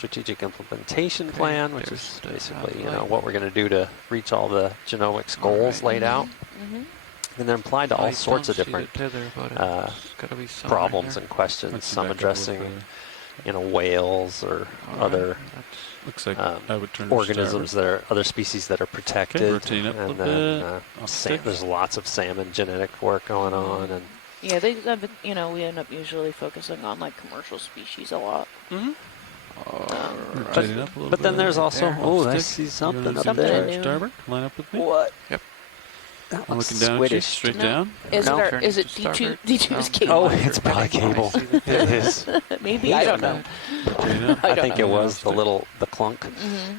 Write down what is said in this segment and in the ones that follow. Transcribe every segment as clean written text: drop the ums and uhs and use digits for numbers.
strategic implementation plan, which is there's the basically, you light. know, what we're going to do to reach all the genomics goals laid out. And they're applied to all I sorts of don't see the different tether, but it's gotta be somewhere problems here. and questions, Let's some back up a little addressing, further. you know, whales or All right, other that's Looks like I would turn to organisms that are other species that are protected. rotate up a and little then bit. Off there's sticks. lots of salmon genetic work going on, and Yeah, they have, you know, we end up usually focusing on like commercial species a lot. Rotating up a little but then bit. there's also there. oh, I Stick. see You something wanna up see Something there. new. Starboard, line up with me. What? Yep. That I'm looks looking down at you, Swedish. straight No. down. Is No. it, Turning is it to D2? starboard. D2's Um, cable. Oh, it's probably cable. I see the It tether. is. Maybe, I don't know. Rotating up. I I don't think know. it was the clunk.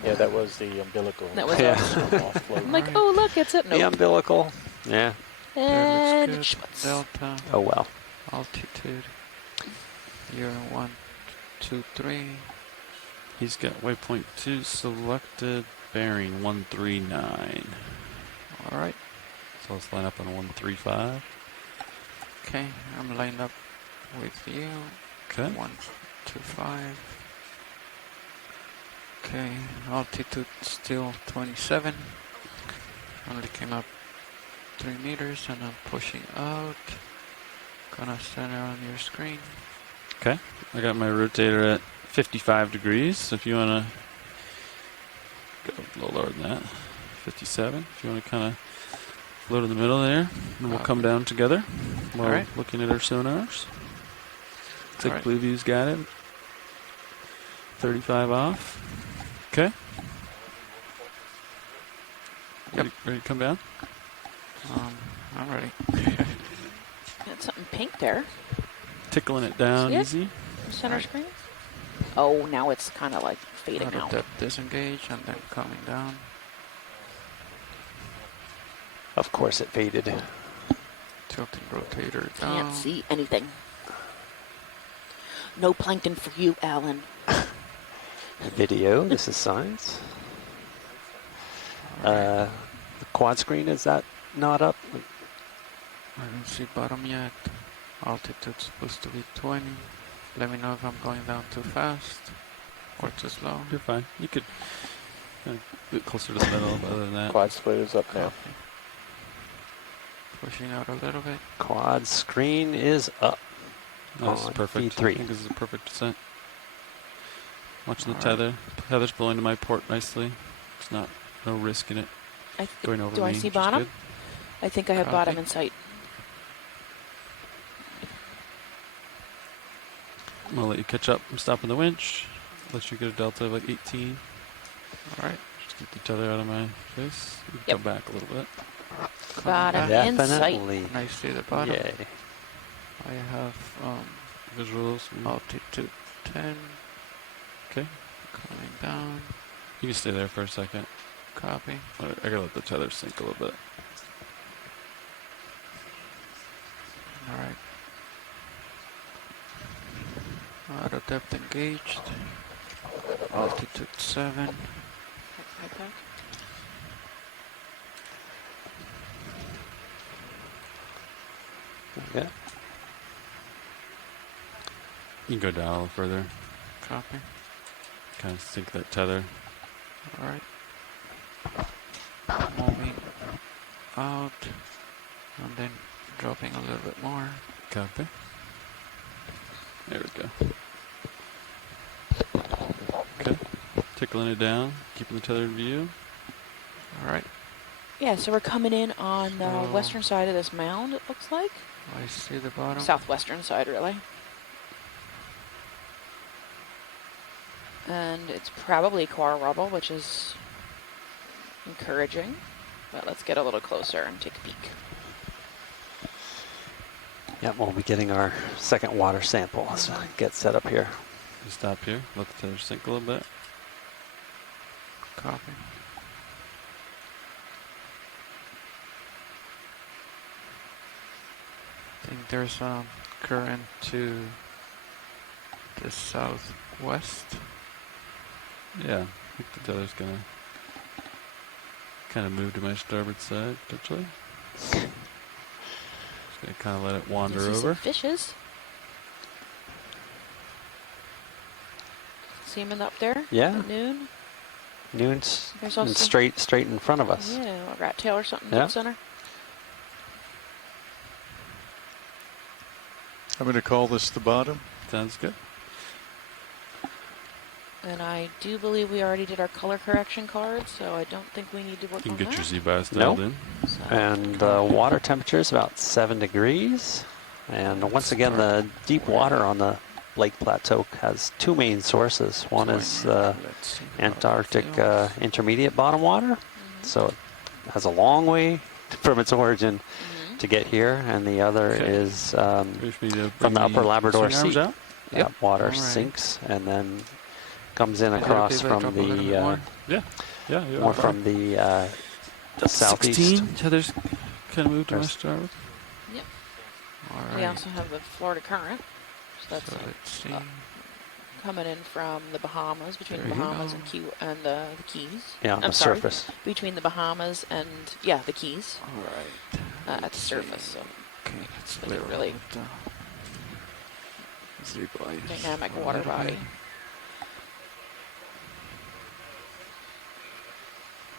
Yeah, that was the umbilical. That was Yeah. us. Offload. I'm like, Alright. oh, look, it's it. The Nope. umbilical. Yeah. And That looks schmutz. good. Delta, Oh well. altitude. You're 1, 2, 3. He's got waypoint 2 selected, bearing 139. All right. So let's line up on 135. Okay, I'm lined up with you. Okay. 1, 2, 5. Okay, altitude still 27. Only came up 3 meters, and I'm pushing out. Gonna center on your screen. Okay. I got my rotator at 55 degrees. So if you want to go a little lower than that, 57. If you want to kind of float in the middle there, and we'll come down together while Alright. looking at our sonars. Looks like Alright. Blue View's got it. 35 off. Okay. Yep. Ready to come down? I'm ready. Got something pink there. Tickling it down See it? easy. Center Right. screen. Oh, now it's kind of like fading Auto out. depth disengage, and then coming down. Of course, it faded. Tilting rotator down. Can't see anything. No plankton for you, Alan. Video. This is science. The quad screen, is that not up? I don't see bottom yet. Altitude's supposed to be 20. Let me know if I'm going down too fast or too slow. You're fine. You could get closer to the middle, but other than that. Quad splitter's up now. Copy. Pushing out a little bit. Quad screen is up. That's on perfect. V3. I think this is a perfect descent. Watching the Alright. tether. Tether's blowing to my port nicely. It's not no risk in it going over Do me. I see which is bottom? good. I think I have Copy. bottom in sight. I'm gonna let you catch up. I'm stopping the winch. Let you get a delta of like 18. All right. Just keep the tether out of my face. You can Yep. come back a little bit. Coming Bottom back. in sight. Definitely. And I see the bottom. Yay. I have Visuals. altitude 10. Okay. Coming down. You can stay there for a second. Copy. I gotta let the tether sink a little bit. All right. Auto depth engaged. Altitude 7. Okay. You can go down a little further. Copy. Kind of sink that tether. All right. Moving out. And then dropping a little bit more. Copy. There we go. Okay. Tickling it down. Keeping the tether in view. All right. Yeah, so we're coming in on the So- western side of this mound, it looks like. I see the bottom. Southwestern side, really. And it's probably core rubble, which is encouraging. But let's get a little closer and take a peek. Yeah, we'll be getting our second water sample. Let's get set up here. You stop here. Let the tether sink a little bit. Copy. I think there's a current to the southwest. Yeah. I think the tether's gonna kind of move to my starboard side, potentially. Just gonna kind of let it wander I see some over. fishes. See him up there? Yeah. At noon? Noon's There's and also straight in front of us. yeah, a rat tail or something Yeah. in the center. I'm going to call this the bottom. Sounds good. And I do believe we already did our color correction card, so I don't think we need to work You on can get that. your Z-bars No. dialed in. So, And the water temperature is about 7 degrees. And once again, the deep water on the Lake Plateau has two main sources. One is the Let's see. Antarctic Feels. intermediate bottom water. So it has a long way from its origin to get here. And the other Okay. is Ready for me to from the bring upper Labrador swing arms Sea. out? That water Alright. sinks and then comes in Is it across okay if I from drop a little bit the more? Yeah. Yeah. more from the southeast. 16. Heather's kind of moved to my There's- starboard. All we right. also have the Florida current. So that's So let's see. coming in from the Bahamas, between the There you Bahamas go. and the Keys. Yeah, on I'm the sorry, surface. between the Bahamas and the Keys All right. at the Let's surface. see. So Okay, let's Those are play really around with the Z-bars dynamic a water little bit. body.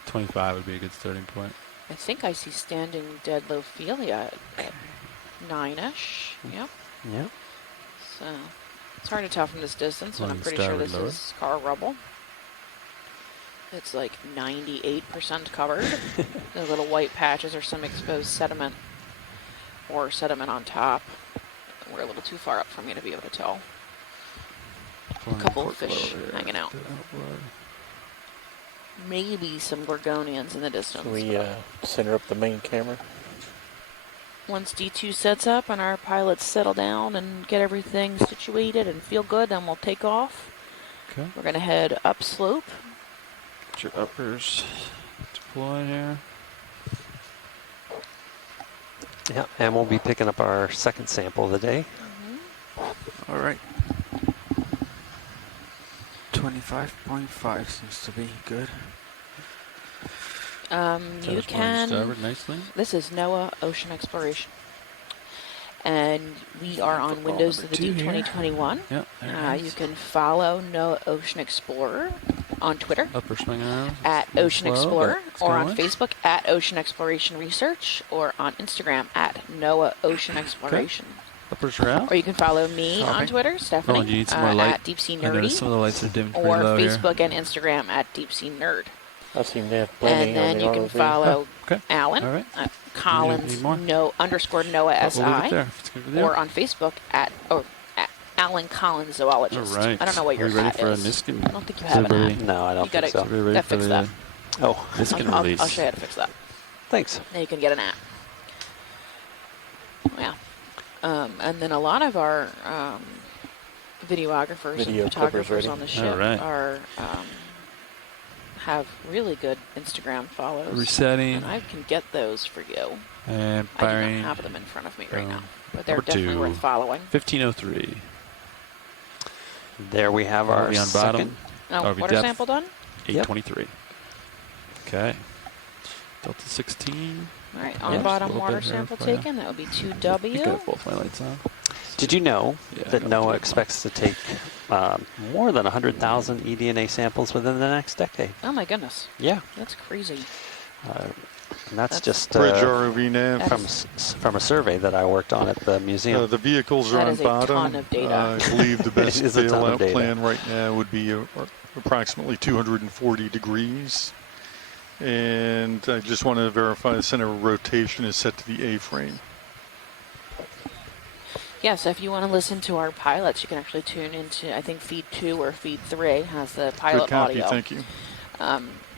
25 would be a good starting point. I think I see standing dead low Ophelia at 9-ish. Yep. Yeah. So it's hard to tell from this distance, but I'm Running pretty sure starboard this lower. is Car Rubble. It's like 98% covered. The little white patches are some exposed sediment or sediment on top. We're a little too far up for me to be able to tell. Flying couple cork fish lower here. hanging out. Get outboard. Maybe some Gorgonians in the distance. Can we but center up the main camera? once D2 sets up and our pilots settle down and get everything situated and feel good, then we'll take off. Okay. We're going to head upslope. Get your uppers deployed here. Yeah, and we'll be picking up our second sample of the day. All right. 25.5 seems to be good. You Heather's flying can. starboard nicely. This is NOAA Ocean Exploration. And we are on Football Windows to number the 2 Deep here. 2021. Yep. There it You is. can follow NOAA Ocean Explorer on Twitter Upper swing arms. at Little Ocean slow, Explorer, but it's or on going. Facebook at Ocean Exploration Research, or on Instagram at NOAA Ocean Exploration. Uppers are out. Or you can follow me on Copy. Twitter, Stephanie, Oh, do you need some more light? at Deep Sea I noticed Nerdy, some of the lights are dimmed pretty or low here. Facebook and Instagram at Deep Sea Nerd. I seem to have plenty And then on the you can ROV. follow Okay. Alan, All right. Collins, need more? _Noah But we'll leave it SI, there if it's good with you. or on Facebook at Alan Collins Zoologist. All right. I don't know what your Are we ready hat for is. a Niskin? I don't think you have an Everybody- hat. No, I don't You gotta- think so. Are we ready Gotta for fix the that. Oh, Niskin I'll release? show you how to fix that. thanks. Then you can get an app. Yeah. And then a lot of our videographers Video and clippers photographers ready. on the ship right. are have really good Instagram follows. Resetting And I can get those for you. and I do firing. not have them in front of me right Boom. now, but they're Number definitely 2. worth following. 1503. There we have our Are we on second. bottom? Oh, RV water depth. sample done? 823. Okay. Delta 16. All right, Yeah, on just a bottom little water bit here sample for ya. taken. That would be I 2W. think I have both my lights on. Did you know Yeah, I that got NOAA two. expects to take more than 100,000 eDNA samples within the next decade? Oh my goodness, Yeah, that's crazy. and that's That's just Bridge ROV nav. from a survey that I worked on at the museum. The vehicles are That on is a bottom. ton of data. I believe the best It is a ton of bailout data. plan right now would be approximately 240 degrees. And I just want to verify the center of rotation is set to the A-frame. Yeah, so if you want to listen to our pilots, you can actually tune into, I think, feed 2 or feed 3 has the pilot Good copy, audio. thank you.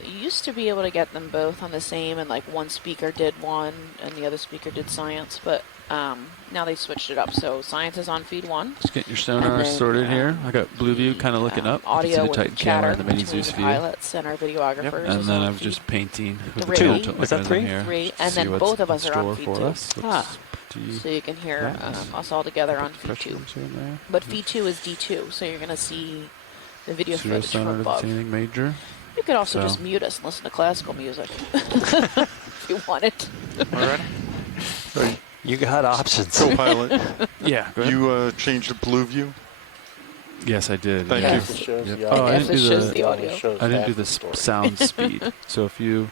You used to be able to get them both on the same, and like one speaker did one and the other speaker did science, but now they switched it up. So science is on feed 1. Just getting your sonar And then, sorted here. I got blue view kind of looking up. You can Audio see the with Titan chatter camera and the mini between Zeus the view. pilots and our videographers. And is then on I'm feed just painting with the 3. tilt Is that mechanism 3? here. 3, just to and see then what's both of in us are on store feed for 2. us. Ah. So you can hear Nice. us all together on feed Pressure 2. sensor in there. But feed 2 is D2, so you're going to see the video Pseudo footage sonar from doesn't see above. anything major. You could also So- just mute us and listen to classical music if you wanted. All right. You got options. Co-pilot, Yeah, go ahead. you changed the blue view? Yes, I did. Thank yeah. you. If it shows Yep. the Oh, I audio, didn't do shows the. the audio. shows I didn't half do the story. sound speed. So if you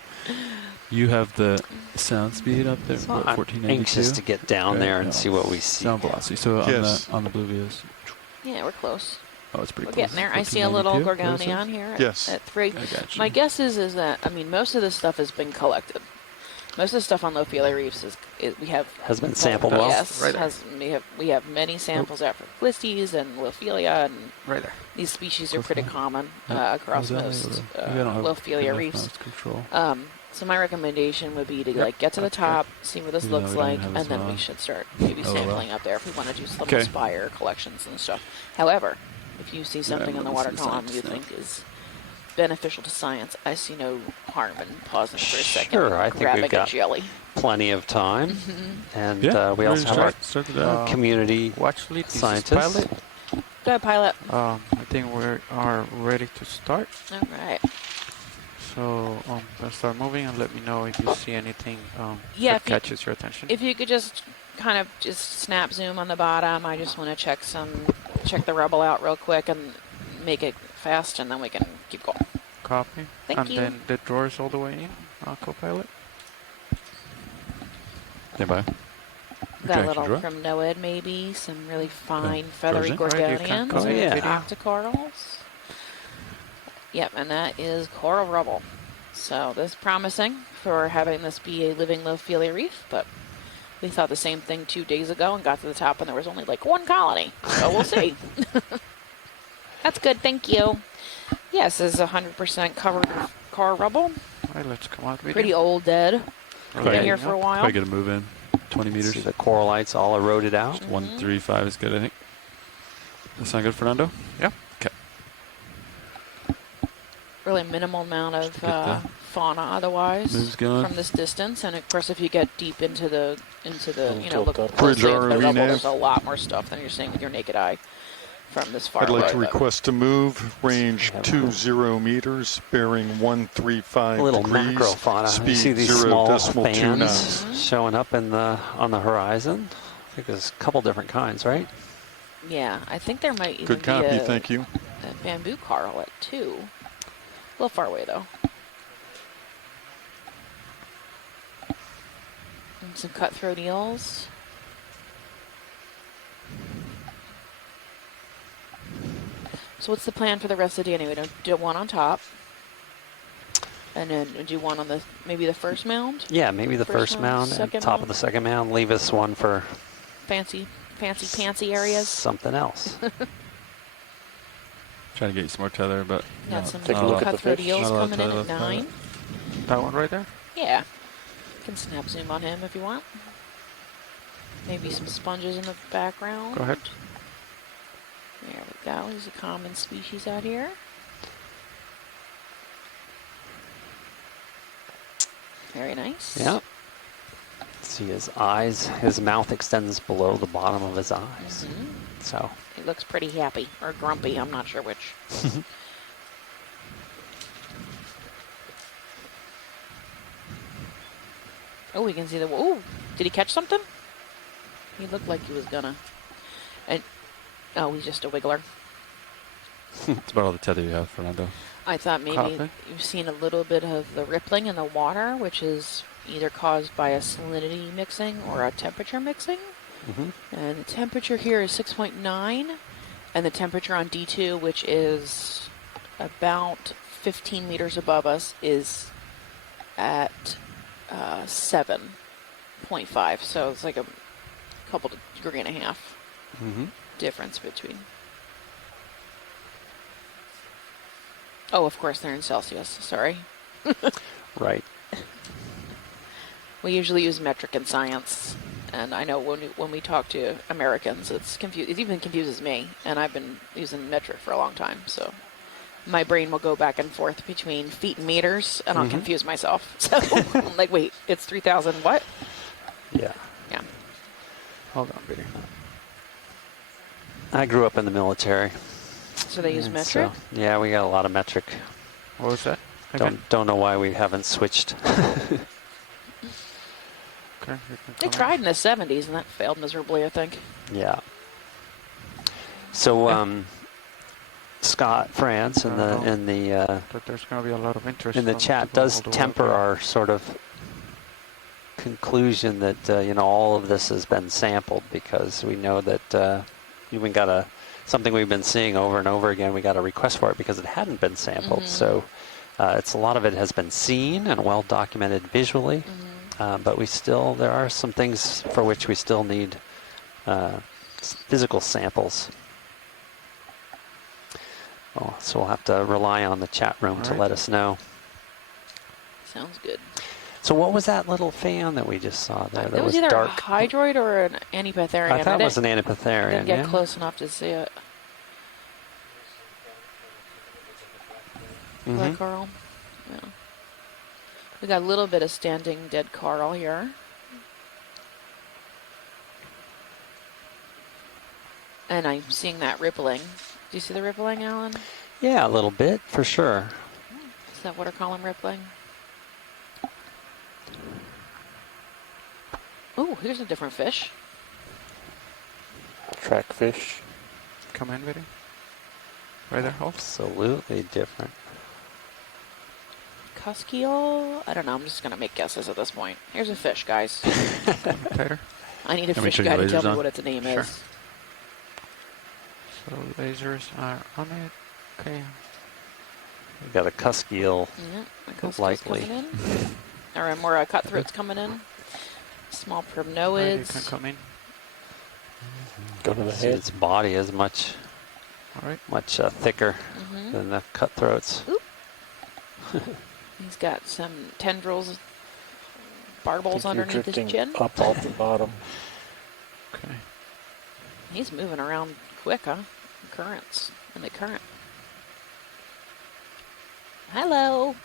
have the sound speed up there, So what, I'm 1492? anxious to get down Okay, there and no. see what we see. Sound velocity. So Yes. on the Blue Vias. Yeah, we're close. Oh, it's pretty We're close. getting there. I see a little 1492, gorgonian here Yes. at 3. I got you. My guess is that, I mean, most of this stuff has been collected. Most of the stuff on low-feeler reefs we have Has been sampled well. Yes, Right there. we have many samples out for Glistes and Lophelia, and Right there. these species are Close pretty enough. common Yeah. across Was that most maybe I don't have good Lophelia enough reefs. mouse control. So my recommendation would be to Yep, like get to the that's good. top, see what this Even though looks we don't like, have and this then one we on. should start maybe Oh, well. sampling up there if we want to do some Okay. spire collections and stuff. However, if you see something I'm in the gonna water listen to column you science think is beneficial to science, I see no harm in pausing for a second. Sure, and I think grabbing we've got a jelly. Plenty of time. And Yeah, we also have our start it out. community Watch lead. This is scientists. pilot. Go ahead, pilot. I think we are ready to start. All right. So let's start moving and let me know if you see anything Yeah, that if you- catches your attention. If you could just kind of just snap zoom on the bottom, I just want to check the rubble out real quick and make it fast, and then we can keep going. Copy. Thank and you. then the drawers all the way in, co-pilot. Nearby. Got a Retraction little drawer. crinoid, maybe some really fine feathery Frozen. Right, you can gorgonians, go ahead, maybe video. octocorals. Yep, and that is coral rubble. So this is promising for having this be a living Lophelia reef, but we thought the same thing 2 days ago and got to the top and there was only like one colony. So we'll see. That's good, thank you. Yes, this is 100% covered with coral rubble. All right, let's come out with Pretty old dead. Probably Been get- here for a while. Probably get a move in. 20 meters. See the coralites all eroded out. 135 is good, I think. That sound good, Fernando? Yeah. Okay. Really minimal amount of Just to get the fauna otherwise moves going. from this distance, and of course if you get deep into the Tilt look up. closely Bridge into the ROV rubble, nav. there's a lot more stuff than you're seeing with your naked eye from this far I'd like to away, but- request a move, range 20 meters, bearing 135 A little degrees, macrofauna. You speed see these small 0.29. bands showing up on the horizon. I think there's a couple different kinds, right? Yeah, I think there might even Good be copy, a thank you. bamboo coral at 2. A little far away though. And some cutthroat eels. So what's the plan for the rest of the day anyway? Do one on top. And then do one on maybe the first mound? Yeah, maybe the First first mound, mound and second top of mound. the second mound. Leave us one for Fancy areas. something else. Trying to get you some more tether, but Got some Take a look at the cutthroat fish. eels Not a lot of coming in tether at left on 9. That one right there. Yeah. Can snap zoom on him if you want. Maybe some sponges in the background. Go ahead. There we go. He's a common species out here. Very nice. Yeah. See his eyes. His mouth extends below the bottom of his eyes. Mhm. So He looks pretty happy or grumpy. I'm not sure which. Oh, we can see the. Ooh, did he catch something? He looked like he was gonna. And oh, he's just a wiggler. it's about all the tether you have, Fernando. I thought maybe Copy. you've seen a little bit of the rippling in the water, which is either caused by a salinity mixing or a temperature mixing. mhm. And the temperature here is 6.9, and the temperature on D2, which is about 15 meters above us, is at 7.5. So it's like a couple degree and a half Mhm. difference between. Oh, of course they're in Celsius. Sorry. Right. We usually use metric in science, and I know when we talk to Americans, it even confuses me, and I've been using metric for a long time, so my brain will go back and forth between feet and meters, and I'll Mhm. confuse myself. So I'm like, wait, it's 3,000 what? Yeah. Yeah. Hold on, Peter. I grew up in the military. So they use and metric? so, yeah, we got a lot of metric. What was that? Again? Don't know why we haven't switched. Okay, you can They come tried in the 70s, and that failed miserably, I think. Yeah. So Scott France I don't know. in the But there's going to be a lot of interest. in the from chat people does all the way temper up our sort of conclusion that you know, all of this has been sampled, because we know that even got something we've been seeing over and over again. We got a request for it because it hadn't been sampled. So it's a lot of it has been seen and well documented visually, but there are some things for which we still need physical samples. So we'll have to rely on the chat room to Alright. let us know. Sounds good. So what was that little fan that we just saw there? That was either dark. a hydroid or an antipitherian. I thought it was an I antipitherian. didn't get Yeah? close enough to see it. Black coral. Yeah. We got a little bit of standing dead coral here. And I'm seeing that rippling. Do you see the rippling, Alan? Yeah, a little bit for sure. Is that water column rippling? Ooh, here's a different fish. Track fish. Come in, Vinny. Right there, hold. Absolutely different. Cuskeel? I don't know. I'm just going to make guesses at this point. Here's a fish, guys. Tighter. I need a Can we fish turn guy your to tell lasers me on? what its name Sure. is. So lasers are on it. Okay. We got a cuskeel. Yeah, the cuskeel's Likely. coming in. Or more cutthroats coming in. Small Right, you can primnoids. come in. Go to the See, head. its body is much All right. thicker Mhm. than the cutthroats. He's got some tendrils, barbels Think you're underneath his drifting chin. up off the bottom. Okay. He's moving around quick, huh? Currents in the current. Hello.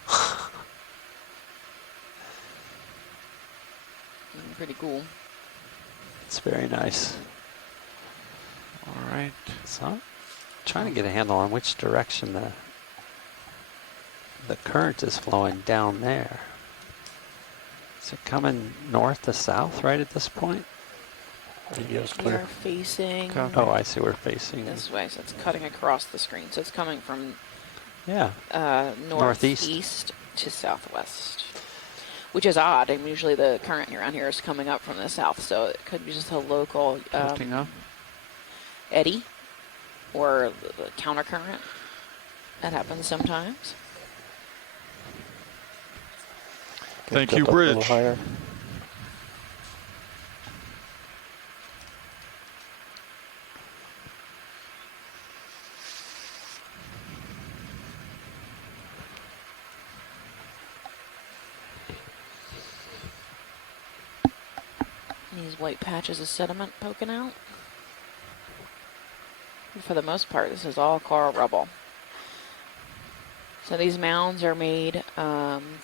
Pretty cool. It's very nice. All right. So I'm trying to get a handle on which direction the current is flowing down there. Is it coming north to south right at this point? Video's We clear. are facing Copy. Oh, I see. We're facing. this way, so it's cutting across the screen. So it's coming from Yeah. northeast Northeast. to southwest, which is odd. I mean, usually the current around here is coming up from the south, so it could be just a local Tilting up. eddy or the counter current. That happens sometimes. Thank Get you, up a little Bridge. higher. These white patches of sediment poking out. And for the most part, this is all coral rubble. So these mounds are made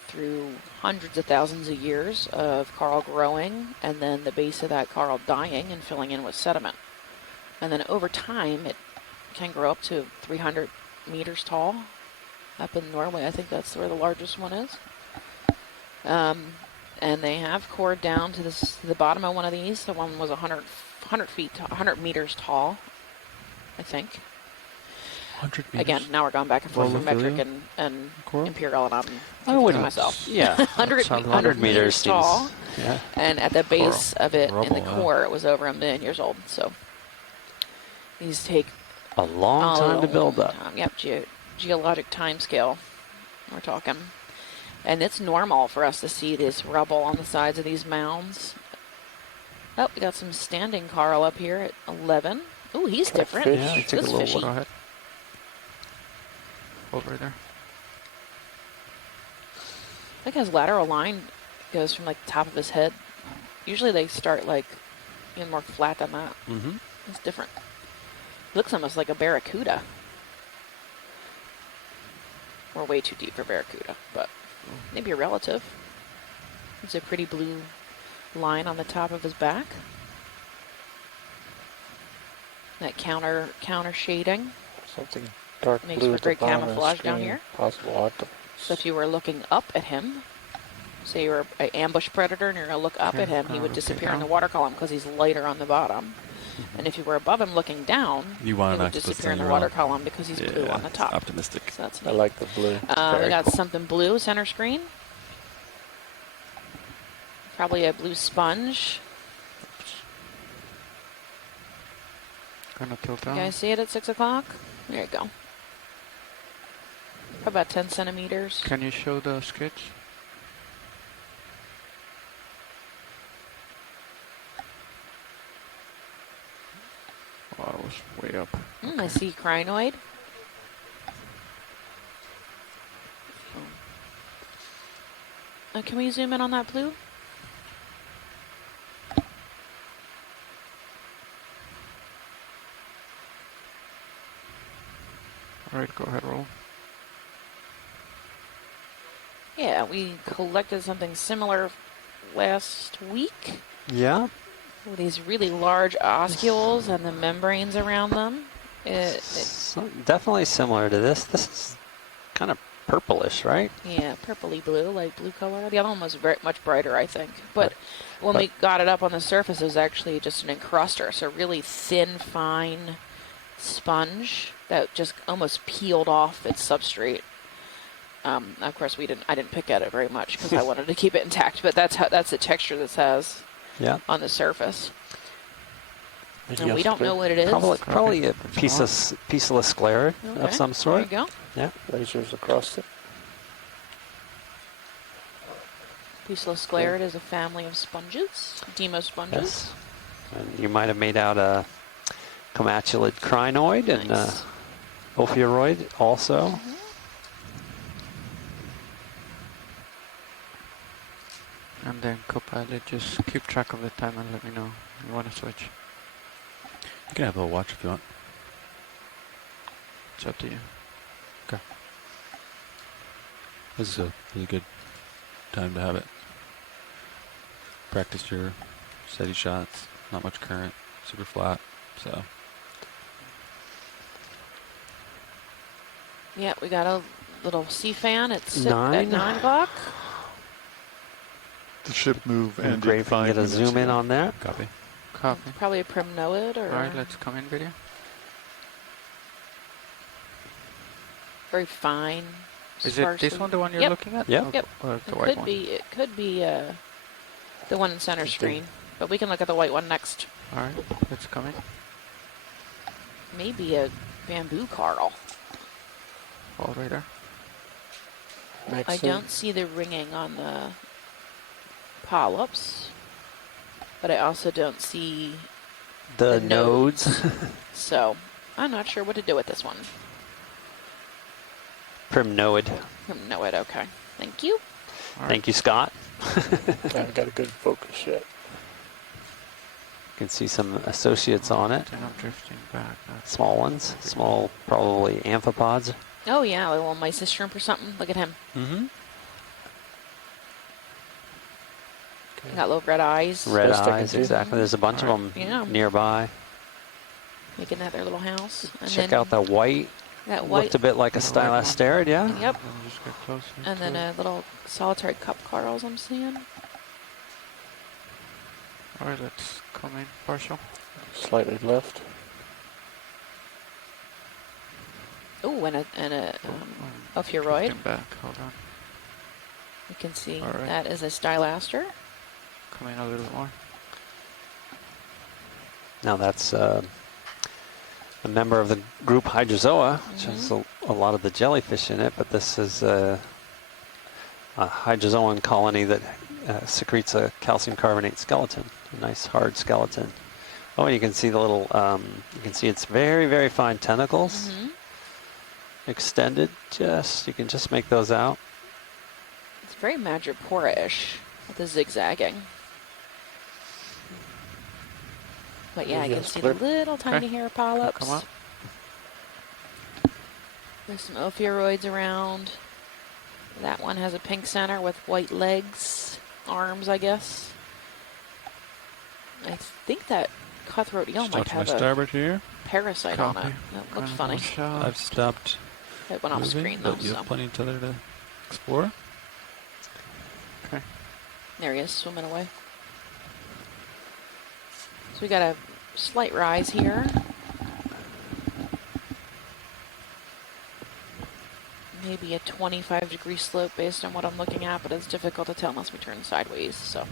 through hundreds of thousands of years of coral growing, and then the base of that coral dying and filling in with sediment. And then over time, it can grow up to 300 meters tall. Up in Norway, I think that's where the largest one is. And they have cored down to the bottom of one of these. The one was 100 meters tall, I think. 100 meters. Again, now we're going back and forth from metric Volophilia? and Coral? imperial, and I'm I confusing wouldn't. myself. Yeah. 100 meters seems- tall, Yeah. and at the base of it, in the Rubble, yeah. core, it was over 1 million years old. So these take A long time to build long up. time. Yep, geologic time scale. We're talking. And it's normal for us to see this rubble on the sides of these mounds. Oh, we got some standing coral up here at 11. Ooh, he's different. Fish. Yeah, I took a This little fishy. Go ahead. Hold right there. I think his lateral line goes from like the top of his head. Usually they start like even more flat than that. Mm-hmm. It's different. Looks almost like a barracuda. We're way too deep for barracuda, but maybe a relative. There's a pretty blue line on the top of his back. That counter shading. Something dark Makes blue for at the great bottom of the camouflage down screen. here. Possible octopus. So if you were looking up at him, say you were an ambush predator and you're going to look up Yeah, at him, he would rotate disappear in the down. water column because he's lighter on the bottom. And if you were above him looking down, You want he an would octopus disappear in thing the around. water column because he's blue on the it's top. optimistic. So that's I neat. like the blue. We Very got cool. something blue center screen. Probably a blue sponge. Gonna tilt You down. guys see it at 6 o'clock? There you go. About 10 centimeters. Can you show the sketch? Oh, it was way up. I see crinoid. Can we zoom in on that blue? All right, go ahead, roll. Yeah, we collected something similar last week Yeah. with these really large oscules and the membranes around them. Definitely similar to this. This is kind of purplish, right? Yeah, purpley blue, like blue color. The other one was very much brighter, I think. But when but- we got it up on the surface, it was actually just an encruster, so really thin, fine sponge that just almost peeled off its substrate. Of course, I didn't pick at it very much because I wanted to keep it intact. But that's the texture this has Yeah. on the surface, and Yes, we don't know blue. what it is. Probably a pieceless sclera Okay, of some There sort. you go. Yeah. Lasers across it. Pusillus sclerid is a family of sponges, demo sponges. Yes. And you might have made out a comatulid crinoid and Nice. ophiuroid also. And then Copilot, just keep track of the time and let me know you want to switch. You can have a little watch if you want. It's up to you. This is a really good time to have it. Practice your steady shots. Not much current. Super flat. So Yeah, we got a little sea fan. It's at 9. 9 o'clock. The ship move And ended Gray, if you can 5 get a minutes zoom in ago. on that. copy. Copy. Probably a primnoid or All right, let's come in video. very fine. Is it this sparsely- one, the one you're Yep. looking at? Yep. Or- Yep. Or the It white could one? be. It could be the one in center Could be. screen, but we can look at the white one next. All right, let's come in. Maybe a bamboo coral. All right there. Makes I sense. don't see the ringing on the polyps, but I also don't see. The The nodes. So I'm not sure what to do with this one. Primnoid. Primnoid. Okay. Thank you. All right. Thank you, Scott. I haven't got a good focus yet. You can see some associates on it. Then I'm drifting back. Small ones. Small, probably amphipods. Oh yeah, a little mysis shrimp or something. Look at him. Mm-hmm. Okay. Got little red eyes. Red Best I can eyes, see. exactly. There's a bunch of them Yeah. nearby. Making that their little house. And Check then out the white. that white. Looked a bit like a The white one. stylosterid, yeah? Yep. Let me just get closer. And then to it. a little solitary cup corals I'm seeing. All right, let's come in partial. Slightly left. Oh, and a Oh, ophiuroid. drifting back. Hold on. You can see All right. that is a stylaster. Come in a little more. Now that's a member of the group Hydrozoa, which has a lot of the jellyfish in it, but this is a hydrozoan colony that secretes a calcium carbonate skeleton, a nice hard skeleton. Oh, and you can see the little, you can see its very, very fine tentacles extended. You can just make those out. It's very madrepora-ish with the zigzagging. But yeah, I can Yes, see the clear. little tiny hair polyps. Come up. There's some ophiuroids around. That one has a pink center with white legs, arms, I guess. I think that cutthroat eel might Start my have a starboard here. parasite on Copy. it. That looks Kinda funny. more shallow. I've stopped It went off moving, screen though, but you so have plenty tether to explore. there he is, swimming away. So we got a Slight rise here. Maybe a 25-degree slope based on what I'm looking at, but it's difficult to tell unless we turn sideways, so.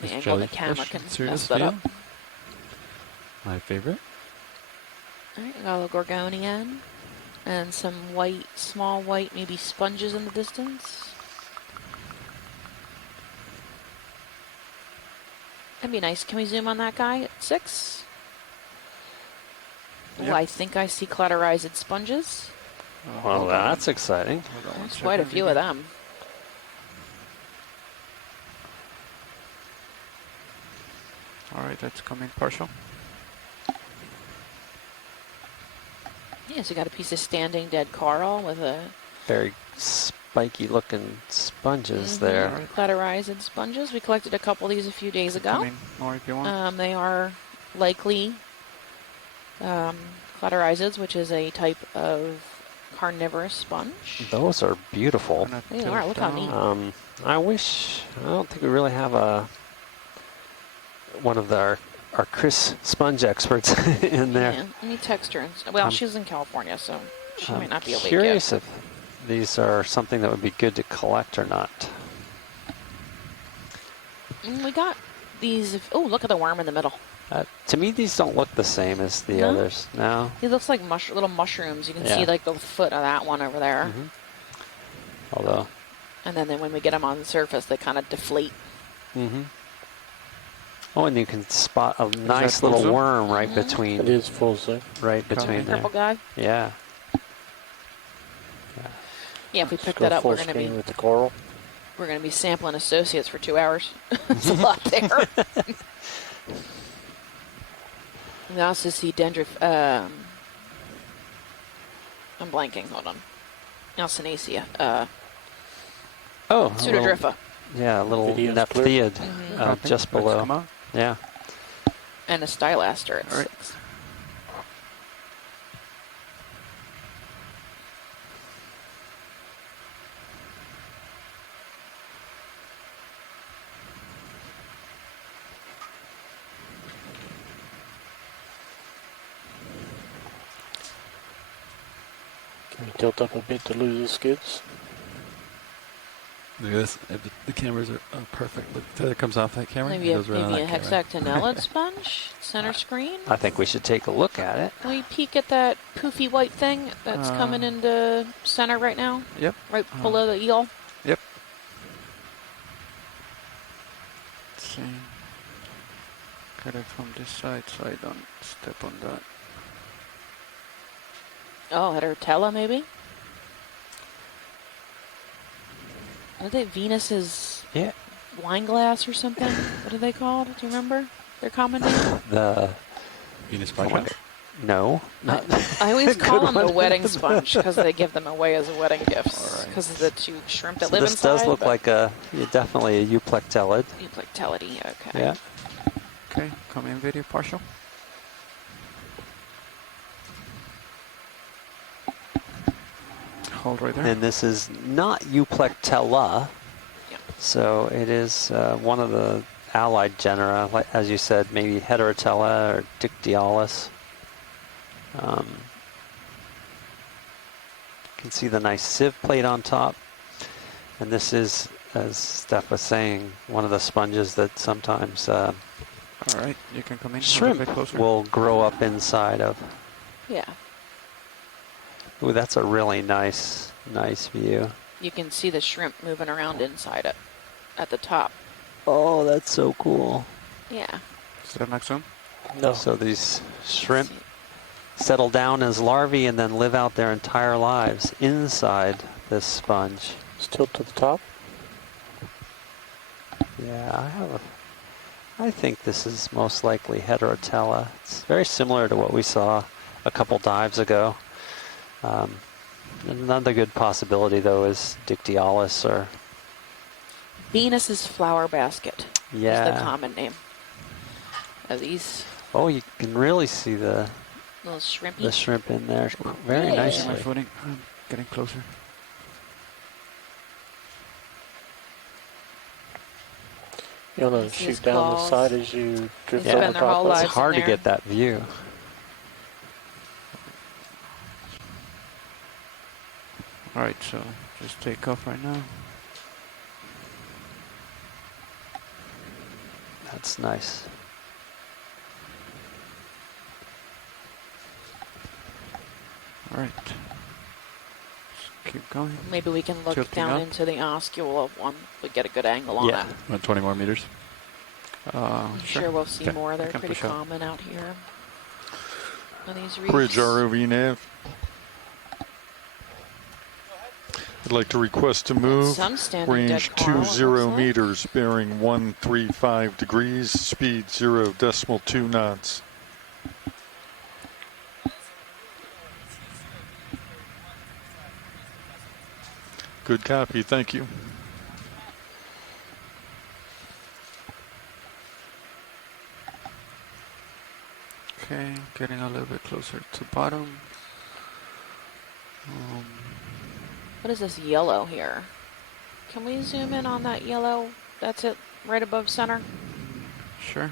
The This angle of the jellyfish, camera can serious mess that up. feel. My favorite. Alright, we got a little gorgonian and some white, small white, maybe sponges in the distance. That'd be nice. Can we zoom on that guy at 6? Yep. Oh, I think I see clatterized sponges. Well, Hold on. that's exciting. Hold on one There's quite a second, few of them. All right, that's coming partial. Yeah, so you got a piece of standing dead coral with a Very spiky looking sponges Mhm. there. Alright. clatterized sponges. We collected a couple of these a few days ago. Coming more if you want. They are likely clatterizeds, which is a type of carnivorous sponge. Those are beautiful. Gonna They tilt are, look how down. neat. I don't think we really have one of our Chris sponge experts in there. Yeah, let me text her. Well, I'm- she's in California, so she might I'm not be awake curious yet. if these are something that would be good to collect or not. We got these. Oh, look at the worm in the middle. To me, these don't look the same as the No? others. No. It looks like little mushrooms. You can see Yeah. like the foot of that one over there. Mhm. Although, And then when we get them on the surface, they kind of deflate. oh, and you can spot a nice full little zoom? worm right Mhm. It between, is full zoom. right between there. Purple guy. Yeah. Yeah, if we Let's pick go that up, full we're gonna screen be with the coral. sampling associates for 2 hours. It's a lot there. We also see I'm blanking. Hold on. Alcinacea. Oh, a little- Pseudodrypha. Yeah, a little Video's nephthiid Mhm. Okay, just let's below. come out. Yeah. And a stylaster at All right. 6. Can we tilt up a bit to lose the skids? Look at this. The cameras are perfect. Look, it comes off that camera. Maybe it a, goes right on maybe a that camera. hexactinellid sponge. Center screen. I think we should take a look at it. Can we peek at that poofy white thing that's coming into center right now? Yep. Right below the eel? Let's see. Get it from this side so I don't step on that. Oh, heterotella maybe? Are they Venus's Yeah. wine glass or something? What are they called? Do you remember their common name? The Venus project. no, not I always Good call them the one. wedding sponge because they give them away as wedding gifts. Alright. Because of the 2 shrimp that So live this inside. does look but like definitely a euplectellid. Euplectellid, okay. Yeah. Okay, come in video partial. Hold right there. And this is not euplectella. Yeah. So it is one of the allied genera, like as you said, maybe heterotella or dictyalis. You can see the nice sieve plate on top. And this is, as Steph was saying, one of the sponges that sometimes All right, you can come in a shrimp little bit closer. will grow up inside of. Yeah. Ooh, that's a really nice view. You can see the shrimp moving around inside it at the top. Oh, that's so cool. Yeah. Is that max zoom? No. So these shrimp settle down as larvae and then live out their entire lives inside this sponge. Let's tilt to the top. Yeah, I think this is most likely heterotella. It's very similar to what we saw a couple dives ago. Another good possibility, though, is dictyalis or Venus's flower basket is the yeah. common name. Of these Oh, you can really see the little shrimpy. the shrimp in there very Yeah. Losing my nicely. footing. I'm getting closer. You want to See his shoot down the claws. side as you drift They over spend their top whole of It's it? lives hard to in get that view. Alright, so just take off right now. That's nice. Alright. Just keep going. Maybe we can look Tilting down up. into the oscula one. We get a good angle on Yeah. it. About 20 more meters. I'm sure we'll see Okay, more. I They're can pretty push up. common out here on these reefs. Bridge ROV nav. I'd like to request to move. Some standing Range dead coral, it 20 looks like. meters, bearing 135 degrees, speed 0.2 knots. Good copy, thank you. Okay, getting a little bit closer to bottom. What is this yellow here? Can we zoom in on that yellow? That's it, right above center. Sure.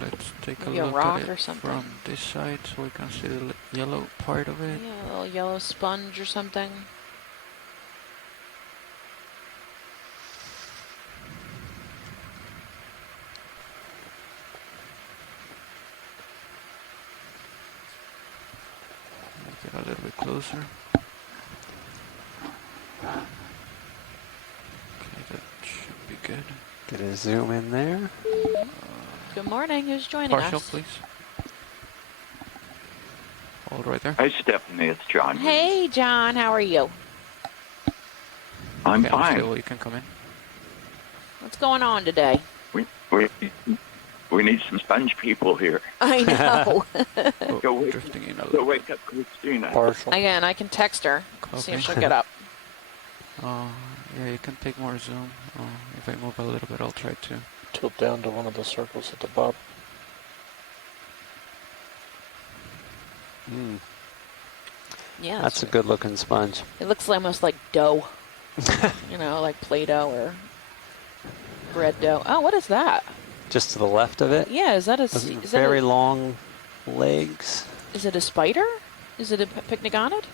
Let's take Maybe a a look rock at or it something. from this side so we can see the yellow part of it. Yeah, a little yellow sponge or something. Get a little bit closer. Okay, that should be good. Get a zoom in there. Good morning, who's joining Partial, us? please. Hold right there. Hi, Stephanie. It's John. Hey, John, how are you? I'm Okay, fine. Stable, you can come in. What's going on today? We need some sponge people here. I know. Oh, Go wake, drifting in a go little. wake up Christina. Partial. Again, I can text her, see if Okay. she'll get up. Yeah, you can take more zoom. If I move a little bit, I'll try to. Tilt down to one of the circles at the bottom. Mm, Yeah, that's a good looking sponge. it looks almost like dough. You know, like Play-Doh or bread dough. Oh, what is that? Just to the left of it. Yeah, is that a Those is very that long legs. is it a spider? Is it a picnigonid?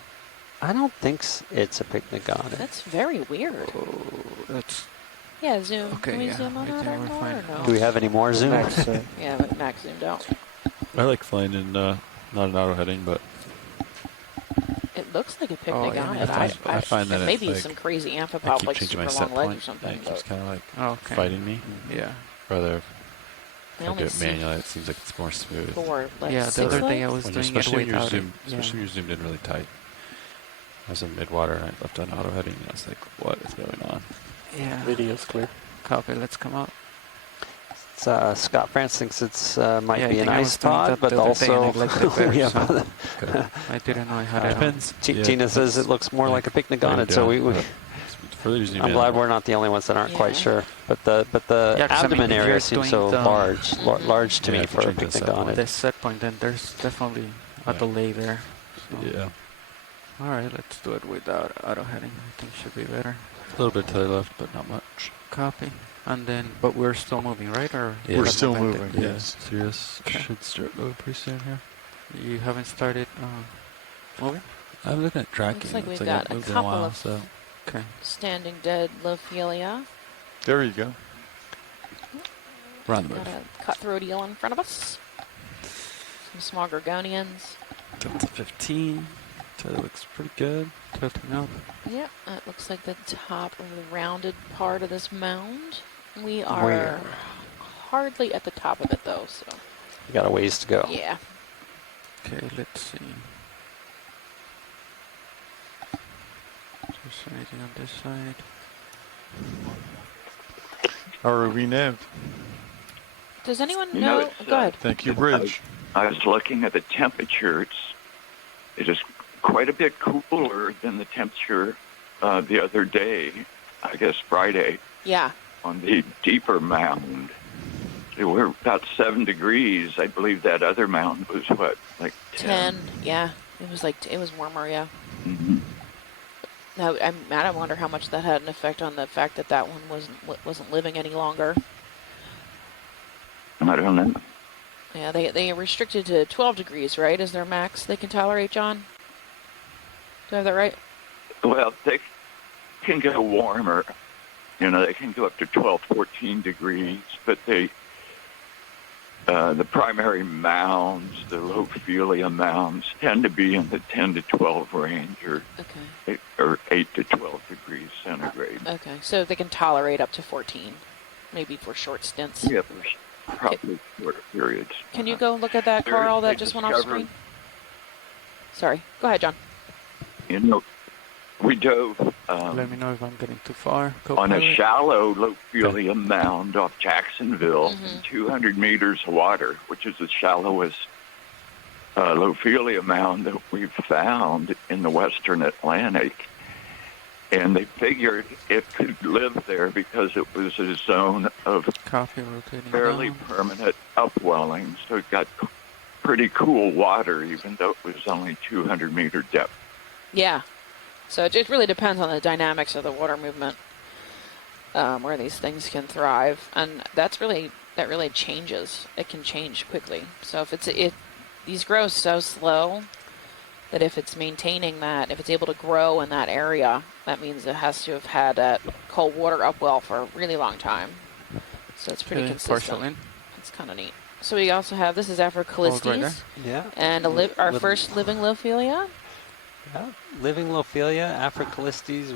I don't think it's a picnigonid. That's very weird. Oh, that's Yeah, zoom. okay. Can we Yeah, zoom on I that think or we're more? fine. Or no? Do we have any more zoom? Max zoom. Yeah, but Max zoomed out. I like flying in not an auto heading, but It looks like a Oh, yeah, picnigonid. I find that maybe it's some crazy I amphipop, keep like changing super my set long legs or point. something. And it keeps But kind of like okay. fighting me. Yeah. Rather, I if I only do it see manually, it seems like it's more smooth. four, like Yeah, the six other day I legs? was When doing it especially when you're without it. zoomed, especially when you're zoomed in really tight. I was in mid-water and I left on auto heading and I was like, what is going on? Yeah. Video's clear. Copy. Let's come out. It's, Scott France thinks it's might Yeah, I be an think I ice was doing pod, that but the other day and also I liked it better, we have so- Okay. I didn't know I had it. Depends. Yeah, Tina says it looks more like a picnigonid, so we further you zoom I'm in, glad we're not the only ones that aren't quite Yeah. sure. But the Yeah, 'cause I mean, abdomen if area you're seems doing so the- large to Yeah, me if you for a change the set point. picnigonid. The set point, then there's definitely a Yeah. delay there. So. Yeah. All right, let's do it without auto heading. I think should be better. A little bit to the left, but not much. Copy. And then, but we're still moving, right? Or Yeah. We're have still momentum? moving, yes. Sirius Okay. should start moving pretty soon here. You haven't started moving? I'm looking at tracking. Looks like It's we've got I've a moved in couple while, of- so Okay. Standing dead Lophelia. There you go. we're on the Got move. a cutthroat eel in front of us. Some small gorgonians. Delta 15. So that looks pretty good. Tilting up. Yep, that looks like the top of the rounded part of this mound. We are Where? hardly at the top of it though, so You got a ways to go. yeah. Okay, let's see. Is there anything on this side? ROV nav. Does anyone You know? know, it's, Go ahead. Thank you, Bridge. I was looking at the temperature. It is quite a bit cooler than the temperature the other day, I guess Friday, Yeah. on the deeper mound. We're about 7 degrees. I believe that other mound was what, like 10? 10. Yeah. It was warmer, yeah. Mhm. Now, I wonder how much that had an effect on the fact that that one wasn't living any longer. I don't know. Yeah, they restricted to 12 degrees, right? Is their max they can tolerate, John? Do I have that right? Well, they can go warmer. You know, they can go up to 12, 14 degrees, but the primary mounds, the Lophelia mounds, tend to be in the 10 to 12 range, Okay. or 8 to 12 degrees centigrade. Okay, so they can tolerate up to 14, maybe for short stints. Yeah, for probably short periods. Can you go look at that coral that just went off screen? Sorry, go ahead, John. You know, we dove Let me know if I'm getting too far. on a Co-pilot. shallow Lophelia mound off Jacksonville in 200 meters of water, which is the shallowest Lophelia mound that we've found in the western Atlantic. And they figured it could live there because it was a zone of Copy, rotating fairly down. permanent upwelling. So it got pretty cool water, even though it was only 200-meter depth. Yeah. So it really depends on the dynamics of the water movement where these things can thrive, and that really changes. It can change quickly. So if these grow so slow that if it's maintaining that, if it's able to grow in that area, that means it has to have had that cold water upwell for a really long time. So it's pretty consistent. Partial in. It's kind of neat. So we also have, this is Africalistes, right there. Yeah. and our first living Lophelia. Yeah. Living Lophelia, Africalistes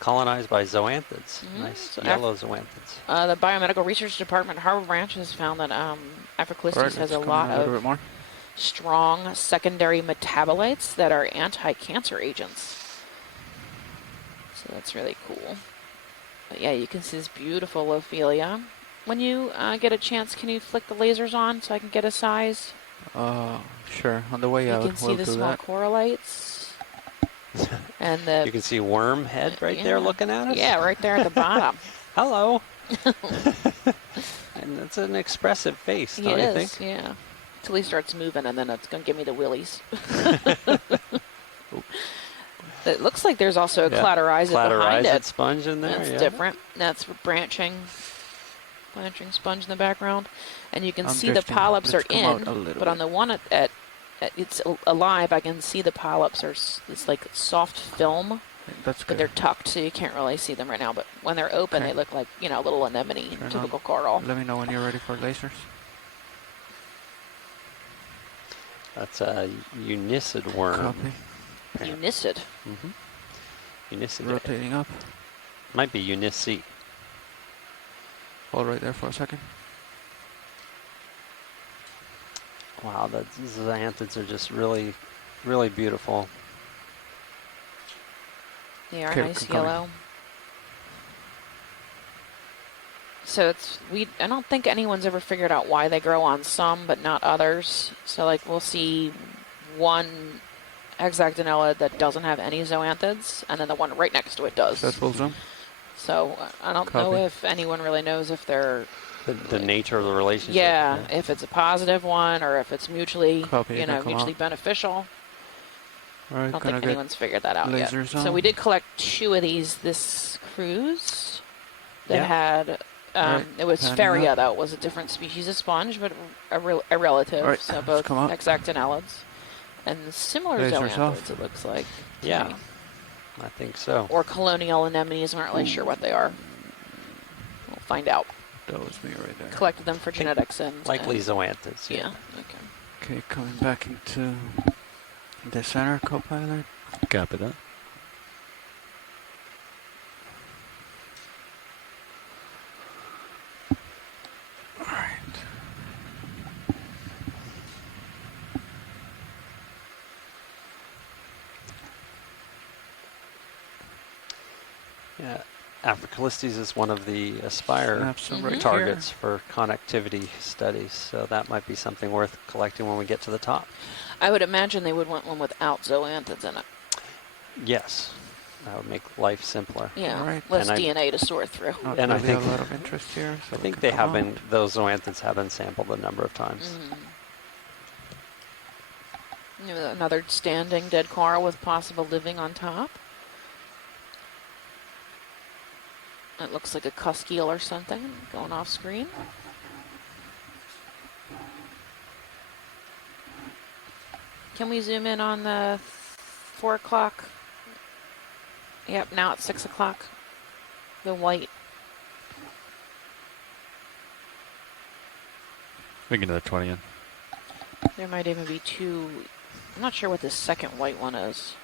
colonized by zoanthids. Mhm. Nice So yellow zoanthids. The Biomedical Research Department, Harvard Branch, has found that Africalistes Alright, has let's a come lot in a little of bit more. strong secondary metabolites that are anti-cancer agents. So that's really cool. But yeah, you can see this beautiful Lophelia. When you get a chance, can you flick the lasers on so I can get a size? Sure. On the way You out, can see we'll the do small that. corallites. And You can see worm head right there looking at us. Yeah, right there at the bottom. Hello. And it's an expressive face, don't you think? Yeah. Till he starts moving, and then it's going to give me the willies. It looks like there's also a clatorizid behind it. sponge in there. That's yeah. different. That's branching sponge in the background. And you can I'm see the drifting. polyps Let's are come out in, a little but on bit. the one at it's alive, I can see the polyps are it's like soft film, That's but good. they're tucked, so you can't really see them right now. But when they're open, Okay. they look like, little anemone, Turn typical on. coral. Let me know when you're ready for lasers. That's a unicid worm. Copy. Unicid. Unicid. Rotating up. Might be unici. Hold right there for a second. Wow, the zoanthids are just really, really beautiful. They are Okay, nice keep coming. yellow. So I don't think anyone's ever figured out why they grow on some but not others. So like we'll see one hexactinella that doesn't have any zoanthids, and then the one right next to it does. Successful zoom. So I don't know Copy. if anyone really knows if they're The nature of the relationship. yeah, if it's a positive one or if it's mutually Copy, you can come mutually out. beneficial. All I right, don't gonna think get anyone's figured that out yet. lasers So on. we did collect 2 of these this cruise that Yeah. had. Right, It was panning Feria, up. though. It was a different species of sponge, but a relative. All right, so let's both come up. hexactinellids and similar Lasers zoanthids, off. it looks like. to Yeah. me. I think so. Or colonial anemones. I'm not really sure what they are. We'll find out. That was me right there. Collected them for genetics and Likely and- zoanthids. Yeah. Okay. Okay, coming back into the center, co-pilot. Copy that. All right. Yeah. Africalistes is one of the Aspire Snap some right targets for connectivity studies, so that might be something worth collecting when we get to the top. I would imagine they would want one without zoanthids in it. Yes, that would make life simpler. Yeah. All right. Less And I- DNA to sort through. Not And I really think- a lot of interest here. So I we think can they come have out. been; those zoanthids have been sampled a number of times. Another standing dead coral with possible living on top. It looks like a cusk eel or something going off screen. Can we zoom in on the 4 o'clock? Yep, now it's 6 o'clock. The white. We can do the 20 in. There might even be two. I'm not sure what this second white one is.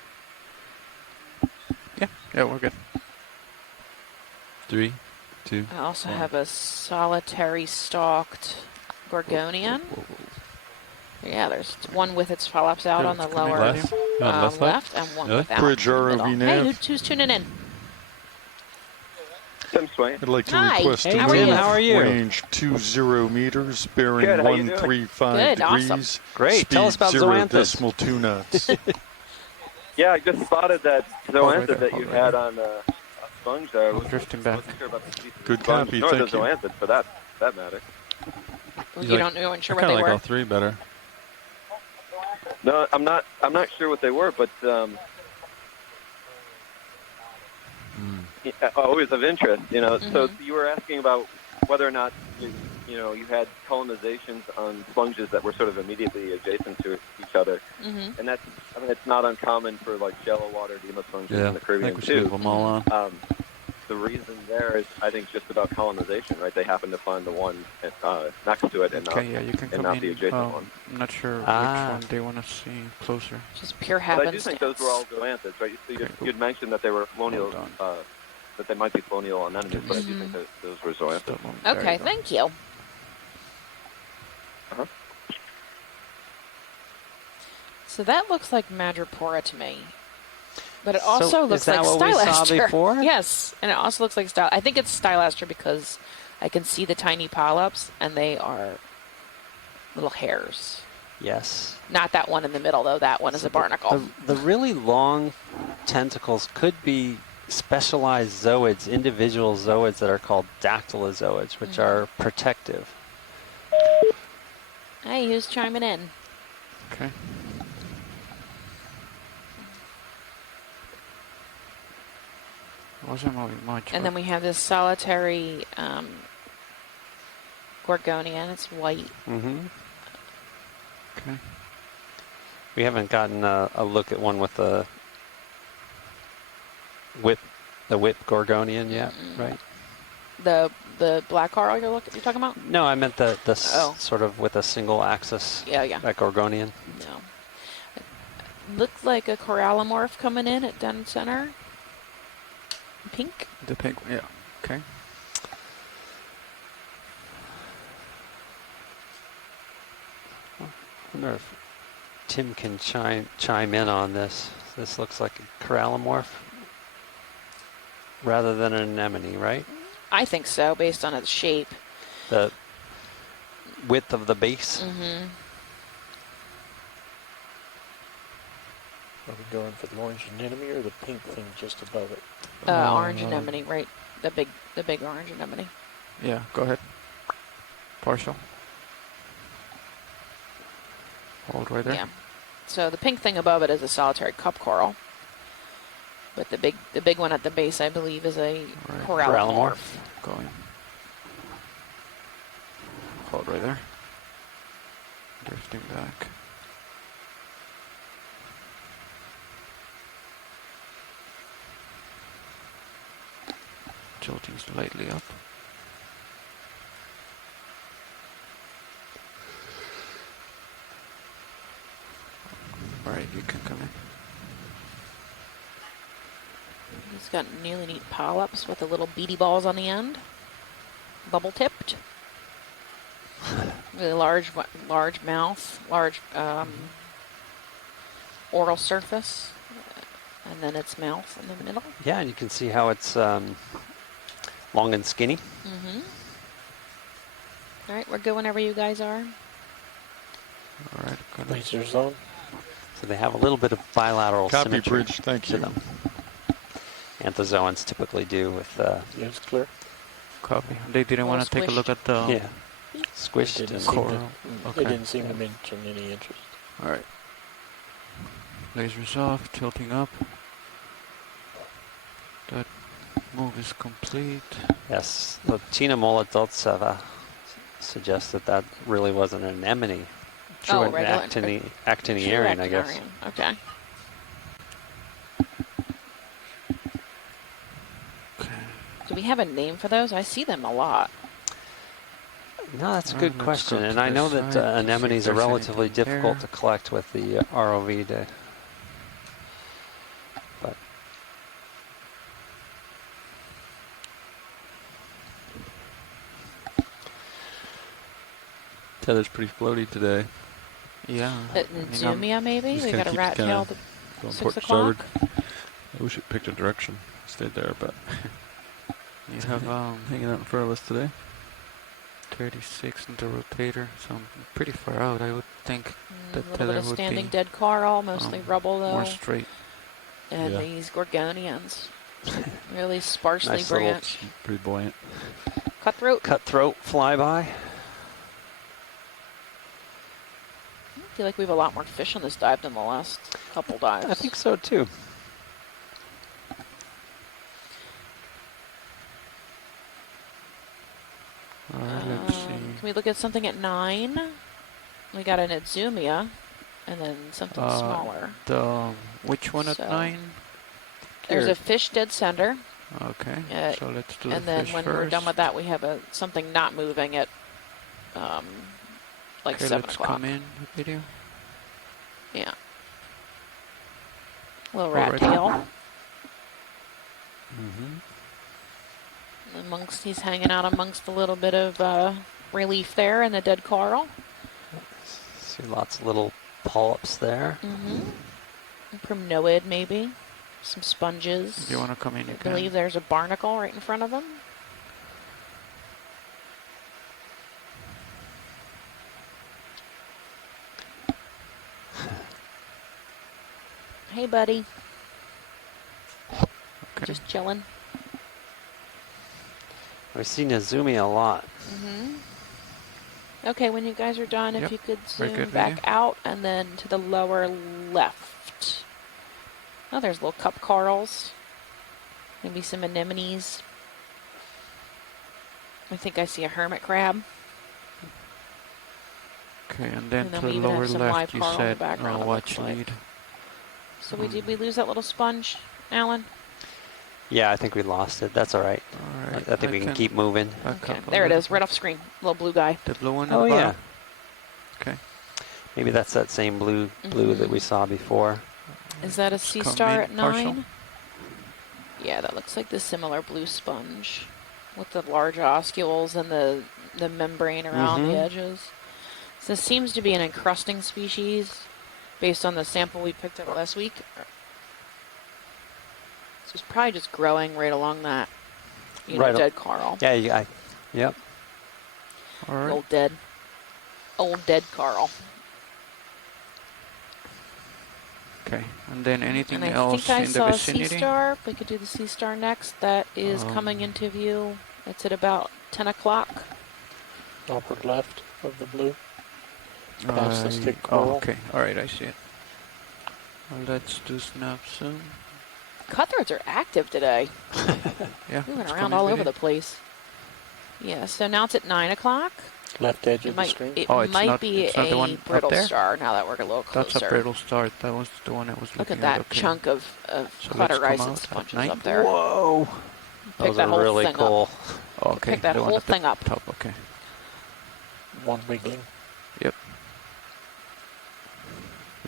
Yeah, we're good. 3, 2. I also one. have a solitary stalked gorgonian. Yeah, there's one with its polyps out Good, on the it's coming lower Left? You on left side? left and one Really? without. Bridge in the ROV middle. nav. Hey, who's tuning in? Tim Swain. I'd like to Hi. request Hey, a How are Tim, you? how are you? range 20 meters, bearing Good, how you doing? 135 Good, degrees. awesome. Great. Speed Tell us about 0 zoanthus. decimal 2 knots. Yeah, I just spotted that Hold right zoanthid there, that hold you right had there. on a sponge there. I I'm drifting back. wasn't sure about the species Good of sponge, copy, nor thank the you. zoanthid for that matter. He's You like- don't know, sure I what kind they of like were. all 3 better. No, I'm not sure what they were, but yeah, always of interest. So you were asking about whether or not you had colonizations on sponges that were sort of immediately adjacent to each other, Mm-hmm. and it's not uncommon for like shallow water Dema sponges Yeah, in the I Caribbean think we should leave too. them all on. The reason there is, I think, just about colonization, right? They happen to find the one next to it and not. Okay, yeah, you can and come not in. the adjacent one. I'm not sure Ah. which one they want to see closer. Just pure But I do happenstance. think those were all zoanthids, right? So Okay, you'd mentioned that they were colonial, Hold on. that they might be colonial anemones, but I do Mhm. think that those were zoanthids. Stop on- there Okay, you go. thank you. Uh-huh. So that looks like Madrepora to me. But it So also is looks that like what we saw Stylaster. before? Yes, and it also looks like Stylaster. I think it's Stylaster because I can see the tiny polyps, and they are little hairs. Yes. Not that one in the middle, though. That one is a barnacle. The really long tentacles could be specialized zooids, individual zooids that are called dactylozoids, which are protective. Hey, who's chiming in? Okay. Wasn't moving much. And then we have this solitary gorgonian. It's white. Mm-hmm. Okay. We haven't gotten a look at one with the whip gorgonian yet, right? The black coral you're talking about? No, I meant the Oh. sort of with a single axis, Yeah, yeah. that gorgonian. No. It looked like a corallimorph coming in at dead center. Pink. The pink, yeah. Okay. I wonder if Tim can chime in on this. This looks like a corallimorph rather than an anemone, right? I think so, based on its shape. The width of the base. Mm-hmm. Are we going for the orange anemone or the pink thing just above it? Orange anemone, right? The big orange anemone. Yeah, go ahead. Partial. Hold right there. Yeah. So the pink thing above it is a solitary cup coral. But the big one at the base, I believe, is a Right. corallimorph. Going. Hold right there. Drifting back. Tilting slightly up. Alright, you can come in. It's got really neat polyps with the little beady balls on the end. Bubble tipped. Really large mouth, large oral surface, and then its mouth in the middle. Yeah, and you can see how it's long and skinny. Mm-hmm. All right, we're good whenever you guys are. Alright, gonna Laser zone. So they have a little bit of bilateral Copy, symmetry Bridge, thank to you. them. Anthozoans typically do with Yes, clear. copy. They didn't want to take a look at the yeah, squished Didn't and seem to- coral. They Okay. didn't seem to mention any interest. Alright. Lasers off, tilting up. Good. Move is complete. Yes, the Tina Molodoltseva suggests that that really was an anemone. True Oh, an regular- actiniarian, I guess. Actinarian. Okay. Do we have a name for those? I see them a lot. No, that's a Well, good let's question, go and to I this know that side to see if anemones are there's relatively anything difficult there. to collect with the ROV. But Tether's pretty floaty today. Yeah. At I mean, Zumia, maybe? just We kinda got a keeps rat tail kinda at Going 6 port o'clock. starboard. I wish it picked a direction. Stayed there, but You have hanging out in front of us today. 36 in the rotator, so I'm pretty far out. I would think A that little tether bit of would standing be dead coral, mostly rubble more though. straight. And Yeah. these gorgonians. Really sparsely nice little branched. Pretty buoyant. Cutthroat. cutthroat flyby. I feel like we have a lot more fish on this dive than the last couple dives. I think so too. Alright, let's see. Can we look at something at 9? We got an Atsumia, and then something smaller. Which one at So- 9? There's a fish dead center, Okay, so let's do and the then fish when first. we're done with that, we have something not moving at like Okay, 7 let's o'clock. come in the video. Yeah. Little Alright. rat tail. Mm-hmm. He's hanging out amongst a little bit of relief there in the dead coral. See lots of little polyps there. Primnoid, maybe. Some sponges. If you want to come in, you I can. believe there's a barnacle right in front of him. Hey, buddy. Okay. Just chilling. We've seen Azumi a lot. Okay, when you guys are done, Yep, if you could very zoom good back video. out and then to the lower left. Oh, there's little cup corals. Maybe some anemones. I think I see a hermit crab. Okay, and then And then to we the even have lower some left, live you coral in the said background, it watch looks like. lead. So did we lose that little sponge, Alan? Yeah, I think we lost it. That's all right. Alright, I think we can keep moving. back Okay, up a there it little is, right off screen. Little blue guy. The blue one at Oh the yeah. bottom? Okay. Maybe that's that same blue that we saw before. Is that a Just sea come star in at partial. 9? Yeah, that looks like the similar blue sponge with the large oscules and the membrane around the edges. So this seems to be an encrusting species based on the sample we picked up last week. So it's probably just growing right along that, Right. dead coral. Yeah, yep. Alright. Old dead coral. Okay, and then anything And I else think I in the saw a sea vicinity? star. If we could do the sea star next, that is coming into view. It's at about 10 o'clock. Upper left of the blue. Past the stick Oh, coral. okay. Alright, I see it. Well, let's do snap zoom. Cutthroats are active today. Yeah, Moving it's around coming all video. over the place. Yeah, so now it's at 9 o'clock. Left edge It of the might, screen. it Oh, it's might not- be it's not the one a up brittle there? star now that we're a little closer. That's a brittle start. That was the one I was Look looking at that okay. chunk of So let's come clutterized out at sponges 9. up there. Whoa. Pick Those that are whole really thing cool. Oh, okay. Pick that the one whole at the thing up. top, okay. One wiggling. Yep.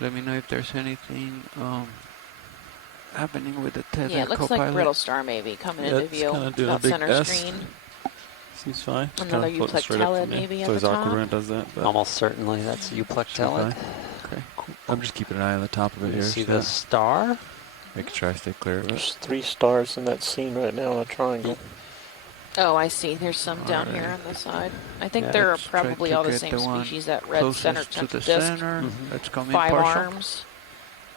Let me know if there's anything happening with the tether Yeah, it looks Copilot. like brittle star maybe coming Yeah, into it's view. kinda doing a About big center S. screen. Seems fine. Just Another kinda floating straight up euplectellid for me. maybe It's at always the awkward top. when it does that, but Almost certainly that's should be euplectellid. fine. Okay, cool. I'm just keeping an eye on the top of it You here. see so the star? making sure I stay clear of it. There's 3 stars in that scene right now in a triangle. Oh, I see. There's some down here Alright. on the side. I think Yeah, they're let's try probably to all the get same the one species. That red center Closest to the disc. center. Mhm. Let's come in 5 partial. arms.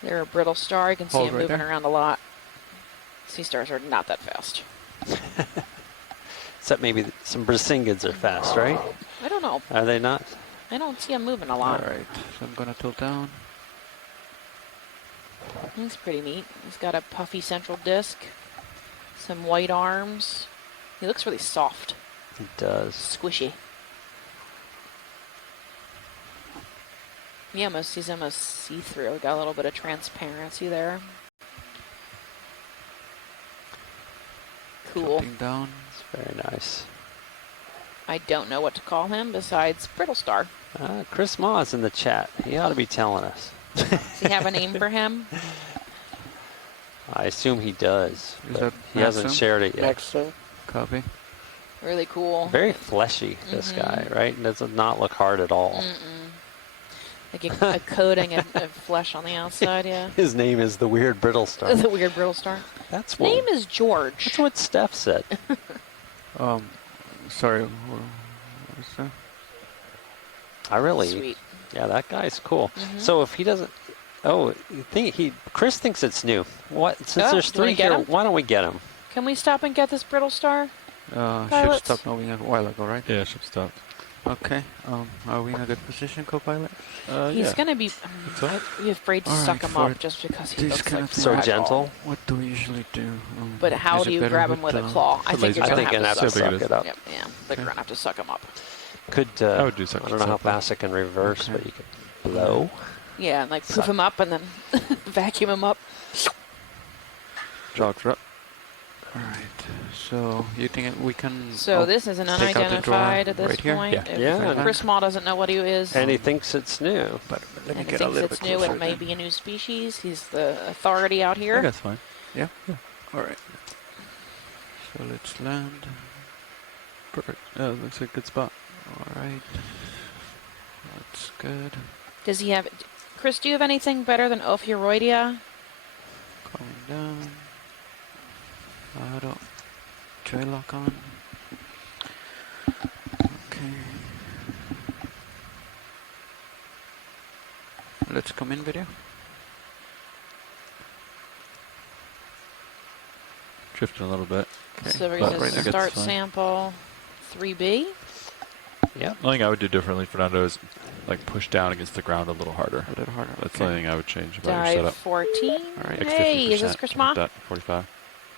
They're a brittle star. You can see Hold it right moving there. around a lot. Sea stars are not that fast. Except maybe some Brisingids are fast, right? I don't know. Are they not? I don't see them moving a lot. Alright, so I'm gonna tilt down. He's pretty neat. He's got a puffy central disc. Some white arms. He looks really soft, It does. squishy. He's almost see-through. Got a little bit of transparency there. Cool. Dropping down. It's very nice. I don't know what to call him besides Brittle Star. Chris Ma's in the chat. He ought to be telling us. Does he have a name for him? I assume he does. Is but that he hasn't Maxim? shared it yet. Maxim. Copy. Really cool. Very fleshy, this guy, right? Does not look hard at all. Like a coating of flesh on the outside, yeah. His name is the Weird Brittle Star. The Weird Brittle Star. That's Name what, is George. that's what Steph said. Sorry, what was that? I really, Sweet. yeah, that guy's cool. So if he doesn't, Chris thinks it's new. What? Since there's do you wanna three get here, him? why don't we get him? Can we stop and get this Brittle Star? Ship Pilots? stopped moving a while ago, right? Yeah, ship stopped. Okay. Are we in a good position, co-pilot? He's Yeah. gonna be. I'd be afraid to All suck right, him up for just because he these looks kind like of things. So ragdoll. gentle. What do we usually do? But how is do it you better grab him with a claw? I think you're I gonna think you're have gonna to have suck to it suck it up. Yep, yeah. But you're gonna have to suck him up. Could I would do suck I don't know how something. fast it can reverse, Okay. but you could blow. Yeah, and like poof Suck. him up and then vacuum him up. Drop. All right. So you think we can? So this is an take out the drawer unidentified at this right here? point. Yeah. If Yeah. Chris Maw doesn't know what he is. And he thinks it's new. But let me and he get a thinks little it's bit new. closer. It may be a new species. He's the authority out I here. guess fine. Yeah. All right. So let's land. Perfect. Yeah, it looks like a good spot. All right. That's good. Does he have? Chris, do you have anything better than Ophiuroidea? Coming down. Auto. Trail lock on. Okay. Let's come in video. Drifting a little bit. Okay. So we're But going right to now, start it's fine. sample 3B. Yep. The only thing I would do differently, Fernando, is like push down against the ground a little harder. A little harder. That's the okay. only thing I would change about your Dive setup. 14. All right. Like Hey, is 50%, this Chris something like Ma? that, 45.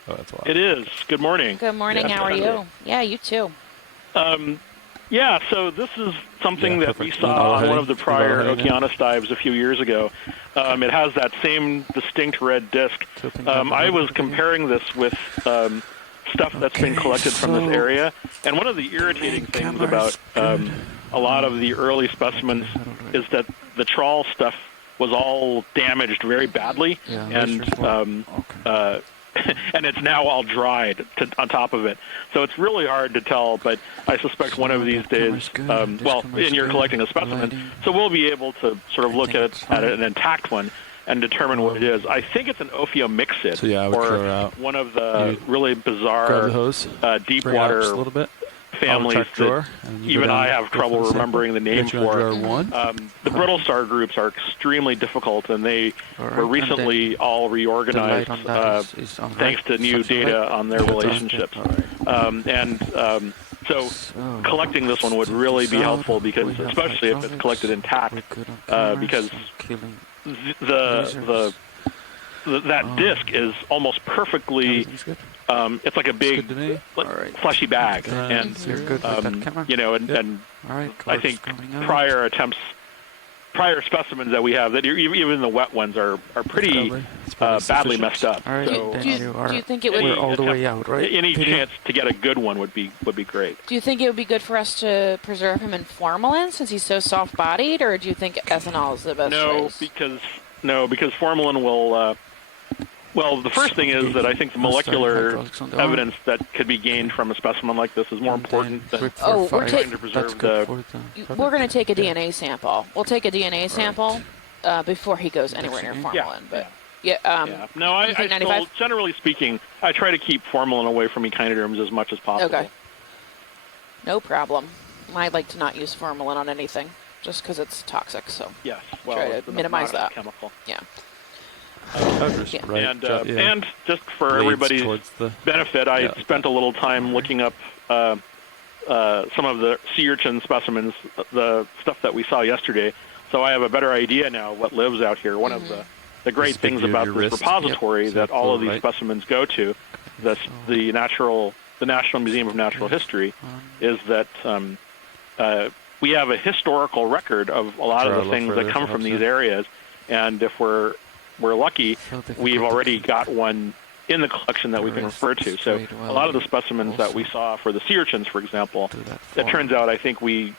Oh, that's a lot. It is. Good morning. Good morning. Yeah, How are Fernando. you? Yeah, you too. Yeah, so this is something Yeah, that we perfect. saw on Level one of the heading. prior Level heading. Okeanos dives a few years ago. It has that same distinct red disc. Tilting down I the was road. comparing this with stuff that's been Okay, collected from this so area, and one of the irritating things camera about is good. a lot of the early specimens is that the trawl stuff was all damaged very badly, Yeah, and lasers were- okay. and it's now all dried on top of it. So it's really hard to tell, but I suspect one of these days, and you're collecting a specimen, so we'll be able to sort of look at an intact one and determine what it is. I think it's an Ophiomyxid, So yeah, I would throw or it out. one of the You really Grab the bizarre hose, deep bring it up just a water little bit. families Check drawer, that and you go even down, I have go for trouble the sample. remembering the name Get you on for. drawer one. The brittle star groups are extremely difficult, and they All right, were and recently all The light reorganized on that is on thanks right. to new Suction data light. on their That's on. relationships. All right. So So, collecting this one would really be so helpful because, we have especially if it's hydraulics, collected intact, we're good on cameras, because so killing that disc is almost perfectly. everything's good. It's like a Good big to me. All right. fleshy bag, Okay. and You're good with that camera. you know, and Yep. All right. I cars think coming out. prior specimens that we have, that even the wet ones are pretty Probably. It's probably badly sufficient. messed up. All right. So then Do you are. do you think it would? any We're all the way out, right? any Video? chance to get a good one would be great. Do you think it would be good for us to preserve him in formalin since he's so soft-bodied, or do you think ethanol is the best choice? Because formalin will. Well, the first thing is that I think the molecular Hydraulics on the arm. evidence that could be gained from a specimen like this is more And important then than grip for Oh, we're five. trying to That's preserve good the. for the. We're going to take a DNA sample. We'll take a DNA sample before he goes anywhere near Yeah. formalin. But yeah, Yeah. No, I you think still, 95? generally speaking, I try to keep formalin away from echinoderms as much as possible. Okay. No problem. I'd like to not use formalin on anything, just because it's toxic. So Yes. Well, Try to it's minimize not a that. chemical. yeah. Yeah. Right. And just for Leads everybody's towards the benefit, I Yeah. spent a little time looking up some of the sea urchin specimens, the stuff that we saw yesterday. So I have a better idea now what lives out here. One of the great Just stick things your about this wrist. repository Yep. that So all of pull these right. specimens go to the National Museum of Natural History is that we have a historical record of a lot of the things that come from these areas, and if we're lucky, we've already got one in the collection that we can refer to. So a lot of the specimens that we saw for the sea urchins, for example, it turns out I think we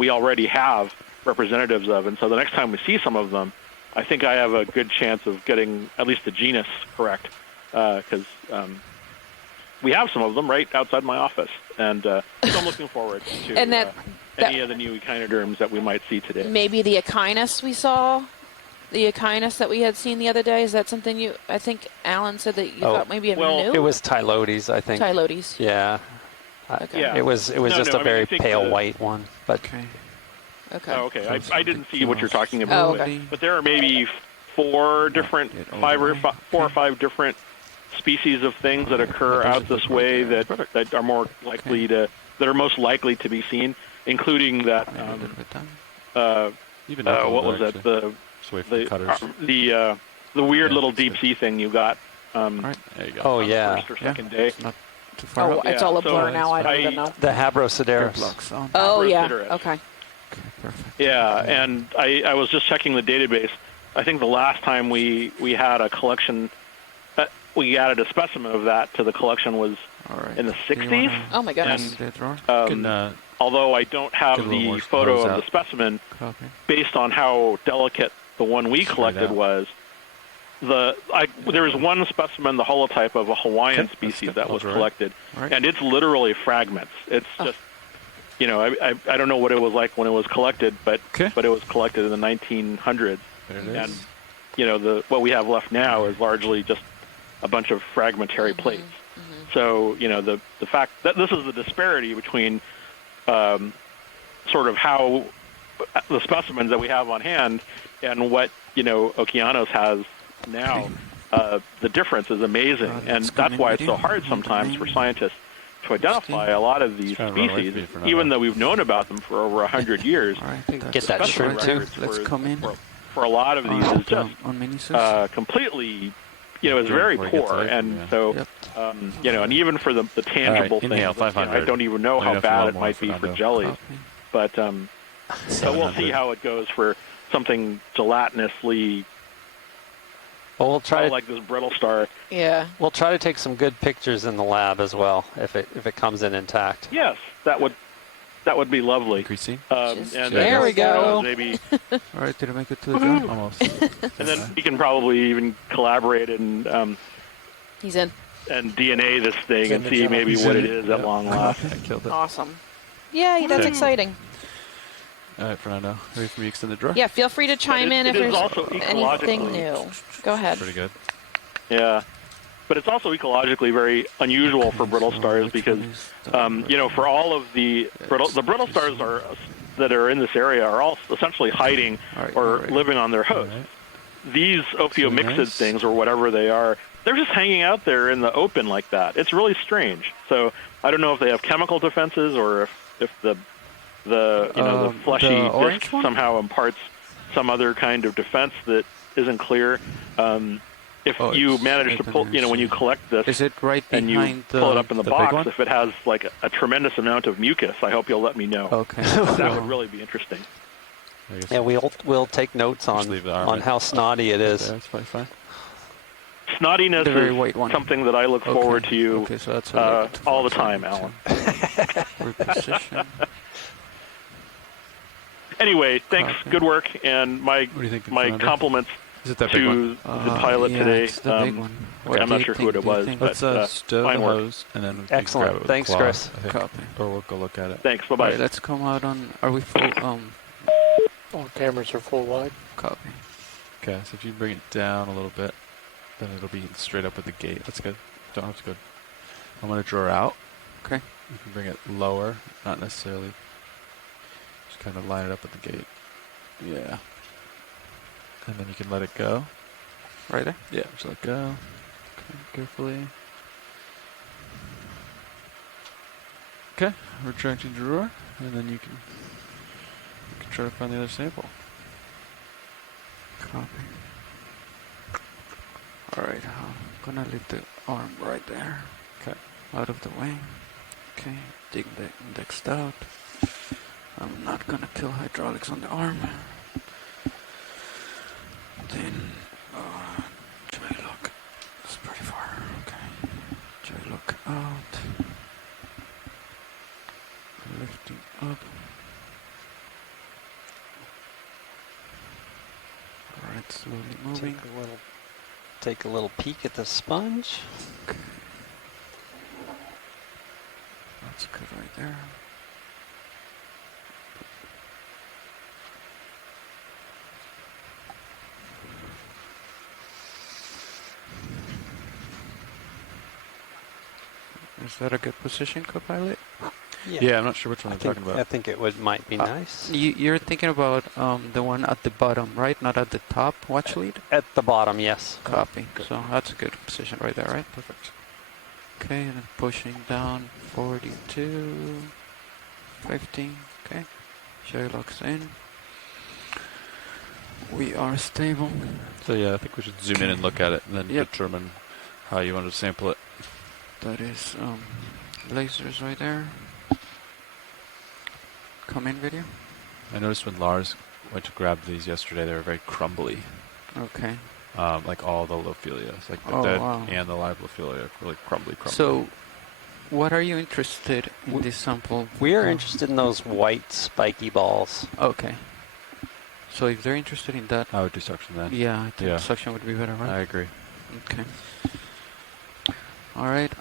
already have representatives of, and so the next time we see some of them, I think I have a good chance of getting at least the genus correct, because we have some of them right outside my office, and so I'm looking forward to any of the new echinoderms that we might see today. Maybe the Okeanos we saw, the Okeanos that we had seen the other day. Is that something I think Alan said that you thought maybe new? It was Tylodes, I think. Tylodes. Yeah. Okay. It was just a very pale white one, but. Okay. Oh, okay. I didn't see what you're talking about, but there are maybe four or five different species of things that occur out this way that are more likely that are most likely to be seen, including that. What was that? The weird little deep sea thing you got. There you go. Oh yeah. First or second day. Not too far up. It's all a blur now. I don't even know. The Habrosideros. Oh yeah. Habrosideros. Okay. Perfect. Yeah, and I was just checking the database. I think the last time we had a collection, we added a specimen of that to the collection was in the 60s. Oh my goodness. Although I don't have the photo of the specimen, based on how delicate the one we collected was, there was one specimen, the holotype of a Hawaiian species that was collected, and it's literally fragments. It's just, I don't know what it was like when it was collected, but it was collected in the 1900s. And what we have left now is largely just a bunch of fragmentary plates. So the fact that this is the disparity between sort of how the specimens that we have on hand and what Okeanos has now, the difference is amazing, and that's why it's so hard sometimes for scientists to identify a lot of these species, even though we've known about them for over 100 years. Get that shirt too. Let's come in. For a lot of these, it's just completely, it's very poor, and so, and even for the tangible things, I don't even know how bad it might be for jellies, but so we'll see how it goes for something gelatinously. Well, we'll try like this brittle star. Yeah. We'll try to take some good pictures in the lab as well, if it comes in intact. Yes, that would be lovely. And there we go. Maybe. All right, did I make it to the job? Almost. And then we can probably even collaborate and he's in. And DNA this thing and see maybe what it is at long last. I killed it. Awesome. Yay, that's exciting. All right, Fernando, ready for me to extend the drawer? Yeah, feel free to chime in if there's anything new. Go ahead. Pretty good. Yeah, but it's also ecologically very unusual for brittle stars because, for all of the brittle stars that are in this area are all essentially hiding or living on their host. These ophiomyxid things, or whatever they are, they're just hanging out there in the open like that. It's really strange. So I don't know if they have chemical defenses or if the fleshy disc somehow imparts some other kind of defense that isn't clear. If you manage to pull, when you collect this, is it right and you pull it up in the box, if it has like a tremendous amount of mucus, I hope you'll let me know. Okay. That would really be interesting. Yeah, we'll take notes on how snotty it is. That's probably fine. Snottiness is something that I look forward to all the time, Alan. Reposition. Anyway, thanks. Good work, and my compliments to the pilot today. It's the big one. I'm not sure who it was, but let's stow the hose, and then we can grab it with Thanks, a claw, Chris. Copy. Or we'll go look at it. Thanks. Bye-bye. Right, let's come out on. Are we full? All cameras are full wide. Copy. Okay, so if you bring it down a little bit, then it'll be straight up with the gate. That's good. Don't have to go. I'm going to draw out. Okay. You can bring it lower, not necessarily. Just kind of line it up with the gate. Yeah. And then you can let it go. Right there? Yeah, just let it go. Okay, carefully. Okay, retracting drawer, and then you can try to find the other sample. Copy. Alright, I'm gonna leave the arm right there. Okay. Out of the way. Okay, dig the index out. I'm not gonna kill hydraulics on the arm. Then, J-lock. It's pretty far. Okay. J-lock out. Lifting up. Alright, slowly moving. Take a little peek at the sponge. Okay. That's good right there. Is that a good position, co-pilot? Yeah, I'm not sure which one I'm talking I about. think it might be nice. You're thinking about the one at the bottom, right? Not at the top watch lead? At the bottom, yes. Copy. So that's a good position right there, right? Perfect. Okay, and then pushing down 42, 50. Okay, J-locks in. We are stable. So yeah, I think we should zoom in and look at it and then Yep. determine how you want to sample it. That is lasers right there. Come in video. I noticed when Lars went to grab these yesterday, they were very crumbly. Okay. Like all the Lophelias, like the Oh, dead wow. and the live Lophelia, really crumbly. So, what are you interested in this sample? We are interested in those white spiky balls. Okay. So if they're interested in that, I would do suction then. yeah, I think Yeah. suction would be better, right? I agree. Okay. All right.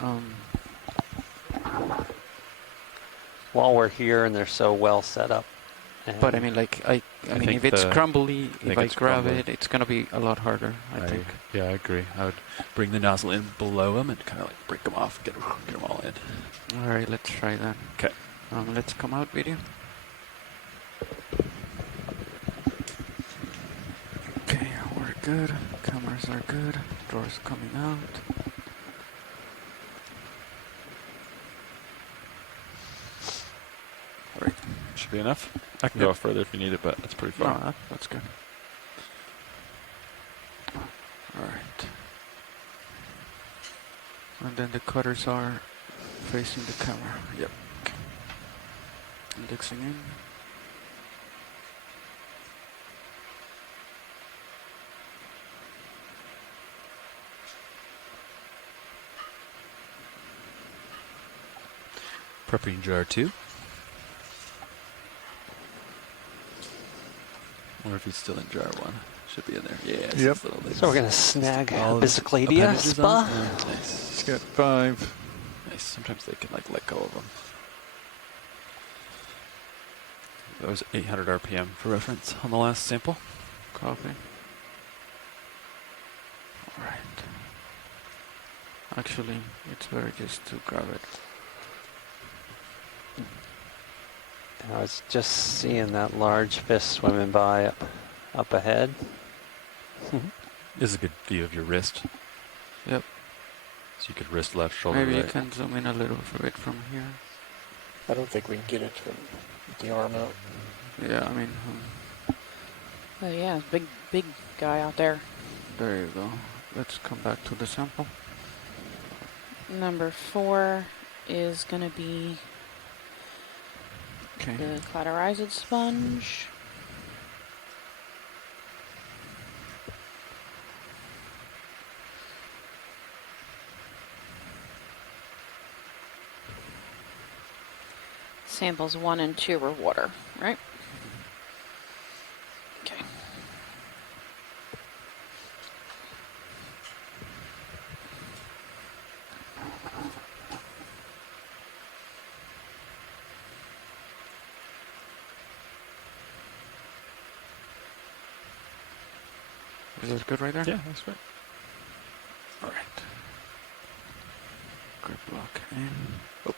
While we're here and they're so well set up. But I mean, like, I mean, think if it's crumbly, if I it's grab crumbly. it, it's gonna be a lot harder. I think. Yeah, I agree. I would bring the nozzle in below them and kind of like break them off, get them all in. All right, let's try that. Okay. Let's come out video. Okay, we're good. Cameras are good. Doors coming out. All right. Should be enough. I can Yep. go further if you need it, but that's pretty far. No, that's good. All right. And then the cutters are facing the camera. Yep. Okay. Indexing in. Prepping jar 2. Wonder if he's still in jar 1. Should be in there. Yeah. it's Yep. this little So we're going to snag all a of his Bicicladia appendages spa. on? Yeah, nice. He's got 5. Nice. Sometimes they can like let go of them. That was 800 RPM for reference on the last sample. Copy. All right. Actually, it's better just to grab it. I was just seeing that large fish swimming by up ahead. This is a good view of your wrist. Yep. So you could wrist left, shoulder Maybe right. you can zoom in a little bit from here. I don't think we can get it from the arm out. Yeah, I mean, Oh yeah, big guy out there. there you go. Let's come back to the sample. Number 4 is gonna be Okay. the cauterized sponge. Samples 1 and 2 were water, right? Okay. Is this good right there? Yeah, that's right. All right. Grip lock in. Oh.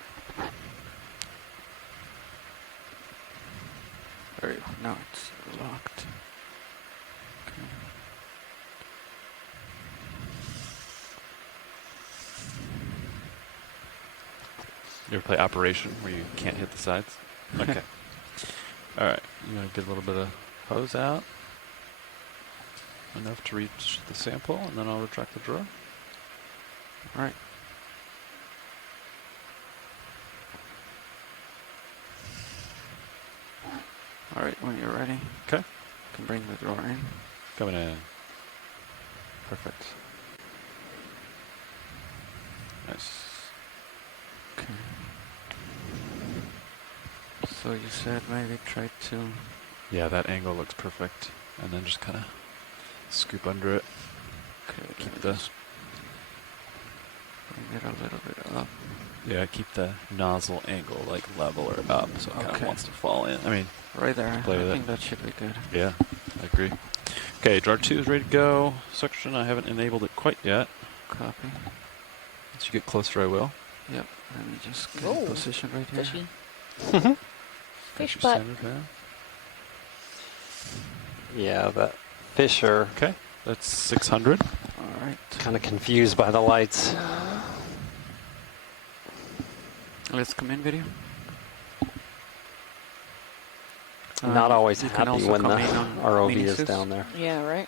There you go. Now it's locked. Okay. You ever play Operation where you can't hit the sides? Okay. All right. You want to get a little bit of hose out? enough to reach the sample, and then I'll retract the drawer. All right. All right, when you're ready. Okay. You can bring the drawer in. Coming in. Perfect. Nice. Okay. So you said maybe try to... Yeah, that angle looks perfect. And then just kind of scoop under it. Okay, Keep let me the... just bring it a little bit up. Yeah, keep the nozzle angle like level or up, so it kind of Okay. wants to fall in. I mean, Right there. Play with I it. think that should be good. yeah, I agree. Okay, drawer 2 is ready to go. Suction, I haven't enabled it quite yet. Copy. As you get closer, I will. Yep. Let me just get Whoa. in position right here. Fishy. Got Fish you butt. centered there. Yeah, the fish are Okay, that's 600. All right. kind of confused by the lights. Let's come in video. Not always you can happy also when the come in on ROV mini is suits. down there. Yeah, right.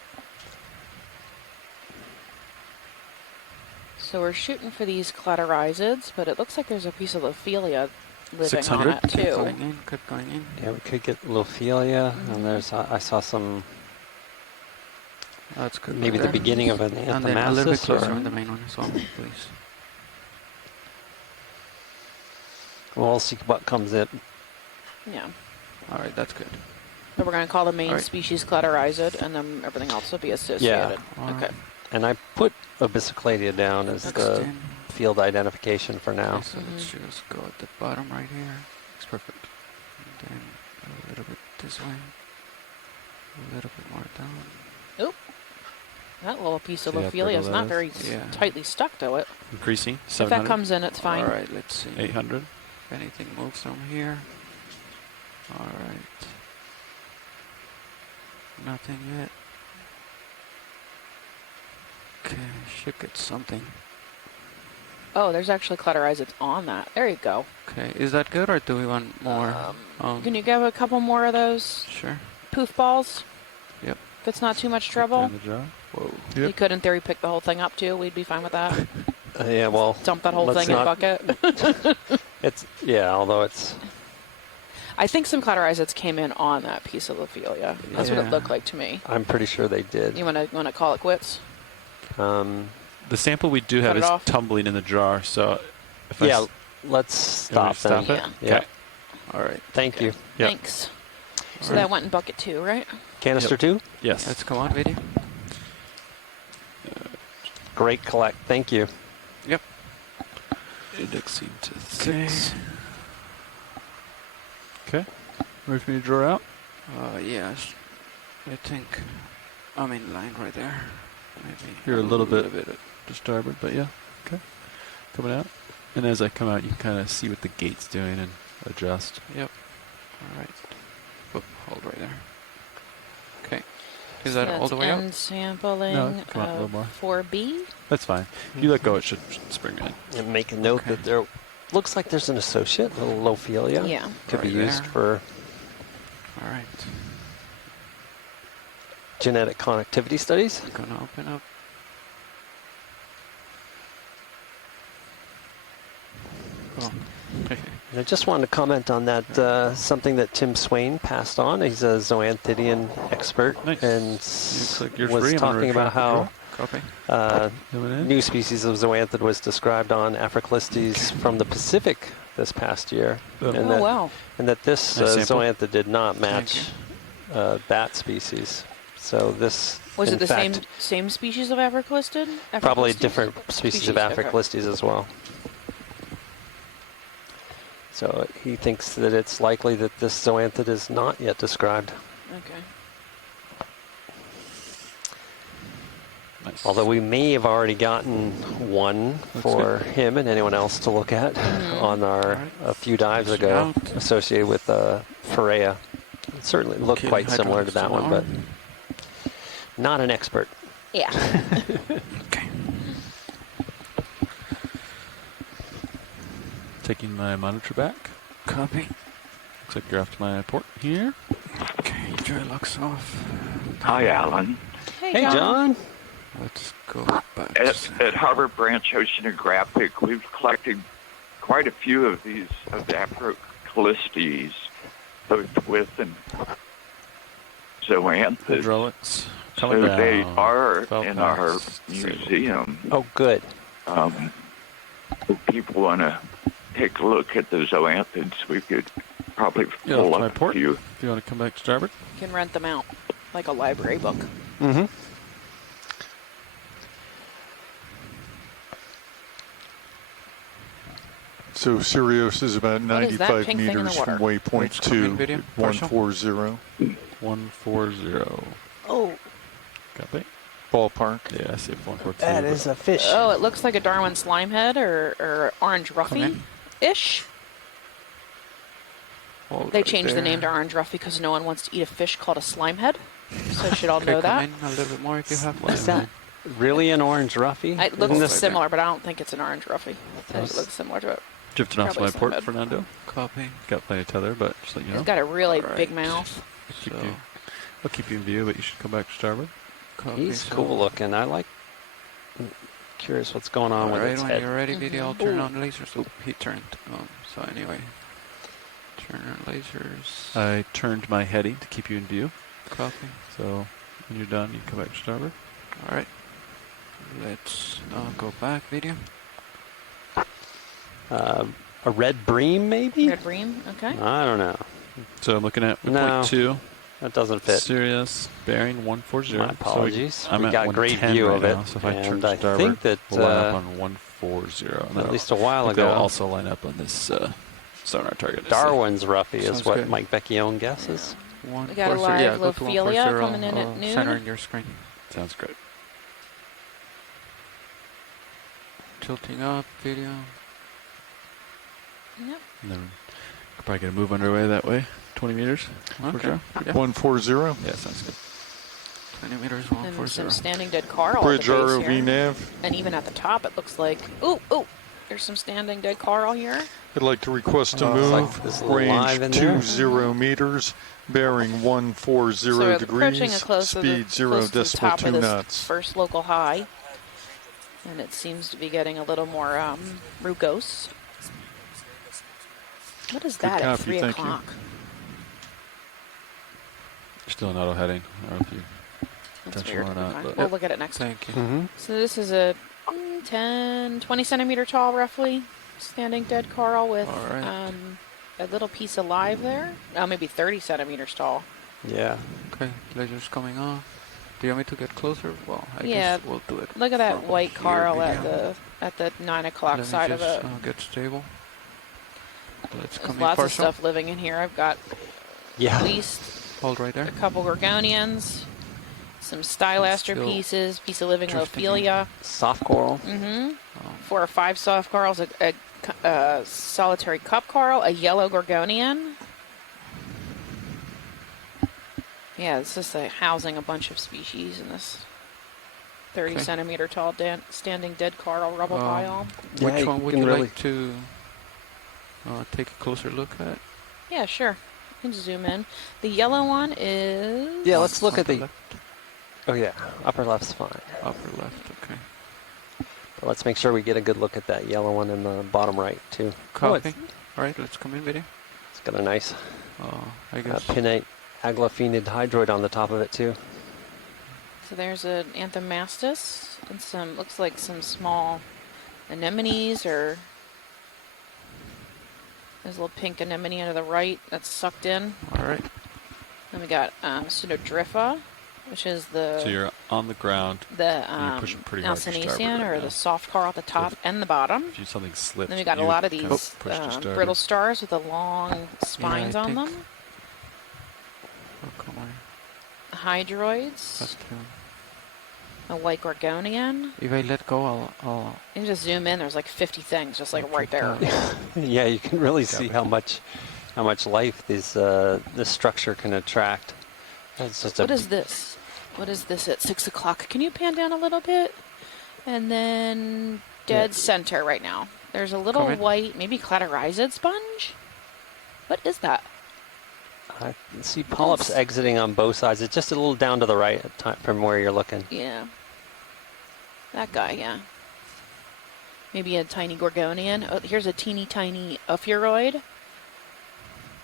So we're shooting for these clatterizids, but it looks like there's a piece of Lophelia living 600? on it Keep too. going in. Keep going in. Yeah, we could get Lophelia, and there's I saw some That's good. maybe right the there. beginning of an And then a little bit Anthemasis, closer or on the main one as well, please. we'll see what comes in. Yeah. All right, that's good. So we're going to call the main Alright. species clatterizid, and then everything else will be associated. Alright. Okay. And I put Abyssocladia down as the Extend. field identification for now. Okay, so let's just go at the bottom right here. It's perfect. And then a little bit this way. A little bit more down. That little piece of See how Lophelia brittle is that not is? very Yeah. tightly stuck to it. Increasing, If 700. that comes in, it's fine. All right, let's see. 800. If anything moves from here. All right. Nothing yet. Okay, should get something. Oh, there's actually clatterizids on that. There you go. Okay, is that good or do we want more? Can you give a couple more of those Sure. poof balls? Yep. If it's not too much trouble. Down the jar. Whoa. You could, in theory, pick the whole thing up too. We'd be fine with that. Yeah, well, Dump that whole let's thing in a not- bucket. it's although it's I think some clatterizids came in on that piece of Lophelia. That's what Yeah. it looked like to me. I'm pretty sure they did. You want to call it quits? The sample we do have Cut it is off. tumbling in the jar, so if Yeah, I let's you want stop me to then. stop it? Yeah. Okay. All right. Thank you. Yep. Thanks. So Alright. that went in bucket 2, right? Canister 2? Yes. Let's come on video. Great collect. Thank you. Yep. Indexing to Okay. 6. Okay. Ready for me to draw out? Yes. I think I'm in line right there. Maybe You're a little bit disturbed, but yeah. Okay. Coming out. And as I come out, you can kind of see what the gate's doing and adjust. Yep. All right. Oop, hold right there. Okay. Is that all the way end up? sampling No, come on, a little of more. 4B. That's fine. If you let go, it should spring in. And make a note Okay. that there looks like there's an associate, a little Lophelia. Yeah. Could be Right used there. for All right. genetic connectivity studies. I'm gonna open up. Oh. And I just wanted to comment on that, something that Tim Swain passed on. He's a zoanthidian expert, Nice. and Looks like you're was free. I'm gonna talking about retract the how drawer. Copy. Coming in. new species of zoanthid was described on Africlistes from the Pacific this past year, Oh. and, Oh, that, wow. and that this Nice sample. zoanthid did not match bat species. So this, Was in it the fact, same species of Africlisted? probably Africlistes? different species of okay. Africlistes as well. So he thinks that it's likely that this zoanthid is not yet described. Okay. Nice. Although we may have already gotten one Looks for him and anyone else to look at on our Alright. a few dives Push it ago, out. associated with Pharea. It certainly looked Okay, quite similar to that hydraulics one, still but not an expert. Yeah. Okay. Taking my monitor back. Copy. Looks like you're off to my port here. Okay, joy locks off. Hi, Alan. Hey, Hey, John. Let's go back. At Harbor Branch Oceanographic, we've collected quite a few of these Evapocallistes, both with and zoanthids. Hydraulics. So Coming down. they are Felt in our nice. museum. Oh, good. If people want to take a look at the zoanthids, we could probably Yeah, pull my up a port. few. If you want to come back to starboard. You can rent them out like a library book. Mm-hmm. So Sirius is about What is that 95 pink thing in the meters from water? waypoint Which coming video? 2, Partial? 140. 140. Oh. Copy. Ballpark. Yeah, I see 142. That is a fish. Oh, it looks like a Darwin slimehead or orange ruffy-ish. Hold They right changed the there. name to orange ruffy because no one wants to eat a fish called a slimehead. So you should all Okay, know come that. in a little bit more if you have Is that really an orange ruffy? It Isn't looks this similar, but I don't think it's an orange ruffy. It That's- looks similar to it. Drifting off probably my port, Slimehead. Fernando. Copy. Got plenty of tether, but just let you know. It's got a really Alright. big mouth. Keep So, you, I'll keep you in view, but you should come back to starboard. copy. He's So, cool looking. I like. Curious what's going on with Alright, its when head. you're ready, video, I'll turn Ooh. on lasers. Oh, he turned. So anyway, turn on lasers. I turned my heading to keep you in view. Copy. So when you're done, you come back to starboard. All right. Let's go back, video. A red bream, maybe? Red bream, okay. I don't know. So I'm looking at No. point 2. That doesn't fit. Sirius bearing 140. My apologies. So I'm We at got great 110 view right of it, now, so if I turn and to I starboard, think that, we'll line up on 140. And At that'll- least a while I think they'll ago, also line up on this sonar target. I see. Darwin's ruffy Sounds is what good. Mike Vecchione guesses. One We got a 40, live yeah, go to Lophelia 140, coming in at noon. Center in your screen. Sounds great. Tilting up, video. Yep. And then could probably get a move underway that way. 20 meters. Okay. Yeah. 140. Yeah, sounds good. 20 meters, And 140. some standing dead coral Bridge at the base ROV here. nav. And even at the top, it looks like, ooh, there's some standing dead coral here. I'd like to request a it's move. like this little live in Range there. 20 meters, bearing 140 So we're approaching degrees, a close to the, speed 0 close to the decimal top 2 of this knots. first local high. And it seems to be getting a little more rugose. What is that at copy, 3 thank you. o'clock? You're still in auto heading. I don't know if you That's Potential weird. or not, Okay. but- We'll look at it next. Thank you. Mm-hmm. So this is a 20 centimeter tall, roughly, standing dead coral with All right. a little piece of live there. Oh, maybe 30 centimeters tall. Yeah. Okay, lasers coming off. Do you want me to get closer? Well, I Yeah. guess we'll do it. Look at that from white here, coral video. at the 9 o'clock Let me side of just, it. get stable. Let's There's come in lots of partial. stuff living in here. I've got Yeah. at least Hold right there. a couple gorgonians, some stylaster Still pieces, piece of living drifting Lophelia. Soft coral. Mm-hmm. Oh, 4 or 5 soft corals, a solitary cup coral, a yellow gorgonian. Yeah, it's just housing a bunch of species in this 30 Okay. centimeter tall standing dead coral rubble pile. Yeah, which you one would can you really- like to take a closer look at? Yeah, sure. You can zoom in. The yellow one is... Yeah, let's look at Upper the. left, Oh yeah, upper left's fine. upper left. Okay. But let's make sure we get a good look at that yellow one in the bottom right too. Oh, Copy. All right, let's come in video. It's got a nice I guess. pinnate agglophenid hydroid on the top of it too. So there's an anthomastus and some, looks like some small anemones, or there's a little pink anemone to the right that's sucked in. All right. Then we got Pseudodrypha, which is So you're on the ground. the you're pushing pretty hard to Alcinesian, starboard right or now. the soft coral at the top if- and the bottom. If you something slips, Then we got a you lot of kind these push to starboard. brittle stars with the long spines I on think- them. Oh, come on. Hydroids, That's a white gorgonian. If I let go, I'll You can just zoom in. There's like 50 things, just like right there. Yeah, you can really see how much life this structure can attract. It's just What is this? What is this at 6 o'clock? Can you pan down a little bit? And then dead center right now. There's a little Come in. white, maybe cladorizid sponge. What is that? I can see polyps exiting on both sides. It's just a little down to the right from where you're looking. Yeah. That guy, yeah. Maybe a tiny gorgonian. Oh, here's a teeny tiny ophiuroid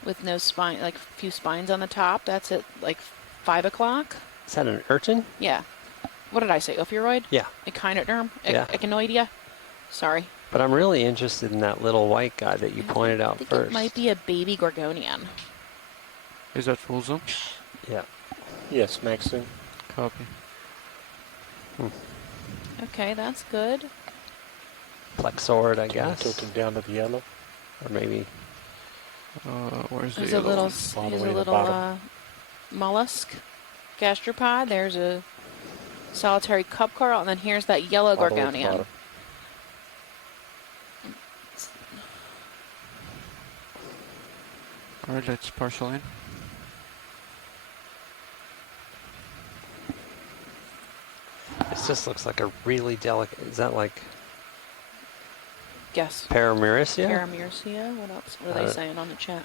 with no spine, like a few spines on the top. That's at like 5 o'clock. Is that an urchin? Yeah. What did I say? Ophiuroid? Yeah. Echinoderm? Yeah. Echinoidea? Sorry. But I'm really interested in that little white guy that you pointed out I think first. it might be a baby gorgonian. Is that full zoom? Yeah. Yes, max zoom. Copy. Okay, that's good. Plexaurid, I guess. Tilting down to the yellow. Or maybe. Where's the There's a yellow little, one? All the here's way a to the little bottom. mollusk gastropod. There's a solitary cup coral, and then here's that yellow All the way to the gorgonian. bottom. Alright, let's partial in. This just looks like a really delicate. Is that like Guess. Paramyricia? Paramyricia. What else? What are they saying on the chat?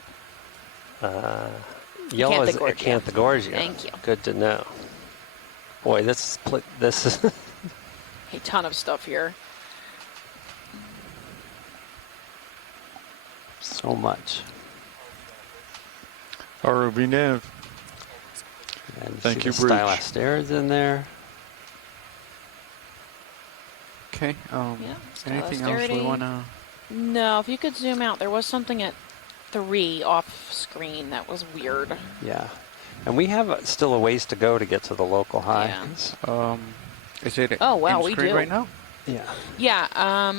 Yellow is Acanthogorgia. Acanthogorgia. Thank you. Good to know. Boy, this is A ton of stuff here. so much. ROV Nav. And Thank see you, the Bridge. Stylasterids in there. Okay, Yeah. anything else we Stylasteridae. wanna... No, if you could zoom out, there was something at 3 off screen that was weird. Yeah. And we have still a ways to go to get to the local high. Yeah. 'cause- Is it Oh, wow, in we screen do. right now? Yeah. Yeah,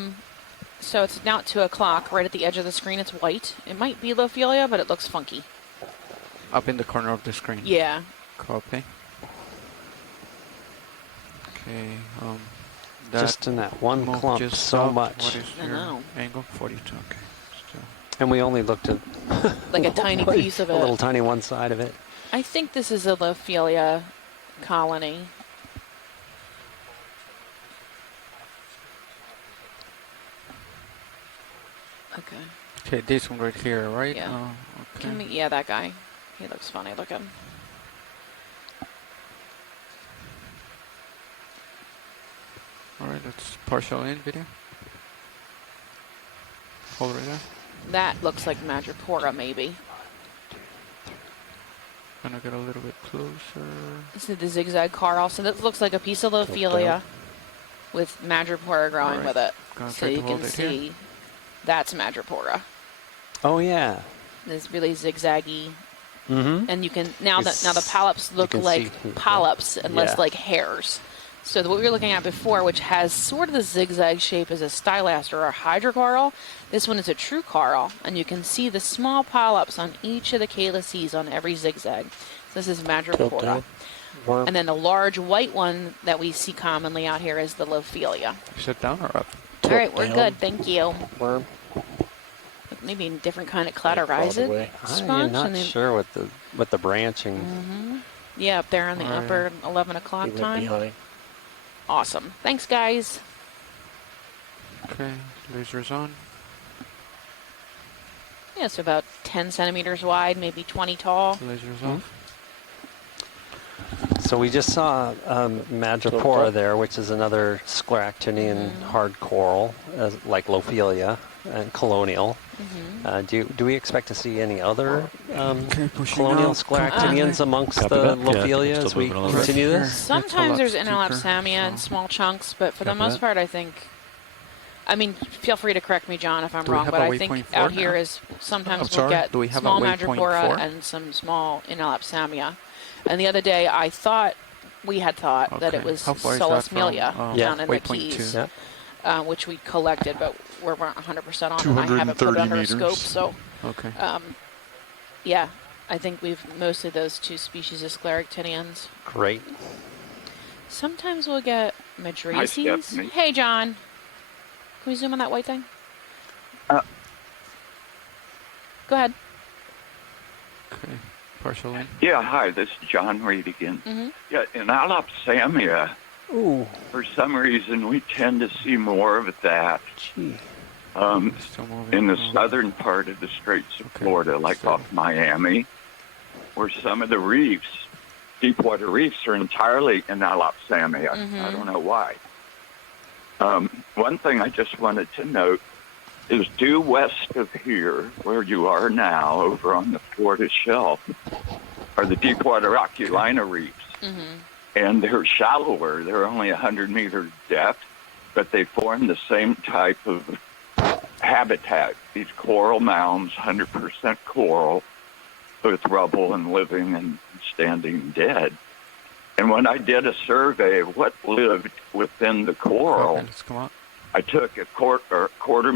so it's now at 2 o'clock. Right at the edge of the screen, it's white. It might be Lophelia, but it looks funky. Up in the corner of the screen. Yeah. Copy. Okay, that Just in that one move clump just so stopped. much. What is I your know. angle? 42, okay. Still. And we only looked at Like a tiny piece of a little it. tiny one side of it. I think this is a Lophelia colony. Okay. Okay, this one right here, right? Yeah. Okay. Can we, yeah, that guy. He looks funny looking. Alright, let's partial in video. Hold right there. That looks like Madrepora, maybe. Gonna get a little bit closer. This is the zigzag coral. So this looks like a piece of Lophelia with Madrepora growing Alright. with it. Gonna So try you to hold can it here. see that's Madrepora. Oh yeah. It's really zigzaggy. Mm-hmm. And you can now the polyps look can like see- polyps and less yeah. like hairs. So what we were looking at before, which has sort of the zigzag shape as a stylaster or hydrocoral, this one is a true coral, and you can see the small polyps on each of the calyces on every zigzag. So this is Tilt Madrepora. down. Worm. And then the large white one that we see commonly out here is the Lophelia. Is it down or up? All right, we're down. good. Thank you. Worm. Maybe a different kind of All the cladorized way. sponge. I'm not and then, sure with the branching. yeah, up there on the Alright. upper 11 He o'clock went time. behind. Awesome. Thanks, guys. Okay, lasers on. Yeah, so about 10 centimeters wide, maybe 20 tall. Lasers off. So we just saw Madrepora there, which is another scleractinian hard coral, like Lophelia and colonial. Do we expect to see any other pushing colonial out. scleractinians amongst Copy the that. Yeah, Lophelia still as we moving along. continue Right this? here. It's a Sometimes lot there's thicker, interlapsamia in so- small chunks, but for the Copy most that. part, I think. I mean, feel free to correct me, John, if I'm Do we wrong, have but a I think waypoint out four here now? is sometimes I'm we'll sorry? get Do we have a small waypoint Madrepora four? and some small interlapsamia. And the other day, we had thought that it Okay. was How far is that Solasmelia from, Yeah, down in the waypoint Keys, Yeah. which we collected, but we're not 100% on it. I haven't put it 230 under a meters. scope, so Okay. yeah, I think we've mostly those two species of scleractinians. Great. Sometimes we'll get madraces. Stephanie. Hey, John. Can we zoom on that white thing? Go ahead. Okay. Partial in. Yeah, hi, this is John Reed again. Yeah, in Alopsamia, Ooh, for some reason, we tend to see more of that gee. Still moving. in the Oh. southern part of the Straits of Okay. Florida, like So- off Miami. where some of the reefs, deepwater reefs, are entirely in allopsami. I don't know why. One thing I just wanted to note is due west of here, where you are now, over on the Florida shelf, are the deepwater Okeanos reefs. And they're shallower. They're only 100 meters depth, but they form the same type of habitat. These coral mounds, 100% coral, with rubble and living and standing dead. And when I did a survey of what lived within the coral, I took a quarter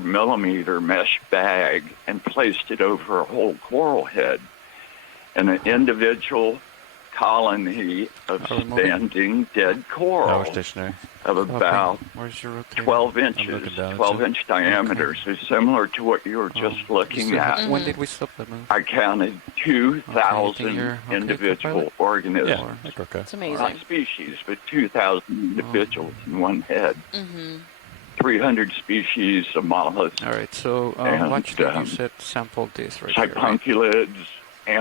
millimeter mesh bag and placed it over a whole coral head. And an individual colony of standing dead coral of about 12 inches, 12-inch diameter, so similar to what you were just looking at. When did we stop the move? I counted 2,000 individual organisms. It's amazing. Not species, but 2,000 individuals in one head. 300 species of mollusks. All right, so watch that you said sample this right Sipunculids, here,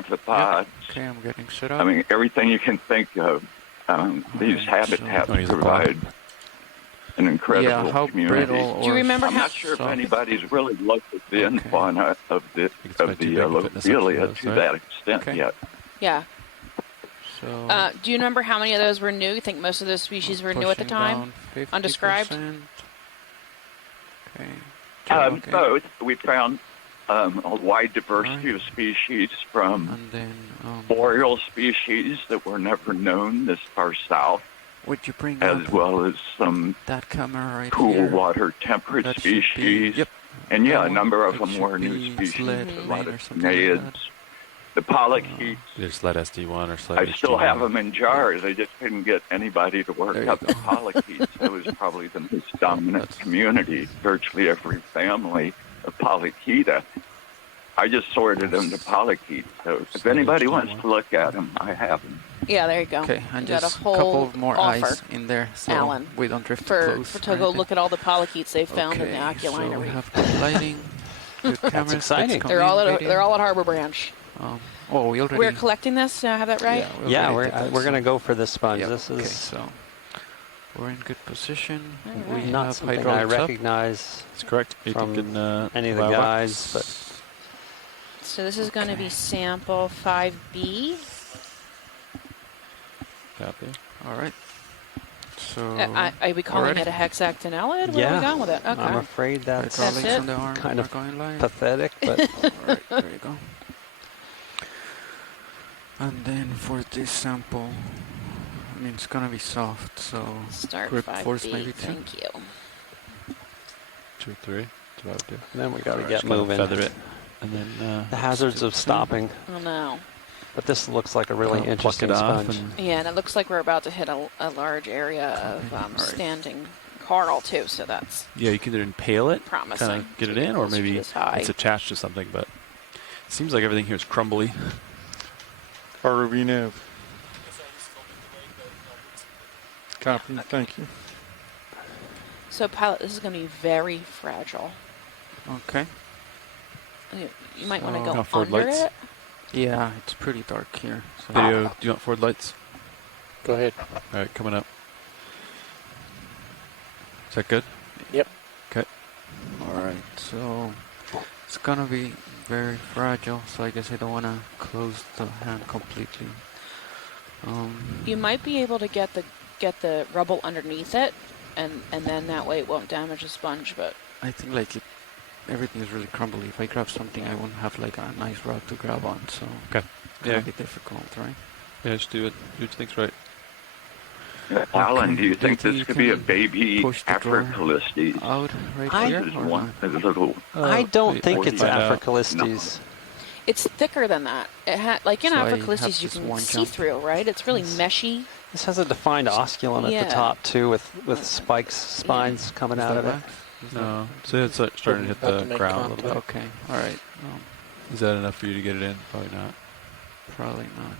amphipods. Okay, I'm getting set up. I mean, everything you can think of. These habitats provide an incredible community. Do you remember I'm not sure if anybody's really looked at the fauna of the Lobelia to that extent yet. Yeah. So, do you remember how many of those were new? You think most of those species were new at the time? Undescribed? Okay. Both. We found a wide diversity of species, from boreal species that were never known this far south, would you bring as well as some that camera right cool here? water temperate That should species. be, And a number of it them were should new be species, sled a lot rain or of something like naiads. that. The polychaetes, Either sled SD1 or sled I still HD1. have them in jars. I just couldn't get anybody to work up the polychaetes. That was probably the most dominant community. Virtually every family of polychaeta. I just sorted them to polychaetes. So if anybody wants to look at them, I have them. Yeah, there you go. Okay, and you got just a a whole couple of more offer, eyes in there, so Alan, we don't drift too for close. to go look at all the polychaetes they found in the Okay, so Okeanos we reef. have good lighting, good cameras. exciting. They're all at Harbor Branch. Oh, we already. We're collecting this. Do I have that right? Yeah, we're going to go for this sponge. Yep, This okay, is so we're in good position. All We right. not have something I hydraulics up. recognize That's correct. from any of the Wow. guys, but So this is going to be sample 5B. Copy. All right. So Are we calling already? it a hexactinellid? Where are yeah, we going with it? Okay. I'm afraid that's hydraulics it. on the arm kind are of going live. pathetic, but All right, there you go. And then for this sample, I mean, it's gonna be soft, so Start grip 5B. force maybe 2. Thank you. 2 or 3. That's what I would do. and then we got to Just get kinda moving. Feather it, and then The hazards of stopping, Oh no. but this looks like a really pluck interesting it off sponge. and Yeah, and it looks like we're about to hit a large area of Alright. standing coral too, so that's yeah, you can either impale it, promising. kind of get to it get in, or closer to maybe this high. it's attached to something. But it seems like everything here is crumbly. ROV nav. Copy. Thank you. So pilot, this is going to be very fragile. okay. You might want to So- go forward under lights? it. Yeah, it's pretty dark here. So Video, do you want forward lights? Go ahead. All right, coming up. Is that good? Yep. Okay. all right, so it's gonna be very fragile. So I guess I don't want to close the hand completely. You might be able to get the rubble underneath it, and then that way it won't damage the sponge. But I think like everything is really crumbly. If I grab something, I won't have like a nice rod to grab on. So Okay. it's gonna Yeah. be difficult, right? Yeah, just do it. Do what you think's right. Alan, do you Do you think think this you could be a can baby push the drawer Africalyptes? Out right I- here This is or one not? a little. I don't wait, think I can it's find out. Africalyptes. it's thicker than that. Like in So I have Africalyptes, you this can one see jump. through, right? It's really meshy. This has a defined osculum at Yeah. the top too, with spikes, spines coming Is out that of it. max? Is No, so it's starting to hit About the to make ground a little that- bit. okay, all right. Is that enough for you to get it in? Probably not. Probably not.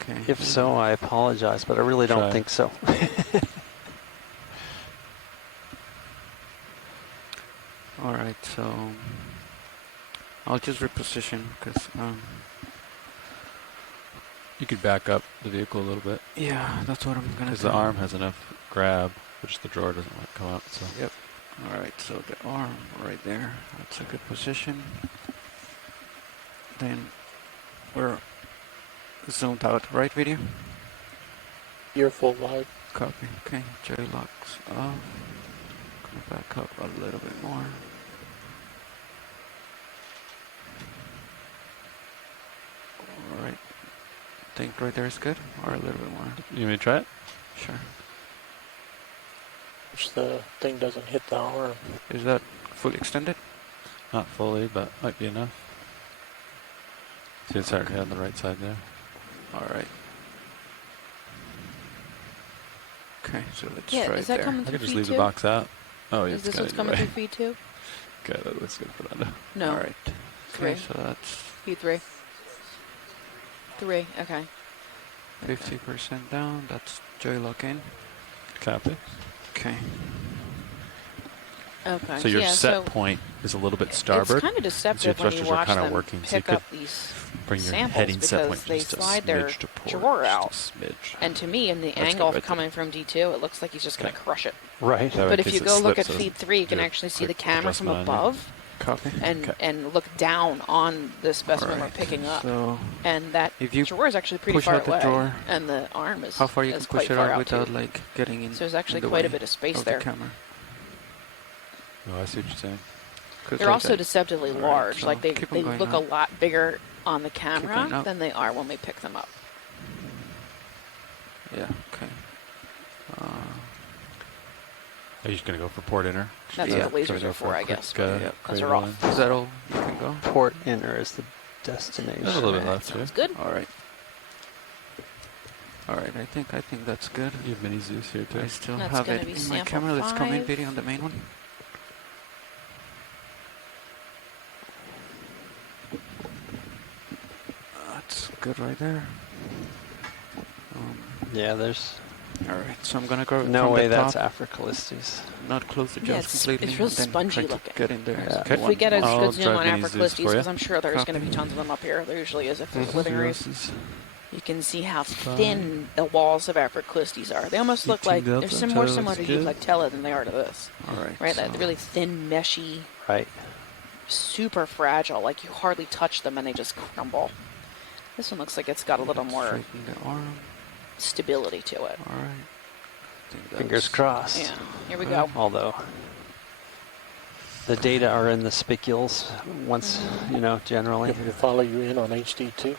Okay. If so, I apologize, but I really don't Try. think so. All right, so I'll just reposition because You could back up the vehicle a little bit yeah, that's what I'm gonna because do. the arm has enough grab, which the drawer doesn't want to come up. So Yep. All right, so the arm right there. That's a good position. Then we're zoomed out, right, video? You're full wide. Copy. Okay, J locks off. Gonna back up a little bit more. All right. Think right there is good, or a little bit more. you want me to try it? Sure. Which the thing doesn't hit the arm. Is that fully extended? Not fully, but might be enough. See, it's already on the right side there. All right. Okay, so let's Yeah, try is it that there. coming I through could just feed leave two? the box out. Oh, yeah, Is it's this got what's it coming anyway. through feed two? Okay, that looks good for that. No. All right. Three. Okay, so that's Feed three. Three. Okay. 50% down. That's J lock in. Copy. Okay. Okay. So your yeah, set so point is a little bit starboard. It's kind of deceptive when you thrusters are watch kinda them working, so you pick up could these Bring your samples heading set because point they just a slide their smidge to port. drawer out. Just a smidge. And to me, in the That's angle good right coming from D2, it looks like he's just going to Okay. crush it. Right. That way But in if you case it go look at slips, feed 3, you can do a actually see the quick camera from adjustment on it. above Copy. and look down on the specimen we're Alright, picking up. So And that if you drawer is actually pretty push far out the away, drawer, and the arm is how far you is can push quite it far out out without too. like getting in? So there's actually in the quite a way bit of space of there. The camera. Oh, I see what you're saying. 'Cause They're like also that- deceptively Alright, large. so Like they keep 'em they going look up. a lot bigger on the going camera up. than they are when we pick them up. Yeah. Okay. Are you just going to go for port inner? That's Yeah. what the Can we lasers go are for, a I quick, guess. Yeah, Those cradle are off. in? Is that all you can go? Port inner is the destination. There's a little bit Alright, left here. sounds good. All right. All right. I think that's good. You have mini Zeus here too. I still That's have gonna it be in my sample camera. Let's come in 5. video on the main one. That's good right there. Yeah, there's All right, so I'm gonna go no from way the that's top, Africalistes. not close the Yeah, jaws completely, it's real and then spongy try to looking. get in there. Yeah. So Okay. If we get a I'll good zoom drive on mini Zeus Africalistes, for you. because I'm sure there's going to Copy. be tons of them up here. There usually is if there's living rates. Zeus is You can see how thin the walls of Africalistes are. They almost look 18 like they're delta, more so similar looks to good. Eulactella than they are to this. All right, Right? so That really thin, meshy, Right. super fragile. Like you hardly touch them and they just crumble. This one looks like it's got a little more straighten the arm. stability to it. All right. I think Fingers that's- crossed. Yeah. Here we go. Although the data are in the spicules once, Mm-hmm. you know, generally. You want me to follow you in on HD2?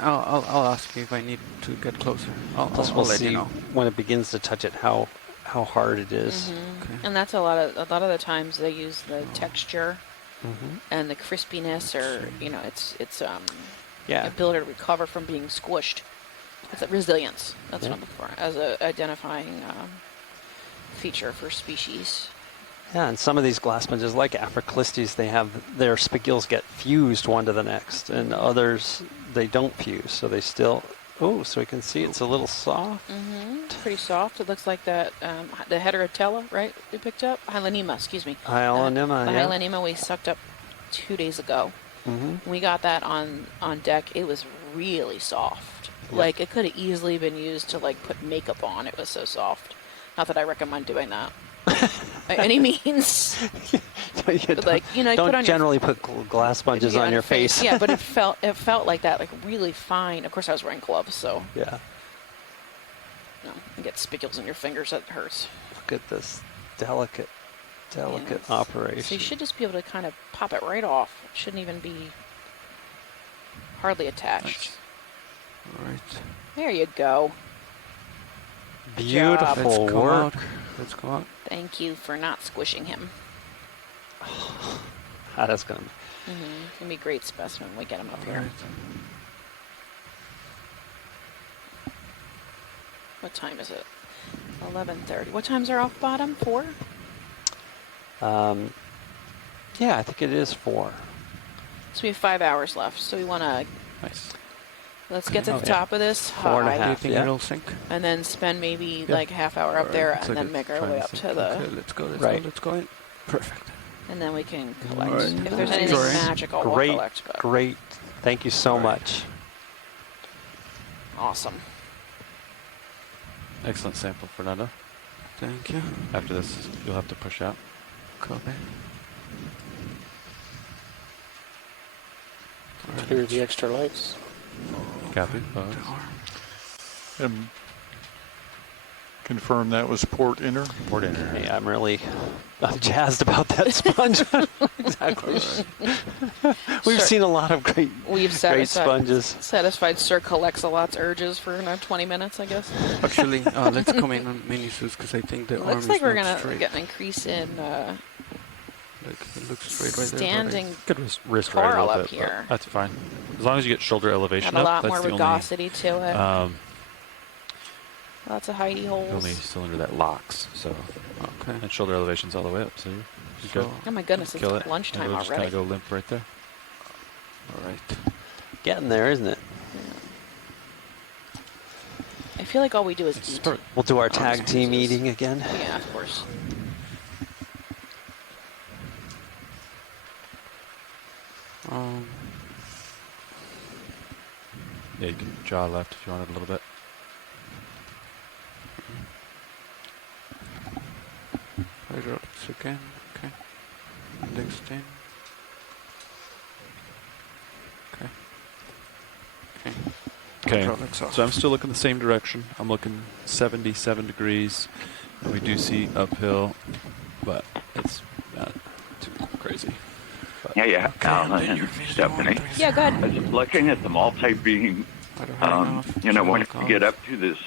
I'll ask you if I need to get closer. Plus, I'll we'll let see you know. when it begins to touch it how hard it is. Okay. And that's a lot of the times they use the texture Mhm. and the crispiness, or you know, it's Yeah. ability to recover from being squished. It's a resilience. That's Yeah. what I'm looking for as a identifying feature for species. Yeah, and some of these glass sponges, like Africalistes, they have their spicules get fused one to the next, and others they don't fuse, so they still. Oh, so we can see it's a little soft. It's pretty soft. It looks like that the Heterotella, right? We picked up Hylanema, excuse me. Hylanema, The yeah. Hylanema we sucked up 2 days ago. Mm-hmm. We got that on deck. It was really soft. Yeah. Like it could have easily been used to like put makeup on. It was so soft. Not that I recommend doing that by any means. But like you know, you don't put on generally put glass sponges yeah, on your face. Yeah, but it felt like that, like really fine. Of course, I was wearing gloves, so Yeah. you know, you get spicules in your fingers. That hurts. Look at this delicate Yes. operation. So you should just be able to kind of pop it right off. It shouldn't even be hardly attached. All right. There you go. Beautiful Let's go work. out. Let's go out. Thank you for not squishing him. That's gonna. Gonna be a great specimen when we get him up All here. right. What time is it? 11:30. What time's our off bottom? 4? Yeah, I think it is 4. So we have 5 hours left. So we want to Nice. let's get to Oh, the yeah. top of this 4 and a high, Do you half. think Yeah. it'll sink? and then spend maybe Yeah. like half hour up Alright, there, looks and like then it's make our trying way to up sink. to the. Okay, let's go. Let's Right. go. Let's go in. Perfect. And then we can collect. All right. If there's anything Great. magical, we'll Great, collect. But great. Thank you so All right. much. awesome. Excellent sample, Fernando. Thank you. After this, you'll have to push out. Copy. Here are the extra lights. Copy. Pause. Confirm that was port inner. Port in. Hey, I'm jazzed about that sponge. Exactly. We've Sir, seen a lot of great sponges. Satisfied Sir Collects-a-Lot's urges for 20 minutes, I guess. Actually, let's come in on mini-suits because I think the arm Looks is like we're not gonna straight. get an increase in Like, it looks straight right there. standing Good wrist right a Carl little up bit, but here. that's fine. As long as you get shoulder elevation Got a up, lot that's more the rugosity to it. only, Lots of hidey the holes. only cylinder that locks. So, Okay. and shoulder elevation's all the way up, so you're good. So, Oh my goodness, it's Kill it. lunchtime and it'll just already. kind of go limp right there. all right. Getting there, isn't it? I feel like all we do is eat. We'll do our tag team eating again. Yeah, of course. Yeah, you can jaw left if you wanted a little bit. Hydraulics again. Okay. Index 10. Okay. Okay. Okay, Hydraulics off. so I'm still looking the same direction. I'm looking 77 degrees. And we do see uphill, but it's not too crazy. But Yeah, Alan and Stephanie. Yeah, go I ahead. was looking at the multi-beam. You know, when you get up to this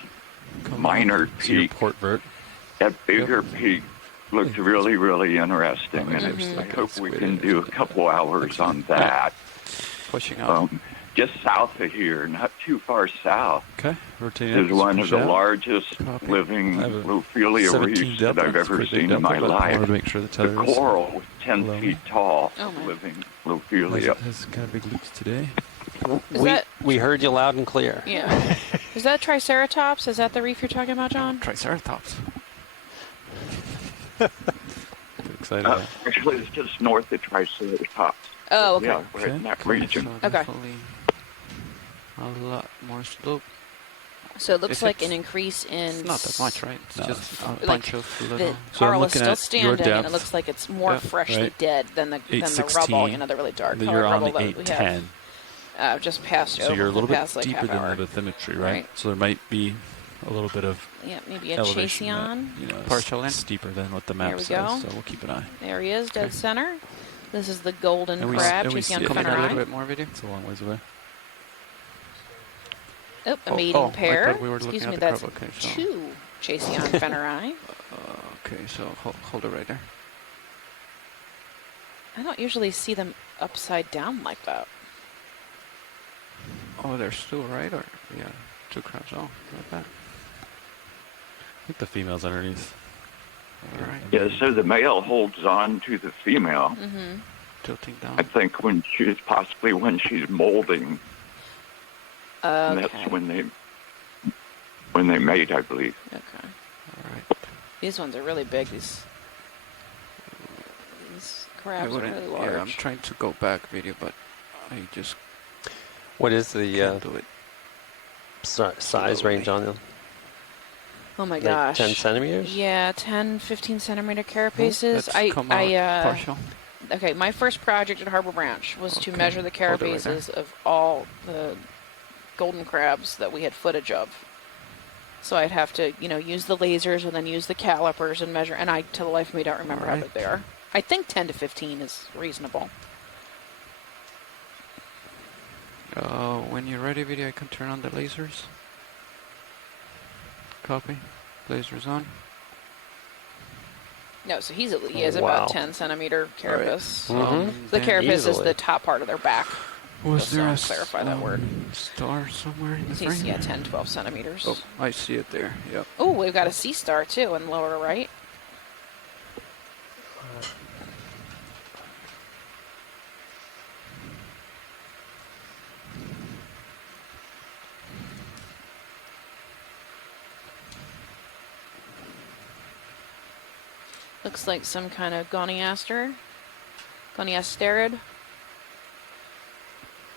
minor see your peak, port vert. that bigger peak looks really, really interesting. And Mm-hmm. I hope we can do a couple hours on that. Pushing out. Just south of here, not too far south, Okay, rotating is up, one of push the out. largest Copy. living I have a Lophelia 17 reefs delta. that I've That's a ever pretty big seen in my delta, but I wanted life. to make sure the The tether is coral was 10 below. feet tall, Oh, my. living has, Lophelia. has kind of big loops today. We heard you loud and clear. Yeah. Is that Triceratops? Is that the reef you're talking about, John? Triceratops. Get excited. about it. Actually, it's just north of Triceratops. Oh, okay. Yeah, we're in that region. So Okay. definitely a lot more slope. So it looks If like it's- an increase in. It's not that much, right? It's No, just it's a not. bunch Like, of The little. So I'm coral is looking still at your standing, and it depth. looks like it's more Yeah. freshly Right. dead than the rubble, 816. the really dark Then colored you're on rubble the that we have 810. just passed So over you're a little the bit past, like, deeper half than hour. the bathymetry, right? Right. So there might be a little bit of Yeah, maybe a elevation that, Chasion. you know, is Partial in. steeper than what the There map we says. go. So we'll keep an eye. There he is, dead Okay. center. This is the golden And we crab, and we chasing see on it. Come in a Fenner little Eye. bit more video. It's a long ways away. Oh, a Oh, mating oh, I pair. thought we were looking Excuse at me, the that's crab. Okay, so- two chasing on Fenner Eye. Okay, so hold it right there. I don't usually see them upside down like that. Oh, there's two, right? Or yeah, two crabs. Oh, not bad. I think the female's underneath. All right, Yeah, so the male holds on to the female. Mm-hmm. tilting I down. think when she's molding, and Okay. that's when they mate, I believe. Okay. All right. These ones are really big. These I crabs are wouldn't. really Yeah, I'm large. trying to go back video, but I just What is the can't do it. size range on them? Oh my Like gosh. 10 centimeters? Yeah, 10, 15 centimeter carapaces. Let's come out partial. Okay, my first project at Harbor Branch was to Okay, measure the hold it right carapaces of all the golden crabs that we had footage of. So I'd have to, use the lasers and then use the calipers and measure. And I, to the life of me, don't remember how Alright. big they are. I think 10 to 15 is reasonable. When you're ready, video, I can turn on the lasers. Copy. Lasers on. No, so he is Wow. about 10 centimeter carapace. Mhm. The then carapace is Easily. the top part of their back. Was Just there so a I'll clarify that word. star somewhere in the He's, frame? yeah, 10, 12 centimeters. Oh, I see it there. Yep. Oh, we've got a sea star too in lower right. Looks like some kind of goniasterid.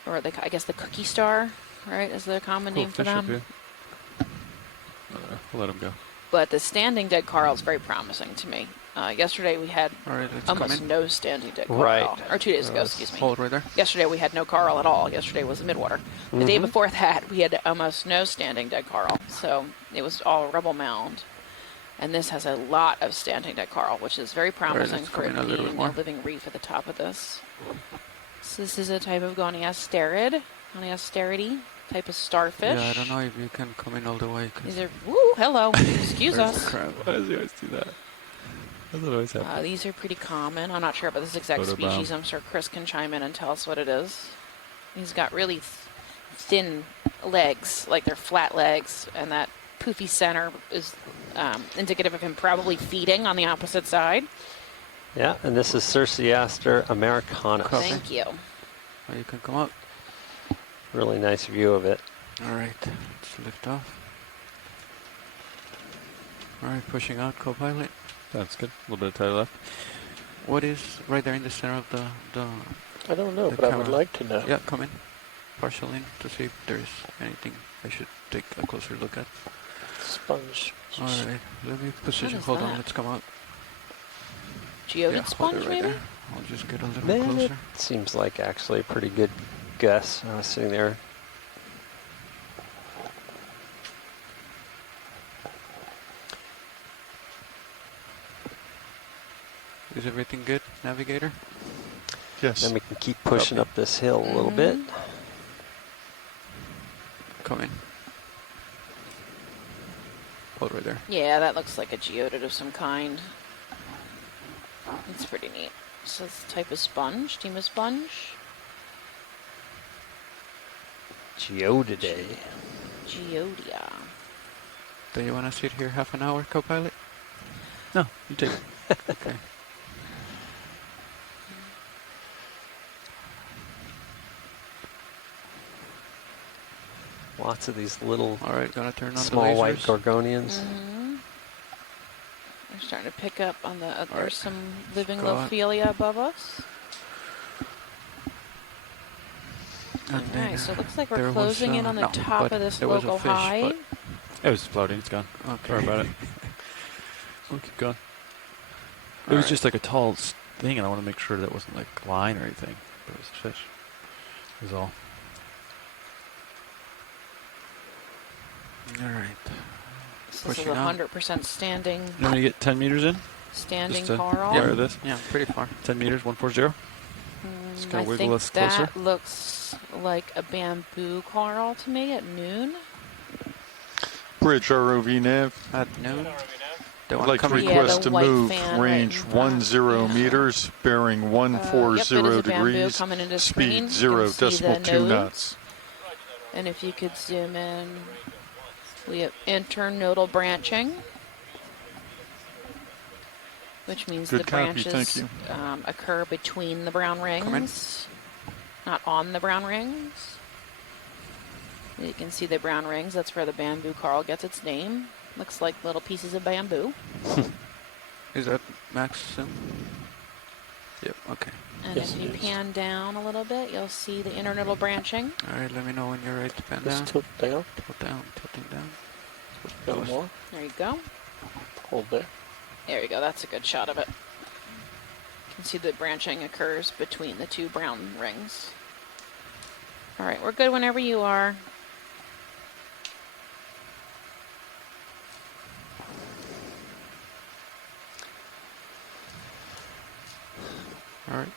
Or I guess the cookie star, right, is the common Cool name for fish up them. here. We'll let him go. But the standing dead coral is very promising to me. Yesterday we had All right, let's almost come in. no standing dead coral. Right. Or 2 days ago, excuse me. Hold right there. Yesterday we had no coral at all. Yesterday was midwater. The day before that we had almost no standing dead coral. So it was all rubble mound. And this has a lot of standing dead coral, which is very promising let's for come it in a little being bit more. a living reef at the top of this. So this is a type of goniasterid type of starfish. Yeah, I don't know if you can come in all the way. 'Cause These are, hello, excuse there's us. a crab. Why does he always do that? Does it always happen? These are pretty common. I'm not sure about this exact Photobomb. species. I'm sure Chris can chime in and tell us what it is. He's got really thin legs, like they're flat legs, and that poofy center is indicative of him probably feeding on the opposite side. Yeah, and this is Cerciaster americanus. Copy. Thank you. Oh, you can come up. Really nice view of it. All right, let's lift off. All right, pushing out, co-pilot. That's good. A little bit of tide left. What is right there in the center of the I don't know, The but I would camera. like to know. yeah, come in. Partial in to see if there's anything I should take a closer look at. Sponge. All right, let me position. is Hold that? on, let's come out. Geoded hold sponge, it right maybe? there. I'll just get a little Man, it closer. seems like actually a pretty good guess. I was sitting there. Is everything good, navigator? Yes. Then we can keep pushing up this hill a little bit. Come in. Hold right there. Yeah, that looks like a geodid of some kind. It's pretty neat. So it's a type of sponge, team of sponge. Geodidae. Geodia. Do you want to sit here half an hour, co-pilot? No, you take it. Okay. Lots of these little All right, gonna turn on small the white lasers. gorgonians. They're starting to pick up on the. right, There's some living go on. Lophelia above us. And then, Nice. So it looks like there we're was, closing in on the no, top but of this there was a local fish, high. but- It was floating. It's gone. Okay. Sorry about it. We'll keep going. It All was right. just like a tall thing, and I want to make sure that wasn't like a line or anything. But it was a fish. Is all. All right. This is Pushing out. 100% standing You want me to get 10 meters in? standing Just to coral. wire this? Yeah, pretty far. 10 meters, 140. Just gonna I wiggle think us closer. that looks like a bamboo coral to me at noon. Bridge ROV nav. At noon. The I'd one like to coming. Yeah, request the to white move fan range right in front. 10 meters, bearing Yep, 140 it is a bamboo degrees, coming into screen. speed You can see the 0.2 nodes. knots. And if you could zoom in, we have internodal branching, which means Good the copy, branches thank you. occur between the brown rings, not on the brown rings. You can see the brown rings. That's where the bamboo coral gets its name. Looks like little pieces of bamboo. Is that max zoom? Yep, okay. And Yes, if it you is. pan down a little bit, you'll see the internodal branching. All right, let me know when you're ready to pan Just down. tilt down. Tilt down, tilting down. A little more. There you go. Hold there. There you go. That's a good shot of it. You can see the branching occurs between the two brown rings. All right, we're good whenever you are. All right.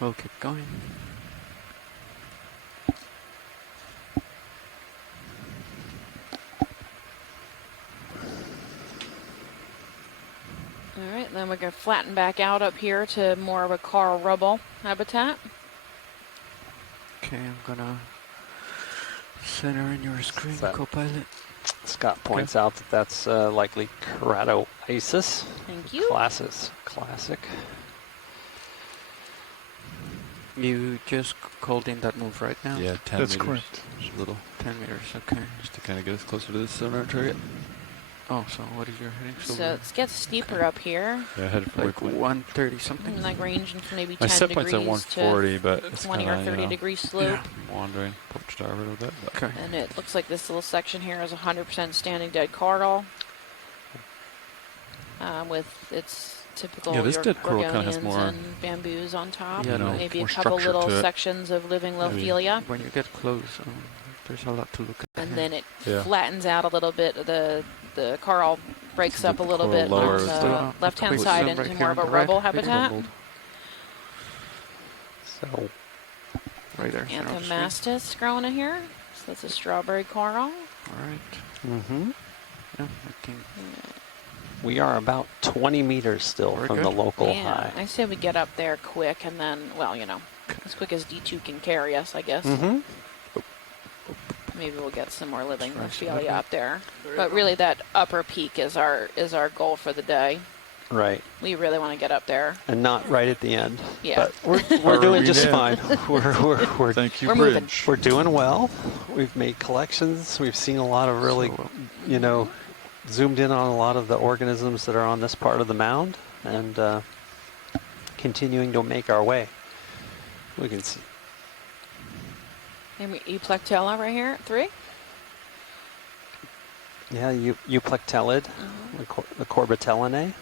We'll keep going. All right, then we're going to flatten back out up here to more of a coral rubble habitat. Okay, I'm gonna center in your screen, That- co-pilot. Scott points out that that's likely keratoisis. Thank you. Classic. You just called in that move right now? Yeah, 10 That's meters. correct. Just a little, 10 meters, okay. just to kind of get us closer to the sonar target. Oh, so what is your heading? So it gets steeper up here, Yeah, headed for like Waypoint. 130 something. like ranging from maybe My 10 set point's at degrees 140, to but it's 20 kinda, or 30 degree slope. wandering port starboard a little bit. But Okay. And it looks like this little section here is 100% standing dead coral. With its typical Yeah, this dead coral kinda has Oregonians more, and bamboos on top. Yeah, no, Maybe a more couple structure little to it. sections of living Maybe. Lophelia. When you get close, there's a lot to look at. And then it Yeah. flattens out a little bit. The coral breaks So up a the little coral bit lowers on the- the left-hand quick side zoom into right here more of on a the right, rubble big habitat. rumbled. So Right there. center of the screen. Anthomastus growing in here. So that's a strawberry coral. All right. mhm. Yeah, I think We are about 20 meters still Very from good. the local Yeah, high. I say we get up there quick and then, well, as quick as D2 can carry us, I guess. Mm-hmm. Maybe we'll get some more living Try some Lophelia living. up there. But really, that upper peak is our goal for the day. Right, We really want to get up there. and not right at the end. Yeah. But we're doing we just there? fine. We're Thank you, We're moving. Bridge. we're doing well. We've made collections. We've seen a lot of really, zoomed in on a lot of the organisms that are on this part of the mound, and continuing to make our way. We can see. And Euplectella right here at 3. Yeah, Euplectellid, the Corbitellinae.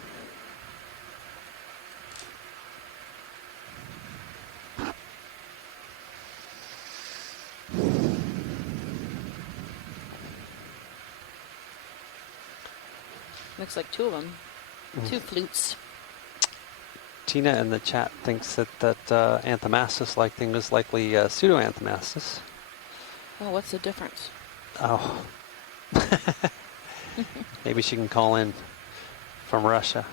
Looks like 2 of them. 2 flutes. Tina in the chat thinks that Anthomastus-like thing was likely Pseudoanthomastus. Oh, what's the difference? Oh. Maybe she can call in from Russia.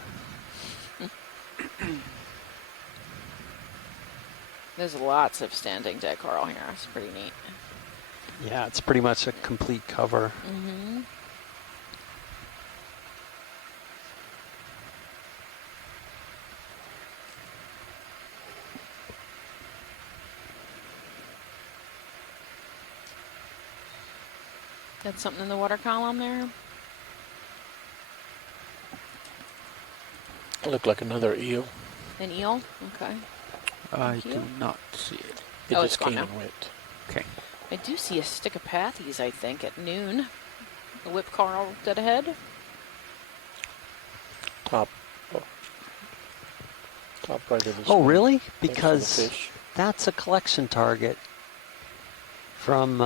There's lots of standing dead coral here. It's pretty neat. Yeah, it's pretty much a complete cover. Mm-hmm. Got something in the water column there? Looked like another eel. An eel? Okay. I you. do not see it. It Oh, just it's gone came now. and went. Okay. I do see a Stichopathes, I think, at noon. The whip coral dead ahead. Top right of the Oh, screen, really? next to the Because fish. that's a collection target from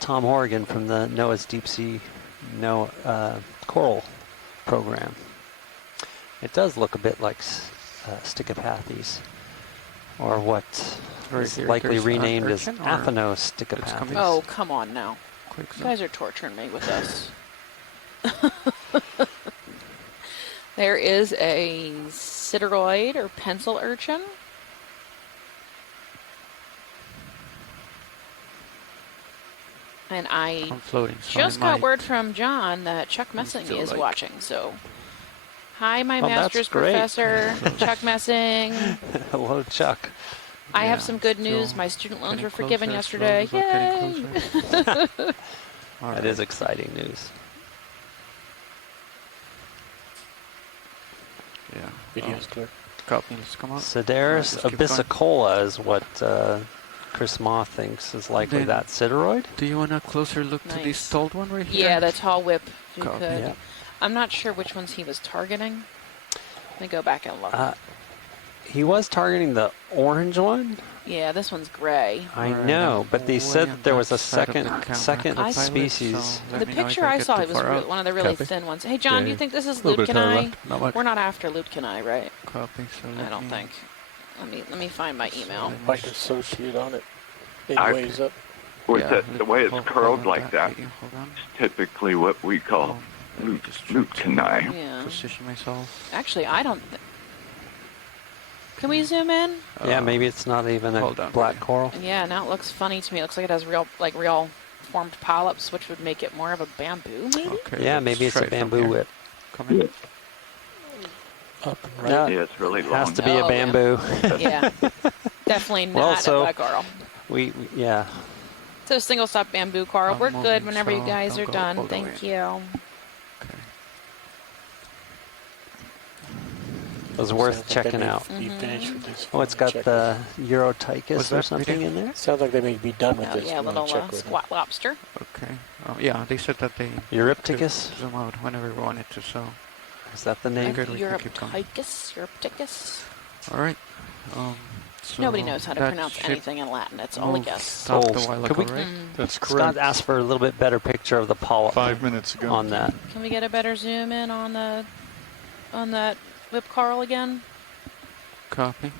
Tom Horgan from the NOAA's Deep Sea Coral program. It does look a bit like Stichopathes, or what Right is here, likely there's an renamed as urchin, or Aphanos it's Stichopathes. coming? Oh, come on now. Quick You zoom. guys are torturing me with this. There is a sideroid or pencil urchin. And I I'm floating. So just I got might- word from John that Chuck Messing still is like- watching, so hi, my Oh, that's master's great. professor, Chuck Messing. Hello, Chuck. I have Yeah, some good news. still My student loans getting were forgiven closer, yesterday. slowly, but Yay! getting closer. All That right. is exciting news. Yeah. Video's clear. Copy. Let's come on. Sideris Just keep going. abyssacola is what Chris Moth thinks is likely Then- that sideroid. Do you want a closer look to Nice. this stalled one right here? Yeah, the tall whip. If you Copy. could. Yeah. I'm not sure which ones he was targeting. Let me go back and look. He was targeting the orange one. Yeah, this one's gray. I Alright, know, I'm but they way said on that there was that a side of the second camera. species. So let The me know if picture I I get saw too it was far out. one of the really Copy. thin ones. Hey, John, do you Okay. think this is Little bit Lutecani? left. Not much. We're not after Lutecani, right? Copy. So I don't think. Let me find my email. Might associate on it. It I- weighs up. With Yeah, the way it's hold curled on like that, maybe. Hold on. it's typically what we call Let me just Lutecani. Yeah. position myself. Actually, I don't. Can we zoom in? Yeah, maybe it's not even a hold on, black buddy. coral. Yeah, now it looks funny to me. It looks like it has real formed polyps, which would make it more of a bamboo, maybe? Okay. Yeah, let's maybe it's try a it from bamboo here. whip. Come in. Up and right. Yeah, Yeah, it's really it long. has to be a Oh, yeah. bamboo. Yeah. Definitely Well, not so- a black coral. Yeah. So single stop bamboo coral. I'm We're moving, good whenever you so guys don't are go done. all the Thank way. you. Okay. was worth Sounds like they checking may out. Be finished with this. Oh, it's got Check the Was Eurotychus or that something video? in there. it. Sounds like they may be done with Oh, this. yeah, You wanna little check with squat lobster. Okay. Yeah, they said that they Eurypticus? could zoom out whenever we wanted to. So, Is that the name? Good, we can keep going. Europticus. all right. So Nobody knows how to that pronounce ship anything in Latin. It's all a moved guess. Stopped Oh, a while could ago, we- right? That's Scott correct. asked for a little bit better picture of the polyp 5 minutes ago. on that. Can we get a better zoom in on that whip coral again? Copy.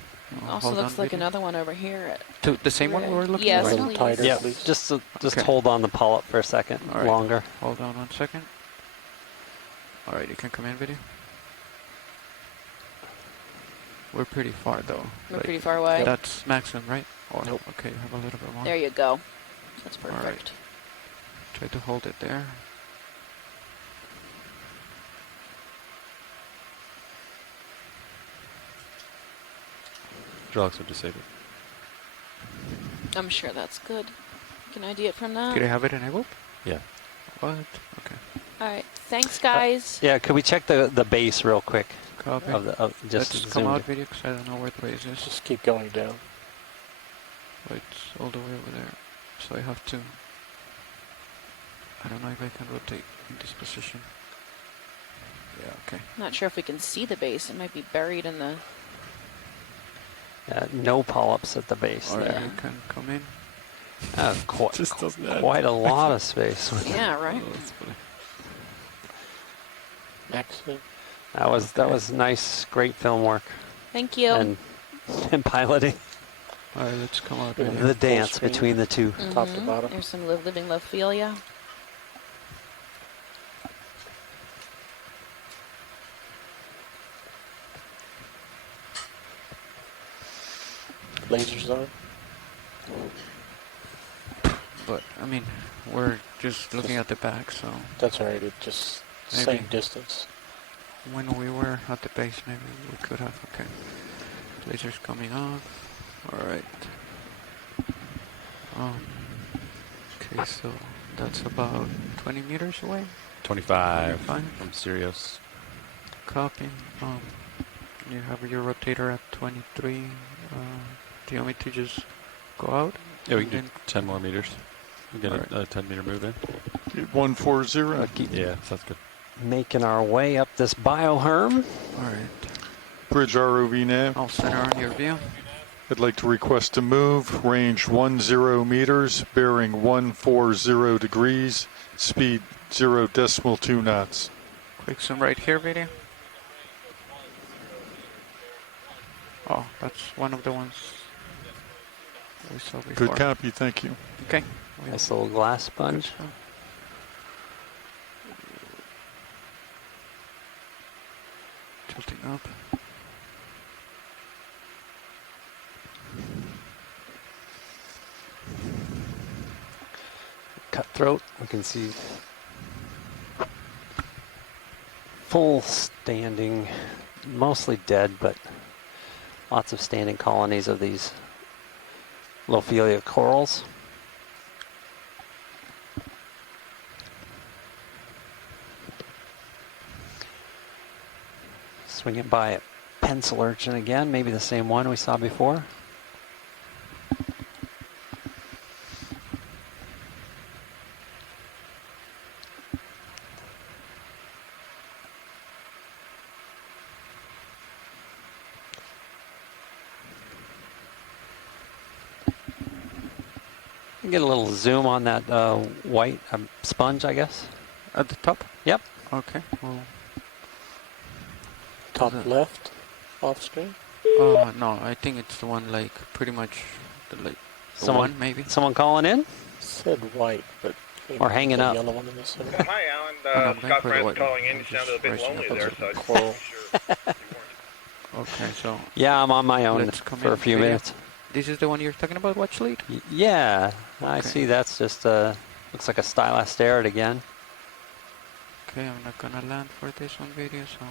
Also Hold looks on, like video. another one over here. The same one we were looking Yeah, at? A it's little really tighter, Yeah, please. just Okay. hold on the polyp for a second All right. longer. Hold on 1 second. All right, you can come in, video. We're pretty far though. We're Like, pretty far away. That's maximum, right? Or Nope. Okay, you have a little bit more. There you go. That's All right. perfect. Try to hold it there. Hydraulics are disabled. I'm sure that's good. Can I do it from that? Did I have it enabled? Yeah. What? Okay. All right. Thanks, guys. Yeah, could we check the base real quick? Copy. Just Let's come zoomed out in. video because I don't know where the base is. Just keep going down. But it's all the way over there. So I have to... I don't know if I can rotate in this position. Yeah, okay. Not sure if we can see the base. It might be buried in the... No polyps at the base All right, there. you can come in. Just doesn't add. Quite a lot of space. Yeah, right. Oh, that's funny. Excellent. That was nice, great film work Thank you. and piloting All right, let's come out Yeah. video. the dance screen. between the two. Top to bottom. There's some living Lophelia. Lasers on. But, I mean, we're just looking at the back, so That's alright. It just Maybe. same distance. when we were at the base, maybe we could have. Okay. Lasers coming off. All right. Okay, so that's about 20 meters away. 25 Fine. from Sirius. Copy. You have your rotator at 23. Do you want me to just go out? Yeah, we And can do 10 more meters. We get Alright. a 10 meter move in. 140. Keep Yeah, sounds good. making our way up this bioherm. All right. Bridge ROV nav. I'll center on your view. I'd like to request a move, range 10 meters, bearing 140 degrees, speed 0.2 knots. Quick zoom right here, video. Oh, that's one of the ones we saw before. Good copy, thank you. Okay. Nice little glass sponge. Tilting up. Cutthroat. We can see full standing, mostly dead, but lots of standing colonies of these Lophelia corals. Swinging by a pencil urchin again, maybe the same one we saw before. Get a little zoom on that white sponge, I guess. At the top? Yep. Okay. Well, Top The- left, off screen. no, I think it's the one like pretty much the the Someone- one maybe. Someone calling in? Said white, but maybe Or hanging the up. Yellow one in the center. Hi, Alan. I'm going Scott for the Francis white calling one. in. You I'm sounded a just bit raising lonely up there, a so I just coral. wasn't sure if you weren't. Okay, so Yeah, I'm on my own Let's come for in a few video. minutes. this is the one you're talking about, watch lead? Yeah, I Okay. see that's just looks like a stylosterid again. Okay, I'm not gonna land for this on video, so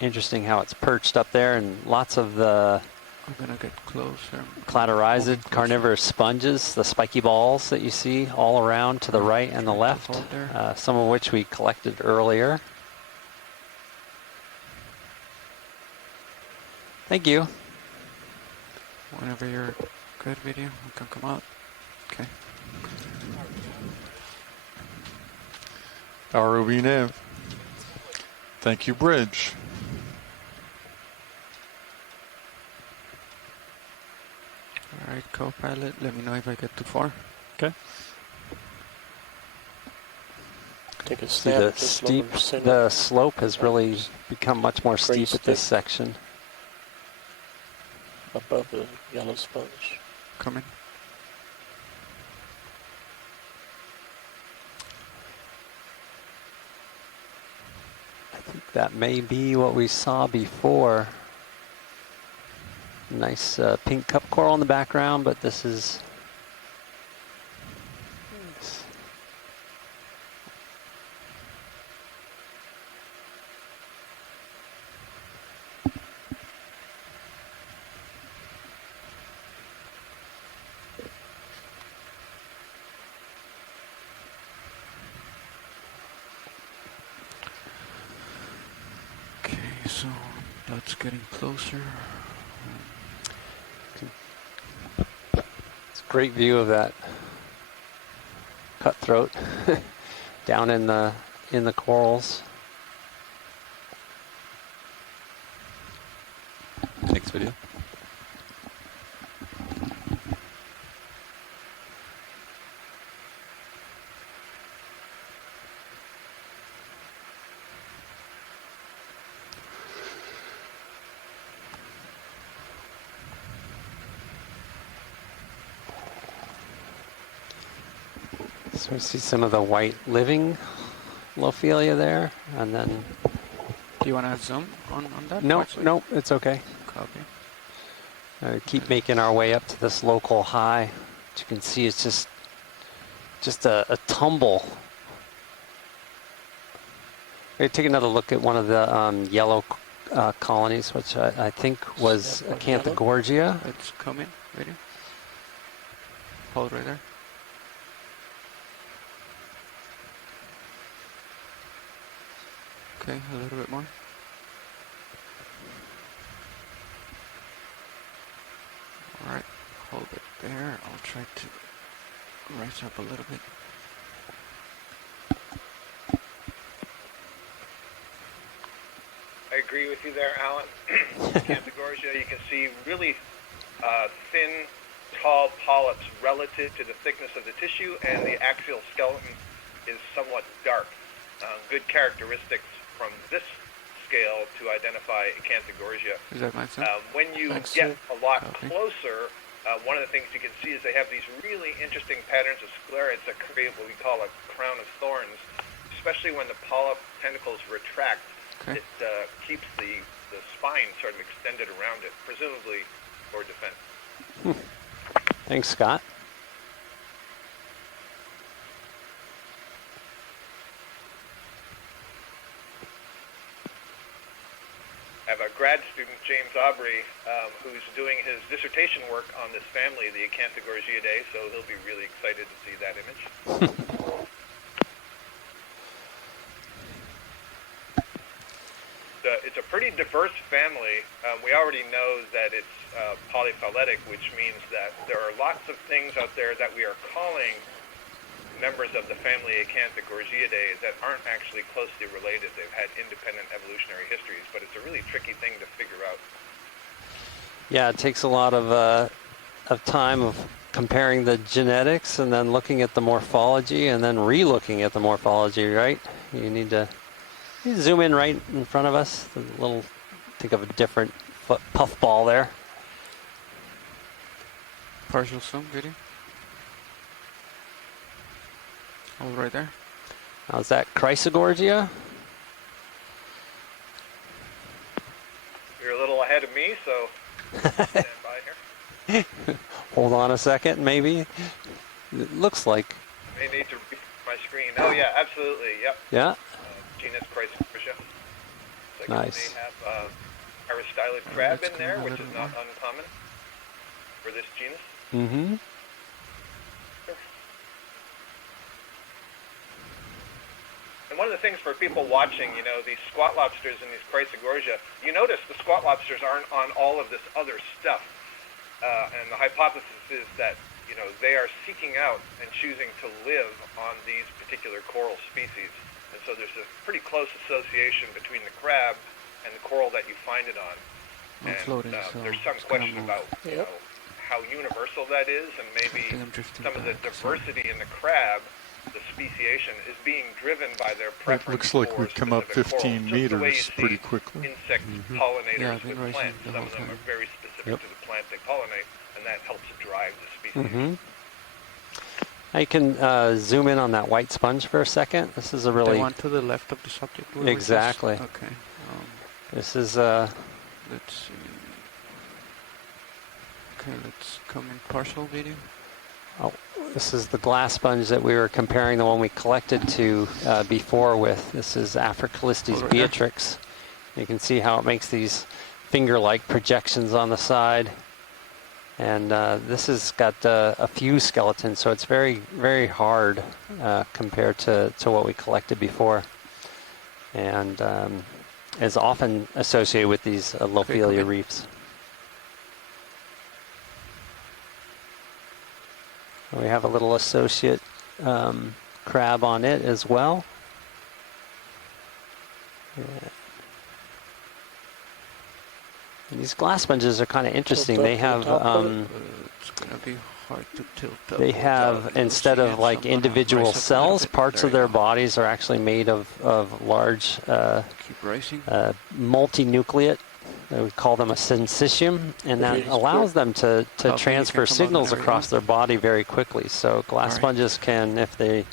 Interesting how it's perched up there, and lots of the I'm gonna get closer. cladorized Moving closer. carnivorous sponges, the spiky balls that you see all around to the right and the Try to left, hold there. some of which we collected earlier. Thank you. Whenever you're good, video, you can come out. Okay. ROV nav. Thank you, bridge. All right, co-pilot, let me know if I get too far. Okay. Take a See snap. the just steep, lower center. the slope has really become much more Pretty steep at this steep. section. Above the yellow sponge. Coming. I think that may be what we saw before. Nice pink cup coral in the background, but this is... Okay, so that's getting closer. It's a great view of that cutthroat down in the corals. Next video. So we see some of the white living Lophelia there, and then Do you want to zoom on that? no, Actually? no, it's okay. Copy. Keep making our way up to this local high. As you can see, it's just a tumble. Okay, take another look at one of the yellow colonies, which I think was Acanthogorgia. It's coming. Ready? Hold right there. Okay, a little bit more. Alright, hold it there. I'll try to rise up a little bit. I agree with you there, Alan. Acanthogorgia, you can see really thin, tall polyps relative to the thickness of the tissue, and the axial skeleton is somewhat dark. Good characteristics from this scale to identify Acanthogorgia. Is that my son? When you get a lot closer, one of the things you can see is they have these really interesting patterns of sclerids that create what we call a crown of thorns, especially when the polyp tentacles retract. Okay. It keeps the spine sort of extended around it, presumably for defense. Thanks, Scott. I have a grad student, James Aubrey, who's doing his dissertation work on this family, the Acanthogorgiidae, so he'll be really excited to see that image. It's a pretty diverse family. We already know that it's polyphyletic, which means that there are lots of things out there that we are calling members of the family Acanthogorgiidae that aren't actually closely related. They've had independent evolutionary histories, but it's a really tricky thing to figure out. Yeah, it takes a lot of time of comparing the genetics and then looking at the morphology and then re-looking at the morphology, right? You need to zoom in right in front of us. A little, think of a different puffball there. Partial zoom video. Hold right there. Now, is that Chrysogorgia? You're a little ahead of me, so stand by here. Hold on a second, maybe. It looks like. May need to refresh my screen. Oh yeah, absolutely. Yep. Yeah. Genus Chrysogorgia. Nice. They have aristylid crab in there, which is not uncommon for this genus. Mm-hmm. And one of the things for people watching, you know, these squat lobsters and these Chrysogorgia, you notice the squat lobsters aren't on all of this other stuff. And the hypothesis is that, you know, they are seeking out and choosing to live on these particular coral species. And so there's a pretty close association between the crab and the coral that you find it on. I'm floating, so there's some it's gonna question move. about, you know, how universal that is, and maybe I think I'm drifting some of the back, diversity in the crab, the speciation, is being driven by their It preference looks like for we've come up specific 15 corals, just the way you meters see pretty quickly. insect Yeah, pollinators I've been with racing plants. the Some whole of them time. are very specific to the plant they pollinate, and that helps drive the species. Mm-hmm. I can zoom in on that white sponge for a second. This is a The really one to the left of the subject. we were just- Exactly. Okay. This is Let's see. Okay, let's come in partial video. this is the glass sponge that we were comparing the one we collected to before with. This is Africalistes Over here. beatrix. You can see how it makes these finger-like projections on the side. And this has got a few skeletons, so it's very, very hard compared to what we collected before. And is often associated with these Lophelia reefs. We have a little associate crab on it as well. Yeah. And these glass sponges are kind of interesting. Tilt They up to the have top of it. It's gonna be hard to tilt up. they without have, instead losing of it, like so I'm gonna individual raise up a little cells, bit. parts There of you their go. bodies are actually made of large Keep racing. multinucleate. We call them a syncytium, and that Okay. allows them to Copy, you transfer can come out signals whenever you across want. their body very quickly. So glass Alright. sponges can, if they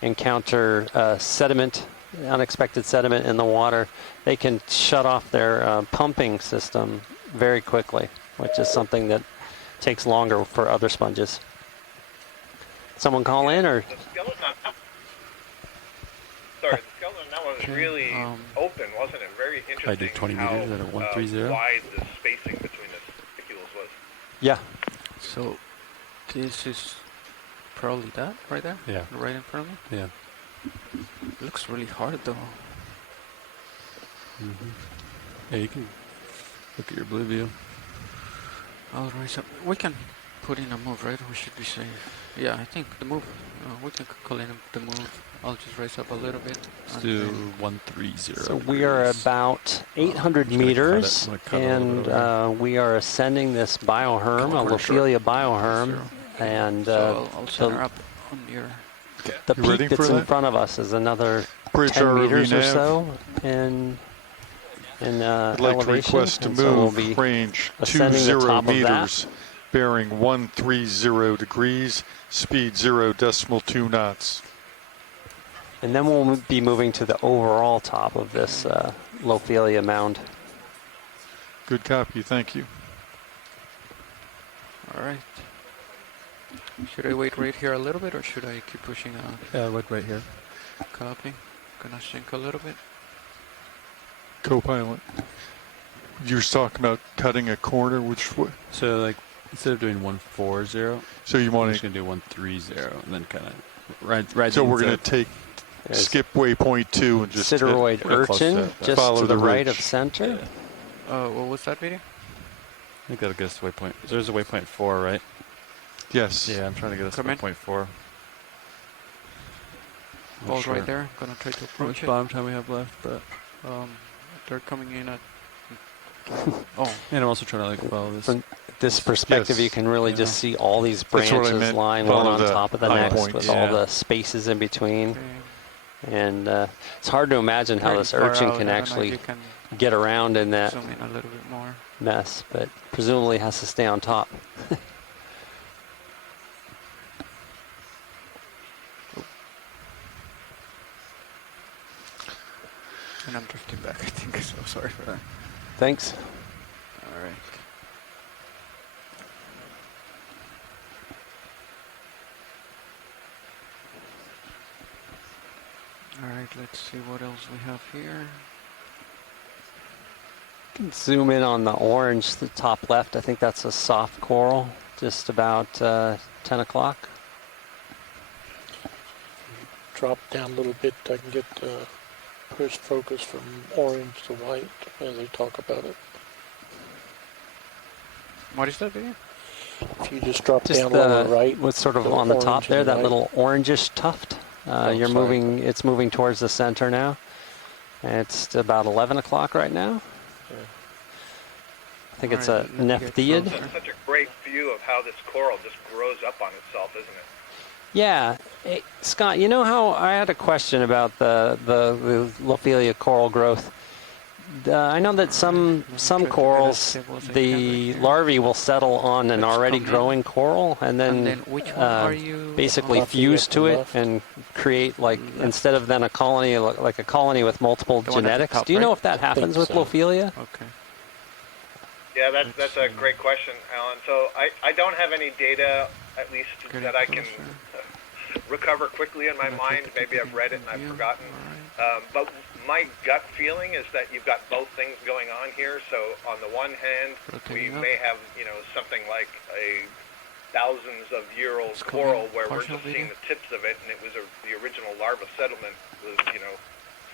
encounter sediment, unexpected sediment in the water, they can shut off their pumping system very quickly, which is something that takes longer for other sponges. Someone call in, or The skeleton on that, sorry, the skeleton on that one was Okay, really open, wasn't it? Very interesting. I did 20 how, meters at a 130. wide the spacing between the spicules was. yeah, So this is probably that right there. Yeah. Right in front of me. Yeah. It looks really hard though. Yeah, you can look at your blue view. All right, so we can put in a move, right? We should be safe. Yeah, I think the move. We can call in the move. I'll just raise up a little bit. Let's and do then- 130. so we are about 800 I'm just gonna meters, cut it. I'm gonna cut it a little and bit over. we are ascending this bioherm, a Quarter short. Lophelia bioherm, and So I'll center the, up on your. the You ready peak that's for in that? front of us is another Bridge 10 ROV meters or nav. so in I'd like to elevation. request to and so we'll move be range ascending the 20 top of that. meters, bearing 130 degrees, speed 0.2 knots. And then we'll be moving to the overall top of this Lophelia mound. Good copy, thank you. All right. Should I wait right here a little bit, or should I keep pushing out? Yeah, look right here. Copy. Gonna sink a little bit. Co-pilot. You were talking about cutting a corner, which way? So like instead of doing 140, So you I'm want just to, gonna do 130 and then kind of right. so we're going to take, There's skip waypoint 2 and just hit Sideroid real close to urchin, it, but just follow to the the right ridge. of center. Yeah. What was that video? I think that'll get us to waypoint. There's a waypoint 4, right? Yes. Yeah, I'm trying to get us to Come in. waypoint 4. Ball's right there. Gonna try to How approach much it. bottom time we have left, but They're coming in at. Oh, and I'm also trying to like follow this. From this perspective, Yes. you can really just see all these That's what I branches meant. lying one Follow on the top of the high next points. with Yeah. all the spaces in between. okay. And it's hard to imagine how Pretty this far urchin out. can I don't know if actually you can get around in that zoom in a little bit more. mess, but presumably has to stay on top. And I'm drifting back, I think, so sorry for that. Thanks. All right. All right, let's see what else we have here. Zoom in on the orange, the top left. I think that's a soft coral, just about 10 o'clock. drop down a little bit, I can get first focus from orange to white as they talk about it. What is that video? If you just drop Just down along the right, what's sort of the on the top orange there, and that white. little orangish tuft. You're sorry. moving. It's moving towards the center now. And it's about 11 o'clock right now. Yeah. I think it's a Alright, let me get Nephtheid. closer. It's such a great view of how this coral just grows up on itself, isn't it? Yeah, hey, Scott. You know how I had a question about the Lophelia coral growth. I know that some corals, the larvae will settle on an already growing coral, and then which one are you basically on? fuse to it Left. and create instead of then a colony like a colony with multiple The one at the genetics. top, Do you know right? if that happens with so. Lophelia? Okay. Yeah, that's a great question, Alan. So I don't have any data, at least Getting that I can closer. recover quickly in my I'm gonna mind. take a Maybe I've read it and I've view. forgotten. Alright. But my gut feeling is that you've got both things going on here. So on the one hand, we Rotating up. may have something like a thousands-of-year-old It's coming coral where we're partial just seeing video. the tips of it, and it was the original larva settlement was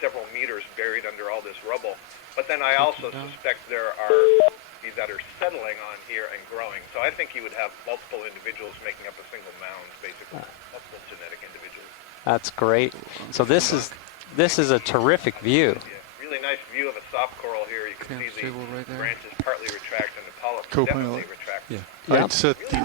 several meters buried under all this rubble. But then I also down. suspect there are species that are settling on here and growing. So I think you would have multiple individuals making up a single mound, basically, multiple genetic individuals. That's great. So this is a terrific view. Yeah, really nice view of a soft coral here. You can Okay, see stable the right there. branches partly retract and the polyps Co-pilot. definitely retract. Yeah. I'd set the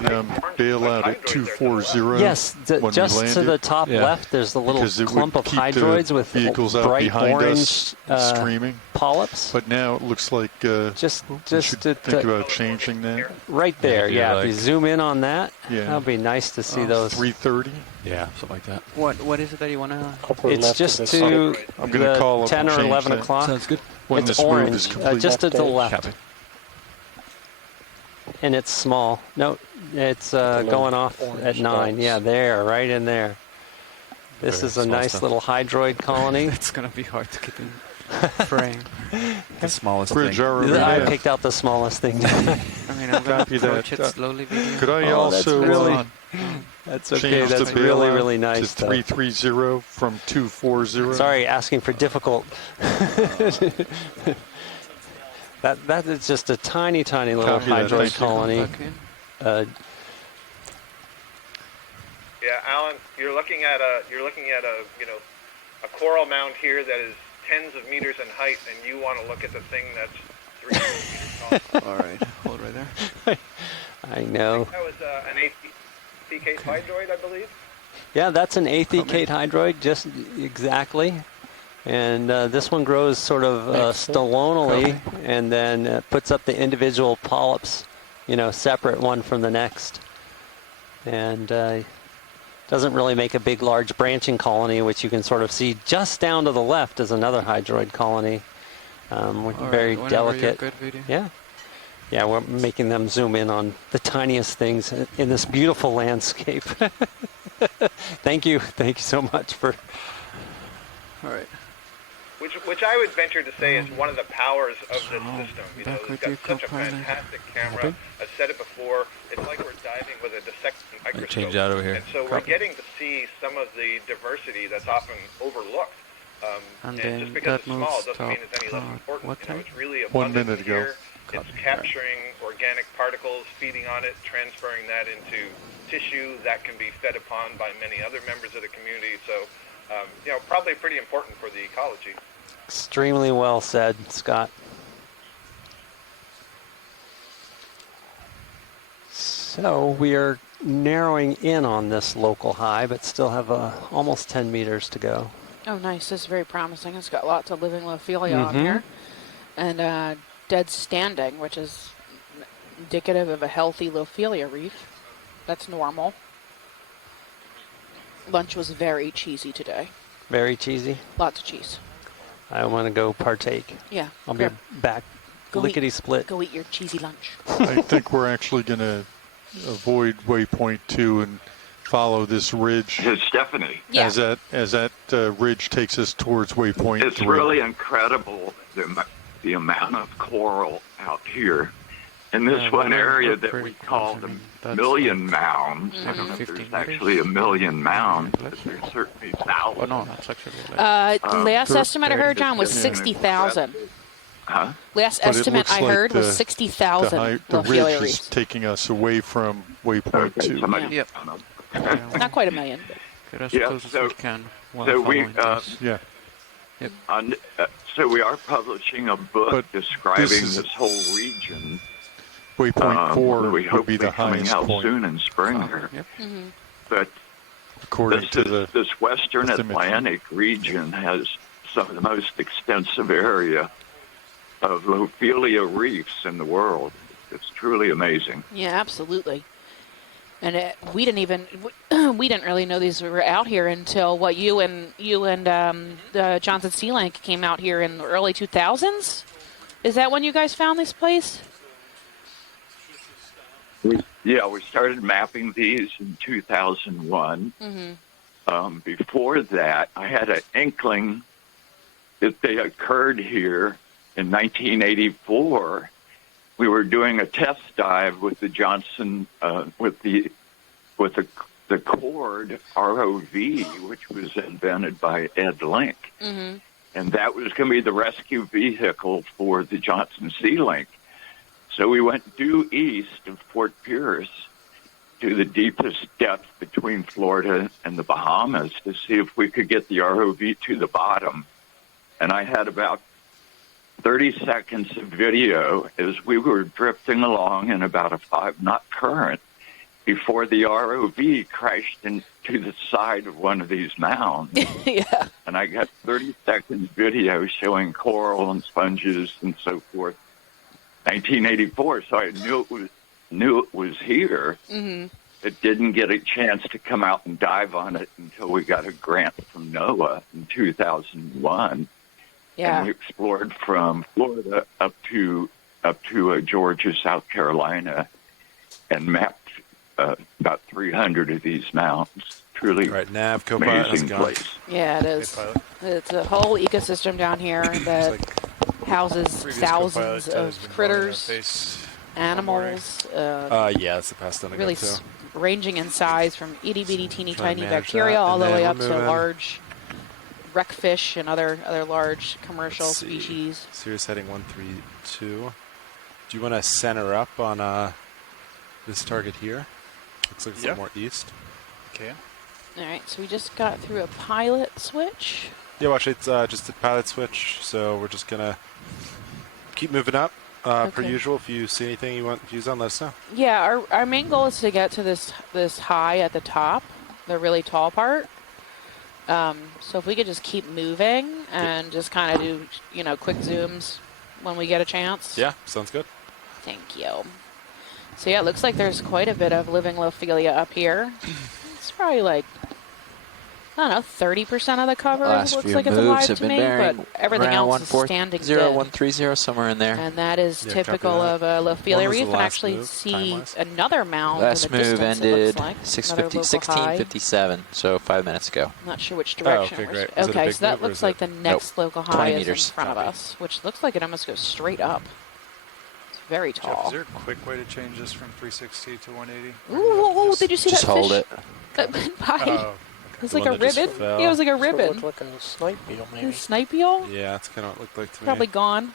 bailout at 240. Yes, when we just to landed, the top Yeah. left, there's the little because it clump would of keep hydroids the with vehicles out bright behind orange us streaming. polyps. But now it looks like Just we just should to, think about changing that. right there, Yeah, yeah. like- If you zoom in on that, Yeah. that'd be nice to see those. 330. Yeah, something like that. What is it that you wanna? Upper It's left just of the to I'm gonna the call up 10 and or change 11 that. o'clock. Sounds good. When It's this move orange, is complete. just to the Left left, Copy. and it's small. No, it's little going off orange at 9. dots. Yeah, there, right in there. This Very is a small nice stuff. little hydroid colony. It's gonna be hard to keep in frame. The smallest Bridge thing. already. I picked out the smallest thing. I mean, I'm gonna Copy that. approach it slowly. Video. Could I Oh, that's also really- That's okay. change That's the really, bailout really to nice. though. 330 from 240? Sorry, asking for difficult. that is just a tiny, tiny little Copy that. hydroid Thank you. colony. Okay. Yeah, Alan, you're looking at a a coral mound here that is tens of meters in height, and you want to look at the thing that's 300 meters tall. All right, hold right there. I know. That was an ATK hydroid, I believe. Yeah, that's an aethicate hydroid, just exactly. And this one grows sort of stolonally, and then puts up the individual polyps, separate one from the next. And doesn't really make a big, large branching colony, which you can sort of see just down to the left is another hydroid colony. Very Whenever delicate. you're good video. Yeah. Yeah, we're making them zoom in on the tiniest things in this beautiful landscape. Thank you so much for. All right. Which I would venture to say is one of the powers of this So, system. back It's with got you, such a co-pilot. fantastic camera. I've said it before. It's like we're diving with a dissecting microscope. change out over here. And so we're getting to see some of the diversity that's often overlooked. And And then just because that it's small moves doesn't mean top it's any less card. important. What time? It's really 1 abundant minute ago. here. It's capturing organic particles, feeding on it, transferring that into tissue that can be fed upon by many other members of the community. So, probably pretty important for the ecology. Extremely well said, Scott. So we are narrowing in on this local high, but still have almost 10 meters to go. Oh, nice. This is very promising. It's got lots of living Lophelia on here. And dead standing, which is indicative of a healthy Lophelia reef. That's normal. Lunch was very cheesy today. Very cheesy. Lots of cheese. I want to go partake. Yeah. I'll be back. Go Lickety eat. split. Go eat your cheesy lunch. I think we're actually going to avoid waypoint 2 and follow this ridge Here's Stephanie. Yeah. as that ridge takes us towards waypoint It's 3. really incredible the amount of coral out here. in this Yeah, one we're area that pretty we close. call I the mean, that's million like mounds. I don't know if 50 there's meters. actually a million mounds, Maybe but less. there's certainly Oh thousands. no, that's actually like Last estimate I heard, John, was Yeah. 60,000. Huh? Last But it estimate looks I like heard was the 60,000 the Lopelia ridge is reefs. taking us away from waypoint Okay, 2. somebody. Yep. yeah, Not quite a million. get as Yeah, close as so- we can while so we, following this. Yeah. So we are publishing a book But describing this this, is- whole region. Waypoint 4 we would hope be the coming highest out point, soon in spring here. Yep. But according to the this western bathymetry. Atlantic region has some of the most extensive area of Lopelia reefs in the world. It's truly amazing. Yeah, absolutely. And we didn't even we didn't really know these were out here until what you and the Johnson Sea Link came out here in the early 2000s. Is that when you guys found this place? We started mapping these in 2001. Before that, I had an inkling that they occurred here in 1984. We were doing a test dive with the Johnson, with the Cord ROV, which was invented by Ed Link. And that was going to be the rescue vehicle for the Johnson Sea Link. So we went due east of Fort Pierce to the deepest depth between Florida and the Bahamas to see if we could get the ROV to the bottom. And I had about 30 seconds of video as we were drifting along in about a 5-knot current before the ROV crashed into the side of one of these mounds. Yeah. And I got 30 seconds video showing coral and sponges and so forth. 1984, so I knew it was here. It didn't get a chance to come out and dive on it until we got a grant from NOAA in 2001. Yeah. And we explored from Florida up to Georgia, South Carolina, and mapped about 300 of these mountains. Truly Nav, co-pilot, amazing how's it going? place. Yeah, it is. Hey, pilot. It's a whole ecosystem down here that houses Previous thousands co-pilot has of been critters, blowing our face animals, yeah, that's the past one I really got too. ranging in size from itty bitty teeny Trying to tiny manage bacteria that, all and the then way we're up to moving. large wreckfish and other large commercial Let's see. species. Sirius heading 132. Do you want to center up on this target here? Looks like it's a little more east. Okay. All right, so we just got through a pilot switch. Yeah, well, actually, it's just a pilot switch, so we're just gonna keep moving up. Per Okay. usual, if you see anything you want views on, let us know. Yeah, our main goal is to get to this high at the top, the really tall part. So if we could just keep moving and just kind of do, quick zooms when we get a chance. Yeah, sounds good. Thank you. So yeah, it looks like there's quite a bit of living Lopelia up here. It's probably like, I don't know, 30% of the cover Last looks few like it's moves alive have to been me, bearing but everything around else is standing 140, dead. 130, somewhere in there. And that is Yeah, copy typical that. of a When Lopelia was the reef, and last actually move, see time-wise? another mound Last in the move distance, it ended looks like. Another 6:50, local high. 16:57, so 5 minutes ago. Not sure which Oh, direction. okay, we're great. st- Is it a okay, big so that move, or looks is like it- the next local 20 high is in meters. front of Copy. us, which looks like it almost goes straight up. It's very tall. Is there a quick way to change this from 360 to 180? Ooh, did you see Just that hold fish? it. That went by. Oh, It was The like a one that just ribbon. fell. Yeah, it was like a So it ribbon. looked like a snipe beetle, maybe. A snipe eel? Yeah, that's kind of what it looked like to Probably me. gone.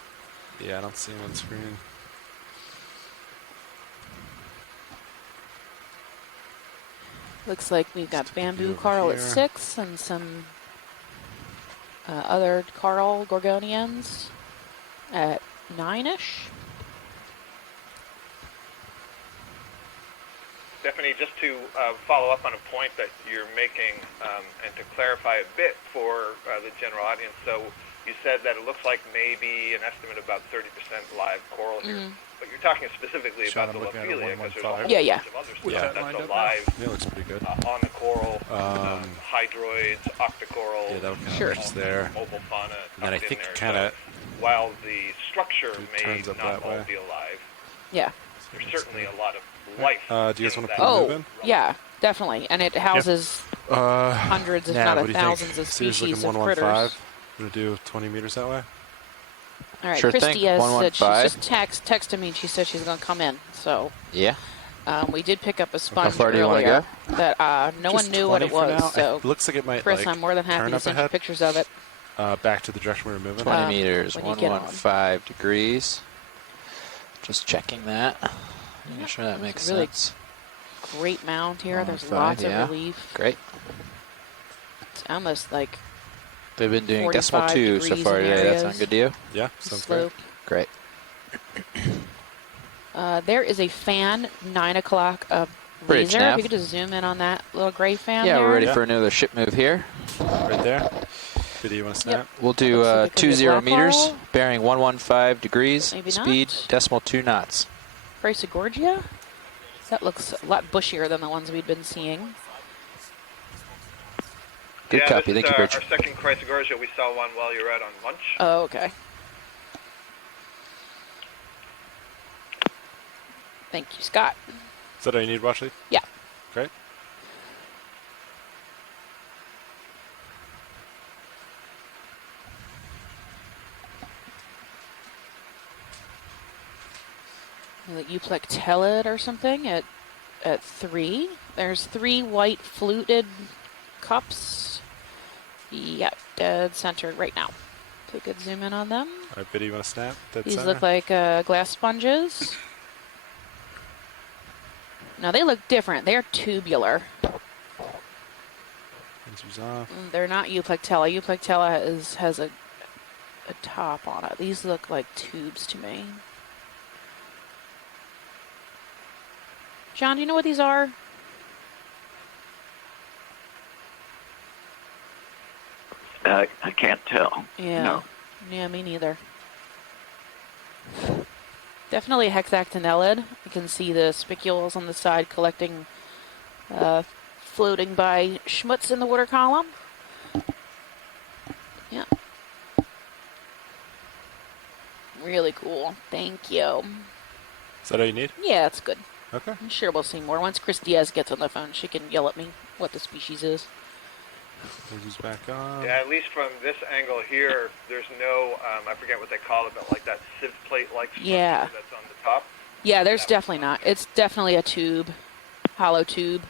Yeah, I don't see him on screen. Looks like we've got Just take a bamboo view over coral at here. 6 and some other coral gorgonians at 9-ish. Stephanie, just to follow up on a point that you're making and to clarify a bit for the general audience. So you said that it looks like maybe an estimate about 30% live coral here. But you're talking specifically Sean, about the I'm looking at a Lopelia because there's a 115. whole Yeah, yeah. bunch of other stuff Yeah. that's Lined up alive Yeah, it looks pretty good. on the coral, hydroids, octocorals, Yeah, that would kind Sure. of there. mobile fauna And then I tucked in think there. kinda- So while the structure It may turns up not that all way. be alive, Yeah. there's certainly a lot of life. Do you guys in want to that put a move Oh, in? yeah, definitely. And it houses hundreds, if Nah, not what do you think? thousands of Sirius species looking of 115. critters. I'm going to do 20 meters that way. All right, Sure Chris thing. Diaz said she's 115. just texted me. She said she's going to come in. So Yeah. we did pick up a sponge far do you wanna earlier that no one Just knew what 20 it for was. now. So It looks like it might Chris, like I'm more than happy turn to up send you ahead. pictures of it. Back to the direction we were moving. 20 meters, when you get on. 115 degrees. Just checking that. Making Yep, sure that that's makes really sense. Great mound here. There's 115, lots yeah. of relief. Great. It's almost like They've been doing decimal 45 two so degrees far in today. That areas. sound good to you? Yeah, sounds slope. Great. There is a fan, 9 o'clock Bridge laser. nav. If you could just zoom in on that little gray fan Yeah, there. we're ready for another ship move here. Right there. Video, you want to snap? Yep. We'll do looks like it could be a 20 black meters, coral. bearing 115 degrees, Maybe speed not. decimal 2 knots. Gorgia. That looks a lot bushier than the ones we'd been seeing. Good yeah, copy. This Thank is you, Bridge. our second Chrysogorgia. We saw one while you were out on lunch. Oh, okay. Thank you, Scott. Is that all you need, Washley? Yeah. Great. You Euplectellid or something at 3. There's 3 white fluted cups. Yep, dead centered right now. Take a good zoom in on them. All right, video, you want to snap? Dead These center? look like glass sponges. Now they look different. They're tubular. Lasers off. They're not Euplectella. Euplectella has a top on it. These look like tubes to me. John, do you know what these are? I can't tell. Yeah. No. Yeah, me neither. Definitely hexactinellid. You can see the spicules on the side collecting, floating by schmutz in the water column. Yeah. Really cool. Thank you. Is that all you need? Yeah, that's good. Okay. I'm sure we'll see more. Once Chris Diaz gets on the phone, she can yell at me what the species is. Lasers back on. Yeah, at least from this angle here, there's no, I forget what they call it, but like that sieve plate-like structure Yeah. that's on the top. Yeah, there's definitely not. It's definitely a tube, hollow tube.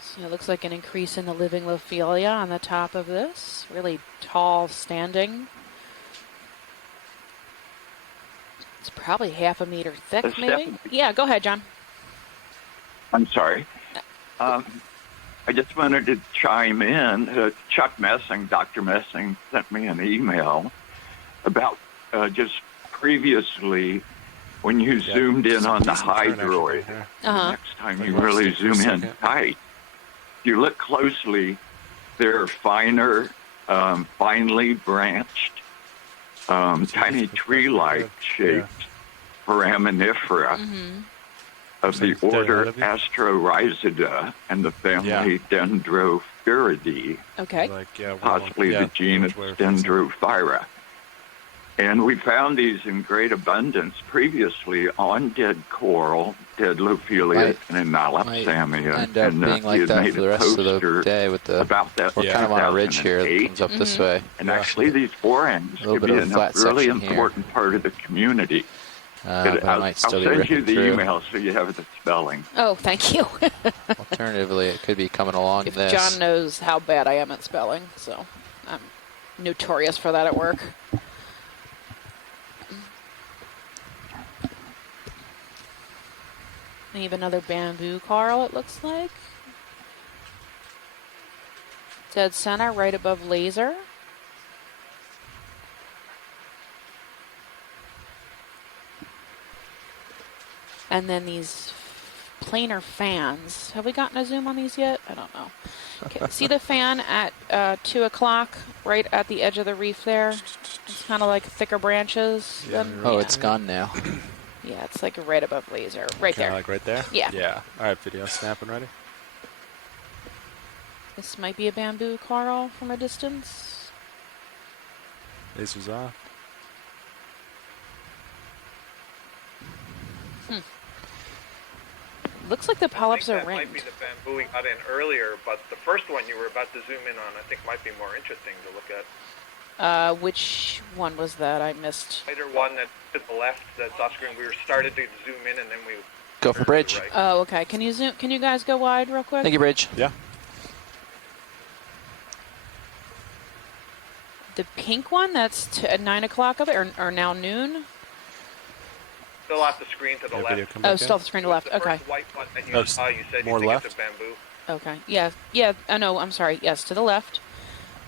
So it looks like an increase in the living Lophelia on the top of this. Really tall standing. It's probably half a meter thick, It's maybe? definitely- Yeah, go ahead, John. I'm sorry. I just wanted to chime in. Chuck Messing, Dr. Messing, sent me an email about just previously when you zoomed in on the hydroid. Next time you really zoom in tight, you look closely, they're finer, finely branched, tiny tree-like shaped foraminifera of the order Astrorhizida and the family Dendrophiridae, possibly the genus Dendrophyra. And we found these in great abundance previously on dead coral, dead Lophelia, and in Malopsamia. End up And being he like had that made for the a rest of the poster day with the. about that. We're kind of on a ridge here that comes up this way. And actually, these forams A little could bit be of a a flat really section here. important part of the community. But I might still I'll be send you ripping the through. email so you have the spelling. Oh, thank you. Alternatively, it could be coming along If this. John knows how bad I am at spelling, so I'm notorious for that at work. We have another bamboo coral, it looks like. Dead center, right above laser. And then these planar fans. Have we gotten a zoom on these yet? I don't know. Okay, see the fan at 2 o'clock, right at the edge of the reef there? It's kind of like thicker branches. Oh, it's gone now. Yeah, it's like right above laser. Right Kinda there. like right there? Yeah. Yeah. All right, video snapping ready. This might be a bamboo coral from a distance. Lasers off. Looks like the polyps are that might be ringed. the bamboo we got in earlier, but the first one you were about to zoom in on, I think might be more interesting to look at. Which one was that? I missed. Later one that to the left, that's off screen. We were started to zoom in and then we Go for bridge. right. Oh, okay. Can you zoom? Can you guys go wide real quick? Thank you, bridge. Yeah. The pink one, that's at 9 o'clock of it, or now noon? Still off the screen to the Yeah, left. video come Oh, back still in. off the screen to left. The Okay. first white one that Oh, you saw, you said more you think it's left? a bamboo. Okay. Yeah. Yeah. Oh, no, I'm sorry. Yes, to the left.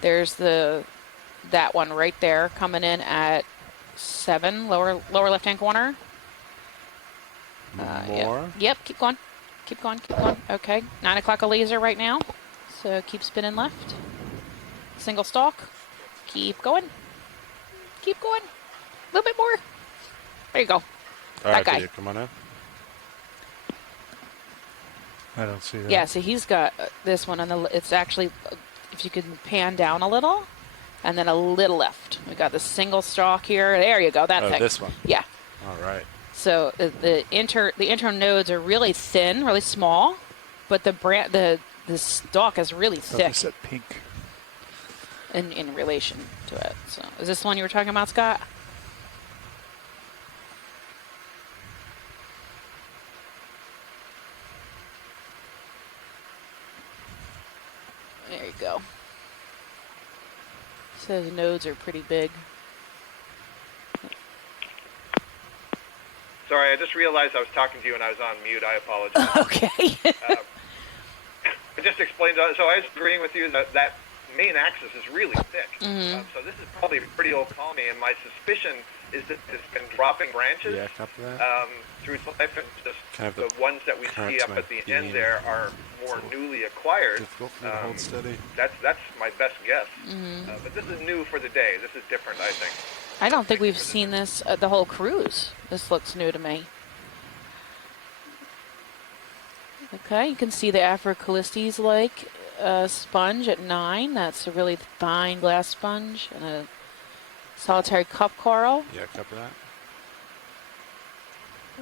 There's that one right there coming in at 7, lower left-hand corner. Yeah. More. Yep. Keep going. Keep going. Keep going. Okay. 9 o'clock a laser right now. So keep spinning left. Single stalk. Keep going. Keep going. A little bit more. There you go. All That right, guy. video, come on in. I don't see that. Yeah, so he's got this one, and it's actually, if you can pan down a little, and then a little left. We got the single stalk here. There you go. That Oh, thing. this one. Yeah. All right. So the inter nodes are really thin, really small, but the stalk is really Oh, thick they said pink. in relation to it. So is this the one you were talking about, Scott? There you go. So the nodes are pretty big. Sorry, I just realized I was talking to you and I was on mute. I apologize. Okay. I just explained, so I was agreeing with you that that main axis is really thick. Mhm. So this is probably a pretty old colony, and my suspicion is that it's been dropping branches Yeah, copy that. through life, and just Kind of the ones that we current see to up my at the beam. end there are more newly acquired. Difficult for me to hold steady. That's my best guess. Mhm. But this is new for the day. This is different, I think. I don't think we've seen this the whole cruise. This looks new to me. Okay, you can see the Afrocallistes lake sponge at 9. That's a really fine glass sponge, and a solitary cup coral, Yeah, copy that.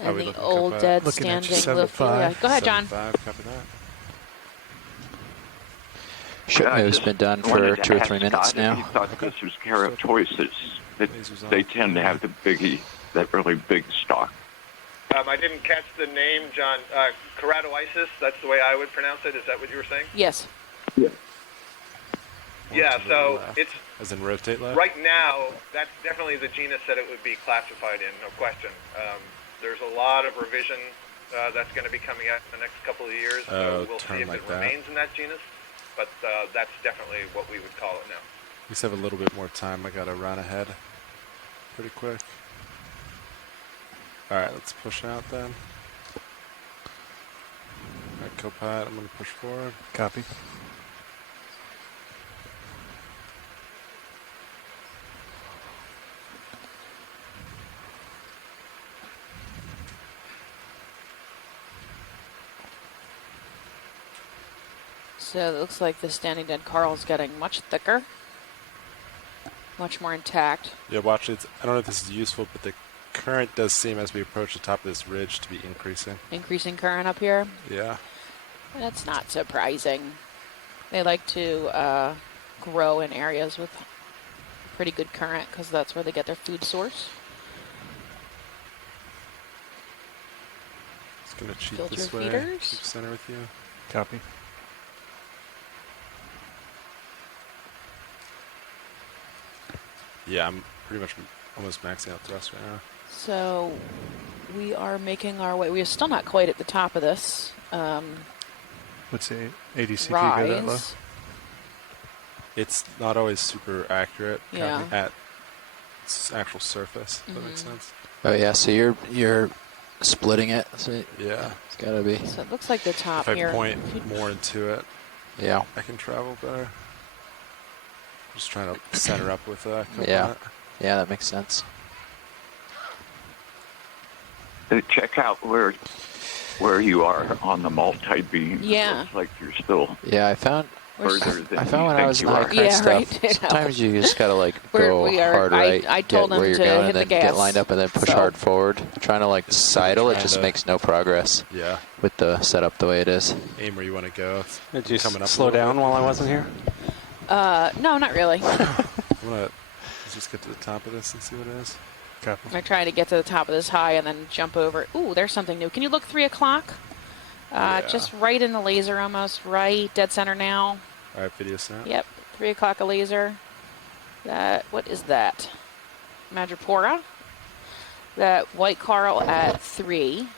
and we the looking old cup dead Looking at standing 7.5. Lophelia. Go ahead, John. 7.5, copy that. Ship move's been done for 2 or 3 minutes Scott, now. He thought this was keratoisis. Lasers on. They tend to have the biggie, that really big stalk. I didn't catch the name, John. Keratoisis, that's the way I would pronounce it. Is that what you were saying? Yes. Yeah, to the so left. it's As in rotate left? right now, that's definitely the genus that it would be classified in, no question. There's a lot of revision that's going to be coming out in the next couple of years, so Oh, we'll see turn if like it that. remains in that genus, but that's definitely what we would call it now. We just have a little bit more time. I gotta run ahead pretty quick. Alright, let's push out then. Alright, co-pilot, I'm gonna push forward. Copy. So it looks like the standing dead coral is getting much thicker, much more intact. Yeah, watch it. I don't know if this is useful, but the current does seem as we approach the top of this ridge to be increasing. Increasing current up here. Yeah. That's not surprising. They like to grow in areas with pretty good current because that's where they get their food source. It's gonna cheat Filter this way. feeders. Keep center with you. Copy. Yeah, I'm pretty much almost maxing out thrust right now. So we are making our way. We are still not quite at the top of this What's the ADCP go that low? rise. It's not always super accurate Yeah. at its actual surface. If that makes sense. Oh yeah, so you're splitting it. So Yeah. it's gotta be. So it looks like the top If I here. point more into it, Yeah. I can travel better. Just trying to center up with that. Yeah. Yeah, that makes sense. Check out where you are on the multi-beam. Yeah. It looks like you're still... Yeah, I found further than I you found when I think was in you high are. current Yeah, stuff, right, you know. sometimes you just gotta like go We are- hard right, I told get where him you're to going, hit and the then get gas, lined up, and then push so- hard forward. Trying to like Instead of sidle, it trying just to- makes no progress Yeah. with the setup the way it is. Aim where you want to go. Did you Coming up a slow little down bit. while I wasn't here? No, not really. Let's just get to the top of this and see what it is. Copy. I'm trying to get to the top of this high and then jump over. Ooh, there's something new. Can you look 3 o'clock? Yeah. Just right in the laser almost, right dead center now. All right, video snap. Yep, 3 o'clock a laser. What is that? Madrepora. That white coral at 3.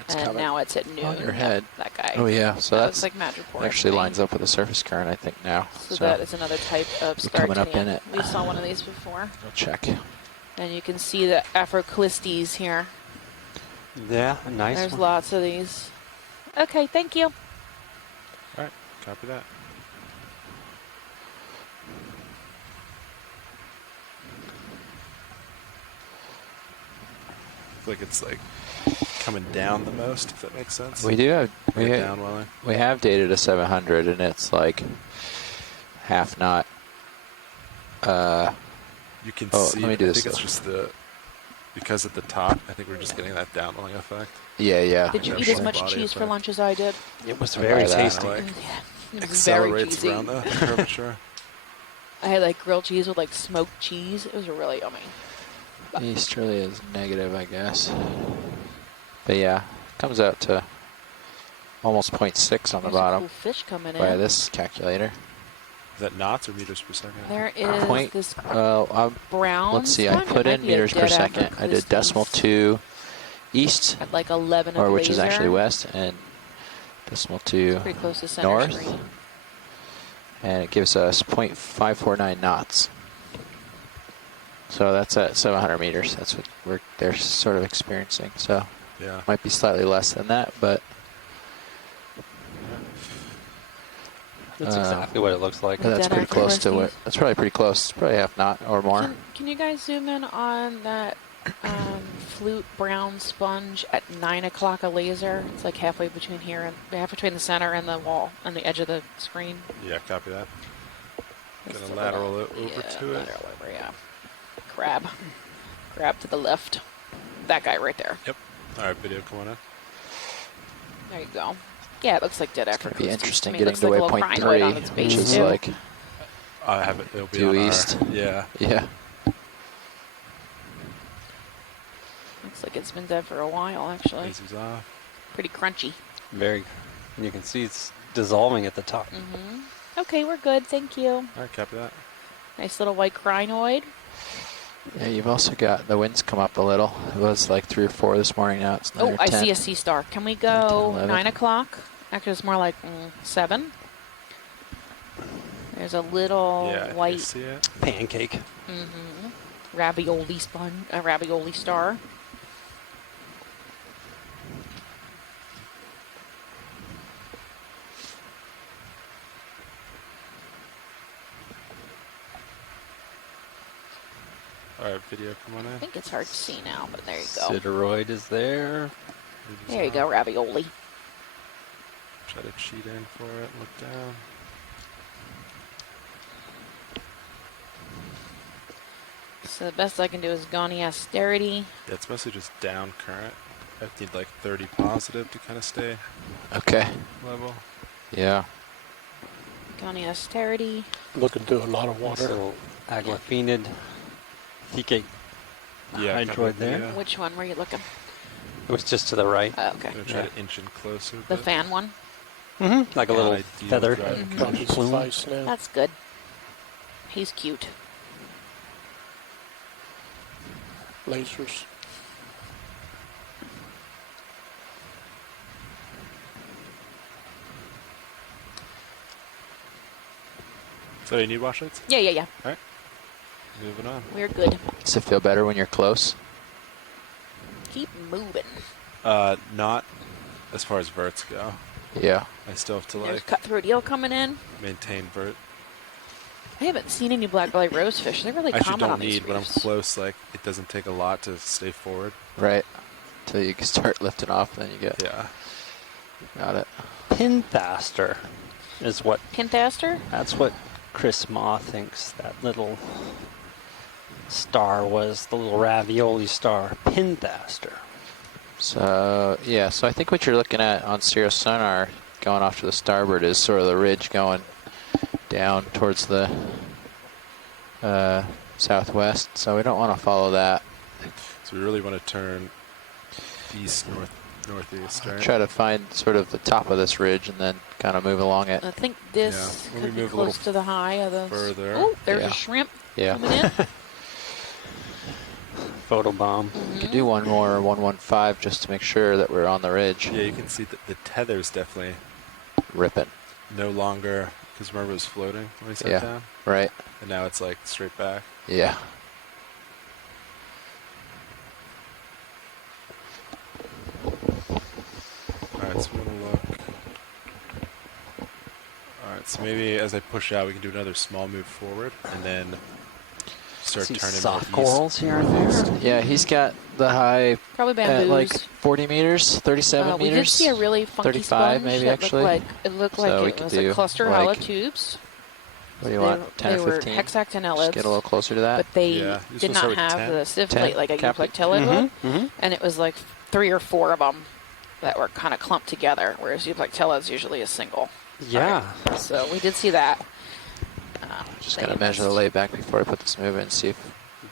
It's And coming now it's at noon. on your Yep, head. that guy. Oh yeah, so That that's looks like Madrepora. actually to me. lines up with the surface current, I think now. So that is another type of coming up Scartinia. in it. We saw one of these before. I'll check. And you can see the Afroclistes here. Yeah, a nice There's one. lots of these. Okay, thank you. All right, copy that. I feel like it's like coming down the most, if that makes sense. We do have down well. we have dated a 700, and it's like half knot. You can Oh, see. let me do I this think it's though. just because at the top, I think we're just getting that downwelling effect. Yeah, yeah. Did you Yeah, eat as full much body cheese for effect. lunch as I did? It was I very buy that. tasty. Like, It was very accelerates cheesy. around the curvature. I had like grilled cheese with like smoked cheese. It was really yummy. Easterly is negative, I guess. But yeah, comes out to almost 0.6 on the There's a bottom cool fish coming by in. this calculator. Is that knots or meters per second? There is Point. this Well, brown. let's see. I sponge. It put might in be a meters per dead second. I did Afroclistes. decimal 2 east, At like 11 of or which is laser. actually west, and decimal 2 Pretty close to center north, screen. and it gives us 0.549 knots. So that's at 700 meters. That's what they're sort of experiencing. So Yeah. might be slightly less than that, but That's exactly what it looks like. that's Dead pretty close to Afroclistes. what. That's probably pretty close. It's probably half knot or more. Can you guys zoom in on that flute brown sponge at 9 o'clock a laser? It's like halfway between here and half between the center and the wall and the edge of the screen. Yeah, copy that. Just Gonna a lateral little- it over yeah, to it. lateral over, yeah. Crab to the left. That guy right there. Yep. All right, video, come on in. There you go. Yeah, it looks like dead It's gonna be Afroclistes. interesting I mean, getting looks to like a little waypoint crinoid on 3, its which base, is too. like I have it. It'll be due on east. Yeah. Yeah. Looks like it's been dead for a while, actually. Lasers off. Pretty crunchy. Very. And you can see it's dissolving at the top. Okay, we're good. Thank you. All right, copy that. Nice little white crinoid. Yeah, you've also got the winds come up a little. It was like 3 or 4 this morning. Now it's 9 Oh, or I 10. see a sea star. Can we go 11. 9 o'clock? Actually, it's more like 7. There's a little Yeah, you white see it? Pancake. ravioli spun, a ravioli star. All right, video, come on I in. think it's hard to see now, but there you go. Sideroid is there. There you go, ravioli. Try to cheat in for it. Look down. So the best I can do is Goni austerity. Yeah, it's mostly just down current. I need like 30 positive to kind of stay Okay. level. Yeah. Goni austerity. Looking through a lot of water. So Aguafinid TK Yeah, hydroid there. Yeah. Which one were you looking? It was just to the right. Oh, okay. I'm gonna try to inch in closer. The but fan one. Like a little ideal feather. driving Probably plume. suffice now. That's good. He's cute. Lasers. So you need wash lights? Yeah, yeah, yeah. All right. Moving on. We're good. Does it feel better when you're close? Keep moving. Not as far as verts go. Yeah. I still have to There's like cutthroat eel coming in. maintain vert. I haven't seen any black belly rosefish. They're really I actually common don't on these need when I'm reefs. close. Like it doesn't take a lot to stay forward. Right. Till you can start lifting off, then you get. Yeah. Got it. Pin faster. is what. Pinthaster? That's what Chris Ma thinks that little star was, the little ravioli star, Pinthaster. So, yeah, so I think what you're looking at on stereo sonar going off to the starboard is sort of the ridge going down towards the southwest. So we don't want to follow that. So we really want to turn east, northeast, right? Try to find sort of the top of this ridge and then kind of move along it. I think this Yeah. could be Move a close little to the high of the. further. Oh, there's Yeah. a shrimp Yeah. coming in. Photobomb. You could do one more 115 just to make sure that we're on the ridge. Yeah, you can see that the tether's definitely Ripping. no longer, because remember it was floating when we sat Yeah. down? Right. And now it's like straight back. Yeah. Alright, so we're going to look. Alright, so maybe as I push out, we can do another small move forward and then start See turning soft northeast. corals here and there. Yeah, he's got the high Probably at bamboos. like 40 meters, 37 We did meters. see a really funky 35 sponge maybe that actually. looked like So we it could was do a cluster of like- holotubes. What do you want? 10 they or were 15? hexactinellids. Just get a little closer to that. But they Yeah, you're did supposed to not start with have 10? the stiff 10? plate like a Cap- euplectellid would. Mm-hmm. And it was like 3 or 4 of them that were kind of clumped together, whereas euplectellid is usually a single. Yeah. So we did see that. Just that gotta you measure the missed. lay back before I put this move in and see if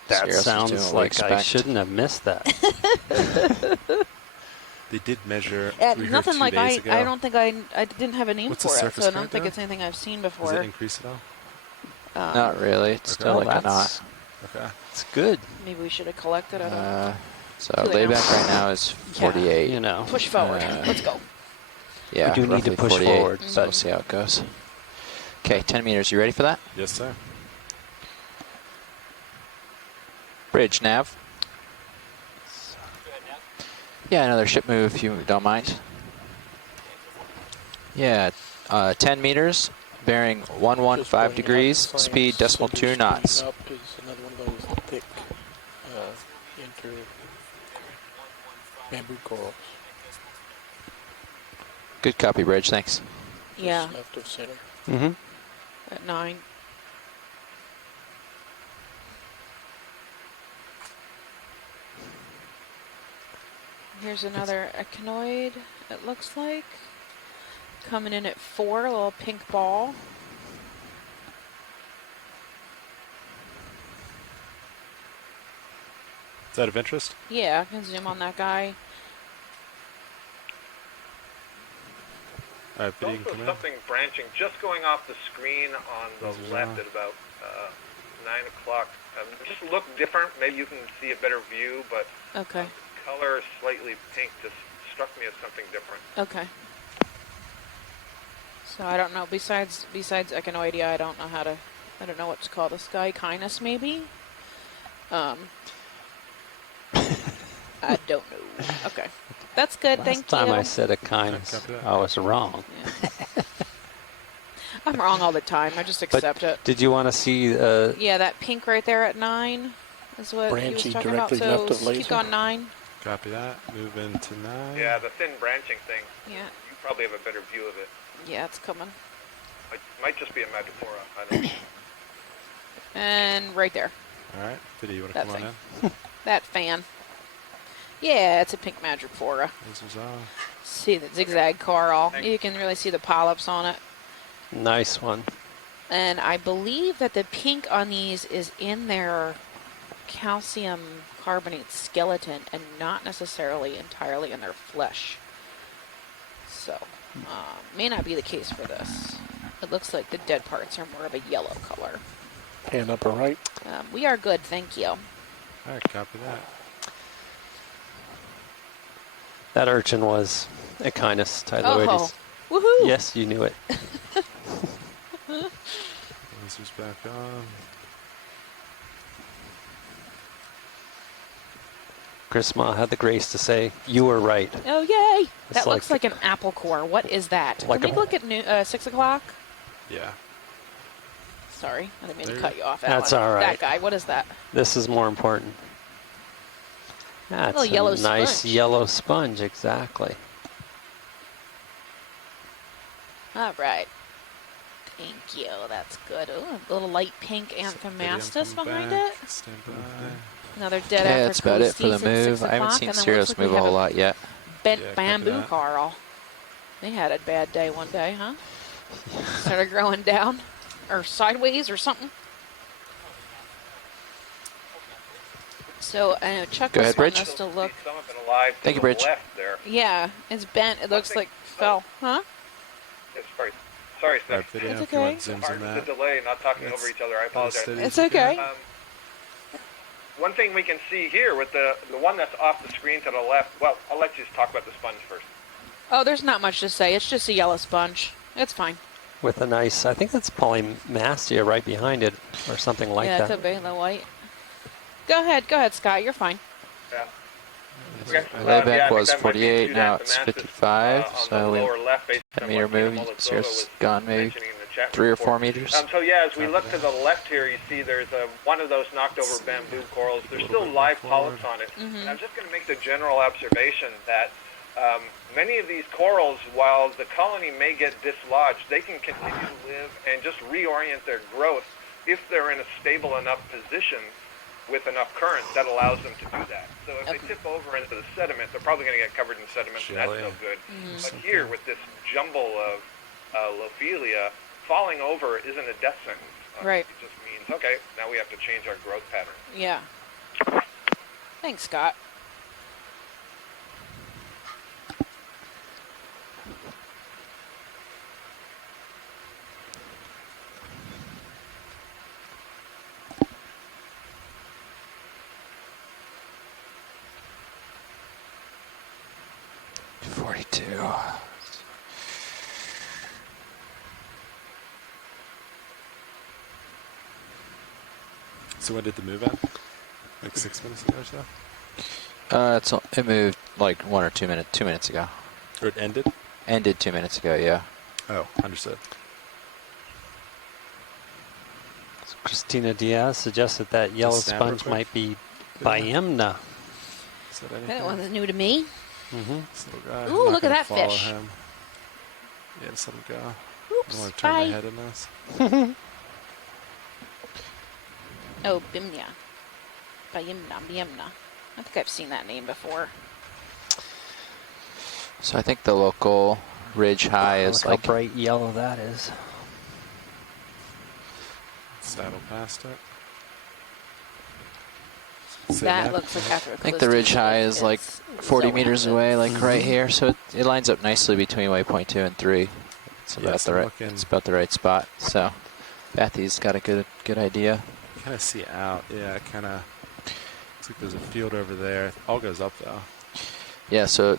That Sierra's is doing sounds what we like I expect. shouldn't have missed that. They did measure. we heard Nothing 2 like days ago. I don't think I didn't have a name What's the for it, surface so I don't current think doing? it's anything I've seen Does before. it increase at all? Not really. It's Okay. still Oh, like a knot. that's Okay. it's good. Maybe we should have collected it. So 2 layback ounce. right now is 48. You know. Push forward. Let's go. Yeah, We do need to roughly push 48, forward, So but- we'll see how it goes. Okay, 10 meters. You ready for that? Yes, sir. Bridge nav. Yeah, another ship move if you don't mind. Yeah, 10 meters, bearing 115 degrees, speed decimal 2 knots. Up is another one of those thick inter bamboo corals. Good copy, Bridge. Thanks. Yeah, Just left of center. Mm-hmm. at 9. Here's another echinoid, it looks like. Coming in at 4, a little pink ball. Is that of interest? Yeah, I can zoom on that guy. All right, but you There's can also come in. something branching just going off the screen on the This is left on. at about 9 o'clock. Just look different. Maybe you can see a better view, but Okay, color slightly pink just struck me as something different. okay. So I don't know, besides echinoidea, I don't know what to call this guy. Kindness, maybe? I don't know. Okay. That's good, thank Last time you. I said a kindness, Copy that. I was wrong. Yeah. I'm wrong all the time. I just accept it. Did you want to see? Yeah, that pink right there at 9 is what he was Branchy talking about. directly So left of keep laser. on 9. Copy that. Move into 9. Yeah, the thin branching thing. Yeah, You probably have a better view of it. yeah, it's coming. Might just be a Magifora. I don't know. And right there, All right. Biddy, you want to That come on thing. in? that fan. Yeah, it's a pink Madrepora. This is on. See the zigzag coral. You can really see the polyps on it. Nice one. And I believe that the pink on these is in their calcium carbonate skeleton and not necessarily entirely in their flesh. So, may not be the case for this. It looks like the dead parts are more of a yellow color. Pan upper right. We are good, thank you. All right, copy that. That urchin was Echinus tyloides. Oh, woohoo! Yes, you knew it. Laser's back on. Chris Ma had the grace to say, "You were right." Oh, yay! It's That looks like an apple core. What is that? Like Can we a- look at 6 o'clock? Yeah. Sorry, I didn't mean to There- cut you off, That's Alan. all right. That guy, what is that? This is more important. That's little yellow a nice sponge. yellow sponge, exactly. All right. Thank you. That's good. Ooh, a little light pink Anthomastus Come behind back, it. Stand by. Another dead Yeah, after that's about it for the Coasties at 6 move. I haven't o'clock, seen and then looks Sirius like we move a have whole lot yet. Bent Yeah, copy bamboo that. coral. They had a bad day one day, huh? Started growing down or sideways or something. So Chuck Go was ahead, wanting Bridge. us to look. Some of it alive to Thank you, the Bridge. left there. Yeah, it's bent. It looks like fell, huh? Yeah, sorry, Grab Steph. video It's if you want okay. zooms Pardon in the that. delay, not talking That's over each other. I about as apologize. steady It's as you okay. get. One thing we can see here with the one that's off the screen to the left, well, I'll let you just talk about the sponge first. Oh, there's not much to say. It's just a yellow sponge. It's fine. With a nice, I think that's polymastia right behind it, or something like yeah, that. it could be the white. Go ahead, Scott. You're fine. Yeah. Okay. Layback I think was that might be 48, due now to it's Anthomastus, 55, on so the we lower left, based 10 on meter what Tina move. Molotova Sirius was gone maybe mentioning in the chat 3 or before. 4 meters. So yeah, as we look to the left here, you see there's one of those knocked over bamboo corals. There's still live polyps on it. And I'm just going to make the general observation that many of these corals, while the colony may get dislodged, they can continue to live and just reorient their growth if they're in a stable enough position with enough current that allows them to do that. So if they tip over into the sediment, they're probably going to get covered in sediment, and that's no good. But here, with this jumble of Lophelia, falling over isn't a death sentence. Right. It just means, okay, now we have to change our growth pattern. Yeah. Thanks, Scott. So when did the move end? Like 6 minutes ago or so? It moved like 1 or 2 minutes. 2 minutes ago. Or it ended? Ended 2 minutes ago. Yeah. Oh, understood. Christina Diaz suggested that yellow snap real sponge quick. might be Biemna. Is that anything? That one's new to me. Mm-hmm. This little guy. Ooh, I'm not look at gonna that follow fish. Him. Yeah, just let him go. I Oops, don't want to turn bye. my head in this. Oh, Bimnia. Biemna. I think I've seen that name before. So I think the local ridge high is Look like how bright yellow that is. Saddle past it. That looks like after I think the ridge high is like 40 meters away, like right here. So it lines up nicely between waypoint 2 and 3. It's about Yes, the I'm right. looking. It's about the right spot. So Bathy's got a good idea. Kind of see out. Yeah, it kind of looks like there's a field over there. All goes up though. Yeah. So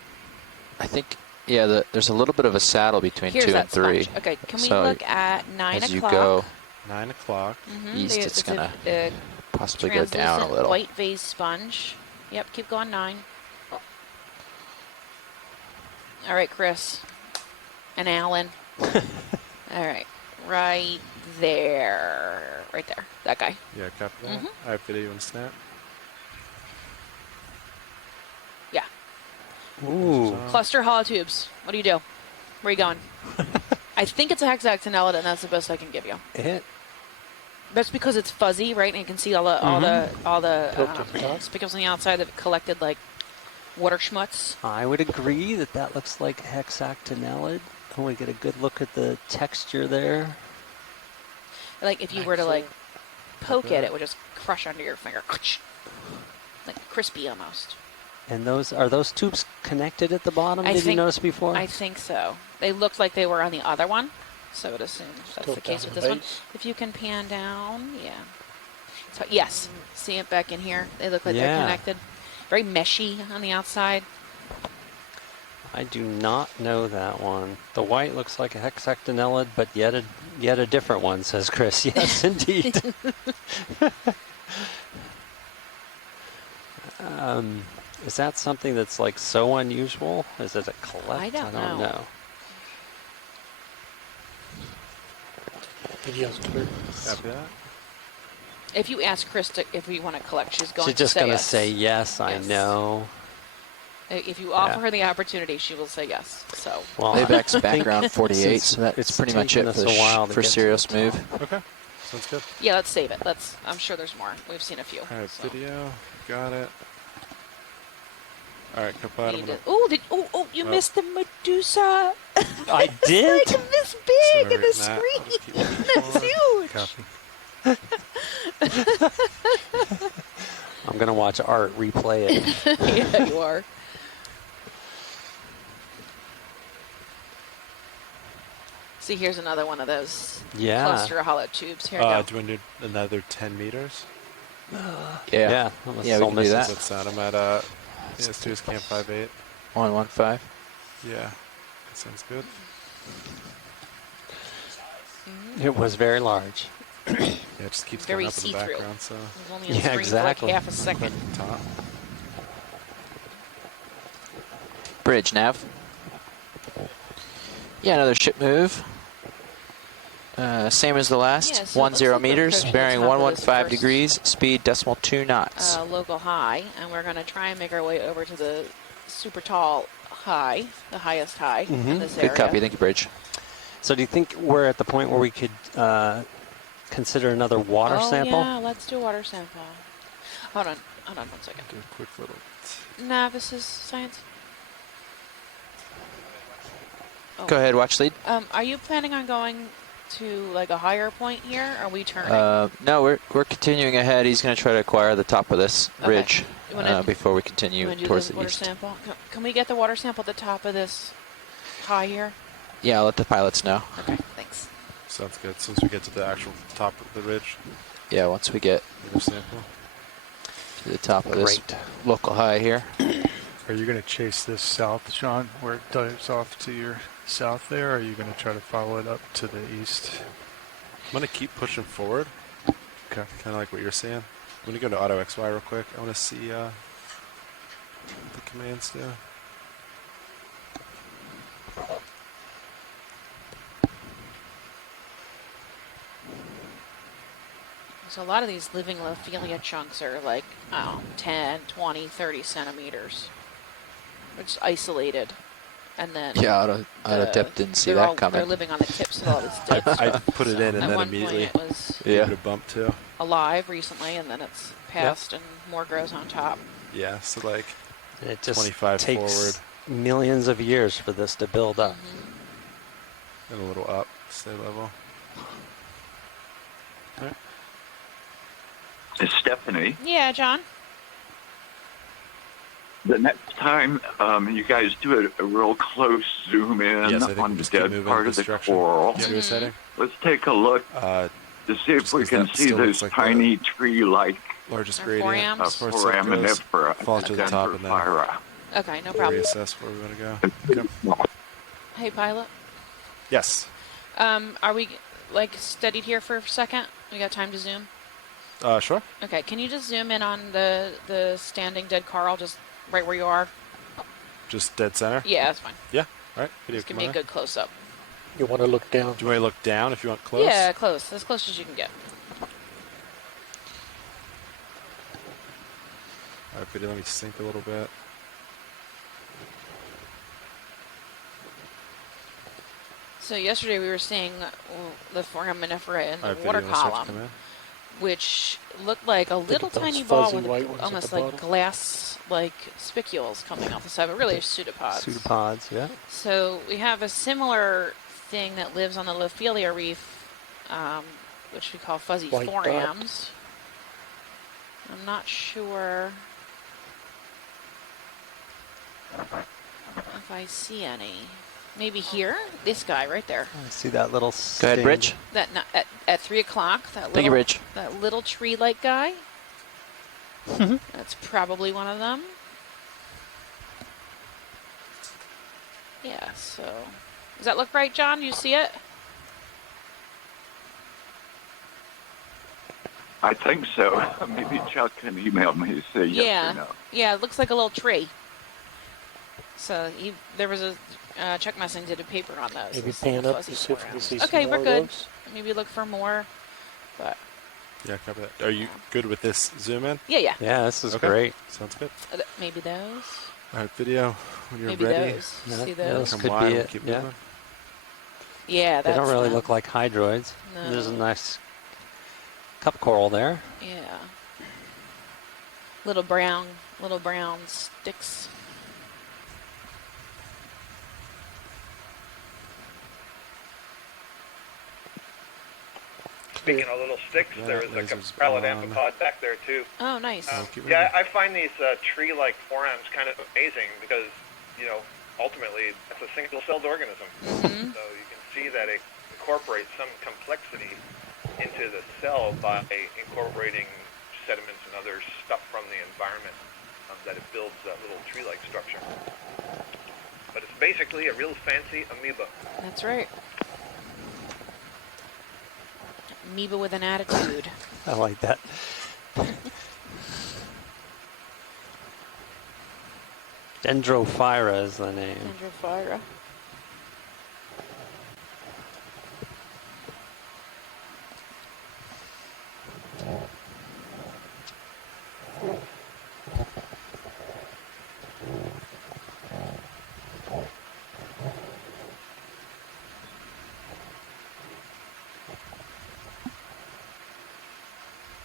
I think there's a little bit of a saddle between Here's 2 that and 3. sponge. Okay, can we So look at 9 as o'clock? you go 9 o'clock. east, it's gonna possibly go translucent down a little. white vase sponge. Yep, keep going 9. All right, Chris and Alan. All right, right there. That guy. Yeah, copy that. I have video and snap. Yeah. Ooh. Cluster hollow tubes. What do you do? Where are you going? I think it's a hexactinellid, and that's the best I can give you. That's because it's fuzzy, right? And you can see all the spicules on the outside that collected like water schmutz. I would agree that looks like hexactinellid. And we get a good look at the texture there. Like if you were to like poke it, it would just crush under your finger, like crispy almost. And are those tubes connected at the bottom? Did you notice before? I think so. They looked like they were on the other one, so I would assume that's Tilt the case down with the this one. base. If you can pan down, yeah. So yes, see it back in here. They look like they're Yeah. connected. Very meshy on the outside. I do not know that one. The white looks like a hexactinellid, but yet a different one, says Chris. Yes, indeed. Is that something that's like so unusual? Is it a collect? I don't know. Video's clear. Copy that. If you ask Chris if we want to collect, she's going She's just to say going to yes. say yes, I Yes. know. If you offer her the opportunity, she will say yes. So Layback's background 48, so that's pretty much it for serious move. Okay, sounds good. Yeah, let's save it. I'm sure there's more. We've seen a few. All right, so. video, got it. All right, couple item. You missed the Medusa. I did. It's like this big in the screen. That's huge. I'm gonna watch Art replay it. Yeah, you are. See, here's another one of those cluster hollow tubes. Here we go. Do we need another 10 meters? Yeah, we can do that. Let's set them at let's do his camp 5.8. 115. Yeah, that sounds good. It was very large. Yeah, it just keeps very going up in the background. So only on screen for like half a second. Top. Bridge nav. Yeah, another ship move. Same as the last. Yeah, so 10 meters, bearing 115 degrees, speed .2 knots. Local high, and we're going to try and make our way over to the super tall high, the highest high in this area. Good copy. Thank you, Bridge. So do you think we're at the point where we could consider another water sample? Yeah, let's do a water sample. Hold on 1 second. Do a quick little. Nah, this is science. Oh. Go ahead, watch lead. Are you planning on going to like a higher point here? Or are we turning? No, we're continuing ahead. He's going to try to acquire the top of this ridge before we continue towards the east. Sample? Can we get the water sample at the top of this high here? Yeah, I'll let the pilots know. Okay, thanks. Sounds good. As soon as we get to the actual top of the ridge. Yeah, once we get sample to the top of this local high here. Are you going to chase this south, Sean, where it dives off to your south there, or are you going to try to follow it up to the east? I'm going to keep pushing forward. Okay. Kind of like what you're saying. I'm going to go to Auto XY real quick. I want to see what the commands do. So a lot of these living Lophelia chunks are like, 10, 20, 30 centimeters. Which is isolated. And then Auto Depth didn't see that coming. They're living on the tips of all this dead stuff. I put it in and at then one immediately point it was gave it a bump too. alive recently, and then it's passed and more grows on top. Yeah, so like it just 25 takes forward. Millions of years for this to build up. And a little up, stay level. All right. Stephanie, Yeah, John? the next time you guys do a real close zoom in Yes, I think on we'll the just keep dead moving part of the construction. coral, See what's heading? let's take a look to see if we can see those tiny tree-like largest gradient. foraminifera. Fall to the top and then Okay, no problem. reassess where we want to go. Okay. Hey, pilot. Yes. Are we like steadied here for a second? We got time to zoom? Sure. Okay, can you just zoom in on the standing dead coral, just right where you are? Just dead center? Yeah, that's fine. Yeah. All right. Video Just give me a camera. good close-up. You want to look down? Do you want to look down if you want close? Yeah, close. As close as you can get. All right, video, let me sync a little bit. So yesterday we were seeing the foraminifera in the All right, water video, let's start to column, come in. which looked like a little those tiny ball fuzzy with white ones at almost the like bottom? glass-like spicules coming off the side, but really they're pseudopods. Pseudopods, yeah. So we have a similar thing that lives on the Lophelia reef, which we call fuzzy White dot. forams. I'm not sure if I see any. Maybe here? This guy right there. I see that little Go ahead, Bridge. That at 3 o'clock. That Thank you, little, Bridge. that little tree-like guy. That's probably one of them. Yeah. So, does that look right, John? You see it? I think so. Maybe Chuck can email me and say yes or no. Yeah. It looks like a little tree. So there was a Chuck Messing did a paper on those. Maybe those pan little up to fuzzy see if we can forams. see Okay, some we're more good. of those. Maybe look for more. But Yeah, copy that. Are you good with this zoom in? yeah. Yeah, this is Okay. great. Sounds good. Maybe those. All right, video when you're Maybe ready. those. Yeah, See those those? Come could wide be and it. keep Yeah. moving. Yeah, They that's don't really them. look like hydroids. No. There's a nice cup coral there. Yeah. Little brown sticks. Speaking of little sticks, Yeah, there's a laser's caprellid on. amphipod back there too. Oh, nice. Keep Yeah, moving. I find these tree-like forams kind of amazing because, ultimately it's a single-celled organism. Mhm. So you can see that it incorporates some complexity into the cell by incorporating sediments and other stuff from the environment that it builds that little tree-like structure. But it's basically a real fancy amoeba. That's right. Amoeba with an attitude. I like that. Dendrophyra is the name. Dendrophyra.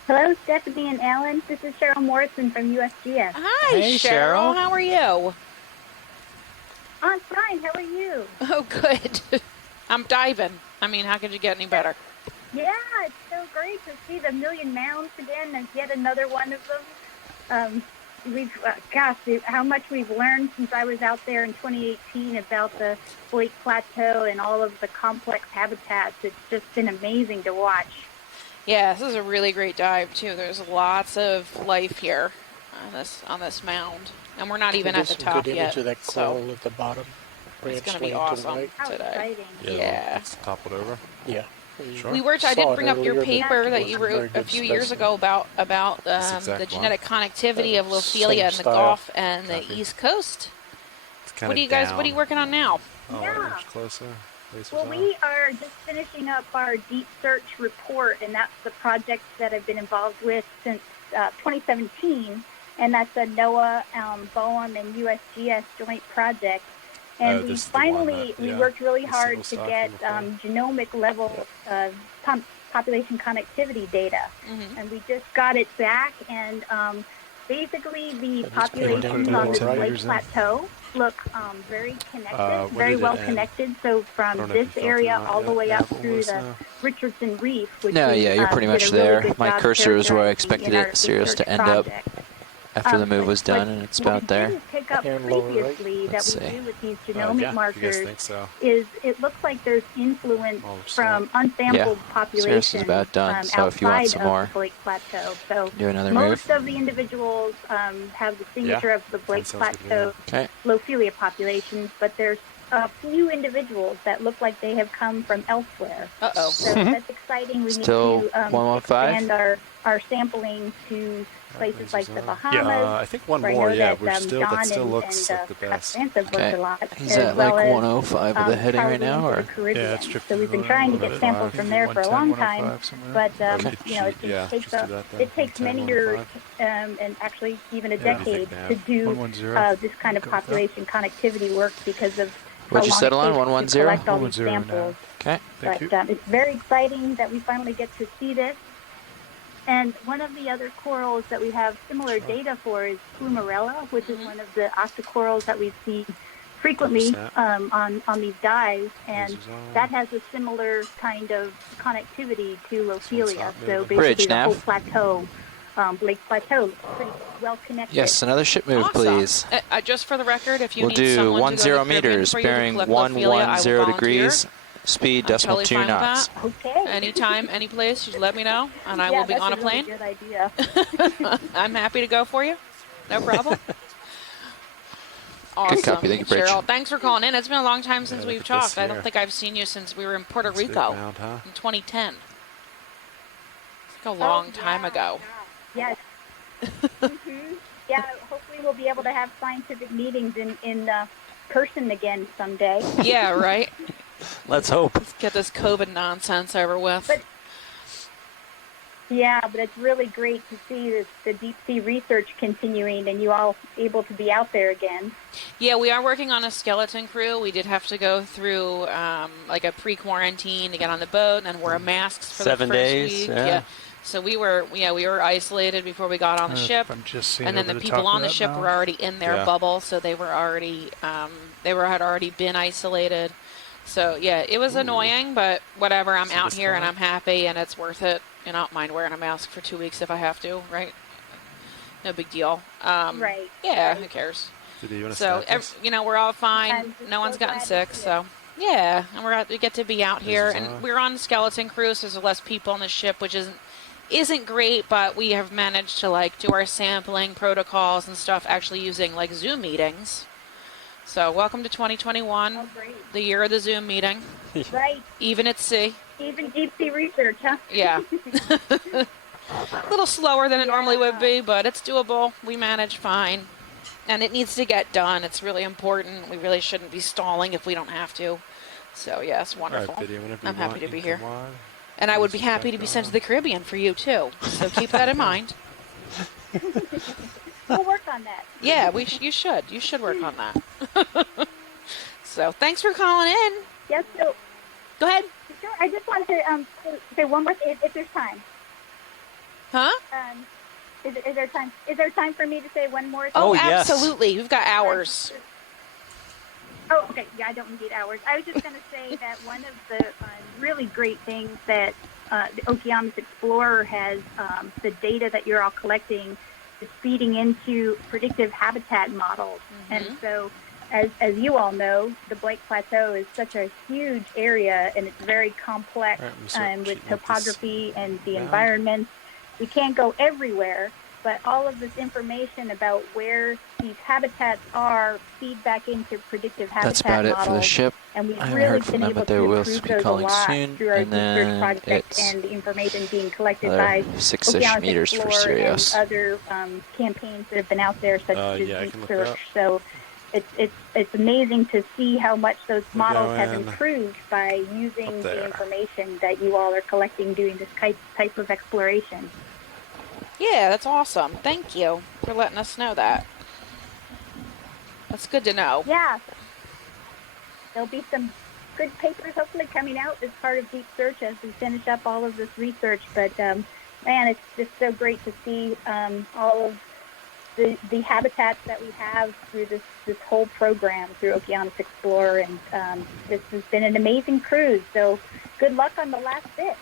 Hello, Stephanie and Alan. This is Cheryl Morrison from USGS. Hi, Hey, Cheryl. Cheryl. How are you? I'm fine. How are you? Oh, good. I'm diving. I mean, how could you get any better? Yeah, it's so great to see the Million Mounds again and yet another one of them. How much we've learned since I was out there in 2018 about the Blake Plateau and all of the complex habitats. It's just been amazing to watch. Yeah, this is a really great dive too. There's lots of life here on this mound, and we're not even at the top good yet. image of that So coral at the bottom. it's going to be branch laying to the awesome right. How today. exciting. Yeah. It's toppled over. Yeah. Sure. We were. I Saw did it bring up your earlier, but paper it that you wasn't very wrote a good few years specimen. ago about exact the one. genetic connectivity of Same Lophelia in the style. Gulf and the Copy. East Coast. It's kind What of are you guys? What are you working on now? Oh, Yeah. much closer. Laser's Well, on. we are just finishing up our deep search report, and that's the project that I've been involved with since 2017, and that's a NOAA, BOEM, and USGS joint project. And we this is the one finally, that- we yeah, worked really the hard single to stock get from the genomic level population connectivity data. Mm-hmm. And we just got it back, and basically the just populations painted on it the right. Blake Plateau look very connected, where very did it well end? connected. So I from don't know if this you fell area through that all the yet. way Yeah, up through almost the now. Richardson Reef, which No, we, yeah, you're pretty did much a really there. good My job cursor is where I characterizing expected in our it, Sirius, research to end up project. after the move But was done, what and it's we about there. didn't pick up And lower right. previously that Let's we see. do with these Oh, genomic yeah, if you guys markers think so. is it looks like there's influence All of from that. unsampled Yeah, populations Sirius is about done, so if you want outside some of more, the Blake Plateau. So do another most move. of the individuals have the signature of the Blake sounds good to me. Plateau Okay. Lophelia populations, but there's a few individuals that look like they have come from elsewhere. Uh-oh. So that's exciting. We Still need to 115? expand our sampling to places like the Bahamas. I think one where I more. know Yeah, that, we're still. John That still and, looks and, like the best. Francis looked Okay. a lot, He's as at well like as, 105 with the heading right probably now, into or? the Caribbean. Yeah, it's drifting So we've been a trying to little get bit. samples from there for a 110, long time, 105 somewhere. but Okay. you know, it Yeah, takes just do that then. it takes 110, many years 105. and actually even a Yeah. decade Big to nav. do 110. this kind of Go with that. population connectivity work because of What'd you how long settle it on? takes 110? to collect all these 110 now. samples. Okay. Thank But you. it's very exciting that we finally get to see this. And one of the other corals that we have similar data for is Plumarella, which is one of the octocorals that we see frequently on these dives, and Lasers on. that has a similar kind of connectivity to Lophelia. stop So moving. basically Bridge, the nav. whole plateau, Blake Plateau, is pretty well connected. Yes, another ship move, Awesome. please. Just for the record, if you We'll need do someone 10 to go to the Caribbean meters, for you to bearing collect Lophelia, I will 110 volunteer. degrees, speed I'm decimal totally 2 fine with knots. that. Okay. Anytime, any place, just let me know, and I will be on a That's plane. really good idea. I'm happy to go for you. No problem. Awesome. copy. Thank you, Bridge. Cheryl, thanks for calling in. It's been a long time since look we've at talked. this I don't here. think I've seen you since we were in Puerto It's a big Rico mound, huh? in 2010. It's like a long time ago. Yes. Yeah, hopefully we'll be able to have scientific meetings in person again someday. Yeah, right? Let's hope. Let's get this COVID nonsense over with. But Yeah, but it's really great to see the deep sea research continuing and you all able to be out there again. Yeah, we are working on a skeleton crew. We did have to go through like a pre-quarantine to get on the boat and then wear masks for 7 the first days, week. yeah. So we were isolated before we got on the ship. I'm just seeing And then over the the people top on of the that ship mound. were already in their Yeah. bubble, so they were already had already been isolated. So yeah, it was annoying, but whatever. I'm See out this here and guy? I'm happy, and it's worth it. And I don't mind wearing a mask for 2 weeks if I have to, right? No big deal. Right. Yeah, right. who cares? Video, you want to So snap this? we're all fine. I'm just No one's so gotten glad to sick, see it. so yeah. And we get to be out here, This is, and we're on skeleton cruise. So there's less people on the ship, which isn't great, but we have managed to like do our sampling protocols and stuff actually using like Zoom meetings. So welcome to 2021, Oh, great. the year of the Zoom meeting, Right. even at sea. Even deep sea research, huh? Yeah. A little slower than it normally would be, but it's doable. We manage fine. And it needs to get done. It's really important. We really shouldn't be stalling if we don't have to. So, yes, wonderful. All right, video, whenever I'm you happy want, to you be can here. come on. And I would be Music happy to back be sent to on. the Caribbean for you, too. So keep that in mind. We'll work on that. Yeah, you should. You should work on that. So thanks for calling in. Yes, so Go ahead. sure. I just wanted to say one more thing, if there's time. Huh? Is there time? Is there time for me to say one more thing? Oh, yes. absolutely. We've got hours. Oh, okay. Yeah, I don't need hours. I was just going to say that one of the really great things that the Okeanos Explorer has, the data that you're all collecting, is feeding into predictive habitat models. And so, as you all know, the Blake Plateau is such a huge area, and it's very complex All right, I'm gonna start with cheating with this topography and the mound. environment. We can't go everywhere, but all of this information about where these habitats are feed back into predictive habitat That's about it models. for the ship. And we've I haven't really heard from been them, able but they to will improve be those a calling lot soon. through our And research then project it's and the information being collected by another 6-ish Okeanos meters for Explorer Sirius. and other campaigns that have been out there, such as yeah, I Deep can look it up. Search. So it's amazing to see how much those We're models have going improved by using up the there. information that you all are collecting doing this type of exploration. Yeah, that's awesome. Thank you for letting us know that. That's good to know. Yeah. There'll be some good papers hopefully coming out as part of Deep Search as we finish up all of this research. But, man, it's just so great to see all of the habitats that we have through this whole program through Okeanos Explorer. And this has been an amazing cruise. So good luck on the last bit.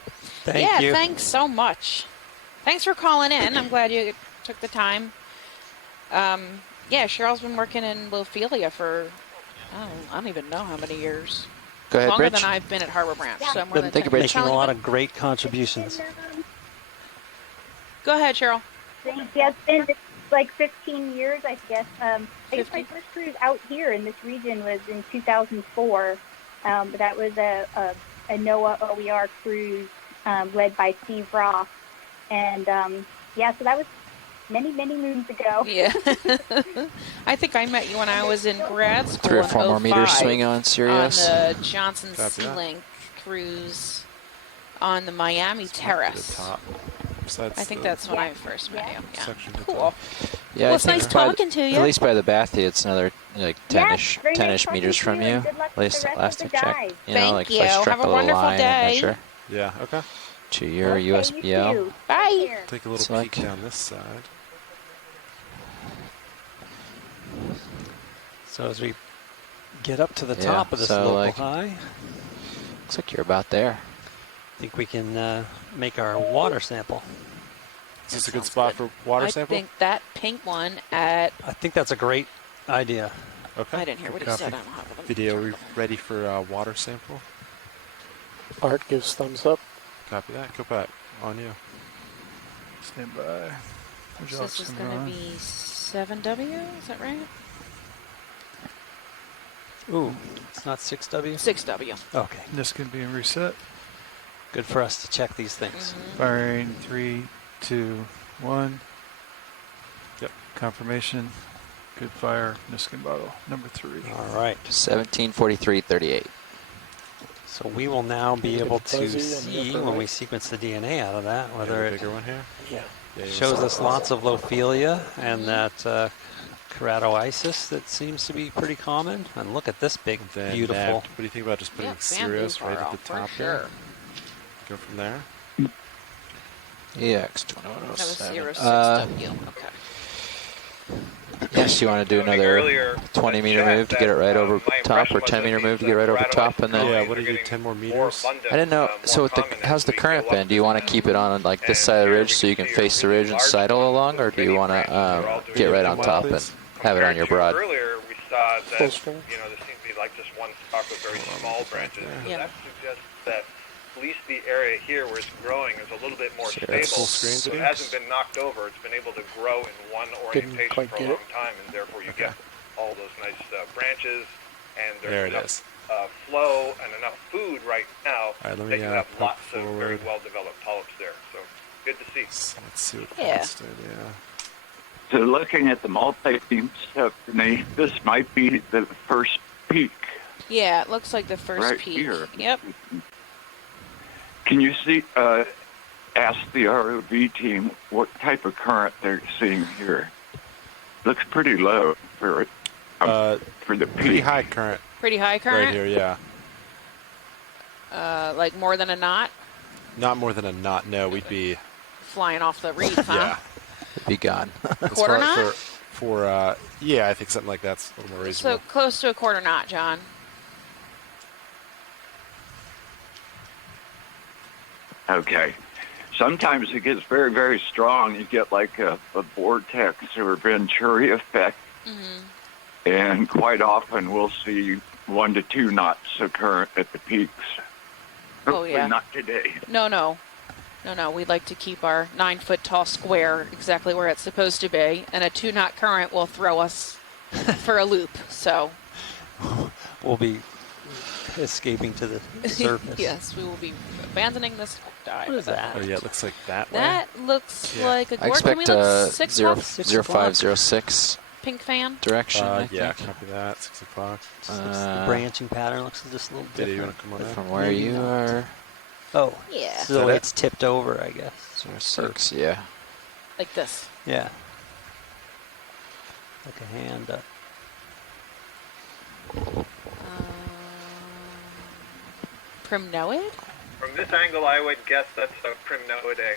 Thank you. Thanks so much. Thanks for calling in. I'm glad you took the time. Yeah, Cheryl's been working in Lophelia for, I don't even know how many years. Go ahead, Longer Rich. than I've been at Harbor Branch. So more than Take a 10 break. years. Making a lot of great contributions. Go ahead, Cheryl. Yeah, it's been like 15 years, I guess. I guess my 15? first cruise out here in this region was in 2004. That was a NOAA OER cruise led by Steve Ross. And, so that was many, many moons ago. Yeah. I think I met you when I was in grad school 3 or in 4 more meters 05 swing on Sirius. on the Johnson Copy that. Sea Link cruise on the Miami Terrace. I think that's when I first met you. Yeah. Cool. Yeah, Well, I it's think nice by- talking to you. At least by the Bathy, it's another like 10-ish, very nice 10-ish talking meters to from you, you. and good luck At with least the rest last of I the checked. dive. You know, Thank like you. if I struck Have a a little wonderful line, day. measure Yeah, okay. to your Okay, you USBL. too. Bye. Here. Take a little So, peek like- down this side. So as we get up to the Yeah, top of this so, local like- high, Looks like you're about there. I think we can make our water sample. Is this a That good sounds spot good. for water I sample? think that pink one at... I think that's a great idea. Okay. I didn't hear what he Copy. said. I don't have them. Video, we ready for water sample? Art gives thumbs up. Copy that. Go back. On you. Stand by. So this is going to be 7W, is that right? Ooh, it's not 6W? 6W. Okay, This can be reset. good for us to check these things. Mm-hmm. Firing 3, 2, 1. Yep. Confirmation. Good fire. Niskin bottle number 3. All right. 1743.38. So So we will now be Look at able the to fuzzy on the see upper when we right. sequence the DNA out of that, Yeah, whether the it bigger one here. Yeah. Yeah, you shows saw us that. lots of Lophelia and that keratoisis that seems to be pretty common. And look at this big, Then beautiful. Nav, what do you think about just putting Yep, Sirius bamboo right at coral, the for top sure. there? Go from there. EX2107. That was 06 W. Okay. Yes, you want to do another 20-meter move to get it right over top, or 10-meter move to get right over top, and then. Yeah, what do you do? 10 more meters? I didn't know. So with how's the current been? Do you want to keep it on like this side of the ridge so you can face the ridge and sidle along, or do you want to get right on top and have it on your broad? Earlier, we saw that there seemed to be like just one stalk with very small branches. Yeah. That suggests that at least the area here where it's growing is a little bit more stable. Full screen, So it hasn't been knocked over. It's been able to grow in one orientation for a long time, and therefore you get all those nice branches, and There there's it enough is. flow and enough food right now All right, let that me you have poke lots of very forward. well-developed polyps there. So good to see. So let's see what Yeah. Chris did. Yeah. So looking at the multi-beam stuff, this might be the first peak Yeah, it looks like the first right peak. here. Yep. Can you see? Ask the ROV team what type of current they're seeing here. Looks pretty low for the peak. Pretty high current Pretty high current. right here. Yeah. Like more than a knot Not more than a knot. No, we'd be. flying off the reef, huh? Yeah. Be gone. Quarter knot? For yeah, I think something like that's a little more reasonable. So close to a quarter knot, John. Okay. Sometimes it gets very, very strong. You get like a vortex or Venturi effect. And quite often we'll see 1 to 2 knots of current at the peaks. Hopefully yeah. not today. No. We'd like to keep our 9-foot tall square exactly where it's supposed to be, and a 2-knot current will throw us for a loop. So We'll be escaping to the surface. yes, we will be abandoning this dive. What is that? Oh yeah, it looks like that way. That looks like a I gourd. Can we expect look 6 o'clock? 0506 Pink fan. direction. I Yeah, think. copy that. 6 o'clock. The branching pattern looks just a little Did you different. want to come on in? From where you are. Oh, Yeah. so the way it's tipped over, I guess. 06, yeah. Like this. Yeah. Like a hand up. Primnoid? From this angle, I would guess that's a Primnoidae.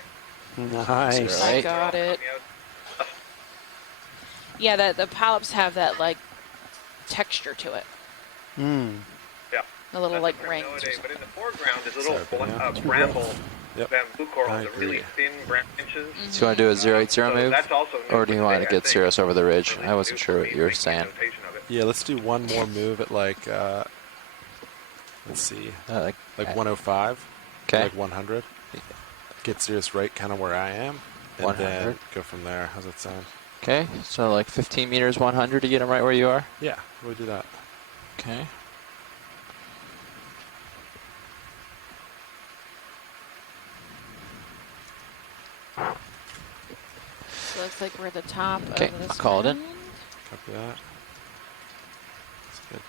Nice. I got it. Yeah, the polyps have that like texture to it. Hmm. Yeah. A little like That's a rings. Primnoidae, but in the foreground is a little Sorry, bramble Yep. bamboo coral I with the really agree. thin branches. So you want to do a 080 So move? that's also new Or do you for want today, to I get think. Sirius over the ridge? At least I wasn't new sure for what me, you were making saying. notation of it. Yeah, let's do one more move at like, let's see, Like like 105. Okay. Like 100. Get Sirius right kind of where I am. And 100. then go from there. How's that sound? Okay, so like 15 meters, 100 to get him right where you are? Yeah, we'll do that. Okay. So looks like we're at the top Okay, of this I'll call it in. mound. Copy that. That's good.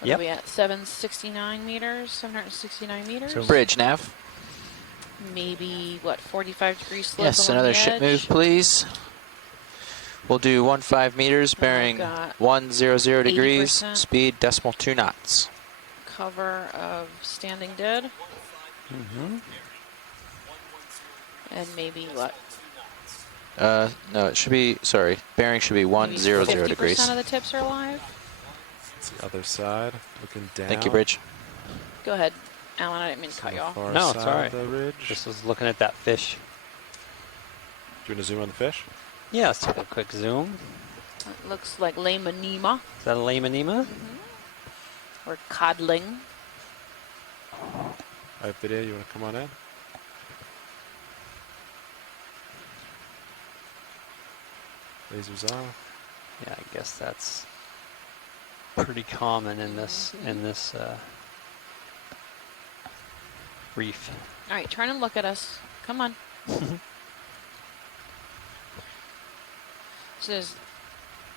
What Yep. are we at? 769 meters? 769 meters? Bridge nav. Maybe, what, 45 degrees slope Yes, along another the ship edge? move, please. We'll do 15 meters, bearing got 100 degrees, 80%. speed 0.2 knots. Cover of standing dead. Mm-hmm. And maybe, what? No, it should be, sorry, bearing should be Maybe 100 degrees. 50% of the tips are alive? It's the other side. Looking down. Thank you, Bridge. Go ahead, Alan. I didn't mean to So cut you off. far No, it's side all right. of the ridge. Just was looking at that fish. Do you want to zoom on the fish? Yeah, let's take a quick zoom. It looks like Lamanema Is that a Lamanema? or codling. All right, video, you want to come on in? Lasers off. Yeah, I guess that's pretty common in this reef. All right, turn and look at us. Come on. So there's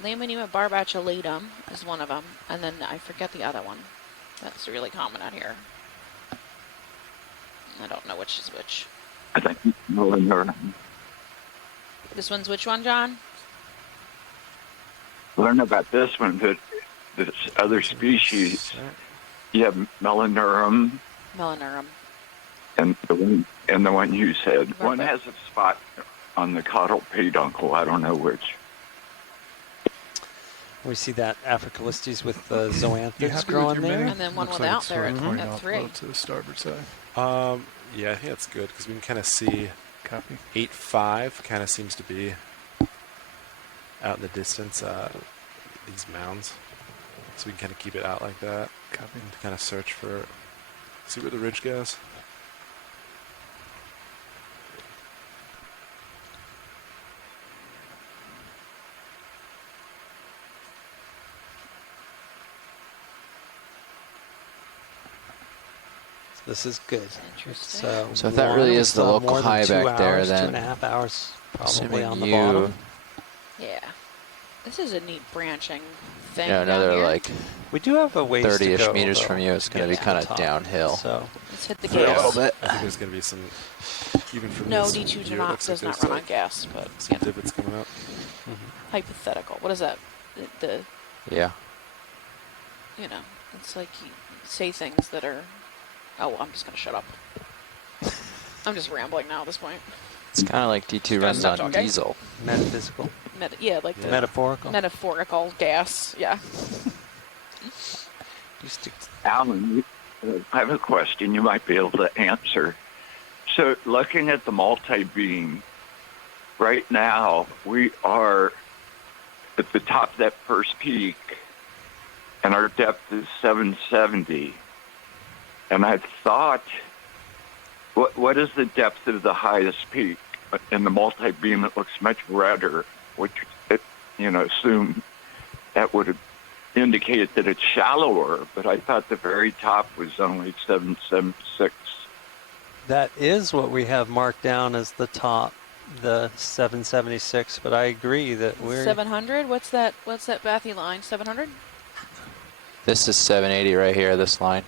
Lamanema barbaculatum is one of them, and then I forget the other one. That's really common out here. I don't know which is which. I think Mounds. This one's which one, John? Learn about this one, but this other species, you have Melanurum Melanurum. and the one you said. One has a spot on the caudal peduncle. I don't know which. We see that Africalistes with the zoanthids growing there. And then one without there at 3. To the starboard side. Yeah, I think that's good because we can kind of see 8.5 kind of seems to be out in the distance, these mounds. So we can kind of keep it out like that. Copy. And kind of search for, see where the ridge goes. This is good. Interesting. So if that really is the local high back there, then 2.5 hours probably on the you bottom. Yeah. This is a neat branching thing. Yeah, down another here. like We do have a ways 30-ish to go, meters though, from you. It's going to be kind of downhill. So let's hit the for a gas. little bit. I think there's going to be some, even from No, this D2 view, it looks does like not there's, run on gas, but some divots coming up. hypothetical. What is that? The Yeah. you know, it's like you say things that are. Oh, I'm just gonna shut up. I'm just rambling now at this point. It's kind of like D2 runs on talking. diesel. metaphysical. Yeah, like the Metaphorical. metaphorical gas. Yeah. Alan, I have a question you might be able to answer. So looking at the multi-beam, right now we are at the top of that first peak, and our depth is 770. And I thought, what is the depth of the highest peak? In the multi-beam, it looks much redder, which, assume that would have indicated that it's shallower, but I thought the very top was only 776. That is what we have marked down as the top, the 776. But I agree that we're 700. What's that bathy line? 700. This is 780 right here, this line.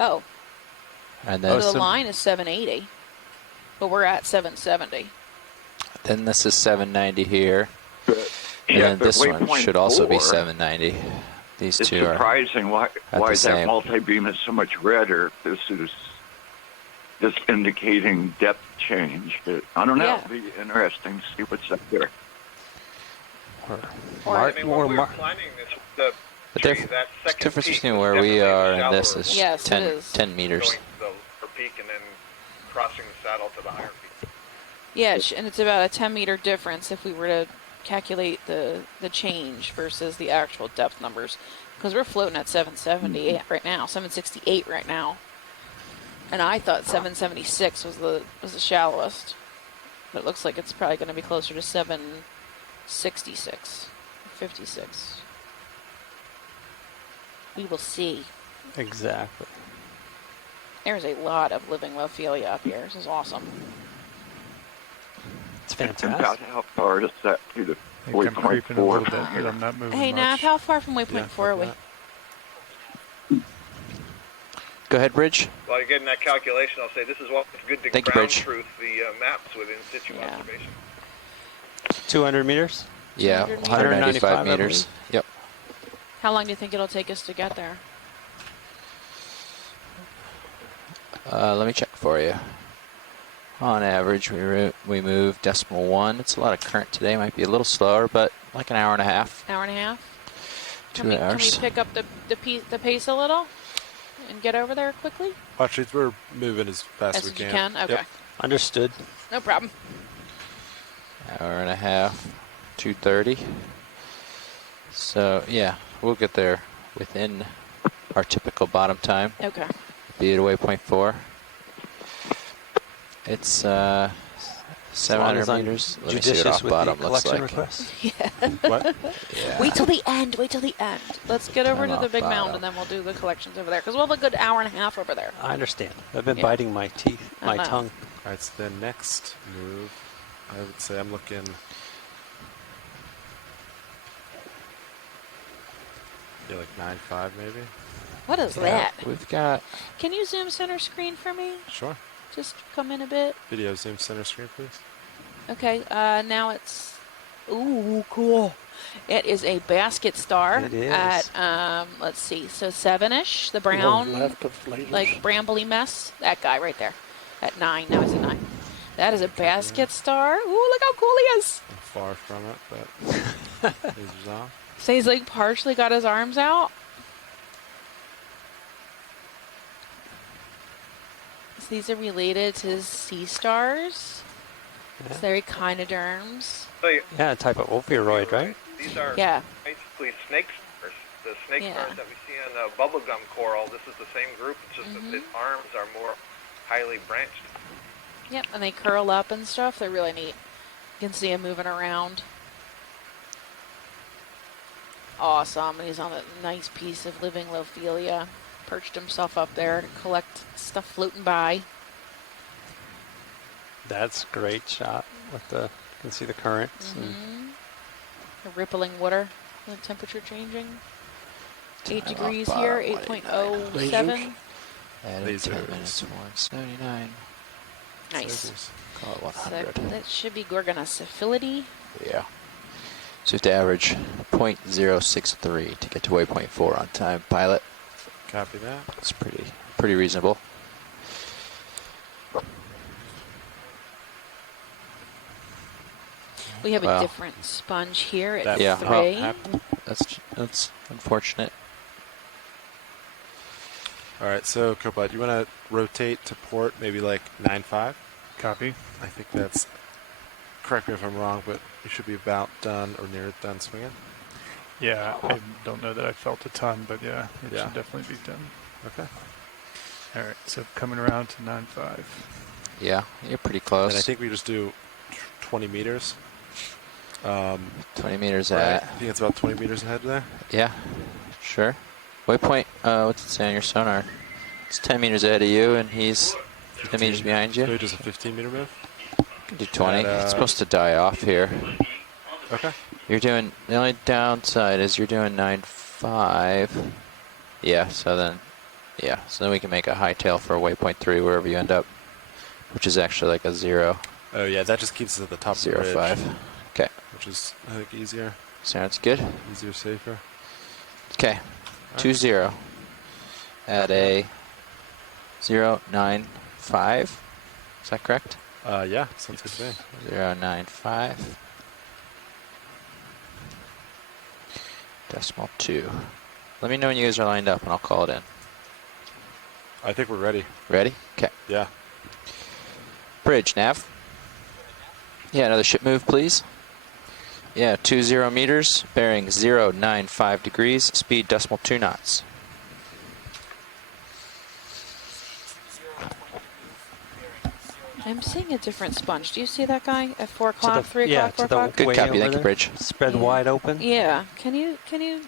Oh. And then So the line is 780, but we're at 770. Then this is 790 here. And Yeah, then but this one waypoint should also be 4, 790. These It's two are surprising why at the that same. multi-beam is so much redder. This is just indicating depth change. I don't know. Yeah. It'll be interesting to see what's up there. I mean, when we were planning this, the But tree, the that second difference peak between was where we definitely are the and this shallower is Yes, it 10, is. 10 meters. Going to the lower peak and then crossing the saddle to the higher peak. Yeah, and it's about a 10-meter difference if we were to calculate the change versus the actual depth numbers, because we're floating at 770 right now, 768 right now, and I thought 776 was the shallowest, but it looks like it's probably going to be closer to 766, 56. We will see. exactly. There's a lot of living Lophelia up here. This is awesome. It's And fantastic. about how far is that to the I think I'm creeping a little bit, but I'm not moving Hey, much. Nav, how far from waypoint 4 are we? Go ahead, Bridge. While you're getting that calculation, I'll say this is what's good to Thank you, ground Bridge. truth the maps with in situ observation. 200 meters. Yeah, 195 I meters. Yep. How long do you think it'll take us to get there? Let me check for you. On average, we move 0.1. It's a lot of current today. Might be a little slower, but like an hour and a half. Hour and a half? 2 Can hours. we pick up the pace a little and get over there quickly? Actually, we're moving as fast as we As you can. can? Okay. Yep. Understood. No problem. Hour and a half. 2:30. So yeah, we'll get there within our typical bottom time. Okay. Be at waypoint 4. It's 700 meters. Let me see what off bottom looks like. Requests. Yeah. What? Yeah. Wait till the end. Wait till the end. Let's get over I'm to the off big mound bottom. and then we'll do the collections over there, because we'll have a good hour and a half over there. I understand. I've been Yeah. biting my teeth, I my know. tongue. All right, so the next move, I would say I'm looking. Yeah, like 9.5 maybe. What is Yeah, that? We've got. Can you zoom center screen for me? Sure. just come in a bit. Video zoom center screen, please. Okay, now it's, ooh, cool. It is a basket star It is. at, let's see, so 7-ish, the One brown, left of lasers. like brambly mess. That guy right there at 9. Now he's at 9. That is a basket star. Ooh, look how cool he is. I'm far from it, but lasers on. So he's like partially got his arms out. So these are related to his sea stars. Yeah. So they're echinoderms. So Yeah, a type of ophiuroid, right? these are Yeah. basically snake stars. The snake Yeah. stars that we see on the bubblegum coral, this is the same group. It's just that its arms are more highly branched. Yep, and they curl up and stuff. They're really neat. You can see him moving around. Awesome. And he's on a nice piece of living Lophelia. Perched himself up there to collect stuff floating by. That's a great shot with the, you can see the currents. And The rippling water, the temperature changing. 8 Time degrees off, here, 189. 8.07. And 10 Lasers. minutes, 179. Nice. Call it So 100. that should be gorgonosyphilidae. Yeah. So you have to average 0.063 to get to waypoint 4 on time. Pilot. Copy that. It's pretty reasonable. We have a Wow. different sponge here at That- Yeah. 3. That's unfortunate. All right, so Copilot, you want to rotate to port maybe like 9.5? Copy. I think that's, correct me if I'm wrong, but you should be about done or near done swinging. Yeah, I don't know that I felt a ton, but yeah, it Yeah. should definitely be done. Okay. All right, so coming around to 9.5. Yeah, you're pretty close. And I think we just do 20 meters. 20 meters Right. at. I think it's about 20 meters ahead there. Yeah, sure. Waypoint, what's it say on your sonar? It's 10 meters ahead of you, and he's 10 meters behind you. So just a 15-meter move? Can do 20. At, It's supposed to die off here. Okay. You're doing, the only downside is you're doing 9.5. Yeah, so then we can make a high tail for waypoint 3 wherever you end up, which is actually like a 0. Oh, yeah, that just keeps us at the top of the ridge. 0.5. Okay. Which is, I think, easier. Sounds good. Easier, safer. Okay. 2-0 at a 0.95. Is that correct? Yeah, sounds good to me. 0.95. Decimal 2. Let me know when you guys are lined up and I'll call it in. I think we're ready. Ready? Okay. Yeah. Bridge, nav. Yeah, another ship move, please. Yeah, 20 meters, bearing 095 degrees, speed decimal 2 knots. I'm seeing a different sponge. Do you see that guy at 4 o'clock, 3 o'clock, yeah, 4 to the o'clock? Good way copy, over thank you, there. Bridge. Spread Yeah. wide open. Yeah. Can you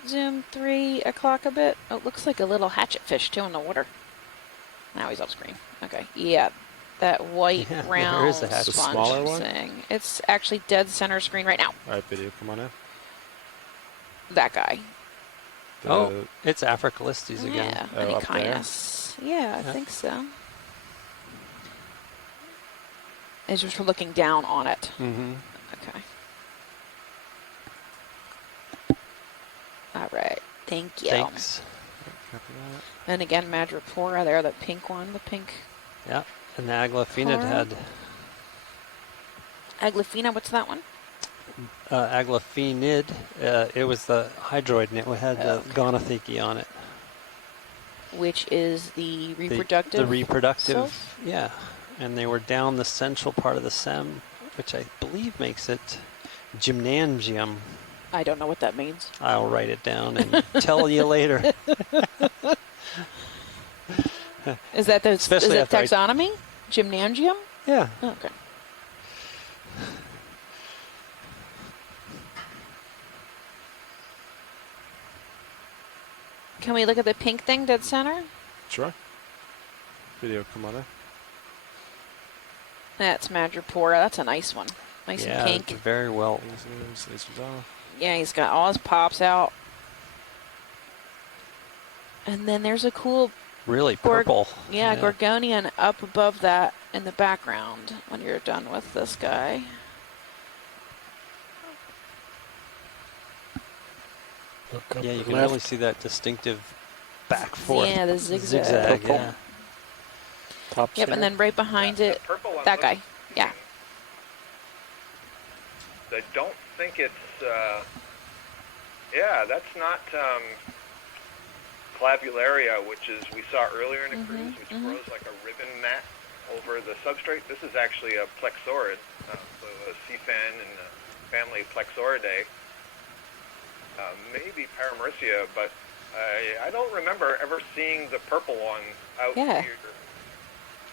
zoom 3 o'clock a bit? Oh, it looks like a little hatchet fish too in the water. Now he's off screen. Okay. Yeah. That white Yeah, there round is a hatchet. The sponge smaller I'm one? seeing. It's actually dead center screen right now. All right, video, come on in. That guy. Oh, it's Africalistes again. Yeah. Oh, up there? Echinus. Yeah, I Yeah. think so. It's just for looking down on it. Mm-hmm. Okay. All right. Thank you. Thanks. Copy that. And again, Madrepora there, the pink one, the pink Yeah, and the Aglaphena had Aglaphena. What's that one? Aglapheniid. It was the hydroid, and it had the Okay. gonotheke on it. Which is the The- reproductive? The reproductive, cells? yeah. And they were down the central part of the SEM, which I believe makes it gymnangium. I don't know what that means. I'll write it down and tell you later. Is that the Especially is it after I- taxonomy? Gymnangium? Yeah. Okay. Can we look at the pink thing dead center? Sure. Video, come on in. That's Madrepora. That's a nice one. Nice Yeah, and pink. very well. Lasers off. Yeah, he's got all his pops out. And then there's a cool Really purple. Gorgonian up above that in the background when you're done with this guy. Yeah, you can really see that distinctive back forth. Yeah, the zigzag. Yeah. Top Yep, and then right behind it, purple one that guy. looks- Yeah. I don't think it's, yeah, that's not clavularia, which is we saw earlier in the cruise, which grows like a ribbon mat over the substrate. This is actually a plexaurid, so a CFAN and family Plexauridae. Maybe Paramycia, but I don't remember ever seeing the purple one out here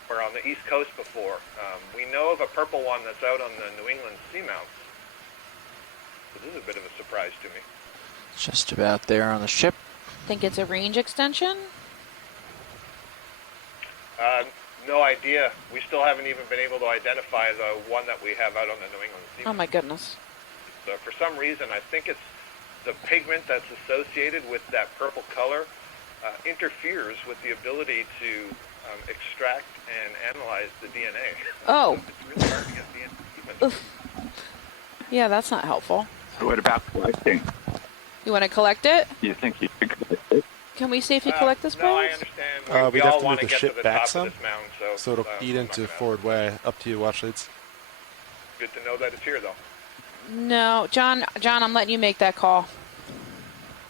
or on the East Coast before. We know of a purple one that's out on the New England seamounts. So this is a bit of a surprise to me. Just about there on the ship. Think it's a range extension? No idea. We still haven't even been able to identify the one that we have out on the New England seamounts. Oh my goodness. So for some reason, I think it's the pigment that's associated with that purple color interferes with the ability to extract and analyze the DNA. Oh. So it's really hard to get DNA sequence. Yeah, that's not helpful. So what about collecting? You want to collect it? Do you think you could collect it? Can we see if you collect this, No, I please? understand. We we'd have all to want move to the get to ship the back top some, of this mound, so it'll I'm eat not into gonna- forward way. Up to you, watch leads. Good to know that it's here, though. No, John, I'm letting you make that call.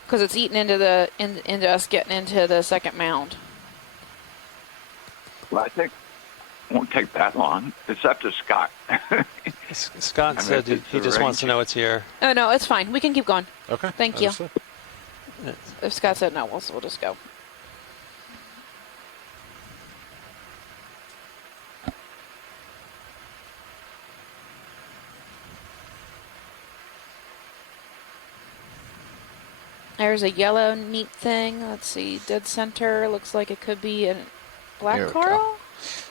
Because it's eating into the into us getting into the second mound. Well, I think it won't take that long. It's up to Scott. Scott said he just wants to know it's here. Oh no, it's fine. We can keep going. Okay. Thank you. Understood. If Scott said no, we'll just go. There's a yellow neat thing. Let's see, dead center. Looks like it could be a black Here we coral.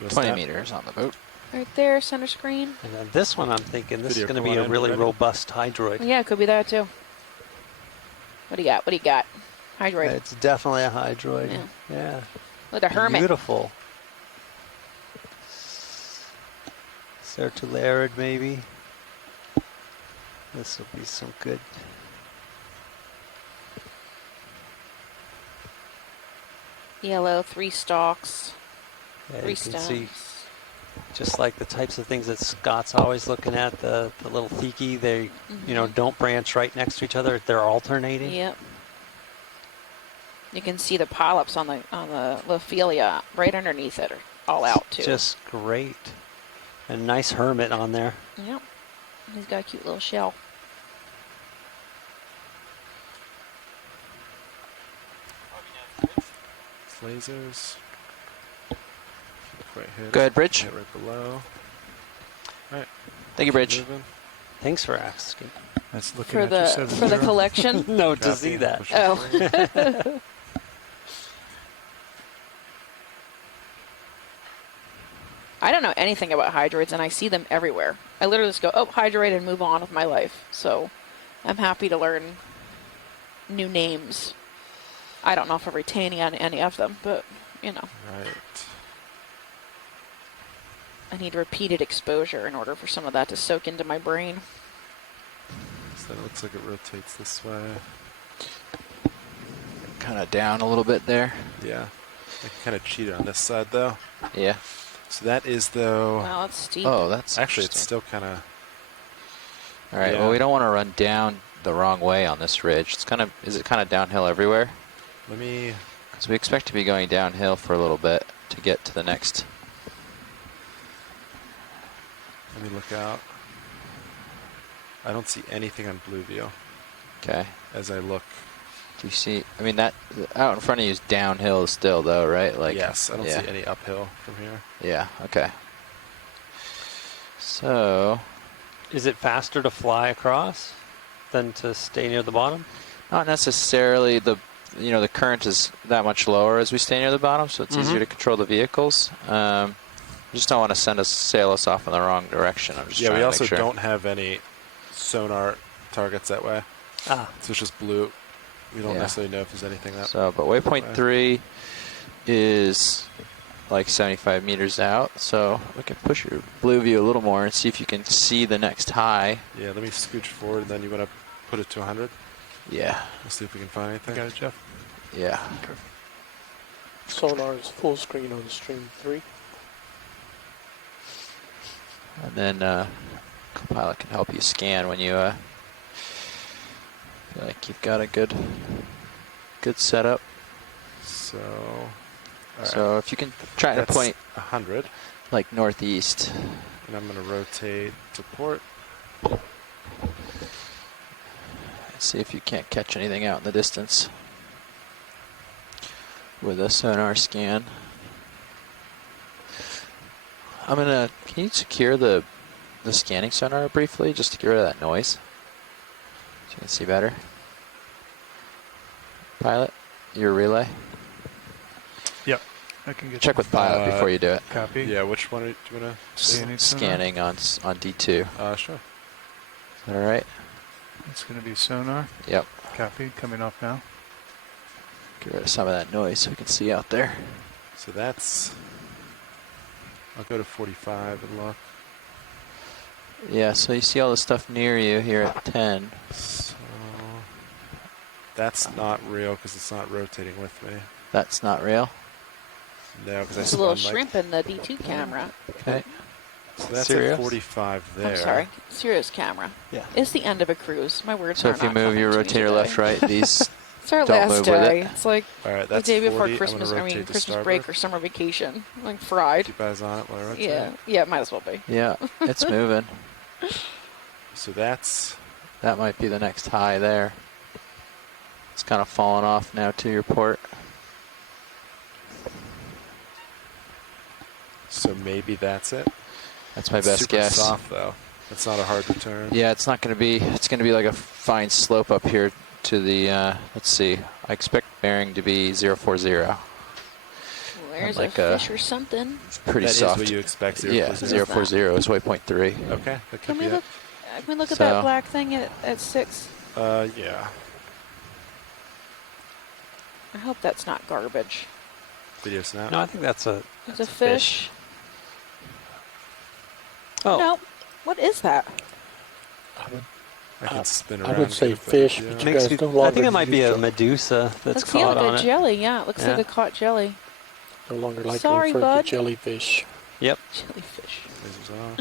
20 meters on the boat. Right there, center screen. And then this one, I'm thinking this Video is going to be a command really ready? robust hydroid. Yeah, it could be that too. What do you got? What do you got? Hydroid. It's definitely a hydroid. Yeah. Yeah. Look, a hermit. Beautiful. Sertularid, maybe. This will be some good. Yellow, 3 stalks. Yeah, 3 you can see stems. just like the types of things that Scott's always looking at, the little theaky, they don't branch right next to each other. They're alternating. Yep. You can see the polyps on the Lophelia right underneath it, all out too. Just great. A nice hermit on there. Yep. He's got a cute little shell. Lasers. Quite hit. Go ahead, Bridge. Hit right below. All right. Thank you, Bridge. Moving. Thanks for asking. That's looking For at you, the 7-0. collection. No, to Copy. see that. Push Oh. forward. I don't know anything about hydroids, and I see them everywhere. I literally just go, oh, hydroid, and move on with my life. So I'm happy to learn new names. I don't know if I'm retaining on any of them, but, you know. Right. I need repeated exposure in order for some of that to soak into my brain. So it looks like it rotates this way. Kind of down a little bit there. Yeah. I kind of cheated on this side though. Yeah. So that is though. Wow, it's steep. Oh, that's Actually, it's interesting. still kind of. All right. yeah. Well, we don't want to run down the wrong way on this ridge. It's kind of. Is it kind of downhill everywhere? Let me. Because we expect to be going downhill for a little bit to get to the next. Let me look out. I don't see anything on blue view. Okay. As I look. Do you see? I mean, that out in front of you is downhill still, though, right? Like. Yes, I don't yeah. see any uphill from here. Yeah. Okay. So. Is it faster to fly across than to stay near the bottom? Not necessarily. The current is that much lower as we stay near the bottom, so it's easier to control the vehicles. You just don't want to sail us off in the wrong direction. I'm just Yeah, trying we to also make sure. don't have any sonar targets that way. Ah. So it's just blue. We don't Yeah. necessarily know if there's anything that. So, but waypoint 3 is like 75 meters out, so we can push your blue view a little more and see if you can see the next high. Yeah, let me scooch forward, and then you want to put it to 100? Yeah. Let's see if we can find anything. Got it, Jeff? Yeah. Sonar is full screen on stream 3. And then Copilot can help you scan when you feel like you've got a good setup. So, so if you can try to point 100, like northeast, and I'm going to rotate to port. See if you can't catch anything out in the distance with a sonar scan. Can you secure the scanning sonar briefly, just to get rid of that noise, so you can see better? Pilot, your relay. Yep, I can get. Check with Pilot before you do it. Copy. Yeah, which one do you want to? Scanning on D2. Sure. Is that all right? It's going to be sonar. Yep. Copy. Coming off now. Get rid of some of that noise so we can see out there. So that's. I'll go to 45 and look. Yeah, so you see all the stuff near you here at 10. So that's not real because it's not rotating with me. That's not real? No, because There's a little shrimp in the D2 camera. Okay. So that's Sirius? at 45 there. I'm sorry, Sirius camera. Yeah. It's the end of a cruise. My words So are if you not move coming your to me rotator today. left, right, these It's our don't last move with day. it. It's like All right, the that's day before 40. I'm Christmas. gonna I mean, rotate to Christmas break starboard. or summer vacation. Like fried. Keep eyes on it while I rotate. Yeah, it might as well be. Yeah, it's moving. So that's. That might be the next high there. It's kind of falling off now to your port. So maybe that's it. That's my It's best super guess. soft though. It's not a hard return. Yeah, it's not going to be. It's going to be like a fine slope up here to the. Let's see. I expect bearing to be 040. Well, there's like a fish or something. Pretty That is soft. what you expect, 040. Yeah, 040 is waypoint 3. Okay, that Can could we be look? Can we look at So- that black thing at 6? it. Yeah. I hope that's not garbage. Video snap. No, I think that's a It's a fish. Oh. No, what is that? I can spin I around. would say and get a fish, better but view. you guys no longer I think it might be use a them. Medusa that's Looks caught like on a it. jelly. Yeah, it looks Yeah. like a caught jelly. No longer like Sorry, to refer bud. to jellyfish. Yep, Jellyfish. Lasers off.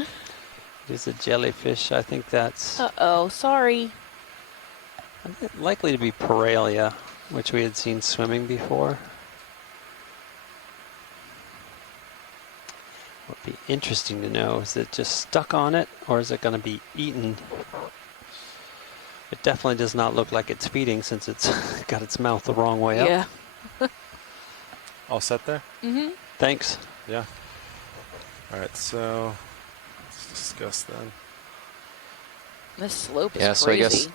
it is a jellyfish. I think that's Uh-oh, sorry. likely to be Paralia, which we had seen swimming before. What would be interesting to know, is it just stuck on it, or is it going to be eaten? It definitely does not look like it's feeding, since it's got its mouth the wrong way up. Yeah. All set there? Mm-hmm. Thanks. Yeah. All right, so let's discuss then. This slope is Yeah, crazy. so I guess-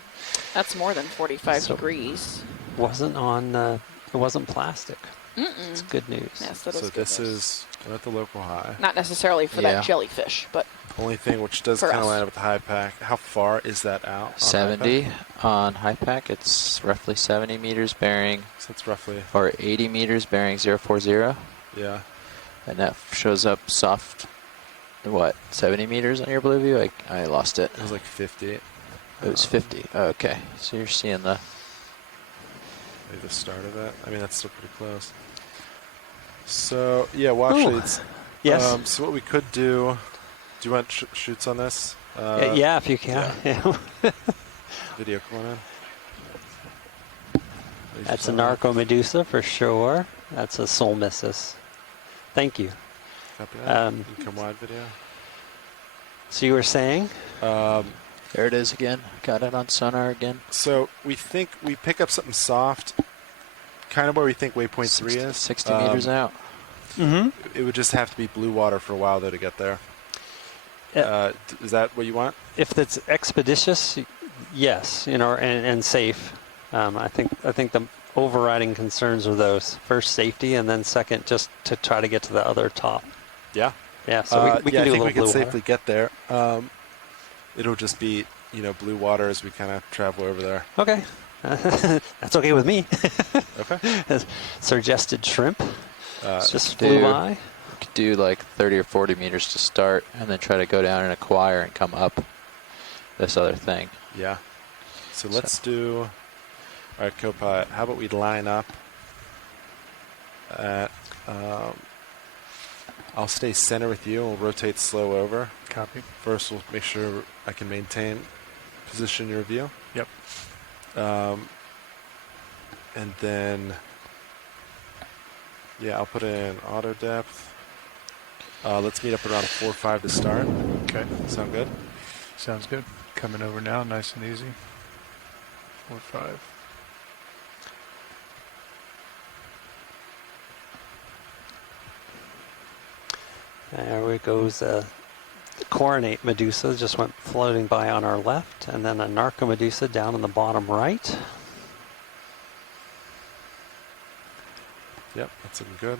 That's more than 45 So- degrees. Wasn't on. It wasn't plastic. Mm-mm. It's good news. Yes, that So is good this news. is I'm at the local high. Not necessarily for Yeah. that jellyfish, but Only thing which does For kind of us. line up with the high pack. How far is that out? on 70 high pack? on high pack. It's roughly 70 meters bearing, So it's roughly. or 80 meters bearing 040. Yeah. And that shows up soft, what, 70 meters on your blue view? I lost it. It was like 50. It was 50. Oh, okay. So you're seeing the. Maybe the start of it. I mean, that's still pretty close. So yeah, well actually, Ooh. it's Yes. so what we could do. Do you want shoots on this? Yeah, if you can. Video coming in. That's a Narco Medusa for sure. That's a Soul Missus. Thank you. Copy that. You can come wide video. So you were saying? There it is again. Got it on sonar again. So we think we pick up something soft, kind of where we think waypoint 3 is. 60 meters out. Mm-hmm. It would just have to be blue water for a while though to get there. Is that what you want? If it's expeditious, yes, and safe. I think the overriding concerns are those: first, safety, and then second, just to try to get to the other top. Yeah. Yeah. So we can I do a think little we can blue safely water. get there. It'll just be blue water as we kind of travel over there. Okay. That's okay with me. Okay. Suggested shrimp. Just do- flew by. could do like 30 or 40 meters to start, and then try to go down and acquire and come up this other thing. Yeah. So let's do. All right, Copilot. How about we line up at? I'll stay center with you. We'll rotate slow over. Copy. First, we'll make sure I can maintain position your view. Yep. And then, yeah, I'll put in auto depth. Let's meet up around 4-5 to start. Okay. Sound good? Sounds good. Coming over now, nice and easy. 4-5. There goes the coronate Medusa, just went floating by on our left, and then a Narco Medusa down in the bottom right. Yep, that's looking good.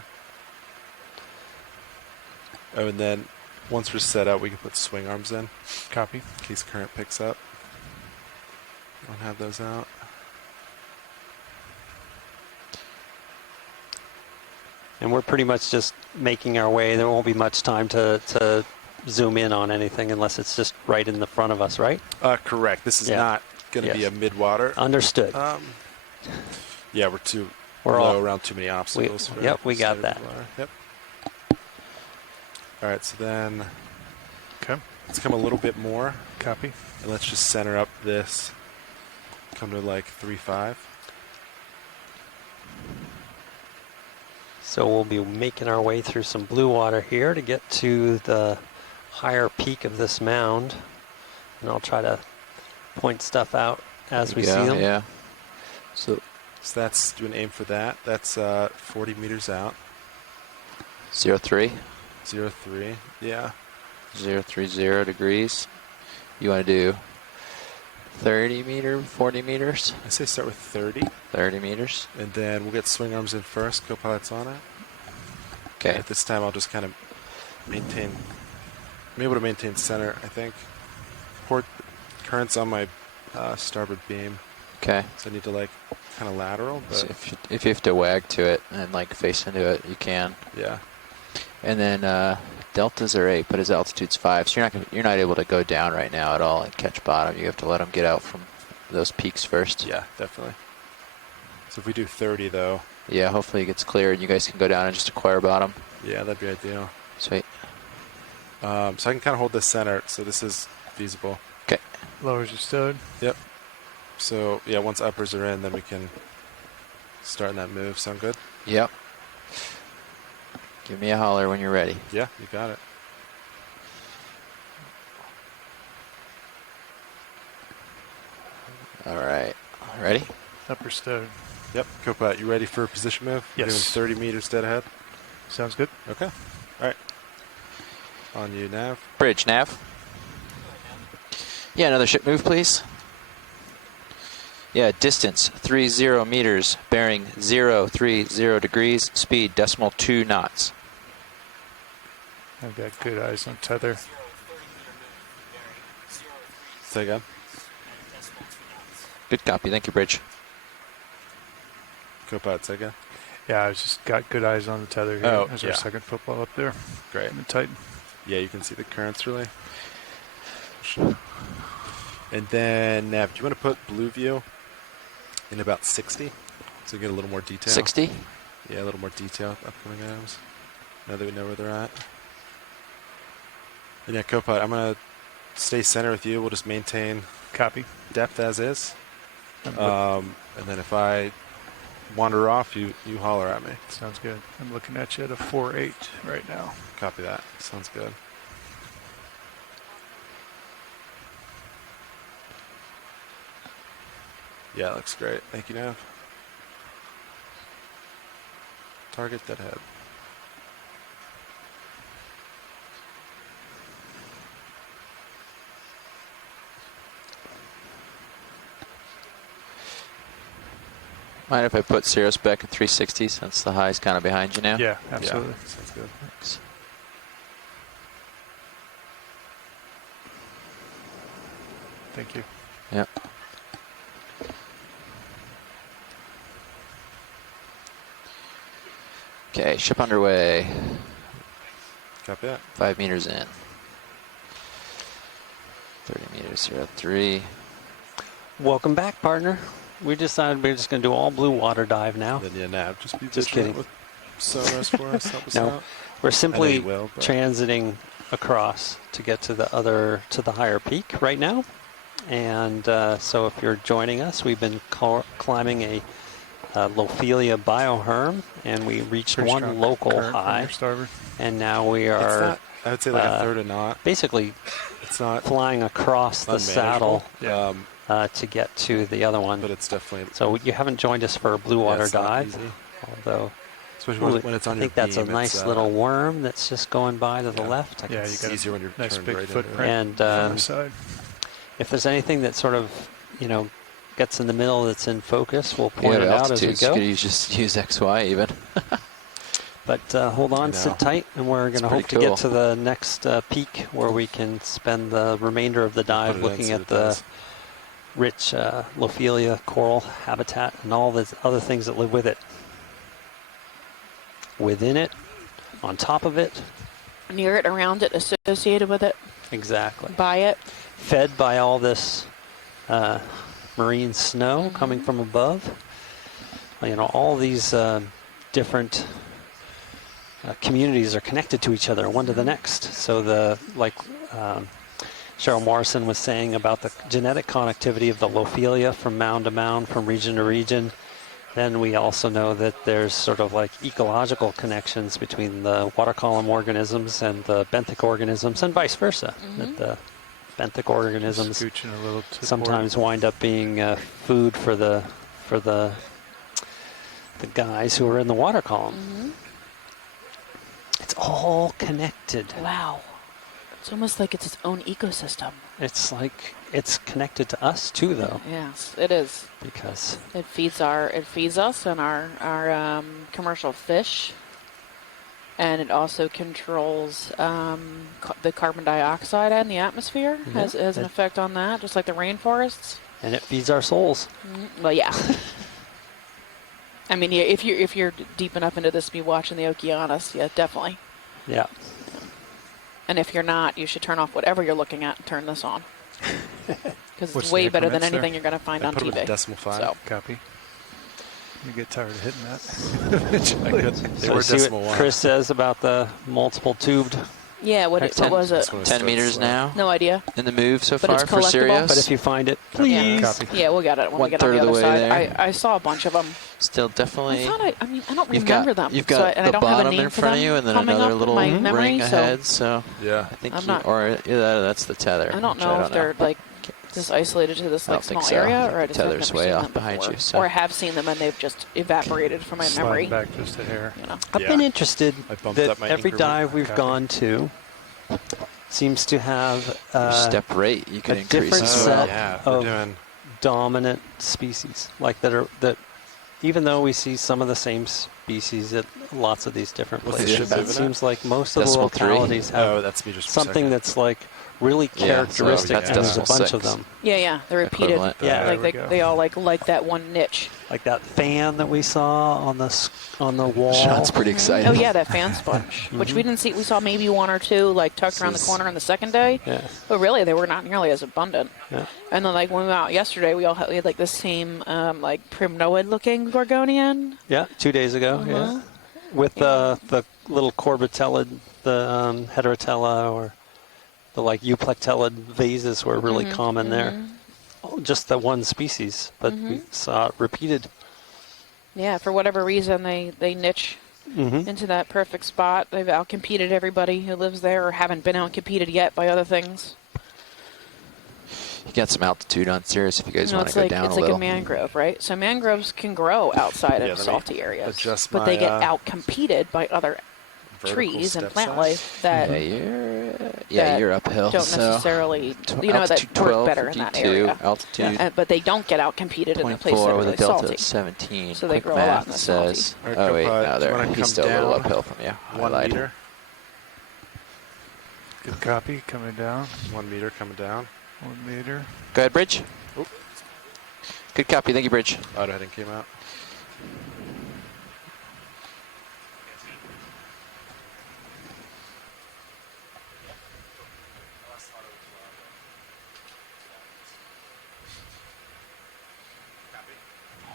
Oh, and then once we're set up, we can put swing arms in. Copy. In case current picks up. Don't have those out. And we're pretty much just making our way. There won't be much time to zoom in on anything unless it's just right in the front of us, right? Correct. This is not going to be a mid-water. Understood. Yeah, we're low around too many obstacles. We got that. Yep. All right, so then let's come a little bit more. Copy. And let's just center up this. Come to like 3-5. So we'll be making our way through some blue water here to get to the higher peak of this mound. And I'll try to point stuff out as we see them. Yeah. So that's, do an aim for that. That's 40 meters out. 0-3. 0-3, yeah. 0-3-0 degrees. You want to do 30 meter, 40 meters? I say start with 30. 30 meters. And then we'll get swing arms in first. Copilot's on it. Okay. At this time, I'll just kind of maintain. I'm able to maintain center, I think. Port current's on my starboard beam. Okay. So I need to like kind of lateral. But so if you have to wag to it and like face into it, you can. Yeah. And then deltas are 8, but his altitude's 5, so you're not able to go down right now at all and catch bottom. You have to let him get out from those peaks first. Yeah, definitely. So if we do 30 though. Yeah, hopefully it gets clear and you guys can go down and just acquire bottom. Yeah, that'd be ideal. Sweet. So I can kind of hold this center, so this is feasible. Okay. Lowers your stowed. Yep. So yeah, once uppers are in, then we can start in that move. Sound good? Yep. Give me a holler when you're ready. Yeah, you got it. All right. Ready? Upper stowed. Yep. Copilot, you ready for a position move? Yes. Doing 30 meters dead ahead. Sounds good. Okay. All right. On you, Nav. Bridge, Nav. Yeah, another ship move, please. Yeah, distance 30 meters, bearing 030 degrees, speed 0.2 knots. I've got good eyes on tether. Say again. Good copy. Thank you, Bridge. Copilot, say again. Yeah, I just got good eyes on the tether here. Oh, There's yeah. our second football up there. Great. And tighten. Yeah, you can see the currents really. And then, Nav, do you want to put blue view in about 60? So you get a little more detail. 60? Yeah, a little more detail with upcoming items. Now that we know where they're at. And yeah, Copilot, I'm going to stay center with you. We'll just maintain copy depth as is. And then if I wander off, you holler at me. Sounds good. I'm looking at you at a 4.8 right now. Copy that. Sounds good. Yeah, it looks great. Thank you, Nav. Target deadhead. Mind if I put Cirrus back at 360 since the high's kind of behind you now? Yeah, absolutely. Yeah, sounds good. Thanks. Thank you. Yep. Okay, ship underway. Copy that. 5 meters in. 30 meters, 03. Welcome back, partner. We decided we're just going to do all blue water dive now. Then yeah, Nav, just be Just vigilant kidding. with sonos for us. Help us No, out. we're I know simply you will, but- transiting across to get to the higher peak right now. And so if you're joining us, we've been climbing a Lophelia bioherm, and we reached Pretty one strong local current from high. your starboard. And now we It's are, not, I would say like a third of knot. basically It's not flying across the saddle unmanageable, to get to the other one. but it's definitely. So you haven't joined us for a blue water it's not dive, easy. although Especially when it's on I your think that's a beam, nice it's, little worm that's just going by to the yeah. left. I Yeah, can you see. got easier when you're nice turned big right into it. footprint And from the side. if there's anything that sort of, gets in the middle that's in focus, we'll You point have it out as we altitudes. You go. could just use XY even. But hold on, know. sit tight, and we're going to pretty hope to cool. get to the next peak where we can spend the remainder of the dive Put it in, looking see at what it the does. rich Lophelia coral habitat and all the other things that live with it. Within it, on top of it. Near it, around it, associated with it, Exactly. by it. Fed by all this marine snow coming from above. All these different communities are connected to each other, one to the next. So Cheryl Morrison was saying about the genetic connectivity of the Lophelia from mound to mound, from region to region. Then we also know that there's sort of like ecological connections between the water column organisms and the benthic organisms, and vice versa. That the benthic organisms Scooching a little to sometimes wind up being food for the guys who are in the water column. It's all connected. Wow. It's almost like it's its own ecosystem. It's like it's connected to us too, though, Yes, it is. because It feeds us and our commercial fish, and it also controls the carbon dioxide in the atmosphere. Has an effect on that, just like the rainforests. and it feeds our souls. Well, yeah. I mean, yeah, if you're deep enough into this, be watching the Okeanos. Yeah, definitely. Yeah. And if you're not, you should turn off whatever you're looking at and turn this on. Because What's it's the way better than increments anything there? you're going to find I on put it TV. with decimal 5. So. Copy. You get tired of hitting that. I could. They So were see decimal what 1. Chris says about the multiple tubed. Yeah, what was it? 10 meters now No idea. in the move so But far it's for collectible. Sirius. But if you find it, please. Copy. Yeah, we'll get it when we get on 1/3 the of the other way side. there. I saw a bunch of them. Still definitely. I don't You've remember got, them. You've got so and I the don't have a bottom name in for front of them you, and then coming another up in little my memory, ring so ahead. So Yeah. I think I'm not- that's the tether. I don't which know if don't they're like just isolated to this I like don't think small so. area, I or I think just the have tether's never way seen off them behind before. you, so. Or I have seen them and they've just evaporated from my memory. Sliding back just a hair. You know. I've been interested I bumped that up my every increment. dive we've Copy. gone to seems to have Your step rate, you can a increase different as set well. Yeah, we're of doing. dominant species, like that even though we see some of the same species at lots of these different What's the places, ship it moving seems like most of the Decimal 3. localities have Oh, that's meters per something second. that's like really Yeah, characteristic, so that's and there's a decimal bunch of 6. them. Yeah, they're repeated. Equivalent. Yeah, like there we go. they all like that one niche. Like that fan that we saw on the wall. Sean's pretty excited. Oh yeah, that fan sponge, which we didn't see. We saw maybe one or two like tucked around the corner on the second day. Yeah. But really, they were not nearly as abundant. Yeah. And then like when we went out yesterday, we had like the same like primnoid-looking gorgonian. Yeah, 2 days ago. Yeah, with the little corbitellid, the heterotella, or the like euplectellid vases were really common there. Oh, just the one species, but we saw it repeated. Yeah, for whatever reason, they niche into that perfect spot. They've outcompeted everybody who lives there, or haven't been outcompeted yet by other things. You got some altitude on Sirius if you guys want it's to go like down it's a like little. a mangrove, right? So mangroves can grow outside Yeah, of let me salty areas, adjust but they my, get outcompeted by other vertical trees and step plant size. life that You're uphill. don't so necessarily, that altitude work 12, better in that 52, area. altitude But they don't get outcompeted in the places that 0.4 are with really a delta salty. of 17. So they Quick grow a lot math in the says. All right, Oh wait, Copilot, no, do you there. wanna He's come still a little down uphill from you. 1 Highlighted. meter. Good copy. Coming down. 1 meter coming down. 1 meter. Go ahead, Bridge. Oop. Good copy. Thank you, Bridge. Auto heading came out.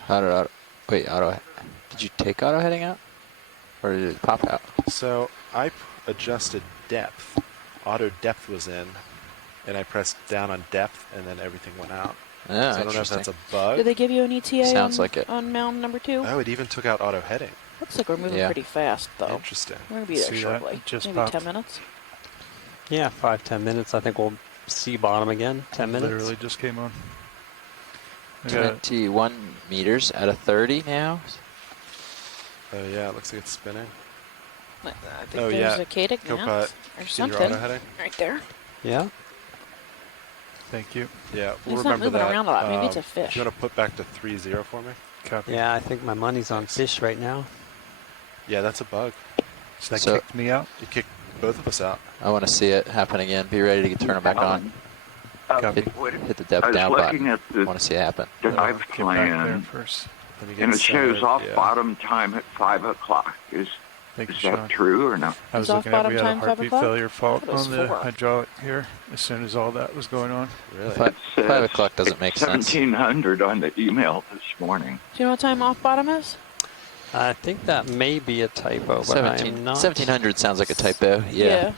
Wait, auto. Did you take auto heading out? Or did it pop out? So I adjusted depth. Auto depth was in, and I pressed down on depth, and then everything went out. Yeah, so I don't know if that's a bug. Did they give you an ETA Sounds on, like it. on mound number 2? Oh, it even took out auto heading. Looks like we're moving pretty fast, though. Interesting. We're going to be there See shortly. that? Just Maybe popped. 10 minutes. Yeah, 5-10 minutes. I think we'll see bottom again. 10 minutes. Literally just came on. I got 21 meters out of 30 now. Oh yeah, it looks like it's spinning. I think there's a Katic Copilot, now or see your something auto heading? right there. Yeah. Thank you. Yeah, we'll It's not remember moving that. around a lot. Maybe it's a fish. Do you want to put back to 3-0 for me? Copy. Yeah, I think my money's on fish right now. Yeah, that's a bug. So that So- kicked me out. You kicked both of us out. I want to see it happen again. Be ready to turn it back on. Copy. Hit the I depth was down looking button. at the Want to see it happen. dive Get back there plan, first. Let me get and it shows centered, off yeah. bottom time at 5 o'clock. Is Thank you, that Sean. true or no? I was Is off looking at bottom we had a time 5 heartbeat o'clock? failure fault I thought it was on the 4. hydraulic here as soon as all that was going on. Really? Fi- It says 5 o'clock doesn't make sense. 1700 on the email this morning. Do you know what time off bottom is? I think that may be a typo, but I am not. 1700 sounds like a typo. Yeah.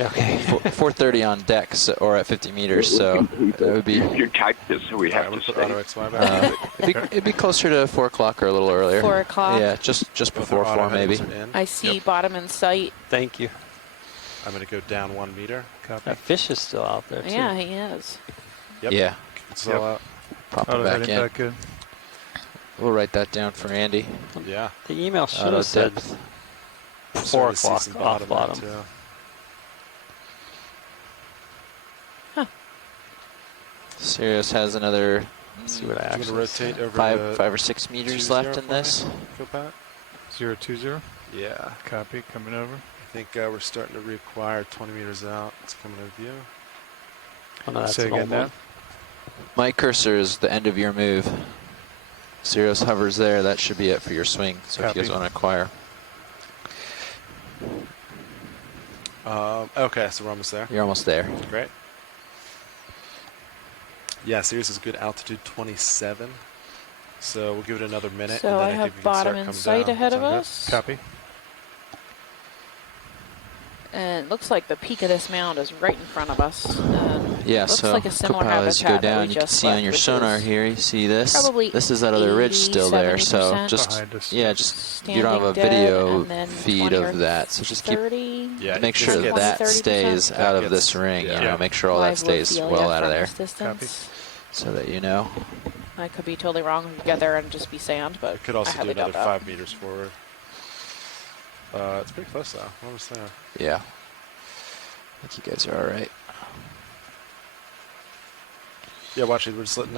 Okay. 430 on decks or at 50 meters, so that would be. You typed this, so we All right, have I'm to going to put say. auto XY back. It'd be closer to 4 o'clock or a little earlier. 4 o'clock? Yeah, just Both before our 4 auto maybe. headings are in. I see bottom in sight. Thank you. I'm going to go down 1 meter. Copy. That fish is still out there, too. Yeah, he is. Yep. Yeah, It's all out. pop Auto it back heading in. back good. We'll write that down for Andy. Yeah. The email should Auto have said depth. 4 Starting to see o'clock some off there, bottom. too. Sirius has another Let's see what I Do you actually want to rotate over 5 or 6 meters left in this. Copilot? 020. Yeah. Copy. Coming over. I think we're starting to reacquire 20 meters out. It's coming over view. Oh, no, that's Say an again old now. one. My cursor is the end of your move. Sirius hovers there. That should be it for your swing. So if you guys Copy. want to acquire. Okay, so we're almost there. You're almost there. Great. Yeah, Sirius is good altitude 27. So we'll give it another minute. So and then I think have we can start bottom in coming sight down. ahead of Sound good? us. Copy. And it looks like the peak of this mound is right in front of us. Yeah, looks so like a similar Copilot, as you go habitat that down, we you can just see on left, your which sonar is here, you see this? probably This is that other ridge still there, so 70% just, behind us. yeah, just, you don't have a Standing dead, video and then feed 20 or of that, so just keep, 30. Yeah, make it sure gets- that 30%. stays out of gets- this ring, yeah. you know, make sure all that Live stays Ophelia well out of from there, this distance. so that you know. I could be totally wrong and get there and just be sand, but I could also I do highly another doubt that. 5 meters forward. It's pretty close though. We're almost there. Yeah. I think you guys are alright. Yeah, watch it. We're just letting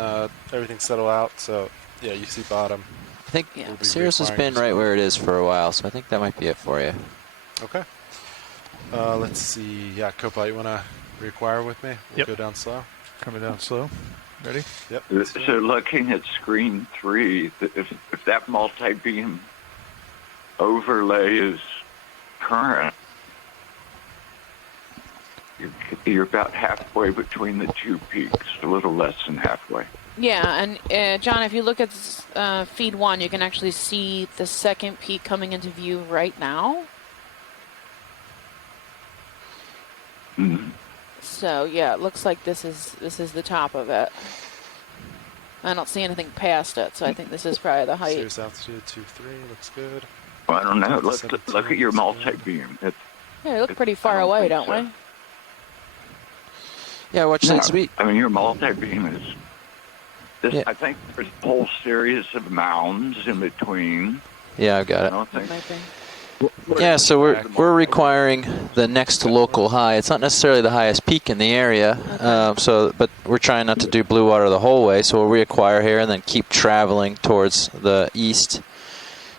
everything settle out. So yeah, you see bottom. I think Yeah. We'll be Sirius has reacquiring been this right one. where it is for a while, so I think that might be it for you. Okay. Let's see. Yeah, Copilot, you want to reacquire with me? We'll Yep. go down slow. Coming down slow. Ready? Yep. So looking at screen 3, if that multi-beam overlay is current, you're about halfway between the 2 peaks, a little less than halfway. Yeah, and John, if you look at feed 1, you can actually see the second peak coming into view right now. Mhm. So yeah, it looks like this is the top of it. I don't see anything past it, so I think this is probably the height. Sirius altitude 23 looks good. Well, I don't know. Look 17 at your is good. multi-beam. Yeah, we look pretty I far don't away, think don't so. we? Yeah, watch No, that speed. I mean, your multi-beam is. This, Yeah. I think there's a whole series of mounds in between. Yeah, I've got I it. don't think. Might be. Yeah, so we're requiring the next local high. It's not necessarily the highest peak in the area, but we're trying not to do blue water the whole way. So we'll reacquire here and then keep traveling towards the east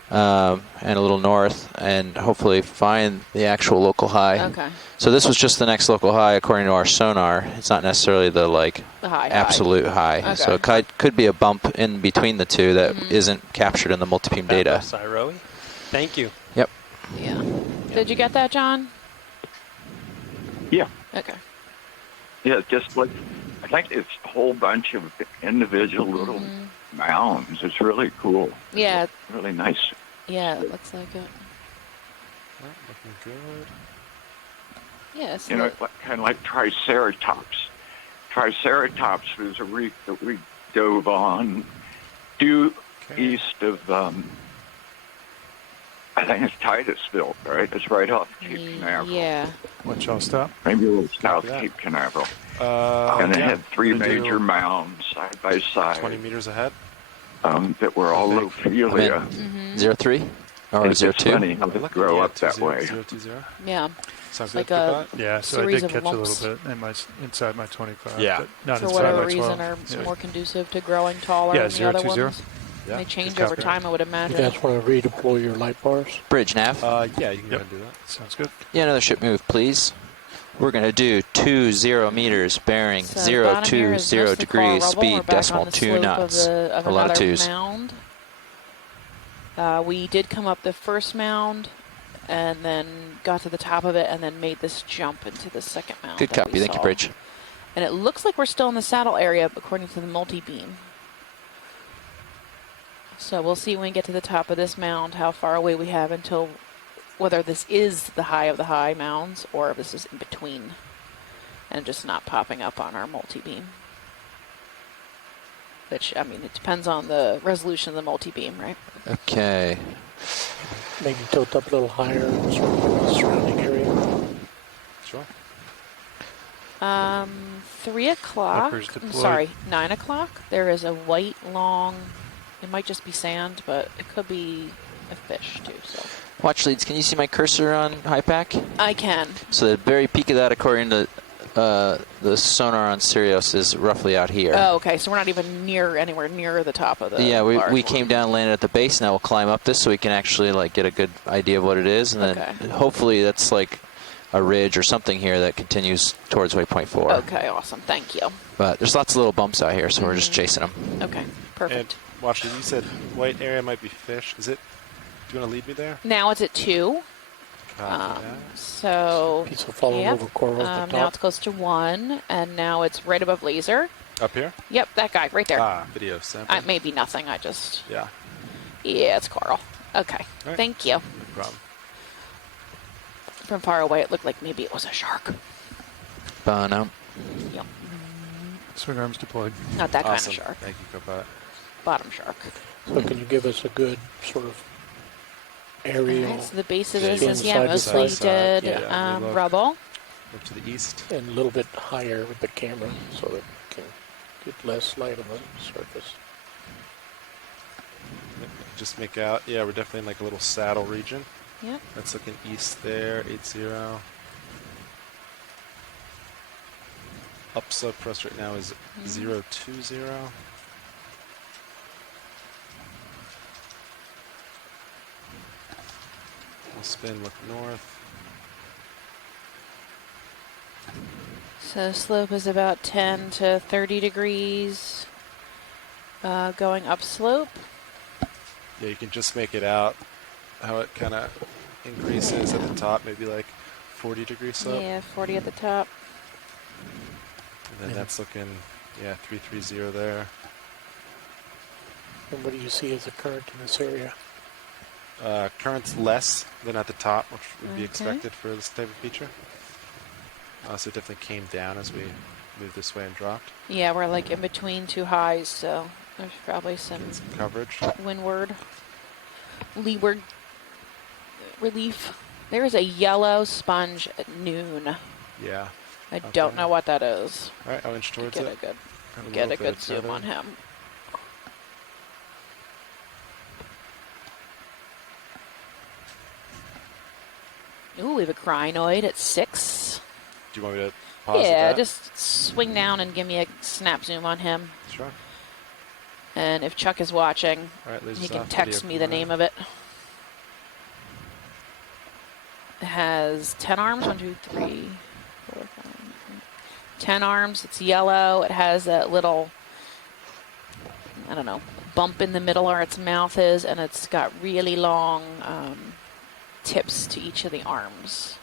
and a little north, and hopefully find the actual local high. Okay. So this was just the next local high according to our sonar. It's not necessarily the The high. absolute high. Okay. So it could be a bump in between the two that isn't captured in the multi-beam data. Siroe. Thank you. Yep. Yeah. Did you get that, John? Yeah. Okay. Yeah, just like I think it's a whole bunch of individual little mounds. It's really cool. Yeah. Really nice. Yeah, it looks like it. All right, looking good. Yes. You know, kind of like Triceratops. Triceratops was a reef that we dove on due east of, I think it's Titusville, right? It's right off Cape Canaveral. Yeah. What y'all stop? Maybe a little south Cape Canaveral. And it had three major mounds side by side. 20 meters ahead. That were all Lophelia. 03 or It's 02? funny how they grow up that way. 020. Yeah. Sounds like good. a Yeah, so I series did of catch a lumps. little bit in inside my 25. Yeah. But not For inside whatever my reason 12. are Yeah. more conducive to growing taller Yeah, than the other 020. ones. Yeah. They change Good over copy. time, I would You imagine. guys want to redeploy your light bars? Bridge nav. Yeah, you can go ahead and do that. Sounds good. Yeah, another ship move, please. We're going to do 20 meters, bearing So the bottom here is 020 mostly coral degrees, rubble. We're speed back decimal on the 2 slope knots. Of A lot of another twos. mound. We did come up the first mound and then got to the top of it and then made this jump into the second mound. Good that copy. we Thank you, saw. Bridge. And it looks like we're still in the saddle area according to the multi-beam. So we'll see when we get to the top of this mound how far away we have until whether this is the high of the high mounds or if this is in between and just not popping up on our multi-beam. Which, I mean, it depends on the resolution of the multi-beam, right? Okay. Maybe tilt up a little higher in sort of the surrounding area. Sure. 3 o'clock. Uppers I'm deployed. sorry, 9 o'clock. There is a white long. It might just be sand, but it could be a fish too. So Watch leads. Can you see my cursor on HiPAC? I can. So the very peak of that, according to the sonar on Sirius, is roughly out here. Oh, okay. So we're not even anywhere near the top of the. Yeah, we large came one. down and landed at the base. Now we'll climb up this so we can actually like get a good idea of what it is, and then Okay. hopefully that's like a ridge or something here that continues towards waypoint 4. Okay, awesome. Thank you. But there's lots of little bumps out here, so we're just chasing them. Okay, perfect. And watch it. You said white area might be fish. Is it? Do you want to lead me there? Now it's at 2. Copy that. So Pizza following yep. over coral at the Now top. it's close to 1, and now it's right above laser. Up here? Yep, that guy right there. Video sample. It may be nothing. I just. Yeah. Yeah, it's coral. Okay. All right. Thank you. No problem. From far away, it looked like maybe it was a shark. No. Yep. Swing arms deployed. Not that Awesome. kind of shark. Thank you, Copilot. Bottom shark. So can you give us a good sort of aerial Alright, so the base of Yeah, this you is, go yeah, side to mostly side. dead Yeah, let me look. rubble. Look to the east. and a little bit higher with the camera so that we can get less light on the surface? Just make out. Yeah, we're definitely in like a little saddle region. Yep. That's looking east there. 80. Upslope for us right now is 020. We'll spin, look north. So slope is about 10 to 30 degrees. Going upslope. Yeah, you can just make it out how it kind of increases at the top, maybe like 40 degree slope. Yeah, 40 at the top. And then that's looking, yeah, 330 there. And what do you see as a current in this area? Current's less than at the top, which would be Okay. expected for this type of feature. So it definitely came down as we moved this way and dropped. Yeah, we're like in between two highs, so there's probably some Coverage. windward, leeward relief. There is a yellow sponge at noon. Yeah. I Okay. don't know what that is. All right, I'll inch towards Get it. a good, Got a get a little bit good of zoom tether. on him. Ooh, we have a crinoid at 6. Do you want me to pause Yeah, at that? just swing down and give me a snap zoom on him. Sure. And if Chuck is watching, All right, laser's he can off, text video me the command. name of it. It has 10 arms. 1, 2, 3, 4, 5, 6. 10 arms. It's yellow. It has that little, I don't know, bump in the middle where its mouth is, and it's got really long tips to each of the arms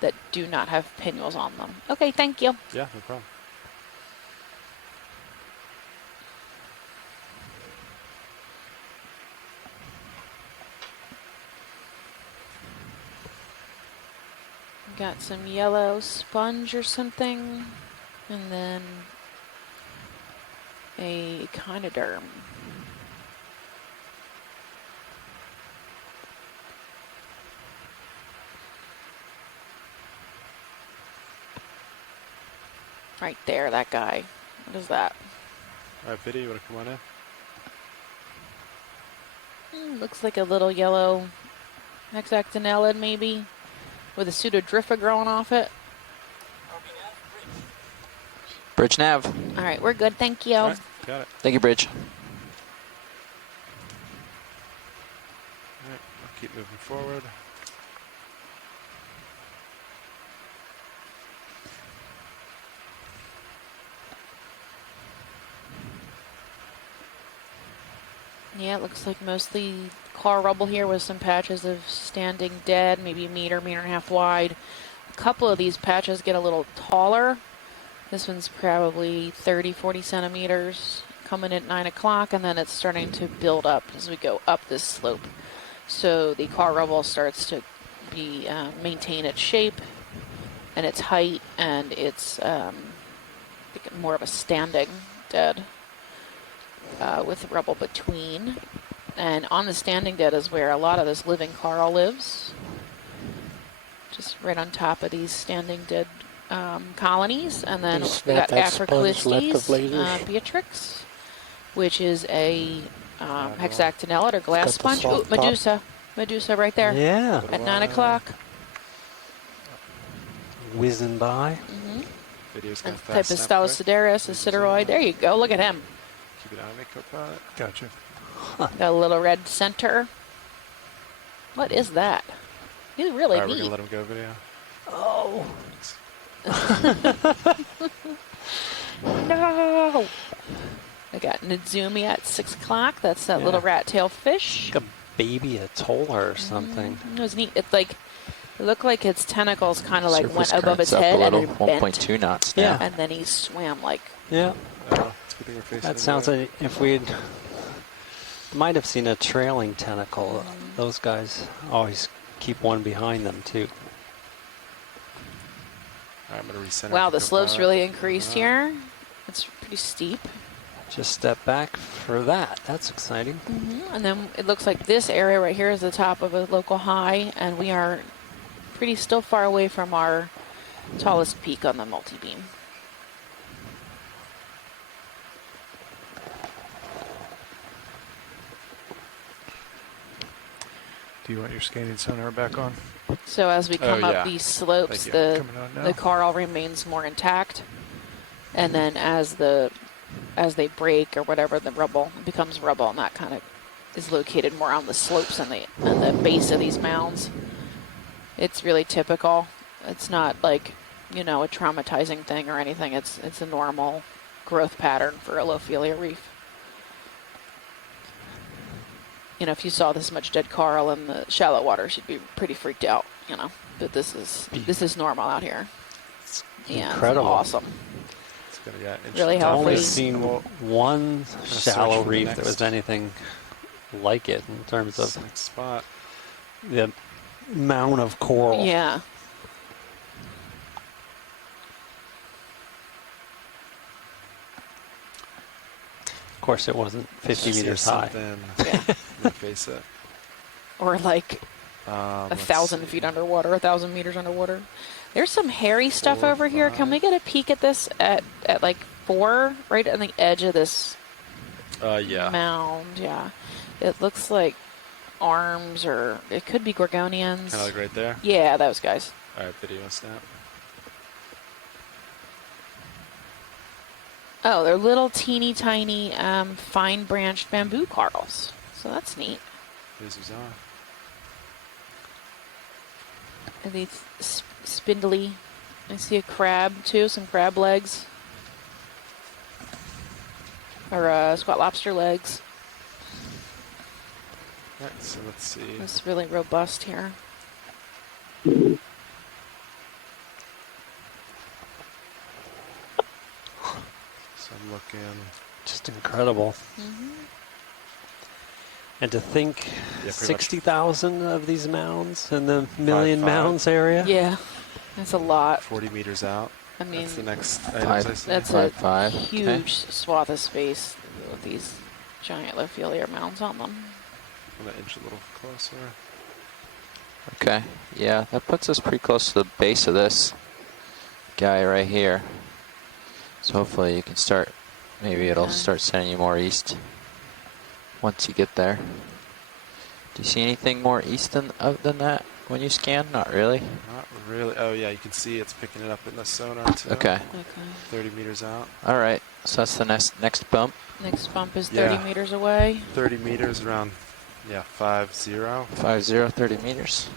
that do not have pinwheels on them. Okay, thank you. Yeah, no problem. Got some yellow sponge or something, and then a echinoderm. Right there, that guy. What is that? All right, Biddy, you want to come on in? Looks like a little yellow hexactinellid maybe, with a pseudodriffa growing off it. Bridge nav. All right, we're good. Thank you. All right, got it. Thank you, Bridge. All right, I'll keep moving forward. Yeah, it looks like mostly car rubble here with some patches of standing dead, maybe a meter, meter and a half wide. A couple of these patches get a little taller. This one's probably 30, 40 centimeters coming at 9 o'clock, and then it's starting to build up as we go up this slope. So the car rubble starts to be maintain its shape and its height, and it's more of a standing dead. With rubble between. And on the standing dead is where a lot of this living coral lives. Just right on top of these standing dead colonies. And then we got Acroclistes, Beatrix, which is a hexactinellid or glass sponge. Ooh, Medusa. Medusa right there. Yeah. At 9 o'clock. Whizzing by. Video's And going type of fast. Snap quick. Stalocedaris, a Cideroid. There you go. Look at him. Keep it on me, co-pilot. Gotcha. Got a little red center. What is that? He's really All right, we're neat. going to let him go, video. Oh. No! I got Nizumi at 6 o'clock. That's that little rat tail fish. Like a baby atoller or something. It was neat. It's like, it looked like its tentacles kind of like Surface went above his current's up head a and little, it bent. 1.2 knots now. Yeah. And then he swam like. Yeah. It's a good thing we're facing That the sounds door. like if we'd might have seen a trailing tentacle. Those guys always keep one behind them too. All right, I'm going to recenter. Wow, for the slope's co-pilot. really increased here. It's pretty steep. Just step back for that. That's exciting. And then it looks like this area right here is the top of a local high, and we are pretty still far away from our tallest peak on the multi-beam. Do you want your scanning sonar back on? So as we come yeah. up these slopes, Thank the Coming on now. the coral remains more intact, and then as they break or whatever, the rubble becomes rubble, and that kind of is located more on the slopes and the base of these mounds. It's really typical. It's not like, you know, a traumatizing thing or anything. It's a normal growth pattern for a Lophelia reef. You know, if you saw this much dead coral in the shallow waters, you'd be pretty freaked out, you know. But this is normal out here. Yeah, incredible. It's awesome. It's gonna, yeah, Really I've healthy. only seen one search shallow for the reef that next- was anything like it in terms of next spot. the amount of coral. Yeah. Of course, it wasn't 50 See meters high. something. Yeah. Let me face it. Or like Let's 1,000 see. feet underwater, 1,000 meters underwater. There's some hairy stuff 4, over here. Can we 5. get a peek at this at like 4, right on the edge of this Yeah. mound? Yeah. It looks like arms, or it could be gorgonians. Kind of like right there. Yeah, those guys. All right, video snap. Oh, they're little teeny tiny fine branched bamboo corals. So that's neat. Lasers on. Are they spindly? I see a crab too, some crab legs. Or squat lobster legs. All right, so let's see. It's really robust here. So I'm looking. Just incredible. And to think Yeah, pretty much. 60,000 of these mounds in the million 5. mounds area. Yeah. That's a lot. 40 meters out. I mean, that's the next items I see. That's five. a huge swath of space with these giant Lophelier mounds on them. I'm going to inch a little closer. Okay, yeah, that puts us pretty close to the base of this guy right here. So hopefully you can start, maybe it'll start sending you more east once you get there. Do you see anything more east than that when you scan? Not really. Not really. Oh yeah, you can see it's picking it up in the sonar too. Okay. 30 meters out. All right, so that's the next bump. Next bump is 30 meters away. 30 meters around, 50. 30 meters.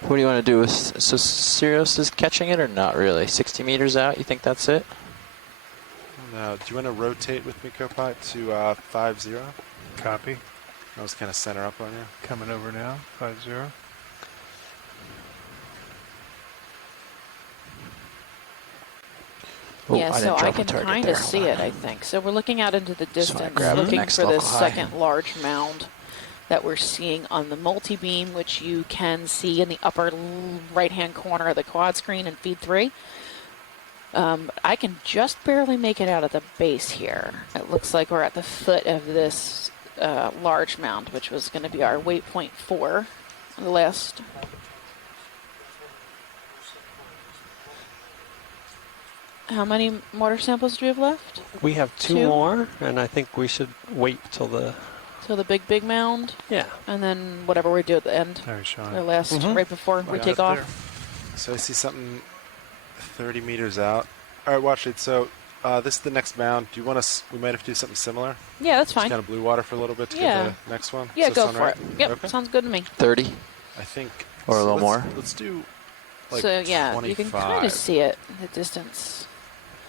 What do you want to do with, so Sirius is catching it or not really? 60 meters out, you think that's it? No, do you want to rotate with me, Copilot, to 50? Copy. I was kind of center up on you. Coming over now, 50. Oh, Yeah, so I can kind of see it, I think. So we're looking out into the distance, looking for this second large mound that we're seeing on the multi-beam, which you can see in the upper right-hand corner of the quad screen in feed 3. I can just barely make it out of the base here. It looks like we're at the foot of this large mound, which was going to be our waypoint 4, the last. How many mortar samples do we have left? We have two more, and I think we should wait till the big mound. Yeah. And then whatever we do at the end. There, Sean. The last, right before we take off. So I see something 30 meters out. All right, watch it. So this is the next mound. Do you want us? We might have to do something similar. Yeah, that's fine. Just kind of blue water for a little bit to get the next one. Yeah, Does go that sound for right? it. Yep, okay. sounds good to me. 30. I think. Or a little more. Let's do. Like so yeah, 25. you can kind of see it the distance.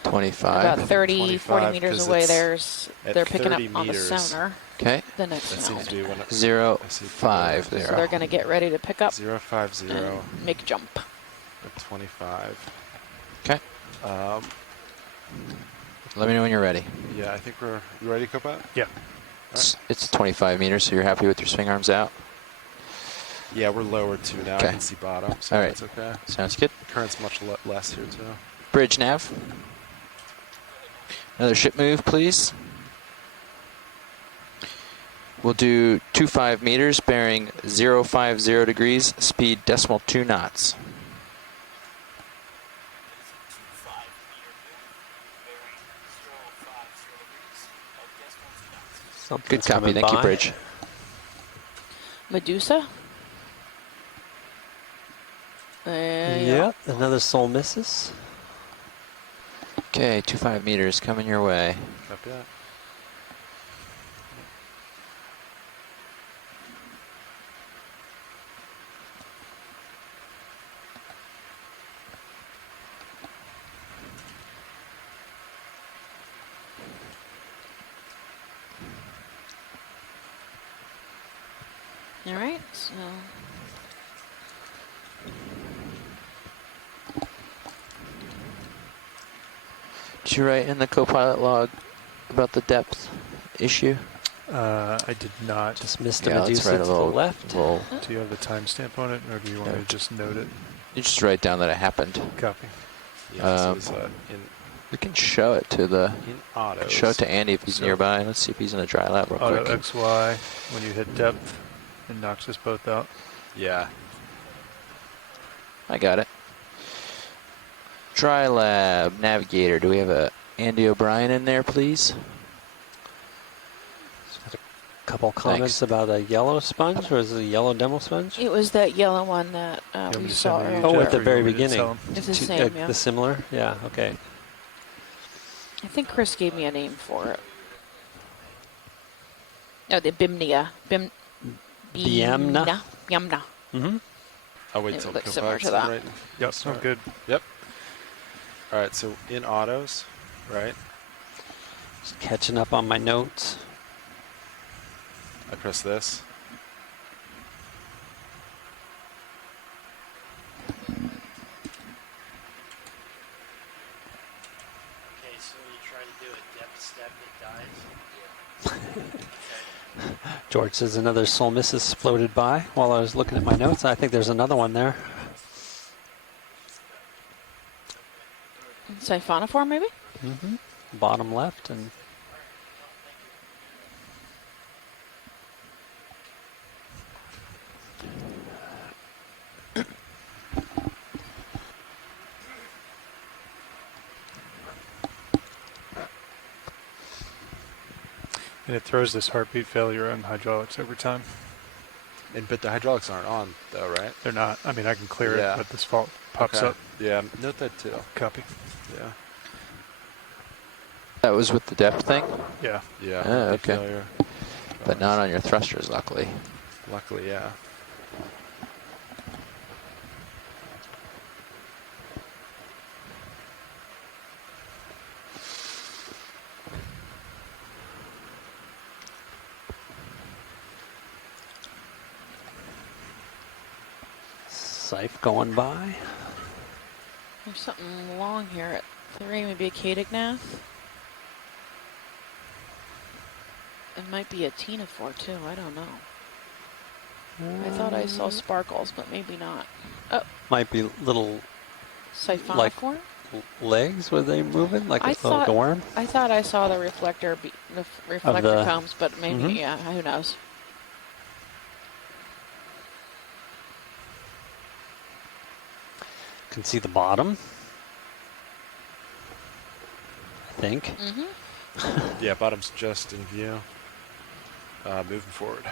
25. About 30, 25, 40 meters away. They're picking up on the meters, sonar. Okay. The next mound. 050. So they're going to get ready to pick up. 050. Make a jump. At 25. Okay. Let me know when you're ready. Yeah, I think we're. You ready, Copilot? Yeah. It's 25 meters, so you're happy with your swing arms out? Yeah, we're lower too now. Okay. I can see bottom, so all right. that's okay. Sounds good. The current's much less here too. Bridge nav. Another ship move, please. We'll do 25 meters, bearing 050 degrees, speed 2 knots. Good copy. Thank you, Bridge. Medusa. Yep, another soul misses. Okay, 25 meters coming your way. Copy that. All right, so. Did you write in the Copilot log about the depth issue? I did not. Just missed a Medusa to the left. Do you have the timestamp on it, or do you want me to just note it? You just write down that it happened. Copy. Yeah, we can show it to the. In autos. Show it to Andy if he's nearby. Let's see if he's in the dry lab real Auto quick. XY when you hit depth, it knocks us both out. Yeah. I got it. Dry lab navigator. Do we have a Andy O'Brien in there, please? Couple comments about a yellow sponge, or is it a yellow demo sponge? It was that yellow one that we saw earlier. Oh, at the very beginning. It's the same, yeah. The similar? Yeah, okay. I think Chris gave me a name for it. Oh, the Bimnia. Biemna? Biemna. Mm-hmm. I'll wait It till looks similar to that. Yep, sounds good. Yep. All right, so in autos, right? Just catching up on my notes. I press this. Okay, so when you try to do a depth step, it dies. George says another soul missus floated by while I was looking at my notes. I think there's another one there. Siphonophore, maybe? Mm-hmm. Bottom left and. And it throws this heartbeat failure on hydraulics every time. But the hydraulics aren't on, though, right? They're not. I mean, I can clear it, but this fault pops Okay. up. Yeah, note that too. Copy. Yeah. That was with the depth thing? Yeah. Yeah. Oh, heartbeat okay. failure. But not on your thrusters, luckily. Luckily, yeah. Sife going by. There's something long here at 3, maybe a Cadignath. It might be a Tenophore too, I don't know. I thought I saw sparkles, but maybe not. Oh. Might be little Siphonophore? legs. Were they moving like a little worm? I thought I saw the reflector, combs, but maybe, yeah, who knows. Can see the bottom. I think. Mm-hmm. Yeah, bottom's just in view. Moving forward.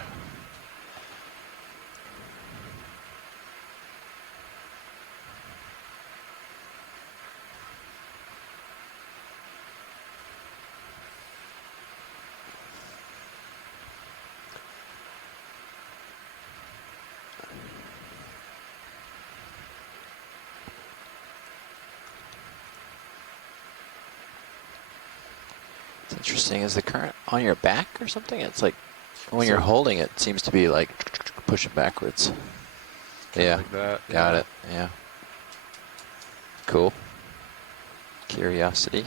What's interesting is the current on your back or something. It's like when you're holding it, seems to be like pushing backwards. Yeah, like that. Got it. Yeah. Cool. Curiosity.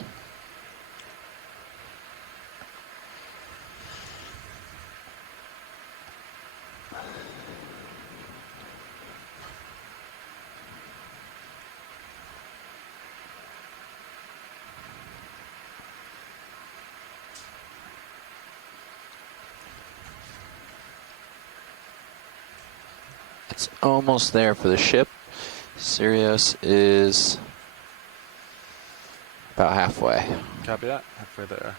It's almost there for the ship. Sirius is about halfway. Copy that. Halfway there.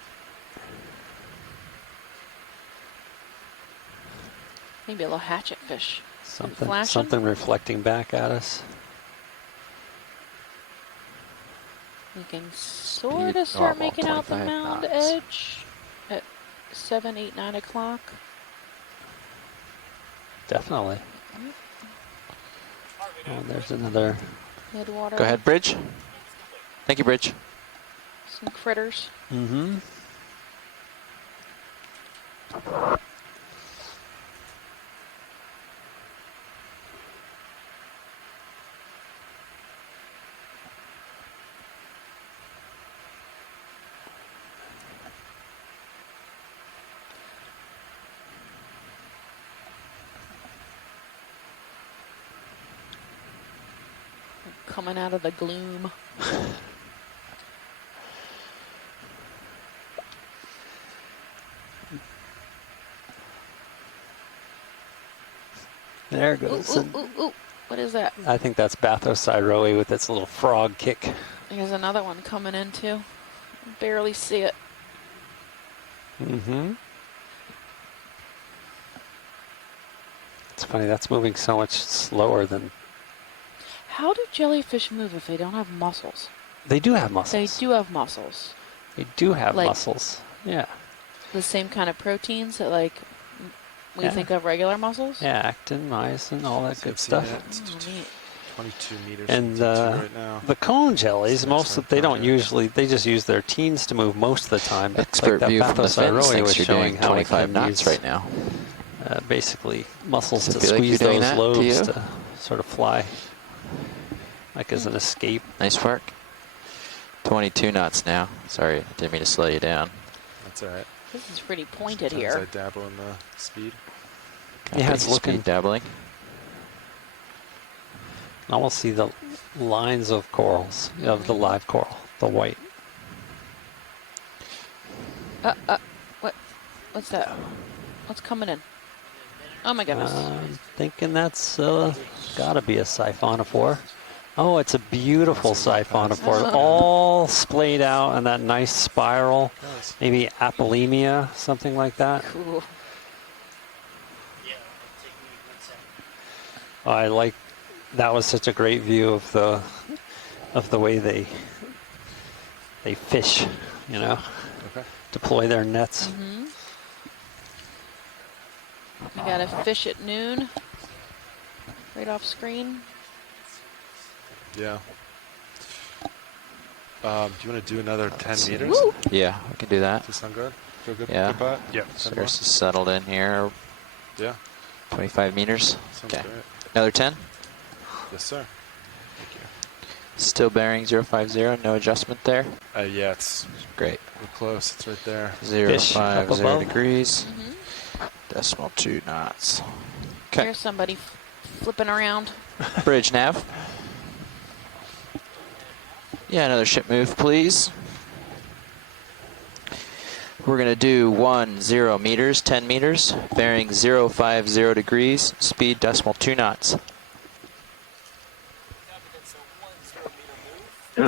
Maybe a little hatchet fish. Something reflecting back at us. We can sort of start making out the mound edge at 7, 8, 9 o'clock. Definitely. Oh, there's another. Midwater. Go ahead, Bridge. Thank you, Bridge. Some critters. Mm-hmm. Coming out of the gloom. There goes. Ooh. What is that? I think that's Bathysiroe with its little frog kick. There's another one coming in too. Barely see it. Mm-hmm. It's funny, that's moving so much slower than... How do jellyfish move if they don't have muscles? They do have muscles. They do have muscles. They do have Like- muscles. Yeah. The same kind of proteins that like we think of regular muscles? Yeah, actin, myosin, all that good stuff. Oh, neat. 22 meters And from T2 right now. the cone jellies, they don't usually, they just use their teens to move most of the time. But Expert like view that from the fins Bathysiroe thinks was you're showing doing how it 25 can knots use, right now. basically muscles Does to it feel like squeeze you're doing those that to lobes you? to sort of fly, like as an escape. Nice spark. 22 knots now. Sorry, I didn't mean to slow you down. That's all right. This is pretty pointed Sometimes here. I dabble in the speed. Yeah, it's looking Speed dabbling. I almost see the lines of corals, of the live coral. the white. What's that? What's coming in? Oh my goodness. I'm thinking that's got to be a siphonophore. Oh, it's a beautiful siphonophore, all splayed out in that nice spiral. Maybe apolemia, something like that. Cool. I like. That was such a great view of the way they fish, you know, deploy their nets. We got a fish at noon, right off screen. Yeah. Do you want to do another 10 meters? Woo! Yeah, we can do that. Does that sound good? Feel good? Yeah. Good putt? Yeah. Cirrus is settled in here. Yeah. 25 meters. Sounds great. Another 10? Yes, sir. Thank you. Still bearing 050, no adjustment there? Yeah, it's great. We're close. It's right there. 050 degrees. Decimal 2 knots. Okay. There's somebody flipping around. Bridge nav. Yeah, another ship move, please. We're going to do 10 meters, 10 meters, bearing 050 degrees, speed decimal 2 knots.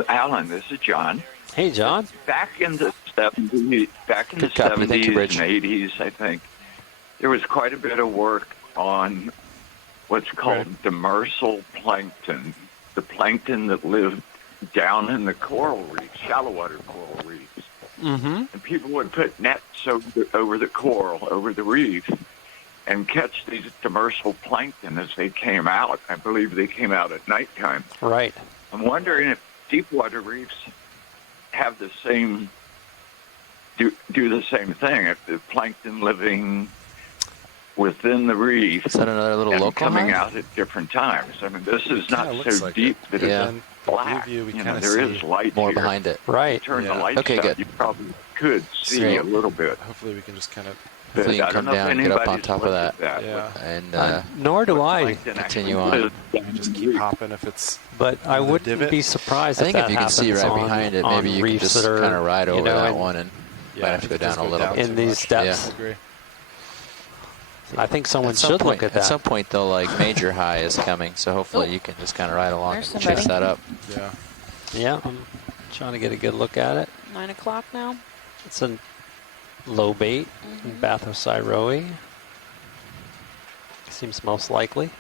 Alan, this is John. Hey, John. Back in the 70s, Good copy. Thank you, Bridge. and 80s, I think, there was quite a bit of work on what's called demersal plankton, the plankton that lived down in the coral reefs, shallow water coral reefs. And people would put nets over the coral, over the reef, and catch these demersal plankton as they came out. I believe they came out at nighttime. Right. I'm wondering if deep water reefs have the same, do the same thing. If the plankton living within the reef Is that another little and local coming hive? out at different times. I mean, this is not looks so like deep that Yeah. it's black. View, we You know, kinda there is see light More here. behind it. Right. Turn the Yeah. lights Okay, out, good. you probably could see Sweet. a little bit. Hopefully we can just kind of... But Hopefully you I can don't come know if down and get up on anybody's top of looked that. at Yeah. And Nor do I. Plankton Continue actually on. lives down Just in keep the reef. hopping if it's... But I Another wouldn't divot? be surprised I think if that if you can see happens right on- behind it, on maybe you can reefs just that are, kind of ride you over know, that in- one and Yeah, might I have to go think it does down a little down bit. in too these much. depths. I agree. I think someone At some should point, look at that. At some point, though, like major high is coming, so hopefully Oh. you can just kind of ride along There's and chase somebody. that up. Yeah. Yeah, I'm trying to get a good look at it. 9 o'clock now. It's a low bait, Bathyroe. Seems most likely.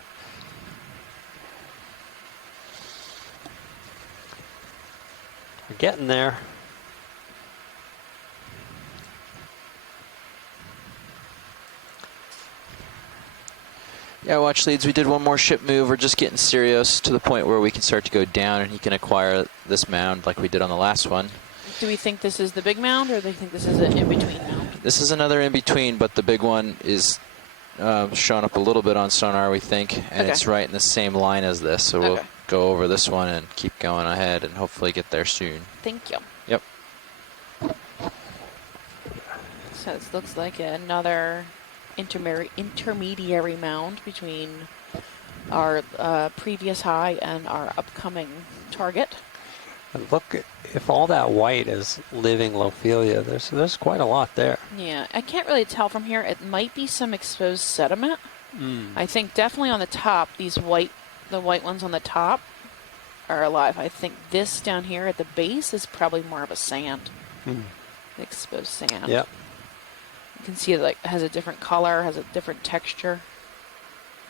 We're getting there. Yeah, watch leads. We did one more ship move. We're just getting Sirius to the point where we can start to go down and he can acquire this mound like we did on the last one. Do we think this is the big mound, or do we think this is an in-between mound? This is another in between, but the big one is showing up a little bit on sonar, we think, and Okay. it's right in the same line as this. So we'll Okay. go over this one and keep going ahead and hopefully get there soon. Thank you. Yep. So this looks like another intermediary mound between our previous high and our upcoming target. And look, if all that white is living Lophelia, there's quite a lot there. Yeah, I can't really tell from here. It might be some exposed sediment. I think definitely on the top, the white ones on the top are alive. I think this down here at the base is probably more of a sand, exposed sand. Yep. You can see it like has a different color, has a different texture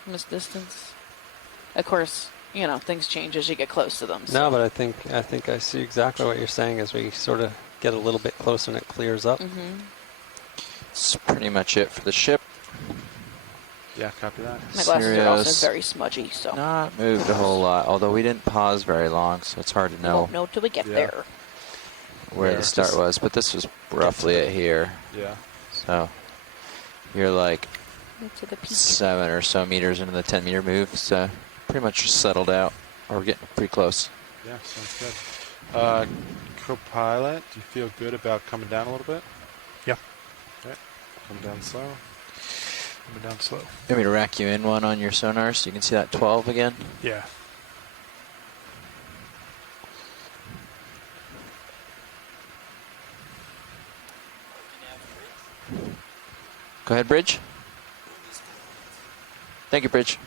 from this distance. Of course, you know, things change as you get close to them. So. No, but I think I see exactly what you're saying as we sort of get a little bit closer and it clears up. That's pretty much it for the ship. Yeah, copy that. My glasses are also Sirius. very smudgy, so Not moved a whole lot, although we didn't pause very long, so it's hard to we know won't know till we get there. where Yeah, the start just was. But this was roughly at here. Yeah. So you're like Get to the peak. 7 or so meters into the 10-meter move, so pretty much just settled out, or we're getting pretty close. Yeah, sounds good. Co-pilot, do you feel good about coming down a little bit? Yeah. Okay. Come down slow. Coming down slow. You want me to rack you in one on your sonar so you can see that 12 again? Yeah. Go ahead, Bridge. Thank you, Bridge.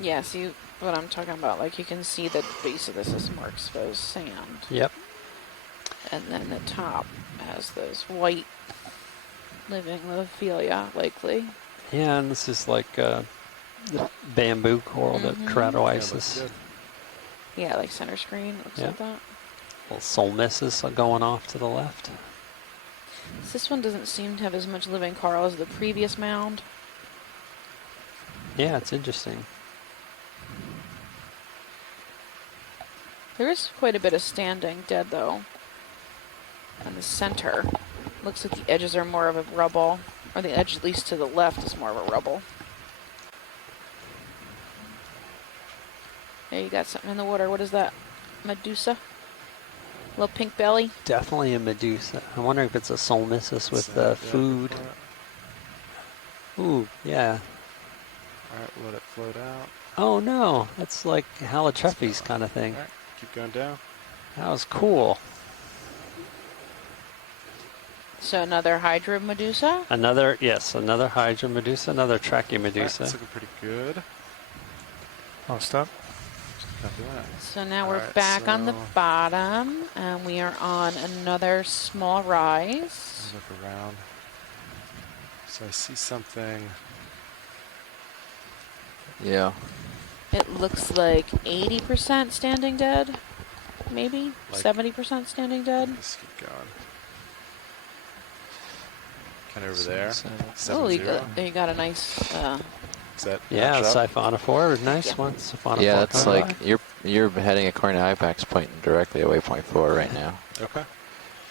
Yeah, see what I'm talking about? Like you can see the base of this is more exposed sand. Yep. And then the top has those white living Lophelia, likely. Yeah, and this is like the bamboo coral, the keratoisis. Yeah, like center screen, looks like that. Little soul misses going off to the left. This one doesn't seem to have as much living coral as the previous mound. Yeah, it's interesting. There is quite a bit of standing dead, though. In the center. Looks like the edges are more of a rubble. Or the edge, at least to the left, is more of a rubble. There, you got something in the water. What is that? Medusa? Little pink belly? Definitely a Medusa. I wonder if it's a Solmissus with food. Ooh, yeah. Alright, let it float out. Oh no, that's like Halotrephes kind of thing. Alright, keep going down. That was cool. So another Hydra Medusa? Another Hydra Medusa, another Trachea Medusa. That's looking pretty good. I'll stop. So now we're back on the bottom, and we are on another small rise. Look around. So I see something. Yeah. It looks like 80% standing dead, maybe? Like 70% standing dead? Let's keep going. Kind of over there. Oh, you got a nice... Is that yeah, the siphonophore, nice one. Siphonophore Yeah, that's like you're heading according to IPAX, pointing directly at waypoint 4 right now. Okay.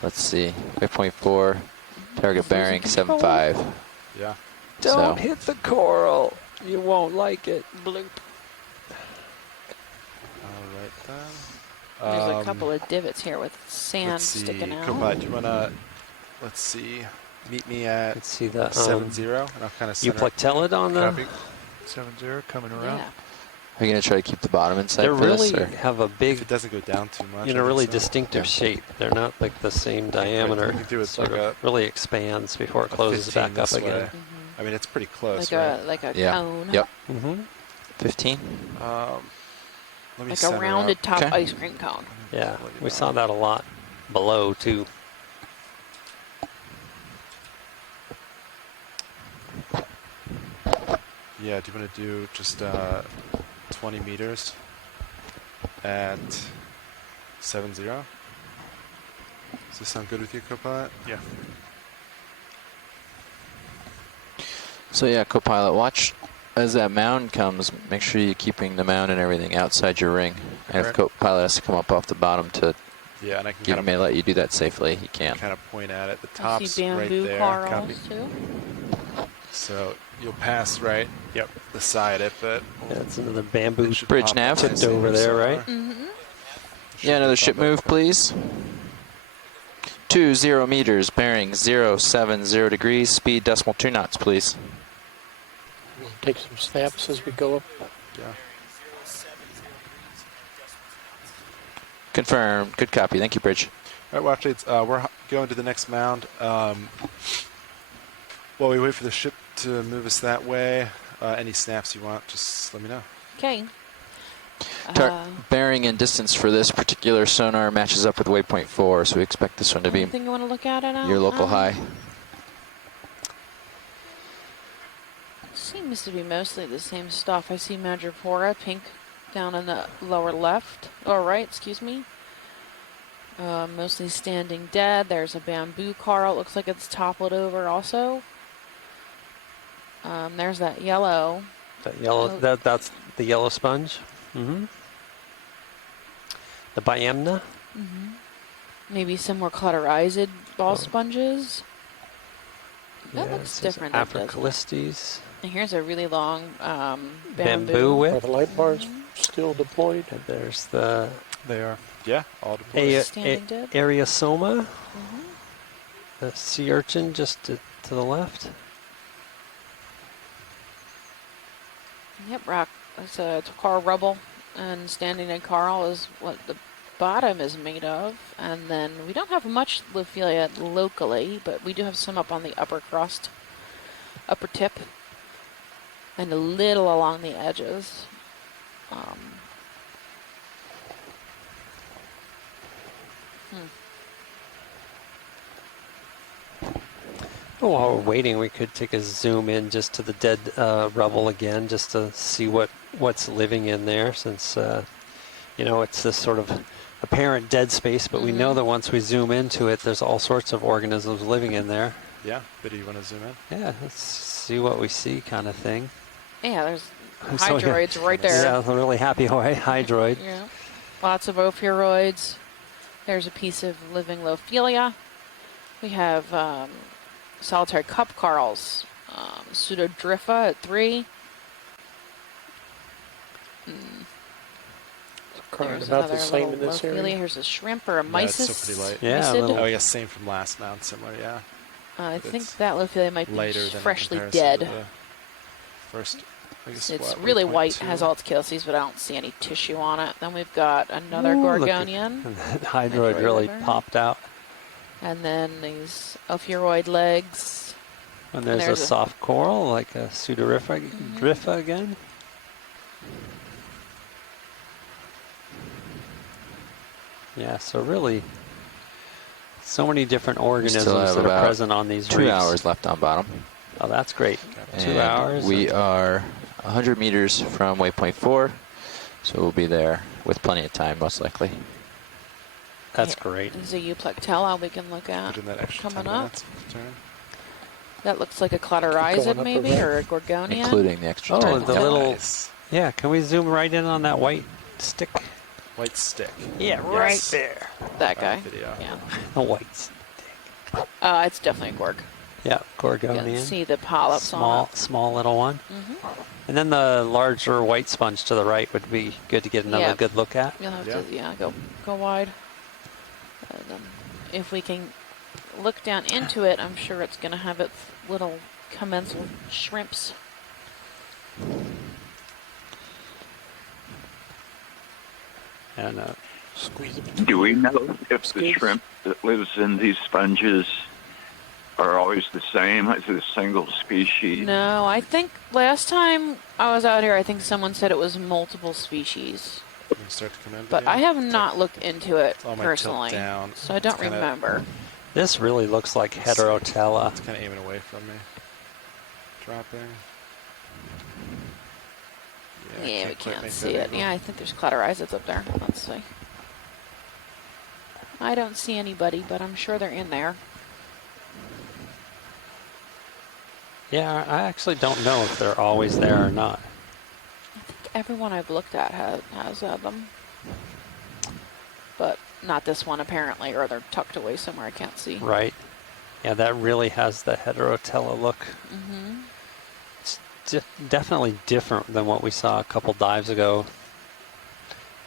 Let's see, waypoint 4, target bearing 7.5. Yeah. Don't hit the coral. You won't like it. Bloop. Alright then. There's a couple of divots here with sand sticking out. Copilot, do you wanna? Let's see. Meet me at. Let's see the 7-0, and I'll kind of. You Plectellid on the. Copy. 7-0 coming around. Yeah. Are you going to try to keep the bottom in sight They for really this? Or? have a big. If it doesn't go down too much. In a really distinctive shape. They're not like the same diameter. You can do it sort like of really expands before it closes back up again. I mean, it's pretty close, like a cone. Yep. 15. Let me like a rounded top ice cream cone. Yeah, we saw that a lot below too. Yeah, do you want to do just 20 meters at 7-0? Does this sound good with you, Copilot? Yeah. So yeah, Copilot, watch as that mound comes. Make sure you're keeping the mound and everything outside your ring. And if Copilot has to come up off the bottom to and I can may let you do that safely, he can. Kind of point at it. The I top's see right bamboo there. corals too. So you'll pass right beside it, but yeah, it's another bamboo bridge nav tipped over there, right? Mm-hmm. Yeah, another ship move, please. 20 meters, bearing 070 degrees, speed decimal 2 knots, please. We'll take some snaps as we go up. Yeah. Confirmed. Good copy. Thank you, Bridge. All right, watch it. We're going to the next mound. While we wait for the ship to move us that way, any snaps you want, just let me know. Okay. Bearing and distance for this particular sonar matches up with waypoint 4, so we expect this one to be Anything you want to look at it? your local high. Seems to be mostly the same stuff. I see Madrepora pink down in the lower left, or right, excuse me. Mostly standing dead. There's a bamboo coral. It looks like it's toppled over also. There's that yellow. That yellow. That's the yellow sponge. Mm-hmm. The Biamna. Mm-hmm. Maybe some more cauterized ball sponges. That looks different. Africalistes. And here's a really long bamboo whip. Are the light bars still deployed? And there's the. They are. Yeah, all deployed. Standing dead. Ariosoma. The sea urchin just to the left. Yep, rock. It's a coral rubble and standing in coral is what the bottom is made of. And then we don't have much Lophelia locally, but we do have some up on the upper crust, upper tip, and a little along the edges. While we're waiting, we could take a zoom in just to the dead rubble again, just to see what's living in there, since it's this sort of apparent dead space, but we know that once we zoom into it, there's all sorts of organisms living in there. Yeah, Biddy, you want to zoom in? Yeah, let's see what we see, kind of thing. Yeah, there's So, hydroids right there. Yeah, a really happy hydroid. Yeah, lots of ophiuroids. There's a piece of living Lophelia. We have solitary cup corals, Pseudodrypha at 3. There's about the another same little in this Lophelia. area. Here's a shrimp or a Yeah, mysis. it's so pretty light. Yeah, mysid. Oh, yeah, same from last mound, similar, yeah. I But think it's that Lophelia might be lighter than in freshly comparison to dead. the first, I guess, It's what, really 1.2? white, has all its calyces, but I don't see any tissue on it. Then we've got another Ooh, look at- gorgonian. That hydroid really liver. popped out. And then these ophiuroid legs. And there's a soft coral, like a Pseudodrypha again. Yeah, so really, so many different organisms still have that are about present on these 2 reefs. hours left on bottom. Oh, that's great. And 2 hours. We are 100 meters from waypoint 4, so we'll be there with plenty of time, most likely. That's great. There's a Euplectella we can look at Put in that extra coming 10 up. minutes of turn. That looks like a Going Clatorizid up maybe, the or a Gorgonian. Including the extra Oh, time. the Yep. little. Nice. Yeah, can we zoom right in on that white stick? White stick. Yeah, right there. That guy. Video. Yeah. A white stick. It's definitely a Gorg. Yeah, You gorgonian. can see the polyps on Small little one. it. Mm-hmm. And then the larger white sponge to the right would be good to get another Yep. good look at. You'll have Yeah. to, go wide. If we can look down into it, I'm sure it's going to have its little commensal shrimps. And Squeeze it. Do we know if the Squeeze. shrimp that lives in these sponges are always the same? Is it a single species? No, I think last time I was out here, I think someone said it was multiple species. You can start to come in. But video. I have not looked into it All my tilt personally, down. so I don't It's kinda- remember. this really looks like Heterotella. It's kind of aiming away from me. Dropping. Yeah, we quite can't make see that it. angle. Yeah, I think there's Clatorizeds up there. Let's see. I don't see anybody, but I'm sure they're in there. Yeah, I actually don't know if they're always there or not. I think everyone I've looked at has them. But not this one, apparently, or they're tucked away somewhere I can't see. Right. Yeah, that really has the Heterotella look. Mm-hmm. It's definitely different than what we saw a couple dives ago.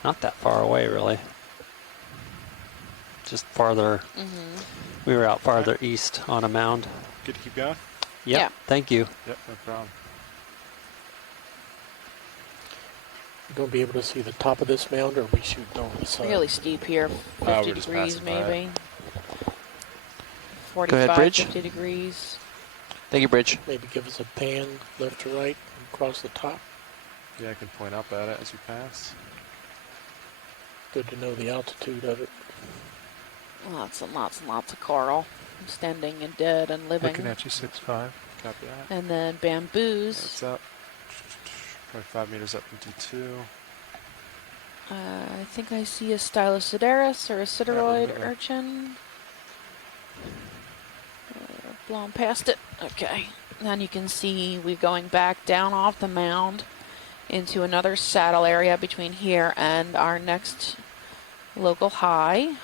Not that far away, really. Just farther. Mm-hmm. We were out farther east on a mound. Good to keep going? Yep, Yeah. thank you. Yep, no problem. You're going to be able to see the top of this mound, or are we shooting over the side? Really steep here. 50 we're just degrees, passing by it. maybe. 45, Bridge. 50 degrees. Thank you, Bridge. Maybe give us a pan left to right across the top. Yeah, I can point up at it as you pass. Good to know the altitude of it. Lots and lots and lots of coral. Standing and dead and living. Looking at you, 6'5". Copy that. And then bamboos. It's up. Probably 5 meters up from D2. I think I see a Stylosideris or a sideroid river. urchin. Blown past it. Okay. Then you can see we're going back down off the mound into another saddle area between here and our next local high,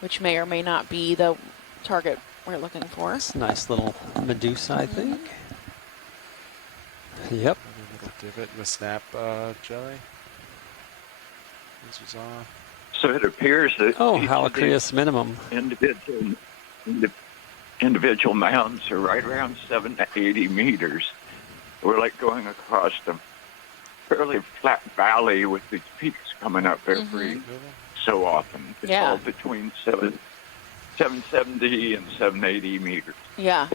which may or may not be the target we're looking for. It's a nice little Medusa, I think. Yep. Maybe a little divot with snap jelly. This was on. So it appears that Oh, each of these Halocreus minimum. individual mounds are right around 7 to 80 meters. We're like going across them. fairly flat valley with these peaks coming up every so often. It's all between 770 and 780 meters. Yeah.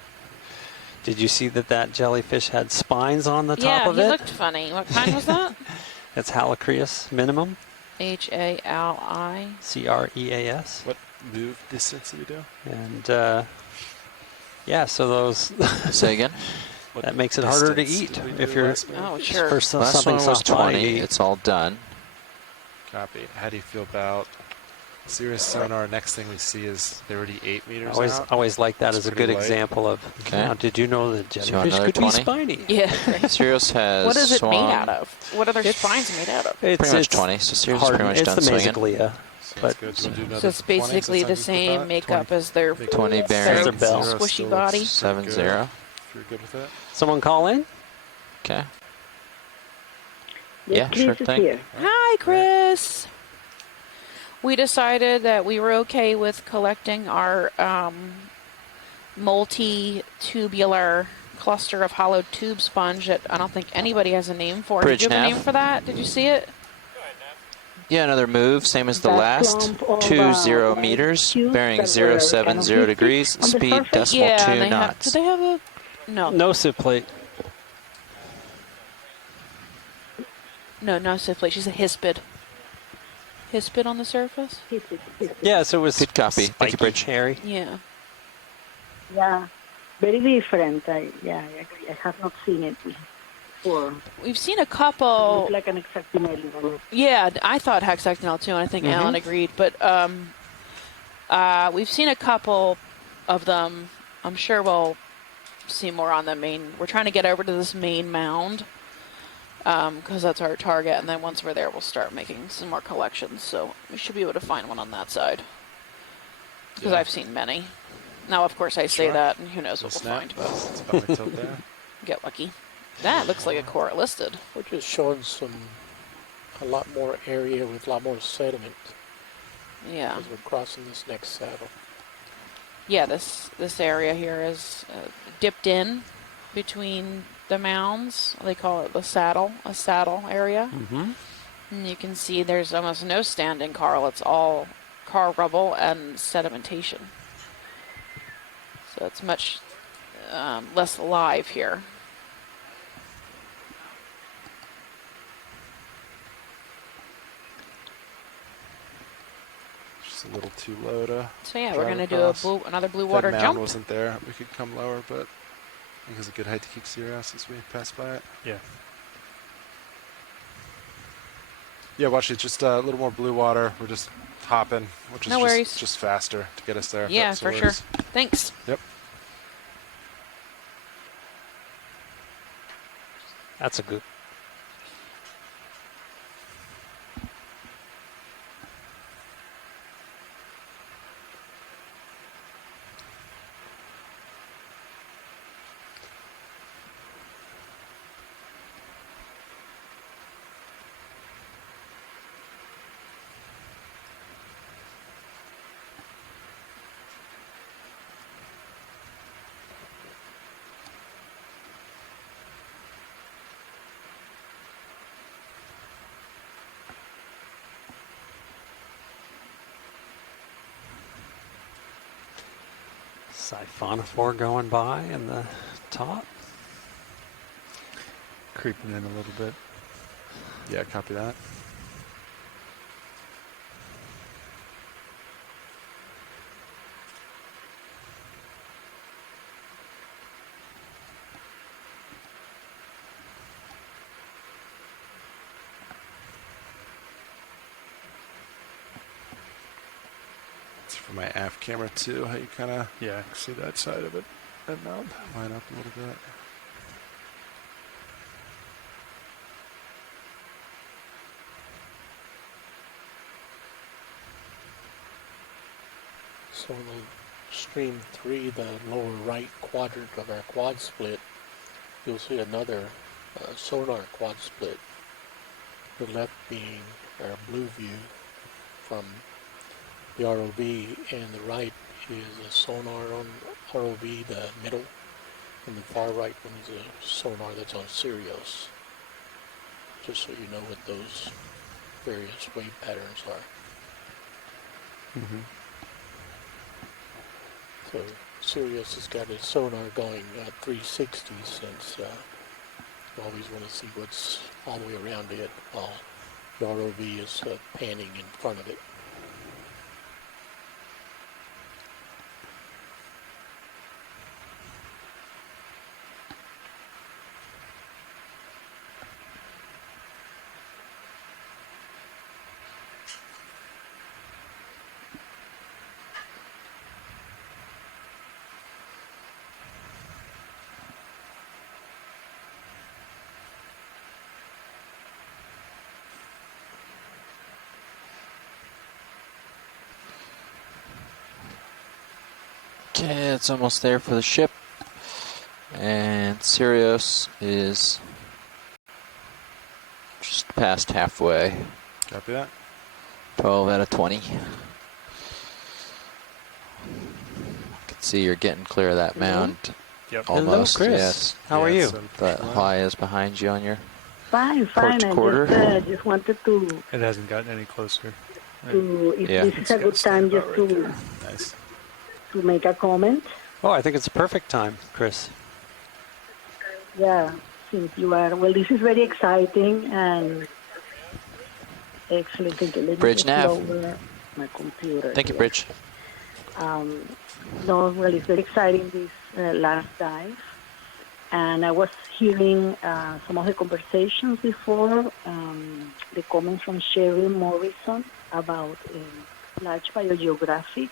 Did you see that jellyfish had spines on the top of it? Yeah, he looked funny. What kind was that? It's Halocreus minimum. H-A-L-I. C-R-E-A-S. What move distance did we do? And yeah, so those. Say again. That makes it harder to eat if you're. Oh, sure. First, Last one was 20. It's all done. Copy. How do you feel about Sirius sonar? Next thing we see is 38 meters out. Always like that as a good light. example of. Okay. Now, did you know that jellyfish another could 20? be spiny? Yeah. Sirius has What is it swung made out of? What are their spines made out of? pretty much 20. So Sirius is pretty much done It's the swinging. Mesoglea. But So it's basically the same makeup as their 20 bearing. Their bell. squishy body. 7-0. If you're good with that. Someone call in? Okay. Yeah, sure thing. Hi, Chris. We decided that we were okay with collecting our multi-tubular cluster of hollow tube sponge that I don't think anybody has a name for. Bridge Did you have a nav. name for that? Did you see it? Yeah, another move, same as the That last. clump of, 20 meters, cubes bearing that were 070 kind of degrees, on the speed surface? decimal Yeah, 2 and they have, knots. do they have a... No. No SIP plate. No sieve plate. She's a hispid. Hispid on the surface? Yeah, so it was Good copy. Thank you, Bridge. Harry. Yeah. Yeah, very different. I agree. I have not seen it before. We've seen a couple... It's like an hexagonal. Yeah, I thought hexagonal too, and I think Alan agreed. But we've seen a couple of them. I'm sure we'll see more on the main. We're trying to get over to this main mound because that's our target, and then once we're there, we'll start making some more collections. So we should be able to find one on that side because I've seen many. Now, of course, I say that, and who knows what we'll find. But get lucky. That looks like a core listed. We're just showing a lot more area with a lot more sediment. Yeah. As we're crossing this next saddle. Yeah, this area here is dipped in between the mounds. They call it a saddle area. And you can see there's almost no standing coral. It's all coral rubble and sedimentation. So it's much less alive here. Just a little too low to. So yeah, we're gonna do another blue water that jump. mound wasn't there. We could come lower, but I think it's a good height to keep Sirius as we pass by it. Yeah. Yeah, watch it. Just a little more blue water. We're just hopping, which No is worries. just faster to get us there. if Yeah, that's for what it sure. is. Thanks. Yep. That's a good. Siphonophore going by in the top. Creeping in a little bit. Yeah, copy that. For my aft camera too, how you kind of see that side of it. That knob. Line up a little bit. So in the stream 3, the lower right quadrant of our quad split, you'll see another sonar quad split. The left being our blue view from the ROV, and the right is a sonar on ROV, the middle, and the far right one is a sonar that's on Sirius. just so you know what those various wave patterns are. So Sirius has got its sonar going 360 since you always want to see what's all the way around it while the ROV is panning in front of it. Okay, it's almost there for the ship. And Sirius is just past halfway. Copy that. 12 out of 20. I can see you're getting clear of that mound. Yep. Almost, Hello, Chris. yes. How are you? The high is behind you on your Fine. port quarter. I just wanted to. It hasn't gotten any closer. If Yeah. this is a good time, just right to there. Nice. to make a comment. Oh, I think it's a perfect time, Chris. Yeah, since you are, well, this is very exciting and excellent. Let me Bridge just nav. lower my computer. Thank you, here. Bridge. No, well, it's very exciting, this last dive. And I was hearing some of the conversations before, the comments from Sherry Morrison about a large biogeographic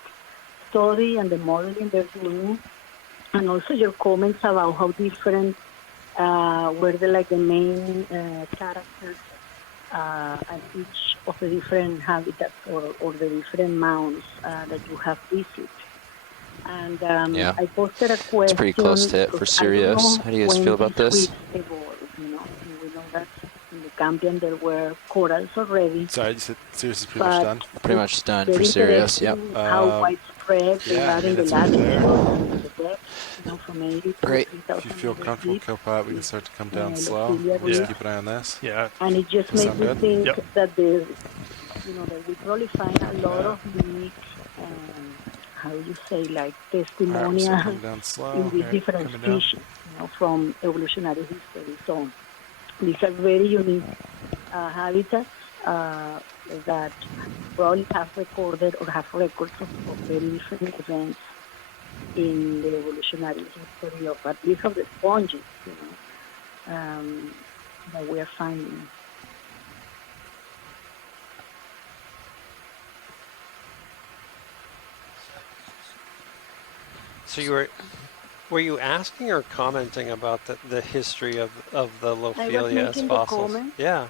study and the modeling they're doing, and also your comments about how different were the main characters at each of the different habitats or the different mounds that you have visited. And Yeah. I posted a question. It's pretty close to it for because I don't Sirius. know How do you guys when feel about these this? reefs evolved, you know. And we know that in the Cambrian there were corals already. Sorry, you said Sirius is pretty much done? Pretty much done Very for Sirius, yep. interesting how widespread they yeah, are I mean, in the it's right there. latitude and the depth, you know, from 80 to Great. 3,000 If you feel meters comfortable, deep. co-pilot, we can start to come down slow. Ophelia We'll just reef. keep an eye on this. Yeah. And it just Does makes sound me good? think Yep. that the, you know, that we probably find a lot of unique, how do you say, like All right, we'll testimonials start coming down slow. in these Right, different coming down. species, you know, from evolutionary history. So these are very unique habitats that probably have recorded or have records of very different events in the evolutionary history of at least of the sponges, you know, that we are finding. So were you asking or commenting about the history of the Lophelia as making the fossils? comment. Yeah.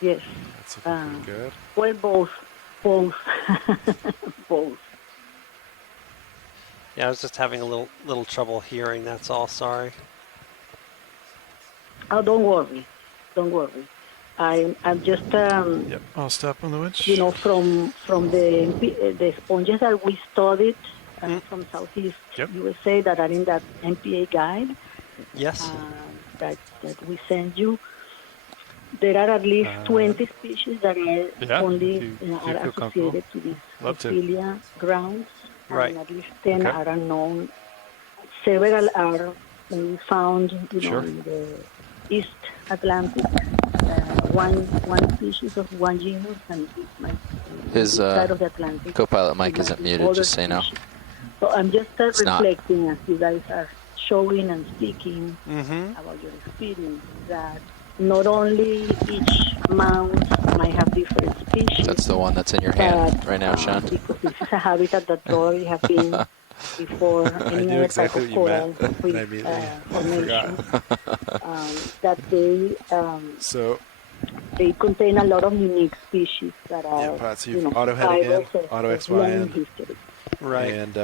Yes. That's looking pretty good. Well, both. Both. Yeah, I was just having a little trouble hearing. That's all. Sorry. Oh, don't worry. I'm just Yep. I'll stop on the winch. you know, from the sponges that we studied from Southeast USA that are in that MPA guide. Yes. That we send you. There are at least 20 species that are only are associated to these Ophelia grounds, and at least 10 are unknown. Several are found, you know, in the East Atlantic. One species of one genus, and His side of the Atlantic. co-pilot mic isn't muted, just so you know. So I'm just not. reflecting as you guys are showing and speaking about your experience, that not only each mound might have different species. That's the one that's in your hand right now, Sean. Because this is a habitat that probably have been before any other type of coral formation. That they contain a lot of unique species that are, so you've auto heading in, auto XY in, right, and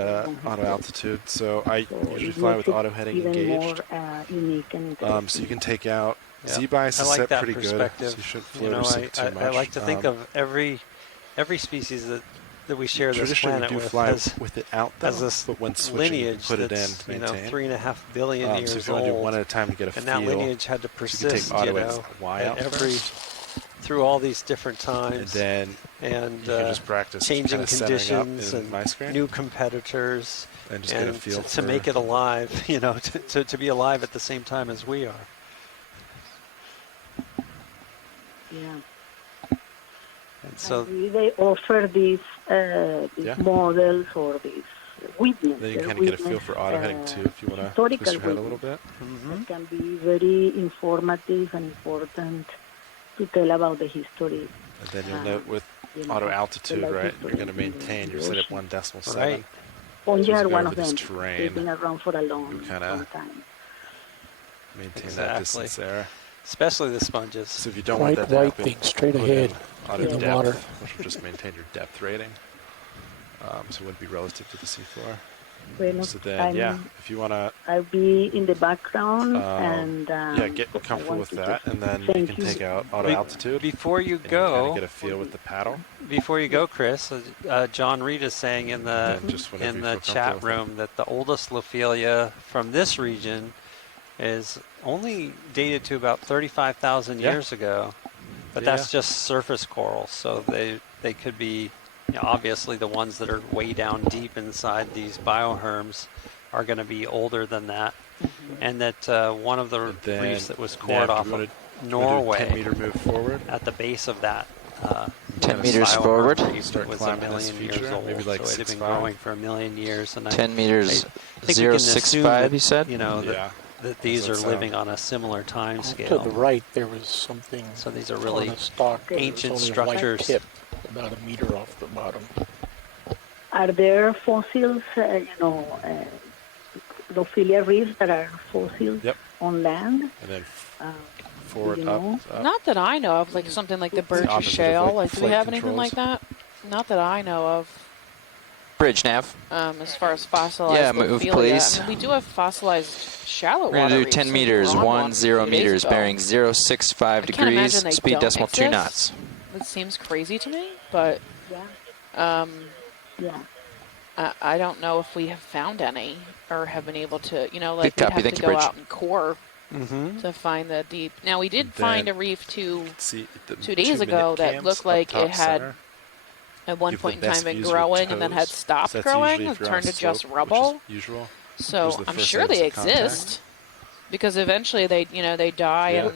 auto altitude. So I usually fly with auto heading engaged. More unique and so you can take out Z-bias is set pretty good, so you shouldn't float or sink too much. I like to think of every species that that we share this Traditionally, planet we do with fly has, with it out, though, has this but when switching, you lineage put it in that's, to maintain. 3.5 billion years So if you want to do old. one at a time to get a And feel, that lineage had to so you can persist, take auto as Y at out every first, through all these different and times, then and you can just practice changing kind of centering up conditions in and my screen, new competitors, and just get a feel to make it alive, to be alive at the same time as we are. Yeah. And so they offer these models or these witnesses. Then you can kind of get a feel for auto heading too, if you want to twist your head a little bit. It can be very informative and important to tell about the history. And then you'll note with auto altitude, right? You're going to maintain. You're set at 1.7. Right. Ponja are one of this them. terrain, They've been around for a long time. Maintain that distance there. Especially the sponges. So if you don't want that to happen, thing straight ahead auto in the depth, water. which will just maintain your depth rating. So it wouldn't be relative to the seafloor. Bueno, So then, if you want to... I'll be in the background and... get comfortable with that, and then you can take out auto altitude. Before you and go... You kind of get a feel with the paddle. Before you go, Chris, John Reed is saying in the chat room that the oldest Lophelia from this region is only dated to about 35,000 years ago, but that's just surface corals, so they could be... obviously, the ones that are way down deep inside these bioherms are going to be older than that. And that one of the reefs that was cored off of Norway 10-meter move forward at the base of that 10 meters forward. It was a million years old, maybe like so it had been growing for a million years. And 10 meters, I think we can assume 0.65, that, you said? That these are living on a similar time scale. To the right, there was something. So these are really on a stalk. ancient There was only a white structures. tip, about a meter off the bottom. Are there fossils, Lophelia reefs that are fossils on land? And then forward, up. Not that I know of, like something like the Burgess Shale. Like, do we have anything like that? Not that I know of. Bridge nav. As far as fossilized move, Lophelia. please. I mean, we do have fossilized shallow water We're going to do reefs. 10 meters, 10 meters, ago. bearing 0.65 I can't imagine degrees, they speed don't decimal 2 exist. knots. It seems crazy to me, but Yeah. I don't know if we have found any or have been able to, Good we'd copy. have Thank to you, go Bridge. out and core to find the deep. Now, we did find a reef 2 days ago that looked like it had at one point in time been growing and then had stopped growing and turned to just rubble. So I'm sure they exist because eventually they die and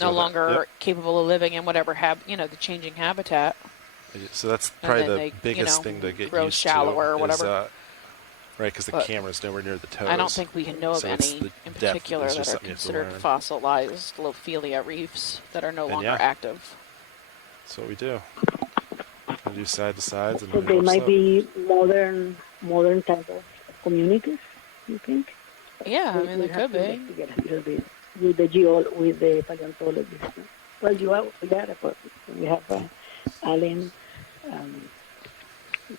no longer capable of living in whatever the changing habitat. So that's probably the they, biggest thing to get grow used shallower to or whatever. Right, because the But camera's nowhere near the toes. I don't think we know of So it's any the in depth particular is that just are something you have to considered learn. fossilized Lophelia reefs that are no And longer active. That's what we do. We do side to sides. And So they might be modern type of communities, you think? Yeah, I mean, they could be. Investigate a little bit with the paleontologists. Well, you are there, of course. We have Alan.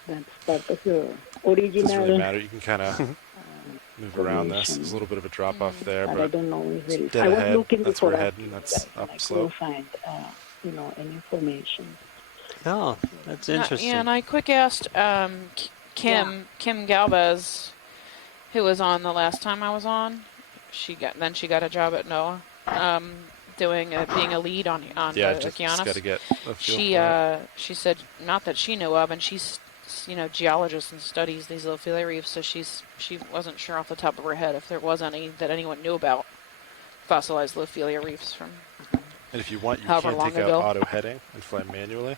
That's part of your original. Doesn't really matter. You can kind of move around this. There's a little bit of a drop off there, But but I don't know if there is. dead I was ahead, looking that's before where we're I heading. That's I up couldn't slope. find, any information. Oh, that's interesting. Yeah, and I quick asked Kim Galvez, who was on the last time I was on. She got a job at NOAA, being a lead on the Just Okeanos. got to get a feel for it. She said not that she knew of, and she's geologist and studies these Lophelia reefs, so she wasn't sure off the top of her head if there was any that anyone knew about fossilized Lophelia reefs from. And if you want, you however can long take out ago. auto heading and fly manually.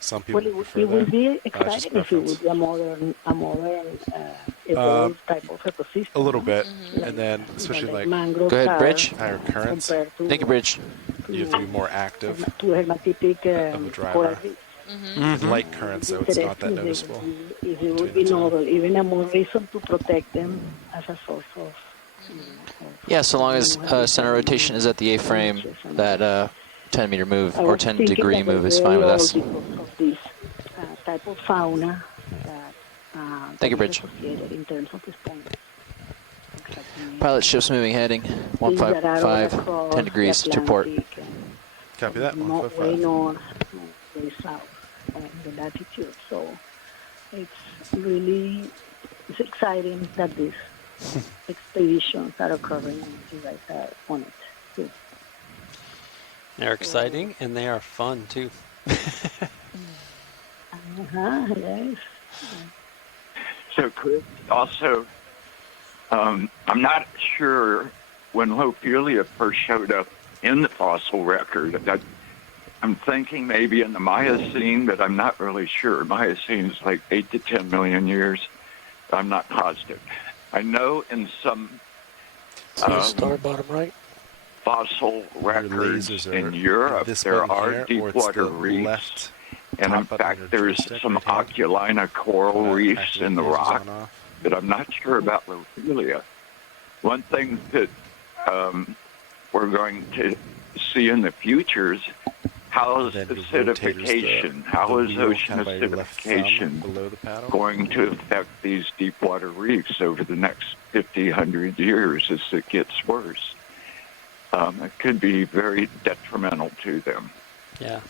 Some people Well, prefer it would that. be Just exciting if it preference. would be a modern evolved type of ecosystem. A little bit, Mm-hmm. and then especially like mangroves Go ahead, are Bridge. higher currents, compared to Thank you, Bridge. you have to be more active to hermatypic of a driver. Mm-hmm. With light currents, so it's not that noticeable. If it would be novel, even a more reason to protect them as a source of. Yeah, so long as center rotation is at the A-frame, that 10-meter move or 10-degree move is fine with us. Of this type of fauna that, Thank you, that is Bridge. associated in terms of response. Pilot ship's moving heading, 155, 10 degrees to port. Copy that, Way 155. north, way south, in the latitude. So It's exciting that these expeditions are occurring and you guys are on it too. They're exciting and they are fun too. Yes. So, Chris, also, I'm not sure when Lophelia first showed up in the fossil record. I'm thinking maybe in the Miocene, but I'm not really sure. Miocene is like 8 to 10 million years. I'm not positive. I know in some star bottom right fossil records in Europe, this there button are here, or deep it's water the reefs. left And in top button on fact, your there's joystick some right hand. Okeanos coral reefs Activate in the lasers rock, on off. but I'm not sure about Lophelia. One thing that we're going to see in the future is how is acidification, how is ocean acidification going to affect these deep water reefs over the next 50, 100 years as it gets worse? It could be very detrimental to them. Yeah.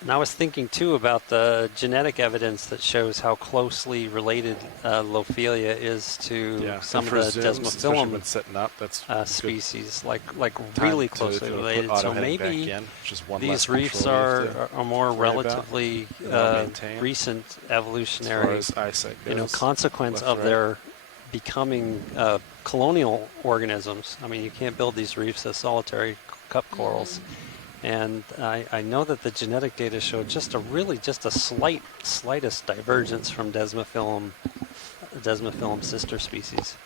And I was thinking too about the genetic evidence that shows how closely related Lophelia is to some of the desmophyllum setting up, that's species, like really closely related. So maybe these reefs are more relatively recent evolutionary, consequence of their becoming colonial organisms. I mean, you can't build these reefs as solitary cup corals. And I know that the genetic data showed just a slightest divergence from desmophyllum sister species.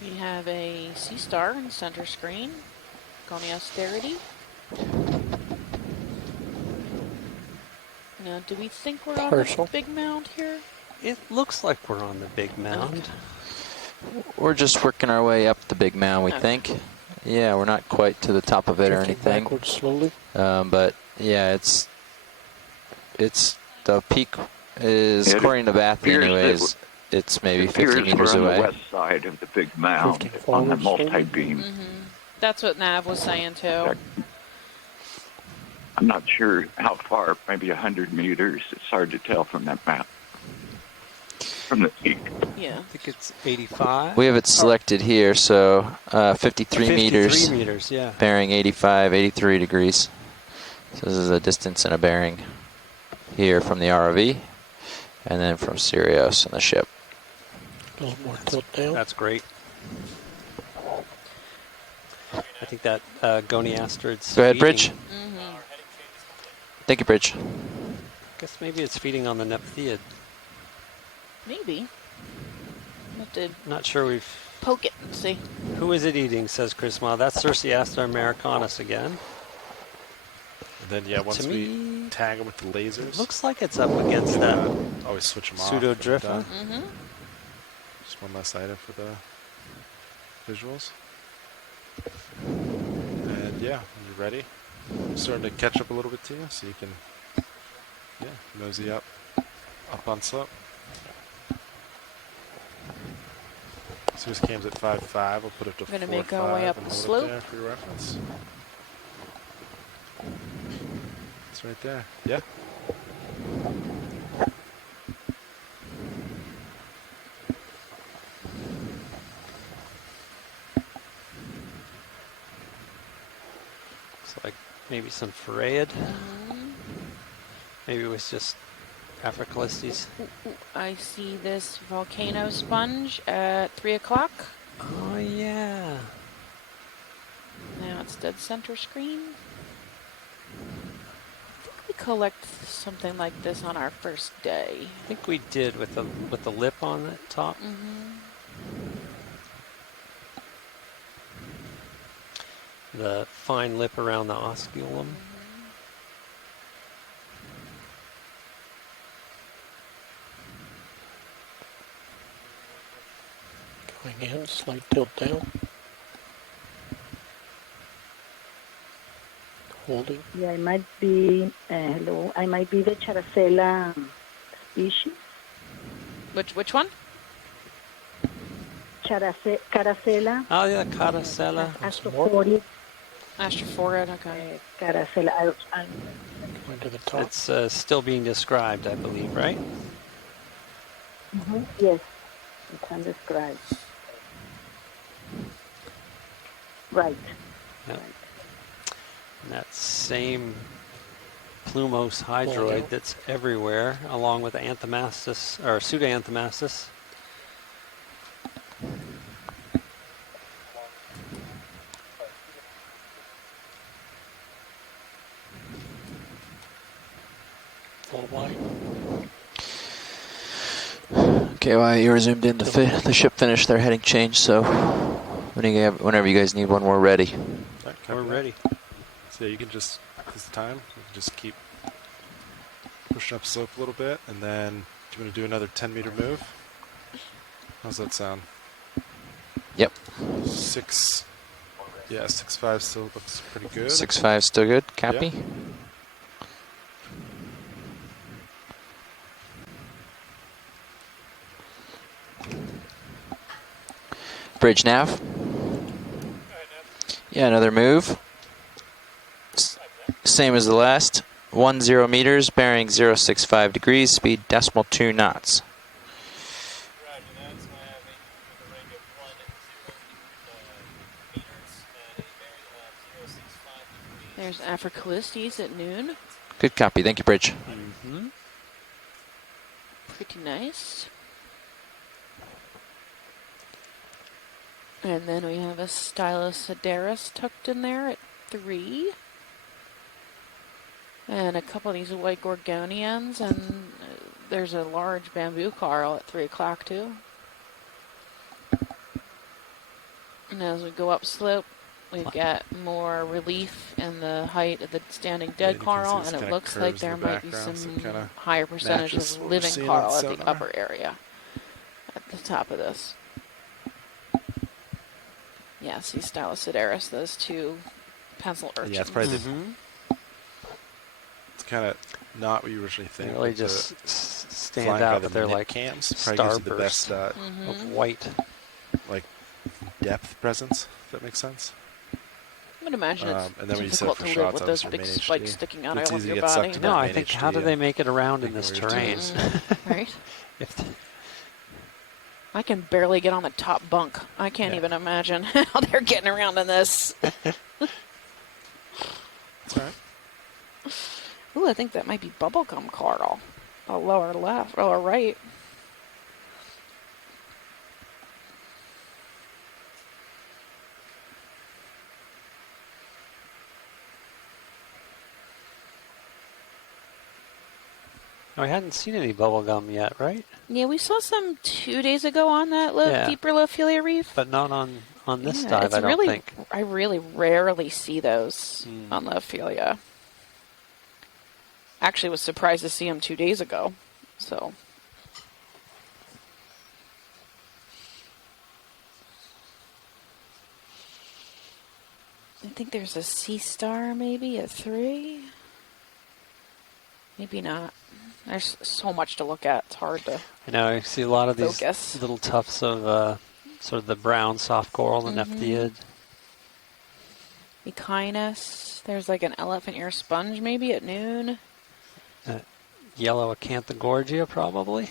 We have a sea star in center screen, Goniasterity. Now, do we think we're on the big mound here? It looks like we're on the big mound. Okay. We're just working our way up the big mound, we think. Yeah, we're not quite to the top of it or anything. Backwards slowly. But yeah, it's the peak is, according to Bathy anyways, it's maybe 50 meters away. On the west side of the big mound on the multi-beam. That's what Nav was saying too. I'm not sure how far, maybe 100 meters. It's hard to tell from that map. From the peak. Yeah. I think it's 85. We have it selected here, so 53 meters. 53 meters, yeah. Bearing 85, 83 degrees. So this is a distance and a bearing here from the ROV, and then from Sirius and the ship. A little more tilt down. That's great. I think that Goniasterid's Go ahead, Bridge. Thank you, Bridge. I guess maybe it's feeding on the Nephtheid. Maybe. Not sure we've... Poke it and see. Who is it eating, says Chris Ma. That's Circeaster americanus again. And then, yeah, once we tag them with the lasers... Looks like it's up against that always switch them off. Pseudo-Driffa. Just one less item for the visuals. And yeah, you ready? I'm starting to catch up a little bit to you, so you can, nosy up on slope. Sirius cam's at 5.5. We'll put it to 4.5. We're gonna make our way up the slope there for your reference. It's right there. Yeah. Looks like maybe some Phoreid. Maybe it was just Africalistes. I see this volcano sponge at 3 o'clock. Oh, yeah. Now it's dead center screen. I think we collect something like this on our first day. I think we did with the lip on the top. The fine lip around the osculum. Going in, slight tilt down. Holding. Yeah, it might be, hello, I might be the Characella species. Which one? Caracela. Oh yeah, Caracela. Astro 40. Astro 40, okay. Caracela. Going to the top. It's still being described, I believe, right? Yes, it's undescribed. Right. Yep. And that same plumose hydroid that's everywhere, along with Anthomastus, or Pseudoanthomastus. Full white. Okay, well, you're zoomed in. The ship finished their heading change, so whenever you guys need one, we're ready. Right, We're ready. So you can just, this time, you can just keep pushing up slope a little bit, and then do you want to do another 10-meter move? How's that sound? Yep. 6.5 still looks pretty good. 6.5 still good, Cappy? Yeah. Bridge nav. Yeah, another move. Same as the last. 10 meters, bearing 065 degrees, speed 0.2 knots. There's Africalypses at noon. Good copy. Thank you, Bridge. Mm-hmm. Pretty nice. And then we have a Stylosodaris tucked in there at 3. And a couple of these white gorgonians, and there's a large bamboo coral at 3 o'clock too. And as we go up slope, we've got more relief in the height of the standing dead coral, and it looks like there might be some higher percentage of living coral at the upper area at the top of this. Yeah, see Stylosodaris, those two pencil urchins. Yeah, it's probably it's kind of not what you originally think. They really just stand out, but they're like starbursts the best of white. Like depth presence, if that makes sense. I would imagine it's and then when difficult you to live with those big spikes sticking out of your body. No, I think how do they make it around in this terrain? Right? I can barely get on the top bunk. I can't even imagine how they're getting around in this. That's all right. Ooh, I think that might be bubblegum coral. Lower left, lower right. I hadn't seen any bubblegum yet, right? Yeah, we saw some 2 days ago on that deeper Lophelia reef. But not on this dive, I don't think. I really rarely see those on Lophelia. Actually was surprised to see them 2 days ago. So. I think there's a sea star maybe at 3. Maybe not. There's so much to look at. It's hard to I know. I see a lot of these focus. little tufts of sort of the brown soft coral and Nephthiid. Okeanos. There's like an elephant ear sponge maybe at noon. Yellow Acanthogorgia probably.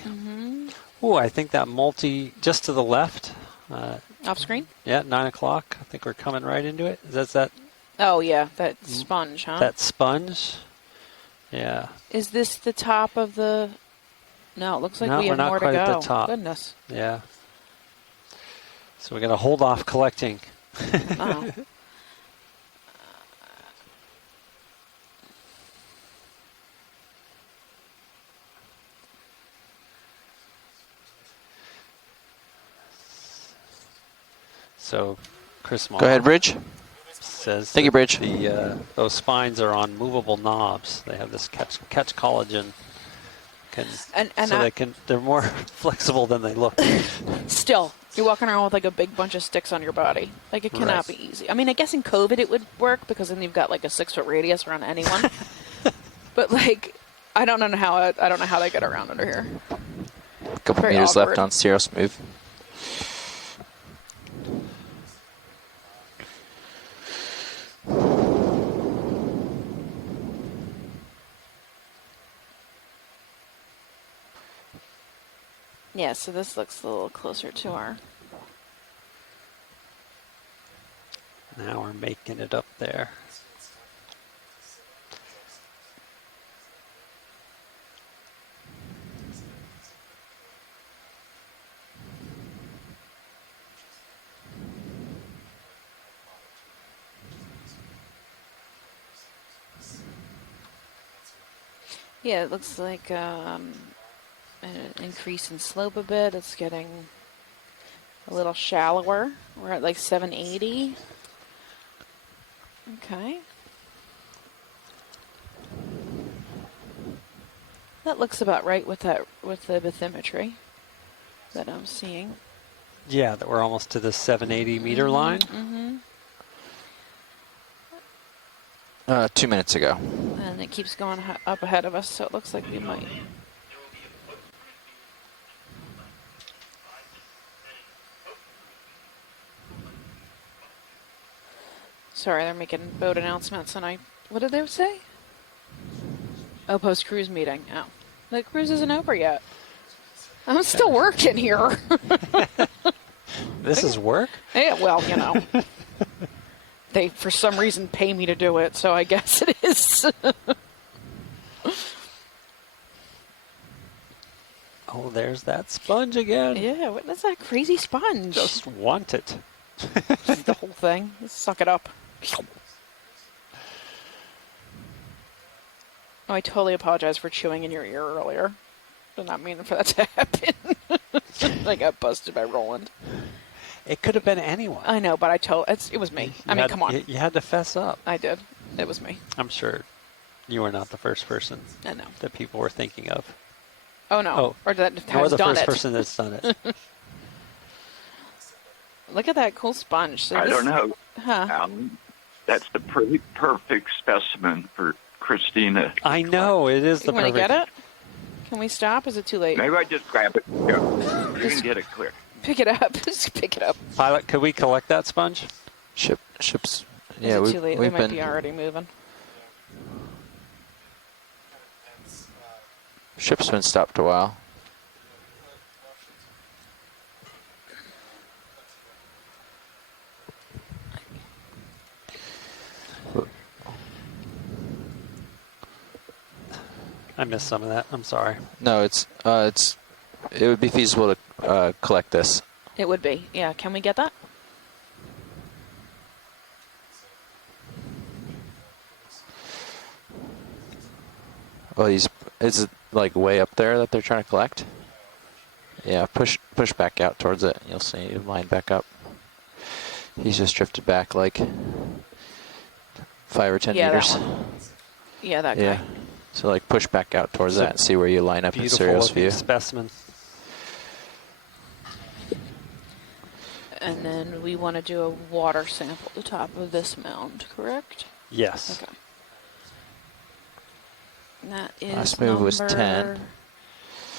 Oh, I think that multi just to the left. Off screen? Yeah, 9 o'clock. I think we're coming right into it. Is that? Oh yeah, that sponge, huh? That sponge. Yeah. Is this the top of the? No, it looks like we have more to go. We're not quite at the top. Goodness. Yeah. So we got to hold off collecting. Oh. So, Chris Moore Go ahead, Bridge. says Thank you, Bridge. Those spines are on movable knobs. They have this catch collagen. They're more flexible than they look. Still, you're walking around with like a big bunch of sticks on your body. Like it cannot be easy. I mean, I guess in COVID it would work because then you've got like a 6-foot radius around anyone. But like, I don't know how they get around under here. A couple meters left on Sierra Smooth. Yeah, so this looks a little closer to our... Now we're making it up there. Yeah, it looks like an increase in slope a bit. It's getting a little shallower. We're at like 780. Okay. That looks about right with the bathymetry that I'm seeing. Yeah, that we're almost to the 780 meter line. Mm-hmm. 2 minutes ago. And it keeps going up ahead of us, so it looks like we might. Sorry, they're making boat announcements, and what did they say? Oh, post-cruise meeting. Oh, the cruise isn't over yet. I'm still working here. This is work? Yeah, well, you know. They, for some reason, pay me to do it, so I guess it is. Oh, there's that sponge again. Yeah, what is that crazy sponge? Just want it. The whole thing. Suck it up. Oh, I totally apologize for chewing in your ear earlier. Did not mean for that to happen. I got busted by Roland. It could have been anyone. I know, but it was me. I mean, come on. You had to fess up. I did. It was me. I'm sure you were not the first person I know. that people were thinking of. Oh, no. Oh, Or that you're has the done first it. person that's done it. Look at that cool sponge. So I don't know. Huh. That's the perfect specimen for Christina. I know, it is the You want to perfect. get it? Can we stop? Is it too late? Maybe I just grab it. Yeah. You can get it clear. Pick it up. Just pick it up. Pilot, could we collect that sponge? Ships. Yeah, is it too late? They might be already moving. Ship's been stopped a while. I missed some of that. I'm sorry. No, it would be feasible to collect this. It would be. Yeah. Can we get that? Oh, is it like way up there that they're trying to collect? Yeah, push back out towards it. You'll see him line back up. He's just drifted back like 5 or 10 meters. That one. Yeah, that guy. Yeah. So like push back out towards that and see where you line up in Beautiful Sirius looking view. specimen. And then we want to do a water sample at the top of this mound, correct? Yes. Okay. And that is Last move was 10.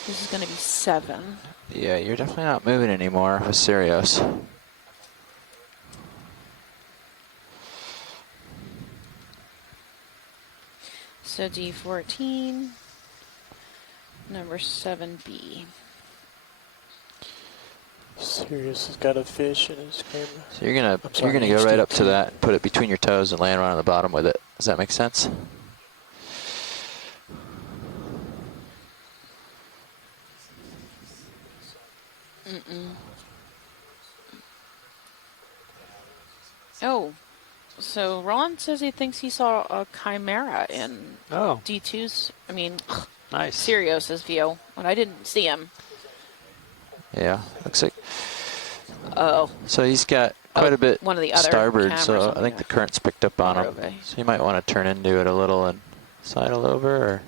This is going to be 7. Yeah, you're definitely not moving anymore with Sirius. So D14, number 7B. Sirius has got a fish in his camera. So you're gonna go right up to that, put it between your toes, and land right on the bottom with it. Does that make sense? Oh, so Ron says he thinks he saw a chimera in D2's. I mean, nice. Sirius's view, and I didn't see him. Yeah, looks like. Oh. So he's got quite a bit one of the other starboard, so cameras I think the current's picked up on him. So you might want to turn into it a little and sidle over, or.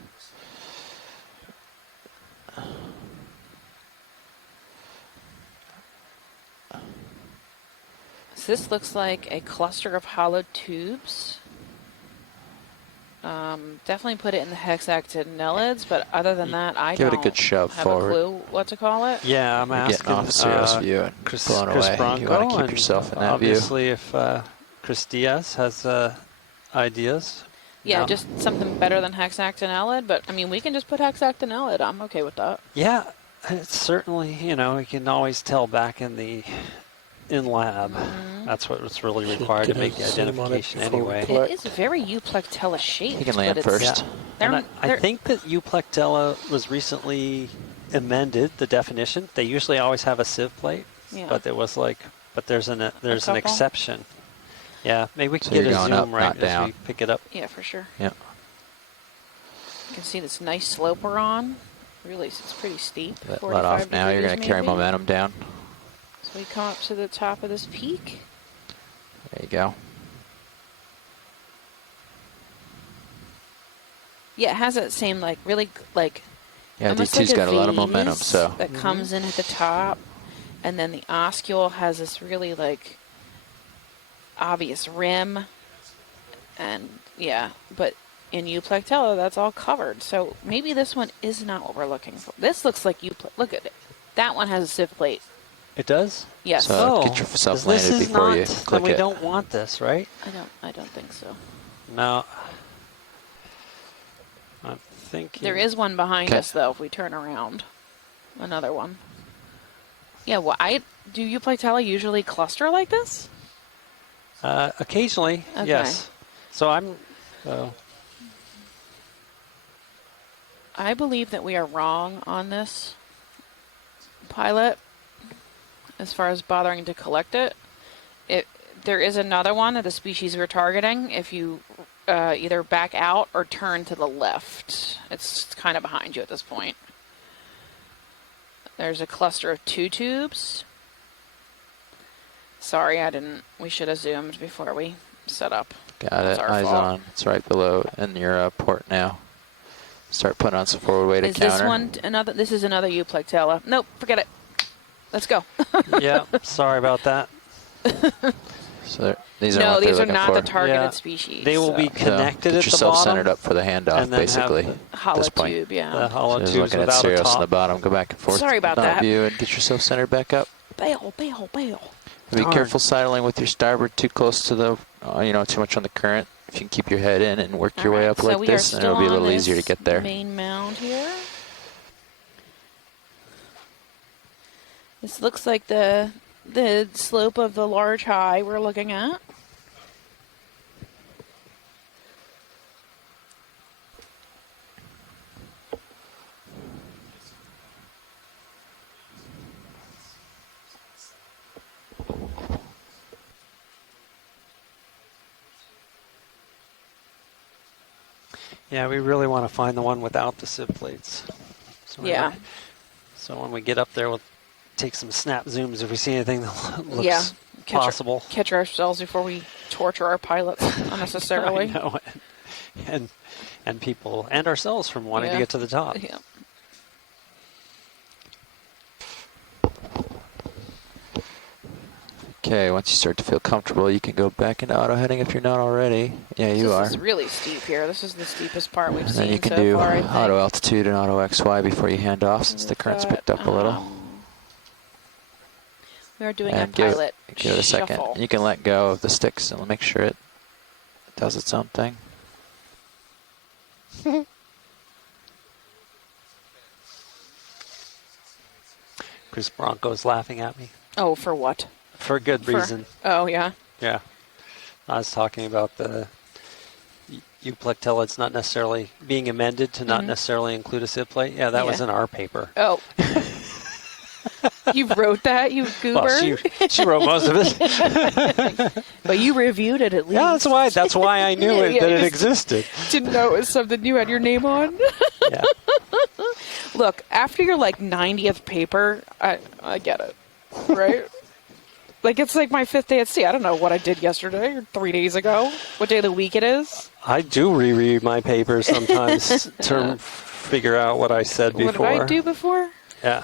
So this looks like a cluster of hollow tubes. Definitely put it in the hexactinellids, but other than that, I Give don't it a good shove have forward. a clue what to call it. Yeah, I'm You're asking. getting off Sirius view and Chris pulling away. Bronco, You want to keep and yourself in that obviously if Chris Diaz has ideas. Yeah, No. just something better than hexactinellid, but I mean, we can just put hexactinellid. I'm okay with that. Yeah, It's certainly, you know, you can always tell back in lab. That's what's really required to make the identification anyway. It is very Euplectella shaped. You can land but it's- first. And I think that Euplectella was recently amended, the definition. They usually always have a sieve plate, Yeah. but there was like, there's an couple? exception. Yeah, maybe we can So get you're a going zoom up, right not as down. we pick it up. Yeah, for sure. Yeah. You can see this nice slope we're on. Really, it's pretty steep. Let 45 off now. You're going to degrees carry maybe. momentum down. So we come up to the top of this peak. There you go. Yeah, it has that same like really like. Yeah, almost D2's like got a lot of momentum, vase so. that comes in at the top, and then the oscule has this really like obvious rim, and yeah, but in Euplectella that's all covered. So maybe this one is not what we're looking for. This looks like Look at it. That one has a sieve plate. It does? Yes. So get yourself landed before you click then we it. don't want this, right? I don't think so. No. I'm thinking. There is one behind Okay. us though. If we turn around, another one. Yeah. Well, do Euplectella usually cluster like this? Occasionally, Okay. yes. So I believe that we are wrong on this pilot as far as bothering to collect it. There is another one of the species we're targeting. If you either back out or turn to the left, it's kind of behind you at this point. There's a cluster of 2 tubes. Sorry, we should have zoomed before we set up. Got That's it. our Eyes fault. on. It's right below in your port now. Start putting on some forward weight Is to counter. this one another? This is another Euplectella. Nope, forget it. Let's go. yeah, sorry about that. So these are No, what they're these are looking not for. the targeted Yeah. species. They will be So connected get at the yourself bottom. centered up for the handoff, and then basically. have hollow this point. tube, yeah. the hollow So just tubes looking at without a Sirius on the top. bottom. Go back and forth. Sorry about mount that. View and get yourself centered back up. Bail. Be Darn. careful sidling with your starboard too close to the, too much on the current. If you can keep your head in and work your way Alright, up so like we this, are then it'll be a still little on easier to this get there. Main mound here. This looks like the slope of the large high we're looking at. Yeah, we really want to find the one without the sieve plates. So Yeah. So when we get up there, we'll take some snap zooms if we see anything that looks Yeah. possible. Catch ourselves before we torture our pilots unnecessarily. I know, and people and ourselves from wanting to Yeah. get to the top. Yeah. Okay, once you start to feel comfortable, you can go back into auto heading if you're not already. Yeah, you are. This is really steep here. This is the steepest part we've And seen then you can so do far, I think. auto altitude and auto XY before you hand off, since the current's picked up a little. We are doing And a pilot give it a second. shuffle. You can let go of the sticks and make sure it does its own thing. Chris Bronco's laughing at me Oh, for what? for a good reason. Oh, yeah. Yeah, I was talking about the Euplectella. It's not necessarily being amended to not necessarily include a sieve plate. Yeah, that was Yeah. in our paper. Oh. You wrote that, you goober? Well, she wrote most of it. But you reviewed it at least. Yeah, that's why I knew Yeah, that you it just existed. Didn't know it was something you had your name on. Yeah. Look, after your 90th paper, I get it, right? Like it's like my 5th day at sea. I don't know what I did yesterday or 3 days ago. What day of the week it is? I do reread my papers sometimes to figure out what I said before. What did I do before? Yeah.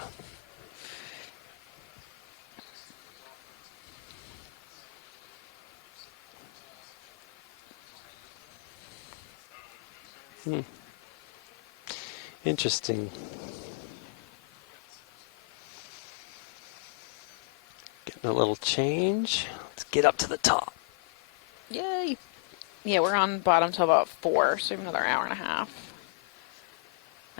Interesting. Getting a little change. Let's get up to the top. Yay. Yeah, we're on bottom till about 4, so we have another hour and a half.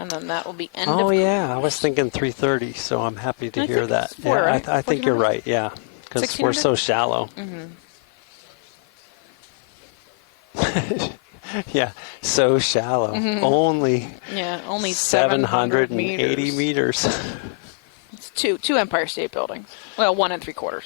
And then that will be end Oh of yeah, I was thinking 330, so I'm happy to I hear think that. it's 4, Yeah, right? I think you're 1400? right. Yeah, because we're 1600? so shallow. Yeah, so shallow. Only Yeah, only 780 meters. It's two Empire State Buildings. Well, 1 3/4.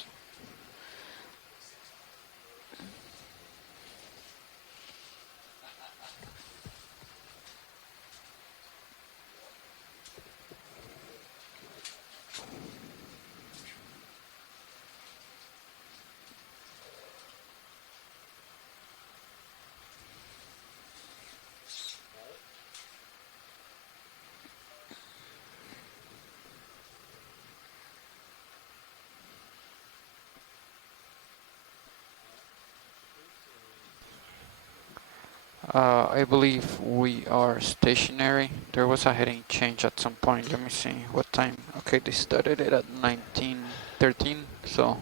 I believe we are stationary. There was a heading change at some point. Let me see what time. Okay, they started it at 1913, so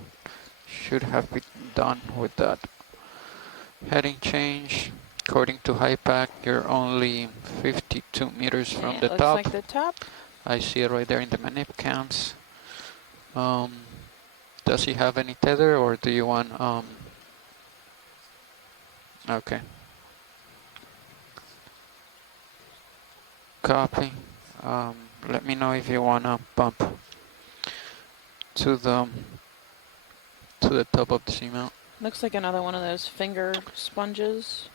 should have been done with that heading change. According to HiPAC, you're only 52 meters from the looks top. like the top. I see it right there in the manip cams. Does he have any tether, or do you want okay. Copy. Let me know if you wanna bump to the top of the seamount. Looks like another one of those finger sponges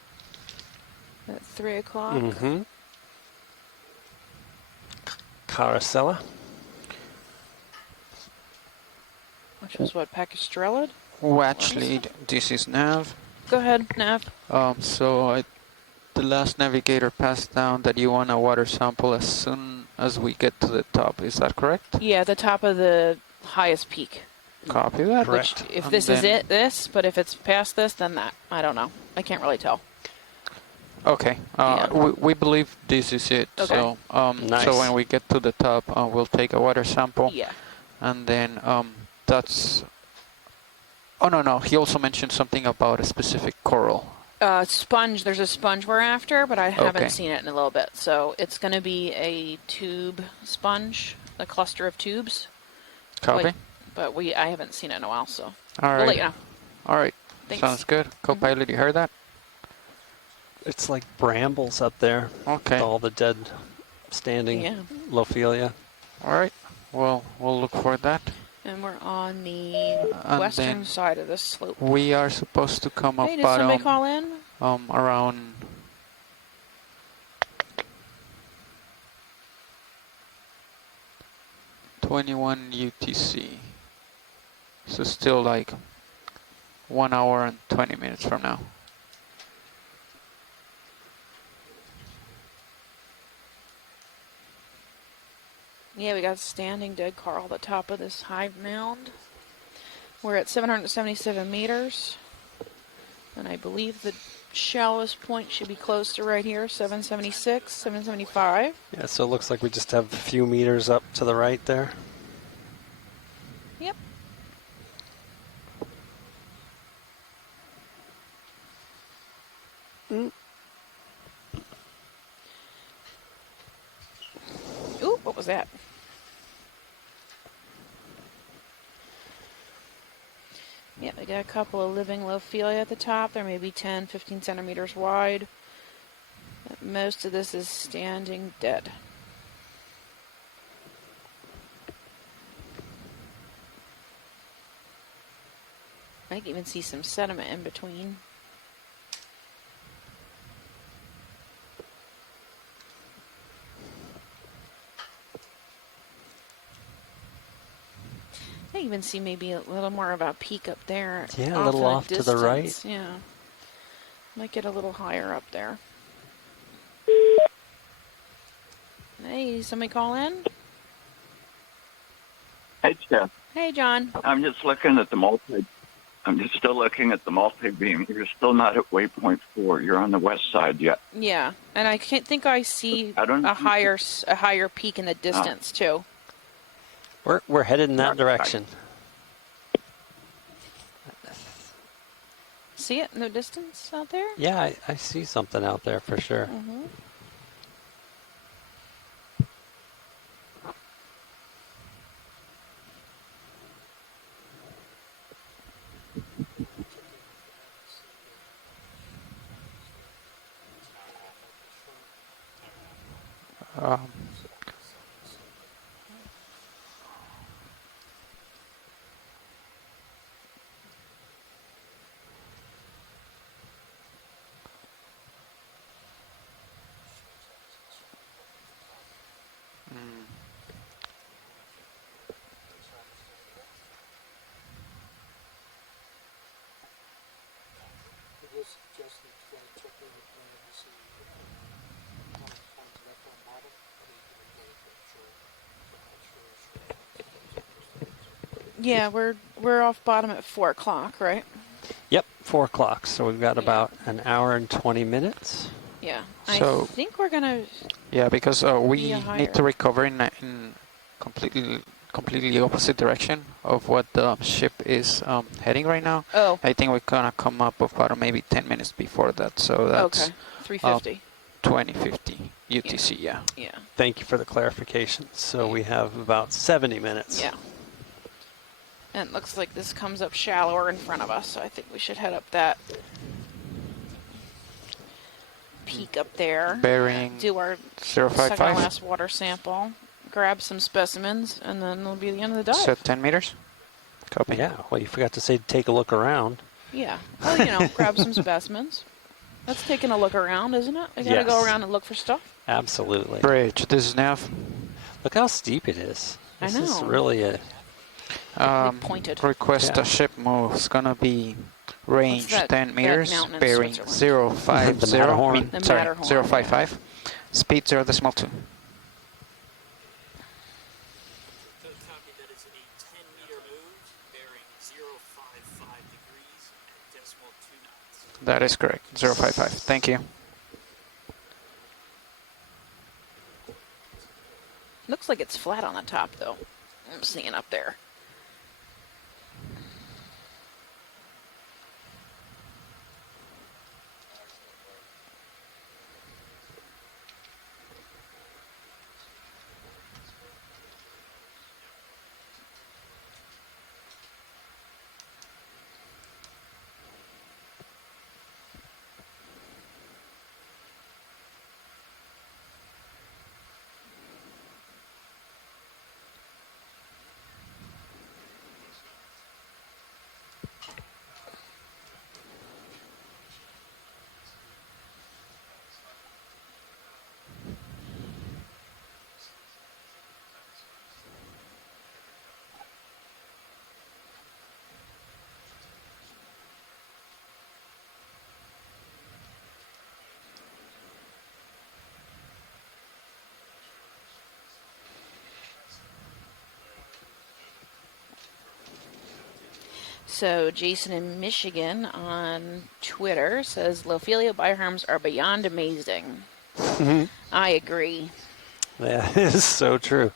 at 3 o'clock. Mm-hmm. Caracella. Which was what, Pakistrelid? Oh, actually, this is nav. Go ahead, Nav. The last navigator passed down that you want a water sample as soon as we get to the top. Is that correct? Yeah, the top of the highest peak. Copy that. Correct. Which, if this is it, this. But if it's past this, then that. I don't know. I can't really tell. Okay. We believe this is it. Okay. So, Nice. so when we get to the top, we'll take a water sample. Yeah. And then that's. Oh no! He also mentioned something about a specific coral. Sponge. There's a sponge we're after, but I haven't Okay. seen it in a little bit. So it's going to be a tube sponge, a cluster of tubes. Copy. But I haven't seen it in a while, so All right. we'll let you know. All right. Thanks. Sounds good. Co-pilot, you heard that? It's like brambles up there. Okay. With all the dead standing Lophelia. All right. Well, we'll look for that. And we're on the And western then side of this slope. We are supposed to come up Hey, did somebody call in? Around 21 UTC. So still like 1 hour and 20 minutes from now. Yeah, we got standing dead Carl at the top of this high mound. We're at 777 meters. And I believe the shallowest point should be close to right here, 776, 775. Yeah, so it looks like we just have a few meters up to the right there. Yep. Ooh, what was that? Yeah, we got a couple of living Lophelia at the top. They're maybe 10, 15 centimeters wide. But most of this is standing dead. I can even see some sediment in between. I even see maybe a little more of a peak up there. Yeah, a little off to the right. Distance, yeah. Might get a little higher up there. Hey, somebody call in? Hey, Jeff. Hey, John. I'm just looking at the I'm just still looking at the multi-beam. You're still not at waypoint 4. You're on the west side yet. Yeah, and I can't think I see a higher peak in the distance too. We're headed in that direction. See it in the distance out there? Yeah, I see something out there for sure. Yeah, we're off bottom at 4 o'clock, right? Yep, 4 o'clock. So we've got about an hour and 20 minutes. Yeah. So- I think we're gonna. Yeah, because we Yeah, higher. need to recover in completely opposite direction of what the ship is heading right now. Oh. I think we're gonna come up with about maybe 10 minutes before that. So that's Okay. 350. 2050 UTC. Yeah. Yeah. Thank you for the clarification. So we have about 70 minutes. Yeah. And it looks like this comes up shallower in front of us, so I think we should head up that peak up there. Bearing Do our 055. second last water sample, grab some specimens, and then it'll be the end of the dive. So 10 meters. Copy. Yeah, well, you forgot to say take a look around. Yeah. Well, you know, grab some specimens. That's taking a look around, isn't it? You gotta go Yes. around and look for stuff. Absolutely. Bridge. This is nav. Look how steep it is. I This is know. really a... pointed. Request Yeah. a ship move. It's gonna be range that- 10 that meters, mountain in bearing Switzerland? 050. The Matterhorn. The Sorry, Matterhorn, 055. Speed 0.2. Copy that is a 10-meter move, bearing 055 degrees at decimal 2 knots. That is correct. 0.55. Thank you. Looks like it's flat on the top, though. I'm seeing up there. So Jason in Michigan on Twitter says Lophelia bioharms are beyond amazing. I agree. That is so true.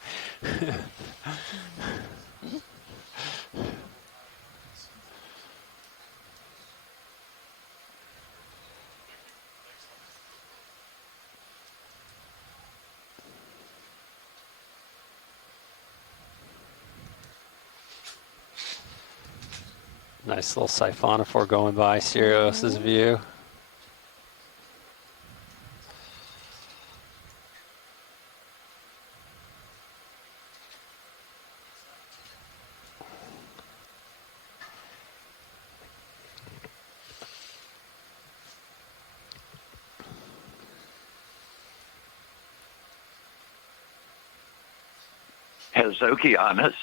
Nice little siphonophore going by Sirius's view. Has Okeanos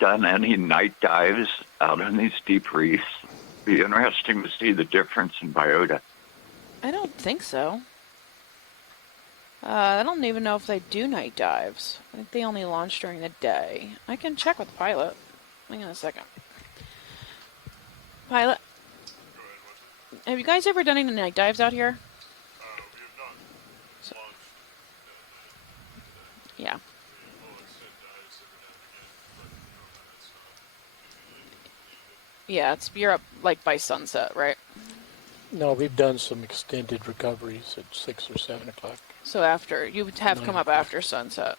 done any night dives out on these deep reefs? Be interesting to see the difference in biota. I don't think so. I don't even know if they do night dives. I think they only launch during the day. I can check with the pilot. Hang on a second. Pilot, have you guys ever done any night dives out here? Yeah. Yeah, you're up like by sunset, right? No, we've done some extended recoveries at 6 or 7 o'clock. So after, you would have come up after sunset.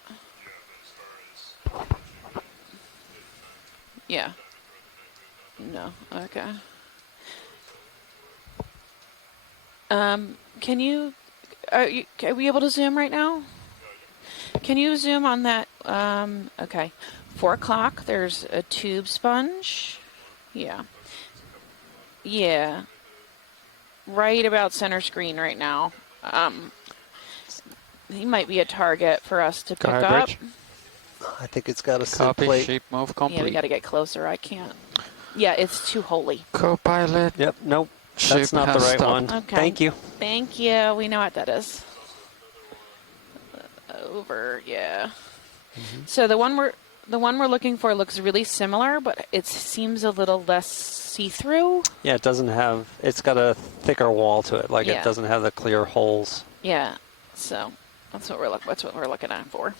Yeah. No, okay. Can you, are we able to zoom right now? Can you zoom on that, okay. 4 o'clock, there's a tube sponge. Yeah. Yeah. Right about center screen right now. He might be a target for us to pick up. Bridge. I think it's got a Copy. plate. Shape move Yeah, we complete. got to get closer. I can't. Yeah, it's too holy. Co-pilot. Yep, nope. Ship That's not the has right stopped. one. Okay. Thank you. Thank you. We know what that is. Over, yeah. So the one the one we're looking for looks really similar, but it seems a little less see-through. Yeah, it doesn't have, it's got a thicker wall to it. Like Yeah. it doesn't have the clear holes. Yeah, so that's what we're looking at for.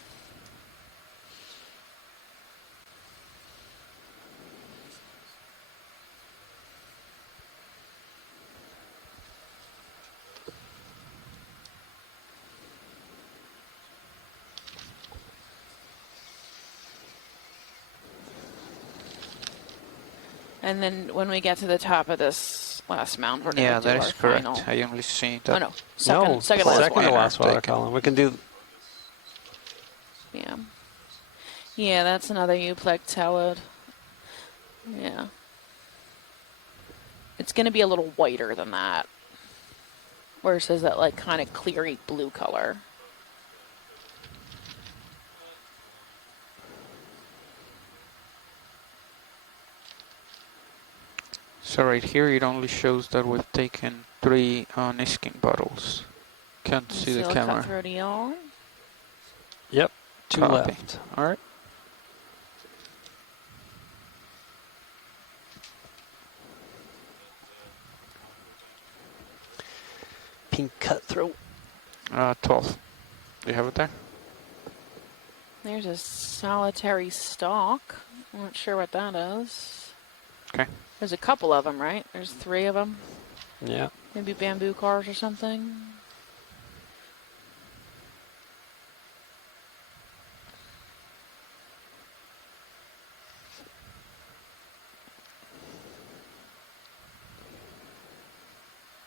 And then when we get to the top of this last mound, we're going to do that our is correct. final. I only see Oh that. no, second second to last water column. We can do. Yeah. Yeah, that's another euplectellid. Yeah. It's going to be a little whiter than that. Versus that like kind of cleary blue color. So right here it only shows that we've taken 3 Niskin bottles. Can't see the camera. Rhodiol. Yep, 2 Copy. left. All right. Pink cutthroat. 12. Do you have it there? There's a solitary stalk. I'm not sure what that is. Okay. There's a couple of them, right? There's 3 of them. Yeah. Maybe bamboo cars or something.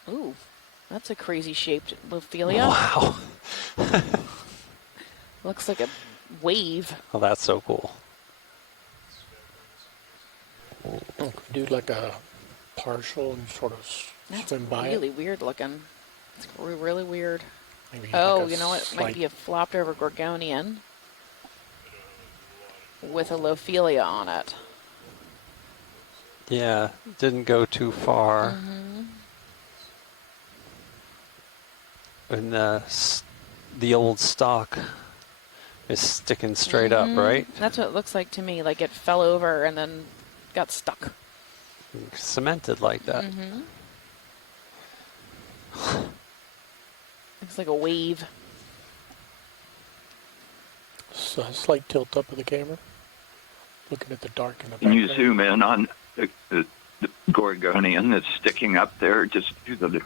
Ooh, that's a crazy shaped Lophelia. Wow. Looks like a wave. Oh, that's so cool. Do like a partial and sort of That's swim by really it. weird looking. It's really weird. Maybe Oh, like a you know what? It might slight- be a flopped over Gorgonian with a Lophelia on it. Yeah, didn't go too far. Mm-hmm. And the old stock is sticking straight up, right? That's what it looks like to me. Like it fell over and then got stuck. Cemented like that. Mm-hmm. Looks like a wave. So a slight tilt up of the camera. Looking at the dark in the Can you background. zoom in on the Gorgonian that's sticking up there? Just to the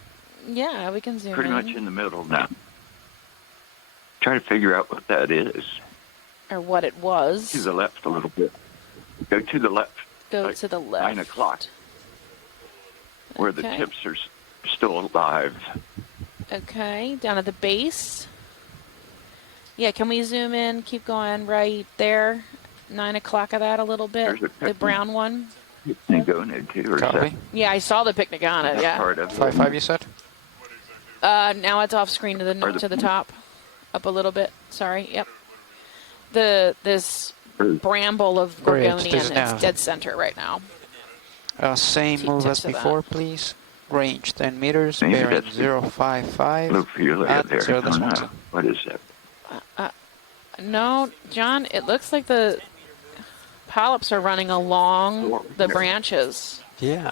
Yeah, we can zoom pretty in. much in the middle now. Try to figure out what that is. Or what it was. To the left a little bit. Go to the left. Go like to the left. 9 o'clock. Where the Okay. tips are still alive. Okay, down at the base. Yeah, can we zoom in? Keep going right there. 9 o'clock of that a little bit. There's a The picnic. brown one. Patagonia too, or is Copy. that Yeah, I saw the picnic on it. Yeah. part of it? 5-5 you said? Now it's off screen to the top, up a little bit. Sorry. Yep. This bramble of Great, Gorgonian this is now. dead center right now. Same move as tips of that. before, please. Range 10 meters, Maybe bearing that's the 055. Lophelia at there. 0 I don't know. 0.2. What is that? No, John, it looks like the polyps are running along the branches. Yeah.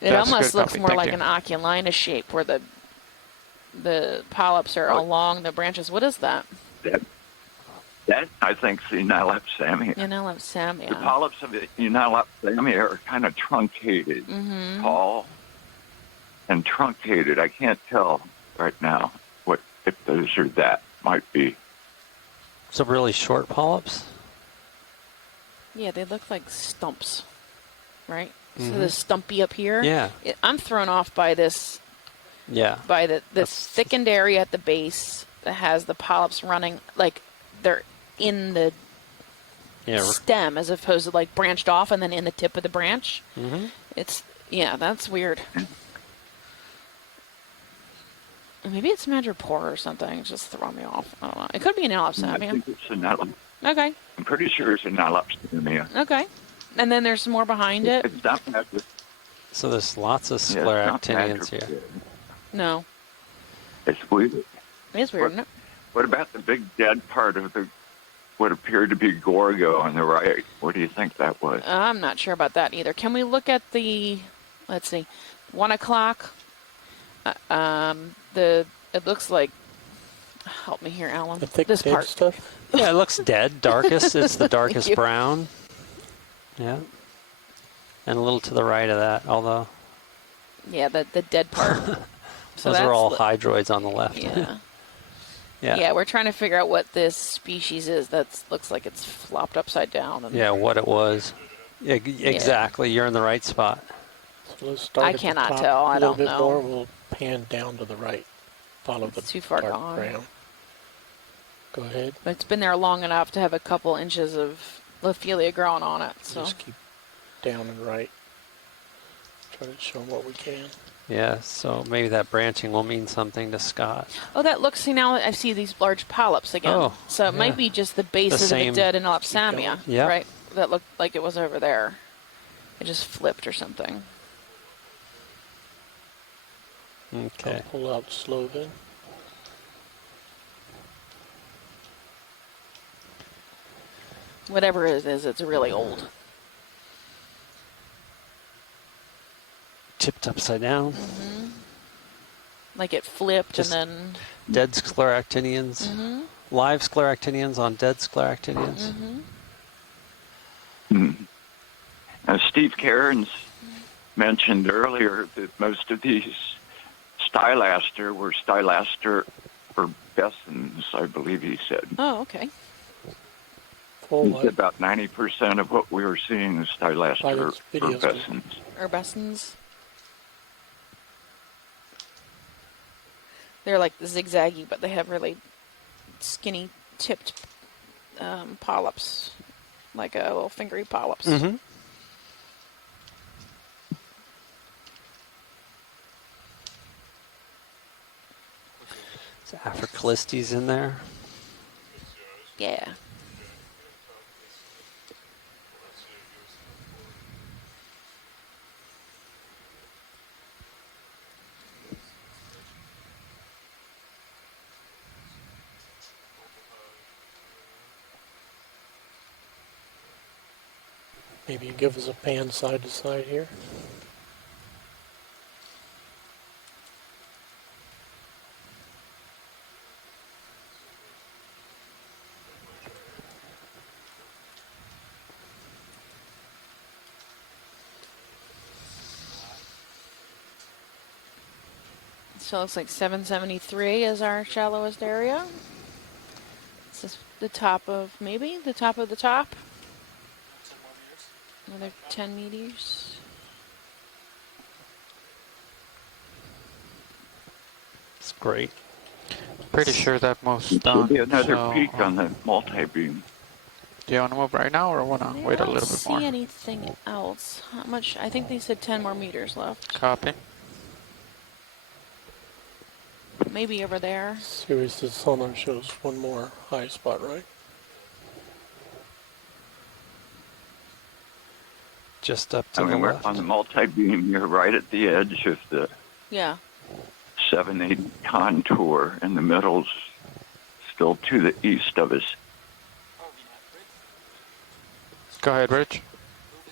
It That's almost good looks copy, more thank like you. an oculina shape where the polyps are along the branches. What is that? That I think is the Unilapsamia. Unilapsamia. The polyps of the Unilapsamia are kind of truncated, Mm-hmm. tall and truncated. I can't tell right now what if those are that. Might be. So really short polyps? Yeah, they look like stumps, right? So Mhm. the stumpy up here. Yeah. I'm thrown off by this, Yeah. by the thickened area at the base that has the polyps running, like they're in the Yeah. stem as opposed to like branched off and then in the tip of the branch. Mm-hmm. Yeah, that's weird. Maybe it's madrepore or something. It's just throwing me off. I don't know. It could be an I Unilapsamia. think it's Unilapsamia. Okay. I'm pretty sure it's Unilapsamia. Okay. And then there's some more behind it. It's not madrepore. So there's lots of Yeah, it's not scleractinians here. madrepore. No. It's weird. It's weird, isn't it? What about the big dead part of the what appeared to be Gorgo on the right. What do you think that was? I'm not sure about that either. Can we look at the, let's see, 1 o'clock? It looks like, help me here, Alan. The thick this dead part. stuff? Yeah, it looks dead, darkest. It's the darkest you. brown. Yeah. And a little to the right of that, although. Yeah, the dead part. So Those are all that's hydroids on the left. Yeah. Yeah. Yeah, we're trying to figure out what this species is. That looks like it's flopped upside down. And Yeah, what it was. Exactly. You're in the right spot. So let's start I at the cannot top tell. A I little don't bit know. more. We'll pan down to the right. Follow the too far dark gone. brown. Go ahead. But it's been there long enough to have a couple inches of Lophelia growing on it. So Just keep down and right. Try to show them what we can. Yeah, so maybe that branching will mean something to Scott. Oh, that looks. See, now I see these large polyps again. Oh, so it might be just the bases of same- the dead Enopsamia, Yeah. right? That looked like it was over there. It just flipped or something. Okay. I'll pull out slow then. Whatever it is, it's really old. Tipped upside down. Like it flipped Just and then. Dead scleractinians. Live scleractinians on dead scleractinians. Steve Cairns mentioned earlier that most of these stylaster were stylaster urbescens, I believe he said. Oh, okay. He said about 90% of what we were seeing is stylaster urbescens. Urbescens. They're like zigzaggy, but they have really skinny tipped polyps, like a little fingery polyps. Is Africalistes in there? Yeah. Maybe you give us a pan side to side here. So it looks like 773 is our shallowest area. This is the top of, maybe, the top of the top. Another 10 meters. It's great. Pretty sure that move's Should done. be another so, peak on the multi-beam. Do you want to move right now or want to wait a little bit more? I don't see anything else. How much? I think they said 10 more meters left. Copy. Maybe over there. Series the sonar shows one more high spot, right? Just up to I the mean, we're left. on the multi-beam. You're right at the edge of the Yeah. 7-8 contour, and the middle's still to the east of us. Go ahead, Rich.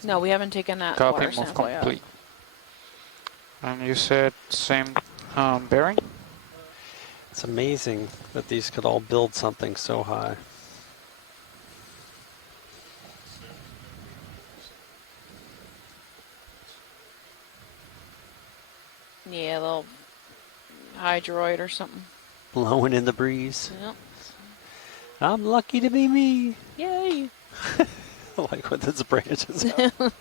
No, we haven't taken that Copy, water move sample yet. complete. And you said same bearing? It's amazing that these could all build something so high. Yeah, a little hydroid or something. Blowing in the breeze. Yep. I'm lucky to be me. Yay! Like with its branches out.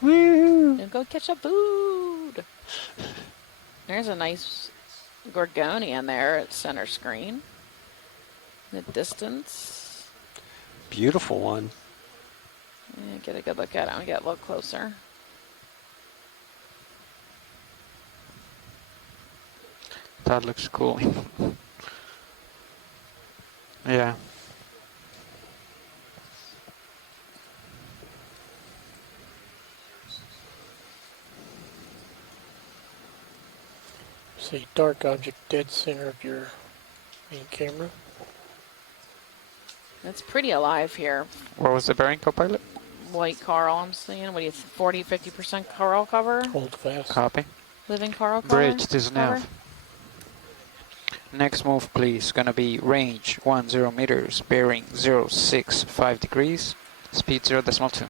Woo! And go catch some food. There's a nice gorgonia in there at center screen. The distance. Beautiful one. Yeah, get a good look at it and get a little closer. That looks cool. Yeah. See dark object dead center of your main camera. It's pretty alive here. What was the bearing, co-pilot? White coral, I'm seeing. What do you 40, 50% coral cover? Hold fast. Copy. Living coral cover? Bridge, this is cover? nav. Next move, please. Gonna be range 10 meters, bearing 065 degrees, speed 0.2.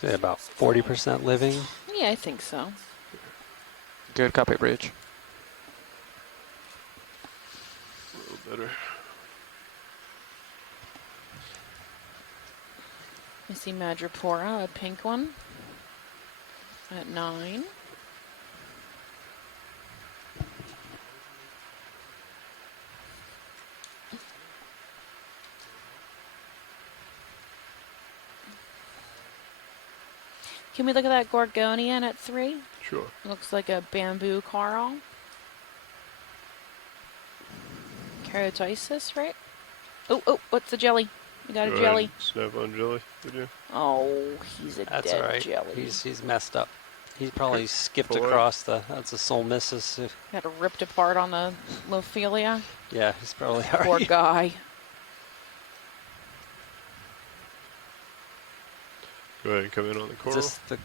Say about 40% living. Yeah, I think so. Good copy, bridge. A little better. I see Madrepora, a pink one, at 9. Can we look at that Gorgonian at 3? Sure. Looks like a bamboo coral. Keratosis, right? Oh, what's the jelly? We got a jelly. Snap on jelly, did you? Oh, he's a That's dead all right. jelly. He's messed up. He probably skipped Full across the. That's a soul missus. Got ripped apart on the Lophelia. Yeah, he's probably Poor already. guy. Go ahead and come in on the coral. Just the.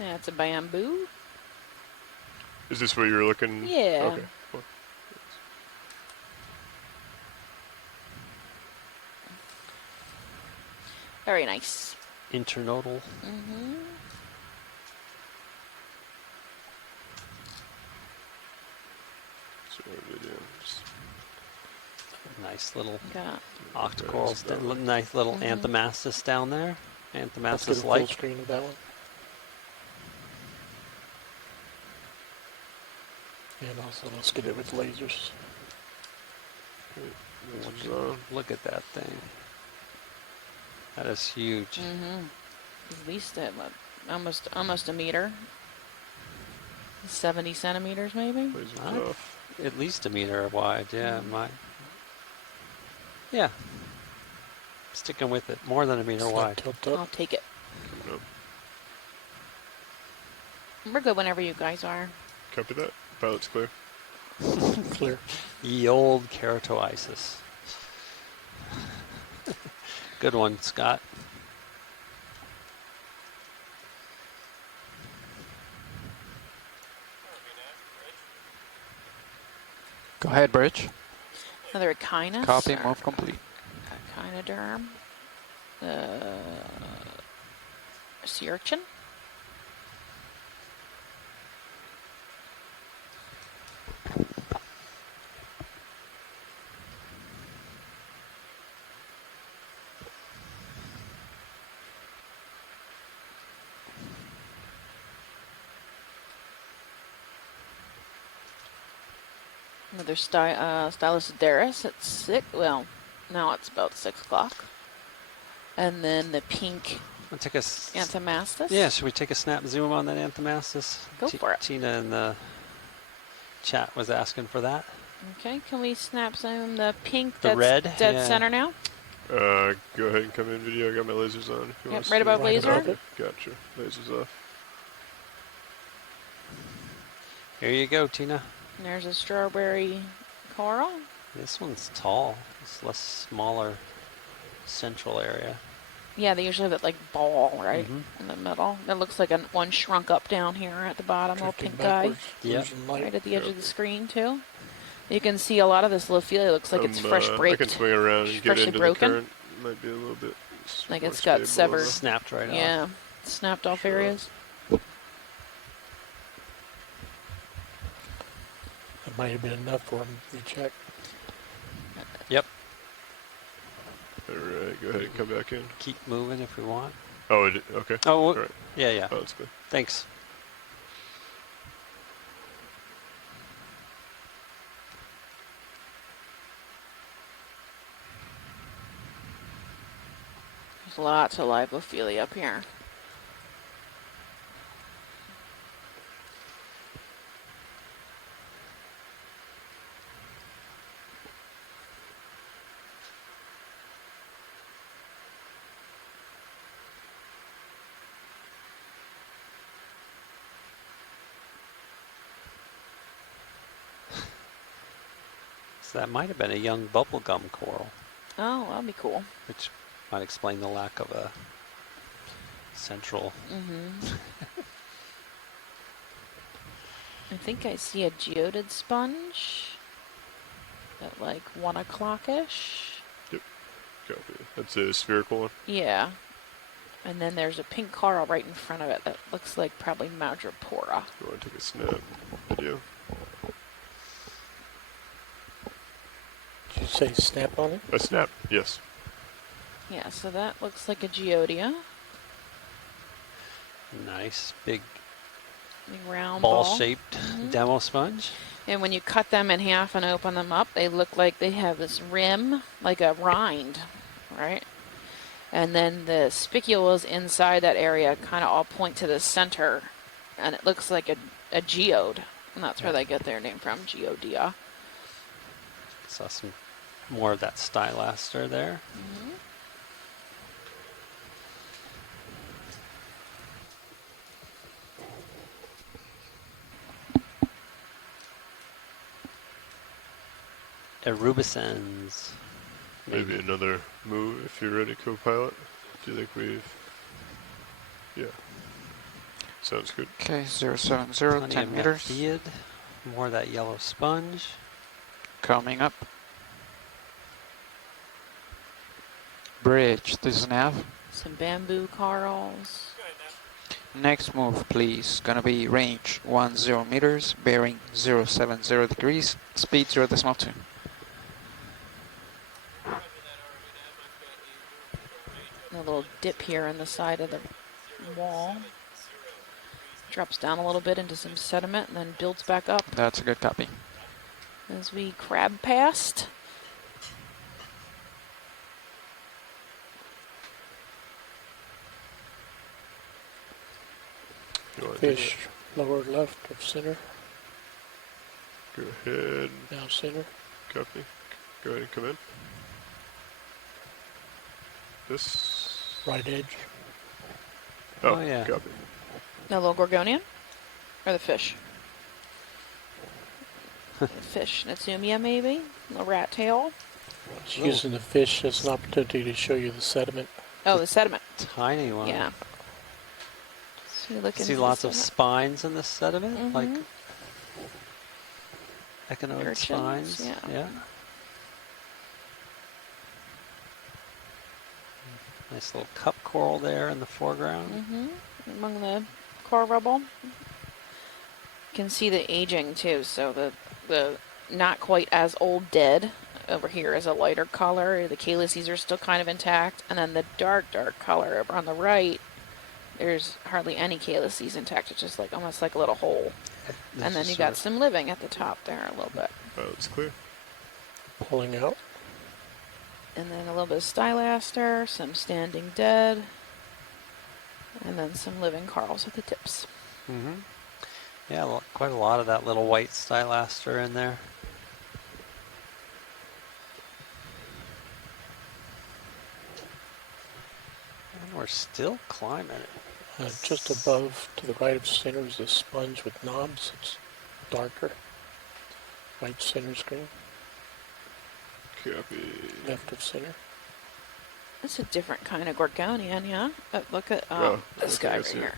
Yeah, it's a bamboo. Is this what you were looking? Yeah. Okay. Cool. Very nice. Internodal. Mm-hmm. So video. Nice little Got octocorals. Nice little Anthomastus down there. Let's get a Anthomastus full like. screen of that one. And also, let's get it with lasers. Look at that thing. That is huge. Mm-hmm. At least almost a meter. 70 centimeters, maybe. At least a meter wide. Yeah, Yeah. Sticking with it. More than a meter wide. I'll take it. We're good whenever you guys are. Copy that. Pilot's clear. Clear. Ye old keratoisis. Good one, Scott. Go ahead, bridge. Another Echinus. Copy, move complete. Echinoderm. Sea urchin. Another Stylosoderus at 6. Well, now it's about 6 o'clock. And then the pink Anthomastus. Yeah, should we take a snap zoom on that Anthomastus? Go for it. Tina in the chat was asking for that. Okay, can we snap zoom the pink The that's red? dead Yeah. center now? Go ahead and come in video. I got my lasers on. If you Yep, want to right see. above laser. Okay, gotcha. Lasers off. Here you go, Tina. And there's a strawberry coral. This one's tall. It's less smaller central area. Yeah, they usually have that like ball right Mhm. in the middle. That looks like one shrunk up down here at the bottom, little pink guy. Yep. Right at the edge of the screen too. You can see a lot of this Lophelia looks like it's fresh I breaked. can swing around and get Freshly into broken. the current. Might be a little bit. Like more it's got stable severed. on the- Snapped right off. Yeah, snapped off areas. That might have been enough for him to check. Yep. All right, go ahead and come back in. Keep moving if we want. Oh, okay. Oh, all right. yeah. Oh, that's good. Thanks. There's lots of live Lophelia up here. So that might have been a young bubblegum coral, Oh, that'll be cool. which might explain the lack of a central. I think I see a geodid sponge at like 1 o'clock-ish. Yep. Copy. That's a spherical one. Yeah. And then there's a pink coral right in front of it that looks like probably madrepora. You want to take a snap video? Did you say snap on it? A snap, yes. Yeah, so that looks like a geodia. Nice big Big round ball-shaped demo sponge. And when you cut them in half and open them up, they look like they have this rim, like a rind, right? And then the spicules inside that area kind of all point to the center, and it looks like a geode. And that's where they get their name from, geodia. Saw some more of that stylaster there. Erubescens. Maybe another move if you're ready, co-pilot. Do you think we've... Yeah. Sounds good. Okay, 070, Plenty 10 of meters. Methiad. More of that yellow sponge. Coming up. Bridge to nav. Some bamboo corals. Next move, please. Gonna be range 10 meters, bearing 070 degrees, speed 0.2. A little dip here in the side of the wall. Drops down a little bit into some sediment and then builds back up That's a good copy. as we crab past. You want to take Fish lower left of center. Go ahead. Now center. Copy. Go ahead and come in. This. Right edge. Oh, Oh, yeah. Copy. The little gorgonian? Or the fish? The fish. Natsumia, maybe? The rat tail? It's using the fish as an opportunity to show you the sediment. Oh, the sediment. Tiny one. Yeah. So you're looking See for the lots of sediment. spines in the sediment, like echinoid Urchins, spines. yeah. Nice little cup coral there in the foreground. Among the coral rubble. You can see the aging too, so the not quite as old dead over here is a lighter color. The calyces are still kind of intact, and then the dark color over on the right, there's hardly any calyces intact. It's just like almost like a little hole. And then you got some living at the top there a little bit. Oh, it's clear. Pulling out. And then a little bit of stylaster, some standing dead, and then some living corals at the tips. Yeah, quite a lot of that little white stylaster in there. And we're still climbing it. Just above, to the right of center, is a sponge with knobs. It's darker. Right center screen. Copy. Left of center. It's a different kind of gorgonian, yeah? Look at this okay, guy I right see it. here.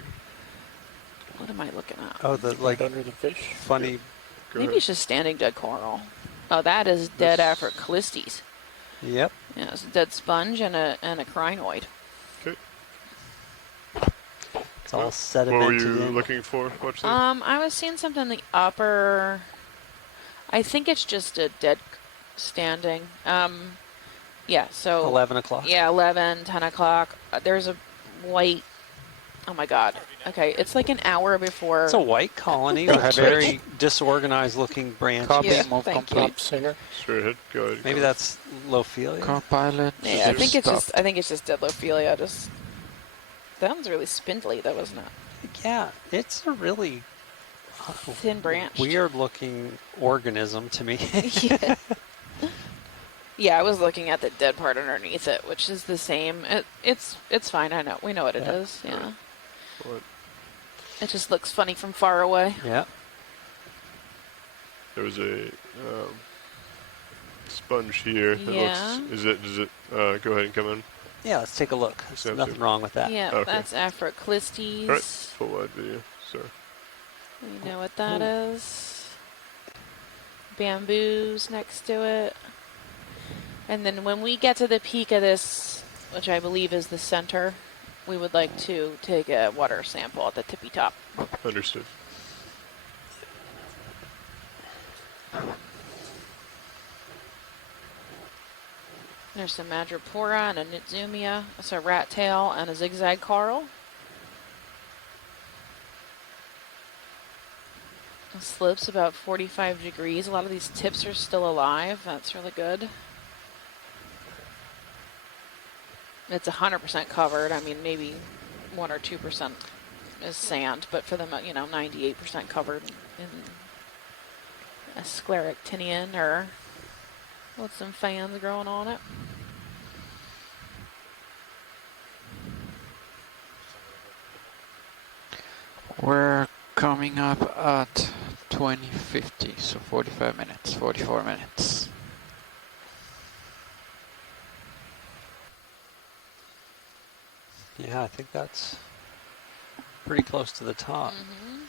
What am I looking at? Oh, the like under the fish. Funny. Maybe it's just standing dead coral. Oh, that is dead after Callistes. Yep. Yeah, it's a dead sponge and a crinoid. Okay. It's all What sedimented were you in. looking for? Watch that. I was seeing something in the upper. I think it's just a dead standing. Yeah, so 11 o'clock. Yeah, 11, 10 o'clock. There's a white. Oh my God. Okay, it's like an hour before. It's a white colony with very disorganized looking branches. Copy, Yeah, move thank complete. Top center. Straight ahead. Go ahead. Maybe that's Lophelia. Co-pilot. Yeah, I think it's stopped. just. I think it's just dead Lophelia. Just that one's really spindly, though, isn't it? Yeah, it's a really Thin branch. weird looking organism to me. Yeah. Yeah, I was looking at the dead part underneath it, which is the same. It's fine. I know. We know what it is. Yeah. What? It just looks funny from far away. Yeah. There was a sponge here. It Yeah. looks. Does it? Go ahead and come in. Yeah, let's take a look. There's nothing wrong with that. Yeah, Okay. that's Afroclistes. All right. Full wide video. Sorry. You know what that is. Bamboos next to it. And then when we get to the peak of this, which I believe is the center, we would like to take a water sample at the tippy top. Understood. There's some Madrepora and a Nitsumia. That's a rat tail and a zigzag coral. The slope's about 45 degrees. A lot of these tips are still alive. That's really good. It's 100% covered. I mean, maybe 1 or 2% is sand, but for them, 98% covered in a scleractinian or with some fans growing on it. We're coming up at 2050, so 45 minutes, 44 minutes. Yeah, I think that's pretty close to the top. Mm-hmm.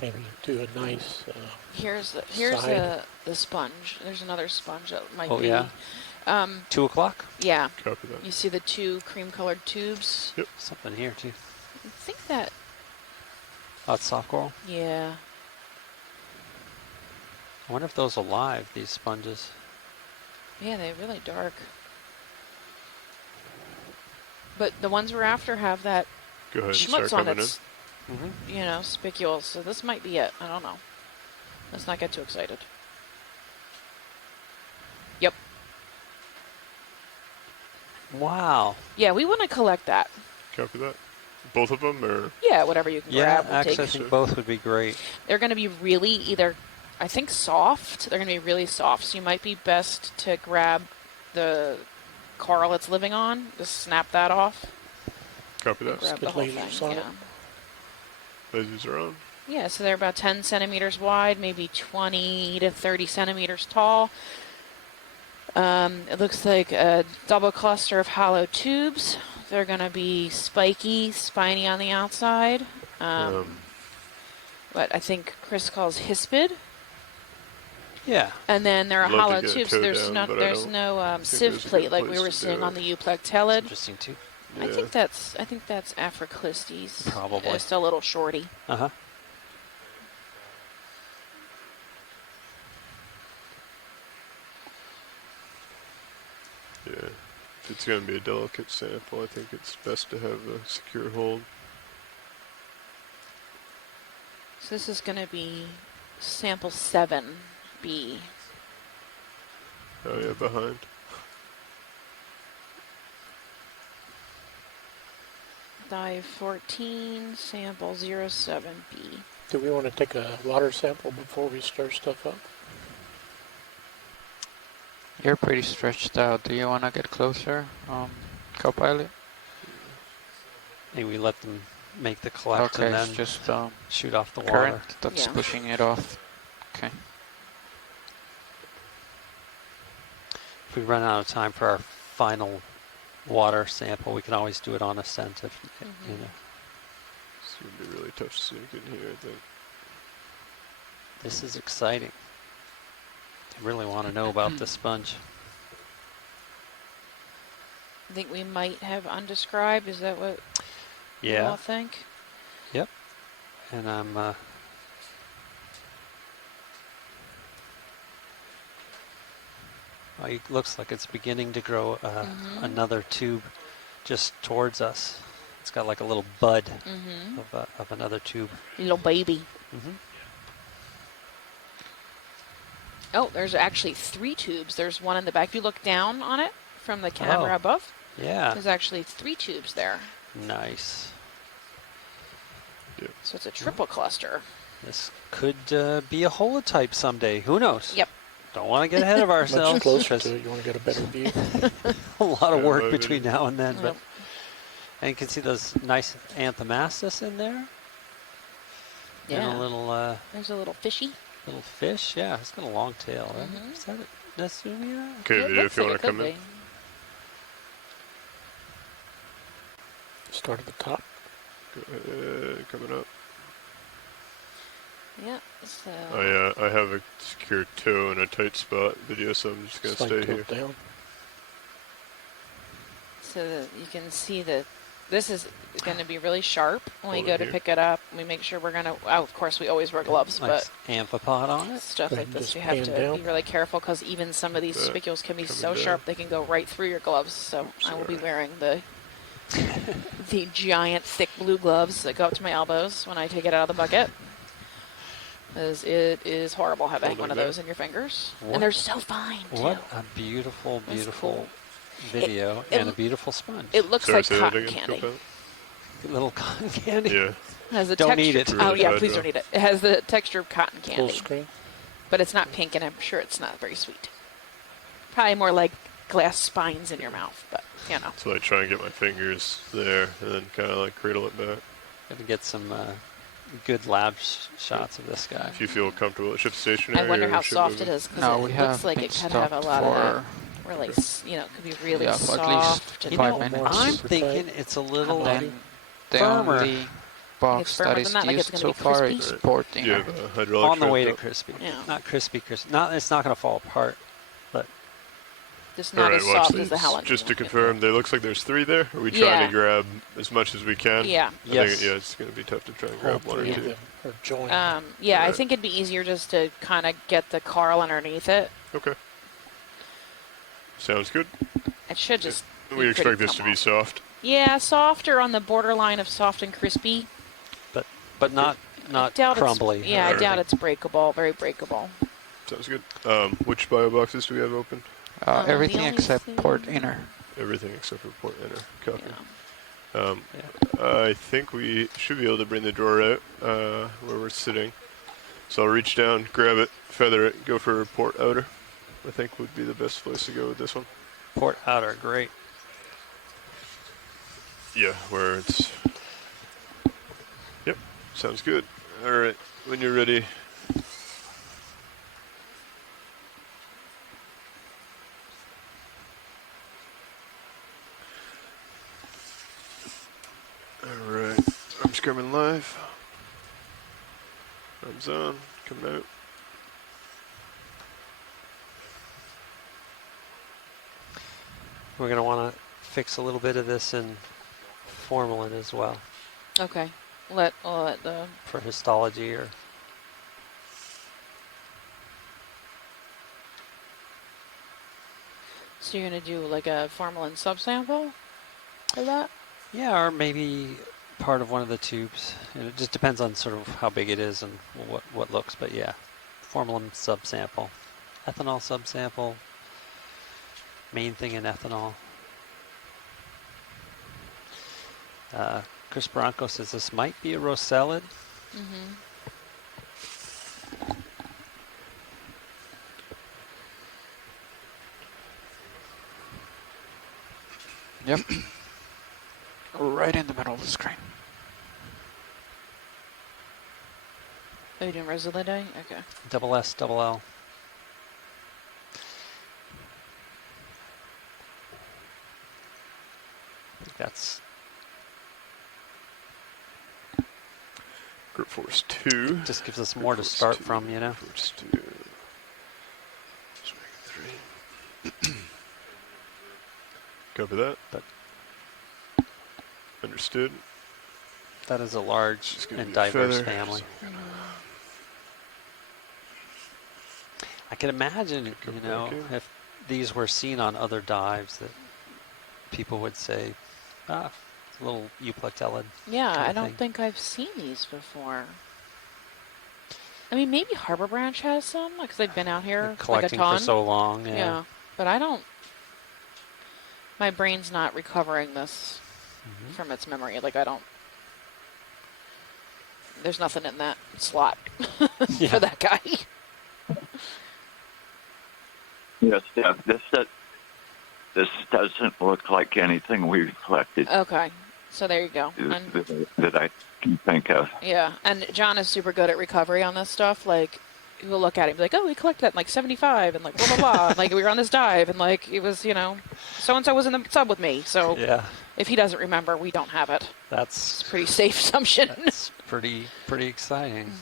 Maybe do a nice. Here's side. the sponge. There's another sponge that might Oh, be. yeah? 2 o'clock? Yeah. Copy that. You see the 2 cream-colored tubes? Yep. Something here, too. I think that. Oh, it's soft coral? Yeah. I wonder if those are live, these sponges. Yeah, they're really dark. But the ones we're after have that Go ahead and schmutz start on coming it. Mm-hmm. Spicules. So this might be it. I don't know. Let's not get too excited. Yep. Wow. Yeah, we want to collect that. Copy that. Both of them, or? Yeah, whatever you can Yeah, grab. We'll actually, I take. think both would be great. They're going to be really either, I think, soft. They're going to be really soft. So you might be best to grab the coral it's living on. Just snap that off. Copy that. Grab the Good whole lasers thing. on it. Yeah. Lasers are on. Yeah, so they're about 10 centimeters wide, maybe 20 to 30 centimeters tall. It looks like a double cluster of hollow tubes. They're going to be spiky, spiny on the outside. What I think Chris calls hispid. Yeah. And then there are Love to hollow get a tubes. toe There's down, no but I there's don't no think sieve there's a plate good like we place were to seeing do on it. the euplectellid. Interesting, too. I think that's Afroclistes. Probably. Just a little shorty. Uh-huh. Yeah. If it's going to be a delicate sample, I think it's best to have a secure hold. So this is going to be sample 7B. Oh yeah, behind. Dive 14, sample 07B. Do we want to take a water sample before we stir stuff up? You're pretty stretched out. Do you want to get closer, co-pilot? Maybe we let them make the collect Okay, and it's then just shoot off the current water. that's Yeah. pushing it off. Okay. If we run out of time for our final water sample, we can always do it on ascent if, you know. It's going to be really tough to sneak in here, I think. This is exciting. I really want to know about this sponge. I think we might have undescribed. Is that what you all Yeah. think? Yep. And I'm well, it looks like it's beginning to grow another tube just towards us. It's got like a little bud of another tube. Little baby. Mm-hmm. Oh, there's actually 3 tubes. There's one in the back. If you look down on it from the camera above, Yeah. there's actually 3 tubes there. Nice. So it's a triple cluster. This could be a holotype someday. Who knows? Yep. Don't want to get ahead of ourselves. Much closer 'cause to it, you want to get a better view. a lot of Yeah, work maybe. between now and then. But And you can see those nice anthomastus in there. Yeah. And a little, there's a little fishy. little fish. Yeah, it's got a long tail. Right? Is that it? That's Zumia? Okay, It video looks if you like want it to come could in. be. Start at the top. Coming up. Yeah, so... I have a secure toe in a tight spot video, so I'm just going to stay here. Down. So that you can see that this is going to be really sharp when we Hold go it to here. pick it up. We make sure we're going to... Oh, of course, we always wear gloves, Nice amphipod on but it. stuff Go like ahead and this, just you have pan to down. be really careful because even some of these That spicules can be coming so down. sharp they can go right through your gloves. So I will be wearing the the giant thick blue gloves that go up to my elbows when I take it out of the bucket. Because it is horrible having Hold one it of there. those in your fingers. What? And they're so fine, too. What a beautiful, That's beautiful cool. video It- and a beautiful sponge. It looks Sorry, like say that cotton again, candy. Copilot? Little cotton candy. Yeah. It has the Don't texture. eat it. Oh, Really yeah, bad, please though. don't eat it. It has the texture of cotton Full candy. screen. But it's not pink, and I'm sure it's not very sweet. Probably more like glass spines in your mouth, but, you know. So I try and get my fingers there, and then kind of like cradle it back. Got to get some good lab shots of this guy. If you feel comfortable, it should stationary. I wonder or how should soft move it is, because No, it we looks have like been it could have a stopped lot of for that. Really, you know, it could be really yeah, for at least soft. and 5 know, minutes. I'm Super thinking tight. it's a little then the firmer. only box firmer that than is that, like it's used gonna so be far crispy? is port you inner. have a hydraulic on the way to shaft up? crispy. Yeah. Not crispy. Not. It's not going to fall apart. But Just All not right, as watch soft this. as the Helen. Just to confirm, there looks like there's 3 there. Are we trying Yeah. to grab as much as we can? Yeah. I Yes. think, yeah, it's going to be tough to try and All grab 1 or three 2. of them are joined. Yeah, I Alright. think it'd be easier just to kind of get the carl underneath it. Okay. Sounds good. It should just. We be expect pretty this to be come soft. off. Yeah, soft or on the borderline of soft and crispy. but not I doubt crumbly. It's, yeah, I Alright. doubt it's breakable. Very breakable. Sounds good. Which bio boxes do we have open? The Everything only except thing- port inner. Everything except for port inner. Copy. Yeah. I think we should be able to bring the drawer out where we're sitting. So I'll reach down, grab it, feather it, go for port outer. I think would be the best place to go with this one. Port outer, great. Yeah, where it's... Yep, sounds good. All right, when you're ready. All right, arms coming live. Arms on, coming out. We're going to want to fix a little bit of this in formalin as well Okay. I'll let the. for histology or So you're gonna do like a formalin subsample of that? yeah, or maybe part of one of the tubes. And it just depends on sort of how big it is and what looks. But yeah, formalin subsample, ethanol subsample. Main thing in ethanol. Chris Bronco says this might be a rosellid. Mm-hmm. Yep. Right in the middle of the screen. Are you doing Rosalidae? Okay. Double S, double L. I think that's Group Force 2. just gives us more to start from, you know. Force 2. Let's make it 3. Copy that. But understood. that is a large Just gonna and do a diverse feather. family. So we're gonna I can imagine, Come you know, back in. if these were seen on other dives, that people would say, it's a little euplectellid. Yeah, kinda I don't thing. think I've seen these before. I mean, maybe Harbor Branch has some, because they've been out here like a Collecting ton. for so long. Yeah, but I don't. My brain's not recovering this Mhm. from its memory. Like I don't. There's nothing in that slot Yeah. for that guy. Yes, Steph, this doesn't look like anything we've collected. Okay. So there you go. And that I can think of. yeah, and John is super good at recovery on this stuff. Like, we'll look at it and be like, oh, we collected that in like 75 and like blah, blah, blah. Like, we were on this dive and like, it was, you know, so-and-so was in the sub with me. So Yeah. if he doesn't remember, we don't have it. That's It's a pretty safe assumption. That's pretty exciting.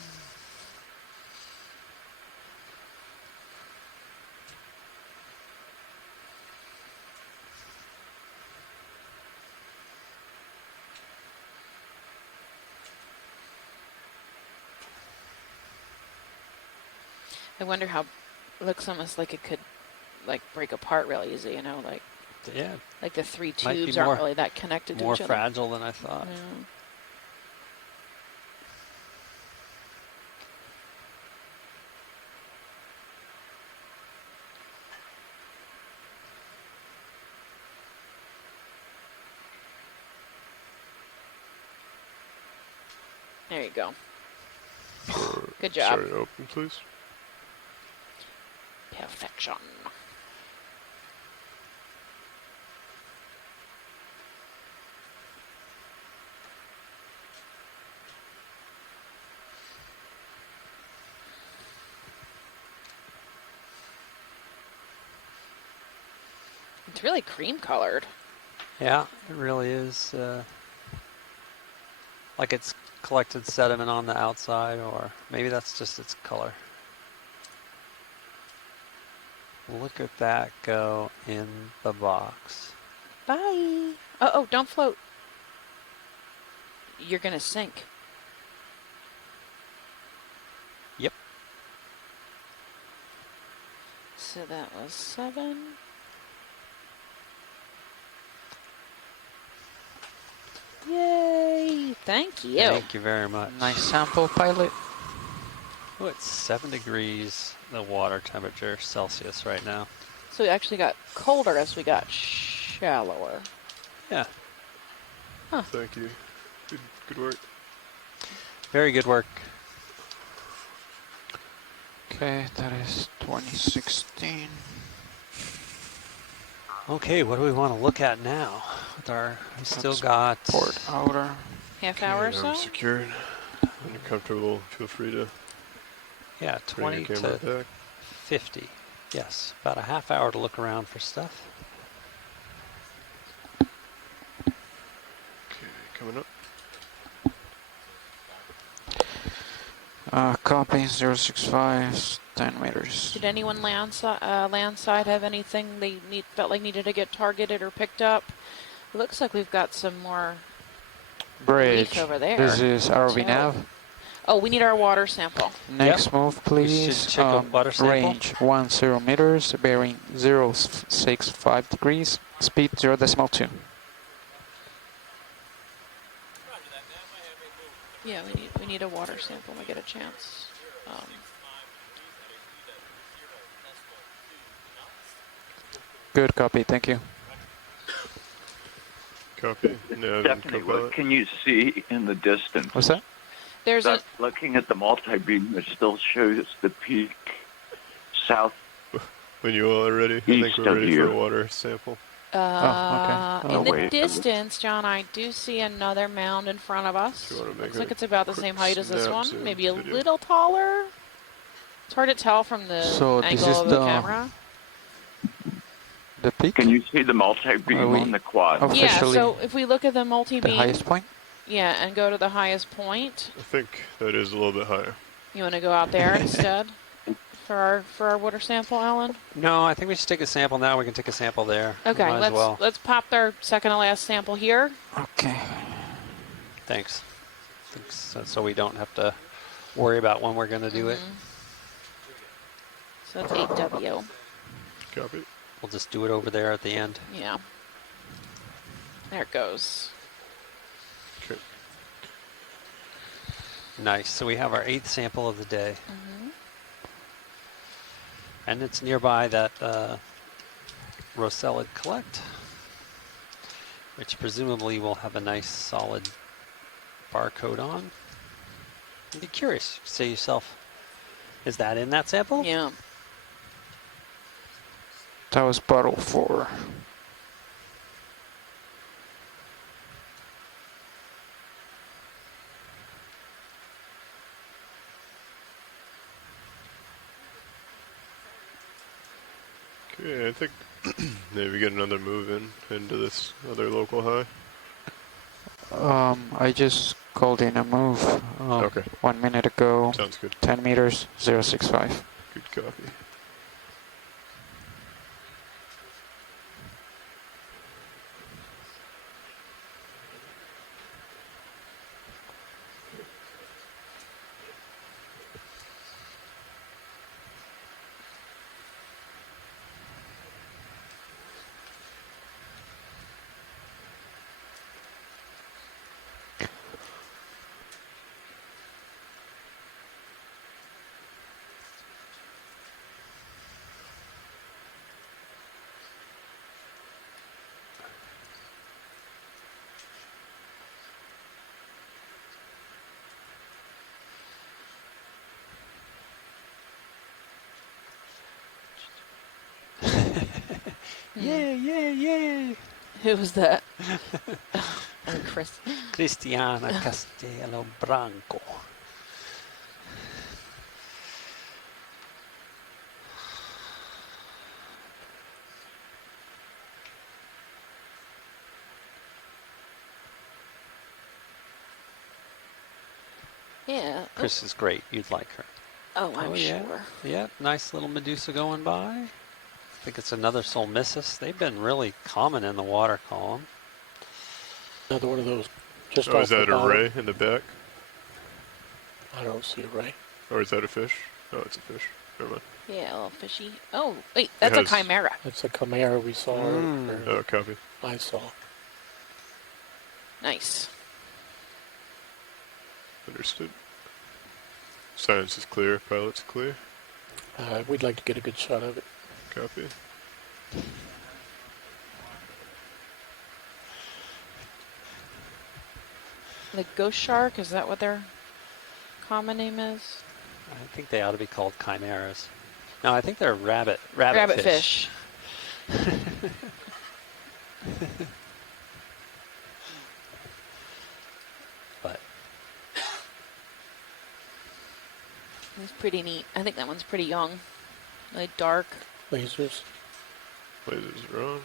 I wonder how it looks almost like it could like break apart really easy, you know, like Yeah. like the three Might be tubes more- aren't really that connected to More each other. fragile than I thought. Yeah. There you go. Good job. Sorry, open, please. Perfection. It's really cream colored. Yeah, it really is. Like it's collected sediment on the outside, or maybe that's just its color. Look at that go in the box. Bye. Oh, don't float. You're gonna sink. Yep. So that was 7. Yay! Thank you. Thank you very much. Nice sample, pilot. Oh, it's 7 degrees, the water temperature Celsius right now. So we actually got colder as we got shallower. Yeah. Huh. Thank you. Good work. Very good work. Okay, that is 2016. Okay, what do we want to look at now? With our, we still got port outer. Half hour or so? I'm secured. When you're comfortable, feel free to. Yeah, bring your 20 camera to back. 50. Yes, about a half hour to look around for stuff. Okay, coming up. Copy 065, 10 meters. Did anyone landside have anything they felt like needed to get targeted or picked up? It looks like we've got some more Bridge. reef over there. This is RV nav. Oh, we need our water sample. Next move, please. We should check a water sample. Range 10 meters, bearing 065 degrees, speed 0.2. Yeah, we need a water sample when we get a chance. Good copy, thank you. Copy. No, Stephanie, what can you see in the distance? What's that? There's looking at the multi-beam, it still shows the peak south. When you all are ready, I think we're ready for a water sample. In the wait. distance, John, I do see another mound in front of us. Looks like it's about the same height as this one, maybe a little taller. It's hard to tell from the angle of the camera. The peak? Can you see the multi-beam on the quad? Yeah, so if we look at the multi-beam. The highest point? Yeah, and go to the highest point. I think that is a little bit higher. You want to go out there instead for our water sample, Alan? No, I think we should take a sample now. We can take a sample there. Okay, Might as well. let's pop our second to last sample here. Okay. Thanks. So we don't have to worry about when we're going to do it. So that's 8W. Copy. We'll just do it over there at the end. Yeah. There it goes. Okay. Nice. So we have our 8th sample of the day. And it's nearby that Roselid collect, which presumably will have a nice solid barcode on. I'd be curious. Say yourself, is that in that sample? Yeah. That was bottle 4. Yeah, I think maybe get another move into this other local high. I just called in a move Okay. 1 minute ago. Sounds good. 10 meters, 065. Good copy. Yay, yay, yay! Who was that? Chris. Cristiana Castello Branco. Yeah. Chris is great. You'd like her. Oh, I'm yeah. sure. Yeah, nice little Medusa going by. I think it's another Solmissus. They've been really common in the water column. Another one of those. Just Oh, off is that the a bottom. ray in the back? I don't see a ray. Or is that a fish? Oh, it's a fish. Never mind. Yeah, a little fishy. Oh, wait, that's a chimera. That's a chimera we saw. Oh, copy. I saw. Nice. Understood. Science is clear. Pilot's clear. We'd like to get a good shot of it. Copy. The ghost shark, is that what their common name is? I think they ought to be called chimeras. No, I think they're rabbit fish. But it's pretty neat. I think that one's pretty young. Like dark. Lasers. Lasers are on.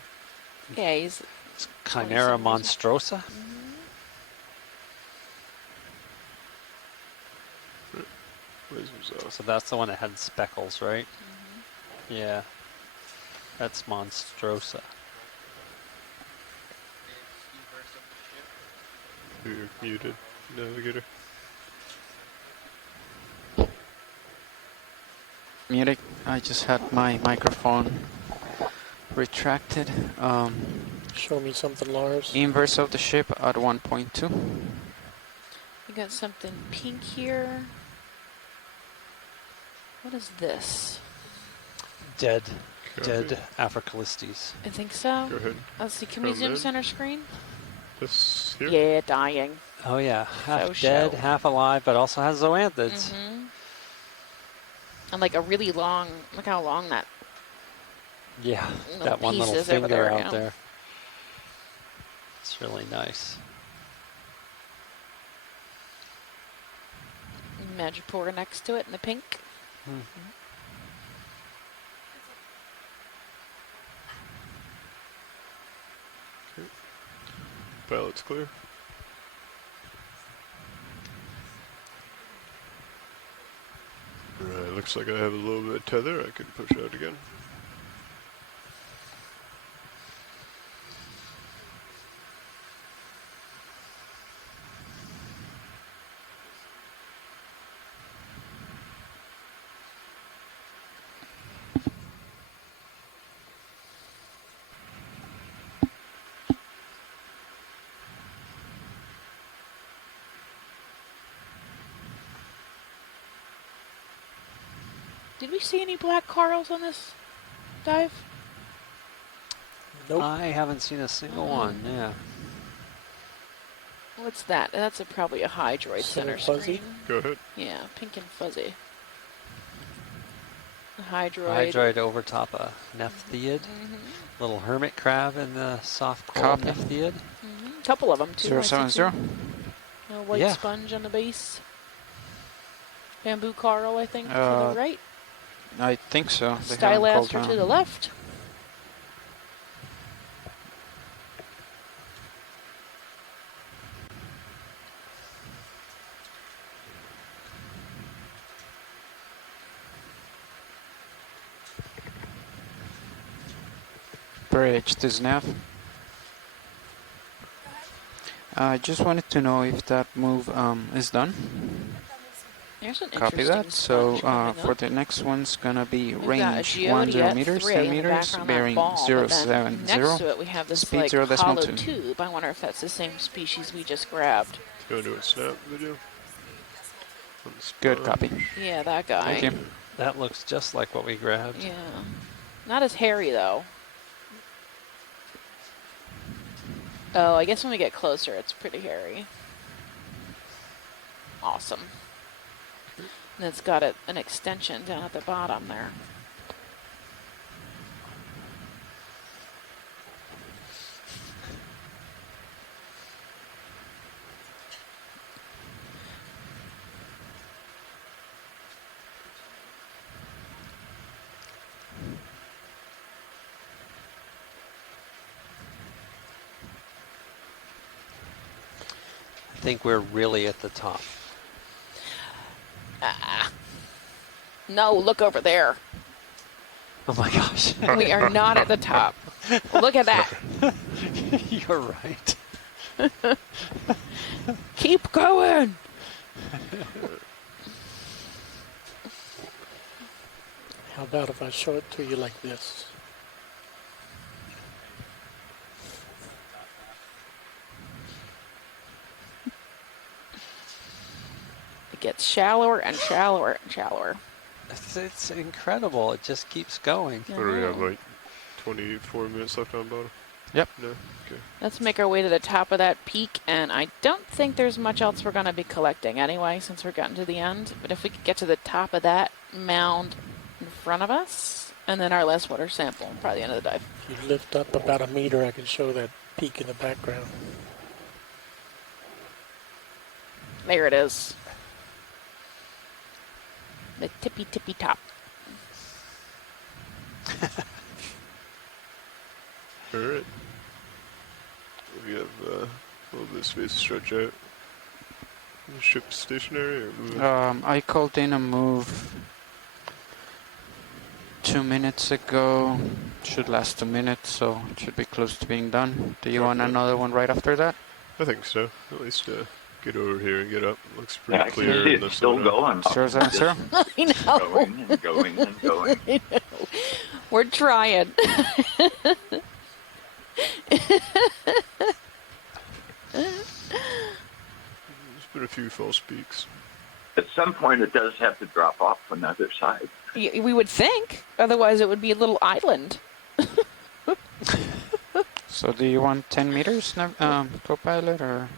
Yeah, he's it's Chimera monstrosa. Lasers off. So that's the one that had speckles, right? Yeah. That's monstrosa. You're muted, navigator. Muted. I just had my microphone retracted. Show me something, Lars. Inverse of the ship at 1.2. You got something pink here. What is this? Dead Africalistes. I think so. Go ahead. Let's see. Can we zoom center screen? This here? Yeah, dying. Oh yeah, half So dead, show. half alive, but also has zoanthids. And like a really long. Look how long that. Yeah, Little that one little pieces over finger there, out yeah. there. It's really nice. Magipora next to it in the pink. Okay. Pilot's clear. Right, looks like I have a little bit of tether. I can push out again. Did we see any black corals on this dive? Nope. I haven't seen a single one. Yeah. What's that? That's probably a hydroid center fuzzy. screen. Go ahead. Yeah, pink and fuzzy. A hydroid. Hydroid over top a nephtheid. Little hermit crab in the soft coral Copy. nephtheid. Couple of them too. 070. A white Yeah. sponge on the base. Bamboo coral, I think, to Uh, the right. I think so. They haven't called Stylaster down. to the left. Bridge to Snav. I just wanted to know if that move is done. There's an Copy interesting that. So sponge coming for up. the next one's gonna be We've got a range geode 10 at meters, 3 10 in the meters, background, that bearing ball, but then 070. next to it we have this Speed like 0 decimal hollow 2. tube. I wonder if that's the same species we just grabbed. Go do a snap video. Good copy. Yeah, that guy. Thank you. That looks just like what we grabbed. Yeah. Not as hairy though. Oh, I guess when we get closer it's pretty hairy. Awesome. And it's got an extension down at the bottom there. I think we're really at the top. No, look over there. Oh my gosh. We are not at the top. Look at that. You're right. Keep going. How about if I show it to you like this? It gets shallower and shallower and shallower. It's incredible. It just keeps going. What do we have, like 24 minutes left on bottom? Yep. No? Okay. Let's make our way to the top of that peak, and I don't think there's much else we're going to be collecting anyway, since we're getting to the end. But if we could get to the top of that mound in front of us, and then our last water sample, probably the end of the dive. If you lift up about a meter, I can show that peak in the background. There it is. The tippy tippy top. All right. We have a little bit of space to stretch out. The ship stationary or move? I called in a move 2 minutes ago. Should last 2 minutes, so it should be close to being done. Do you want another one right after that? I think so. At least get over here and get up. Looks pretty Yeah, I can clear. see in the it's still sonar. going. 070. I know. Going and going and going. I know. We're trying. There's been a few false peaks. At some point, it does have to drop off on the other side. We would think. Otherwise, it would be a little island. So do you want 10 meters, co-pilot, or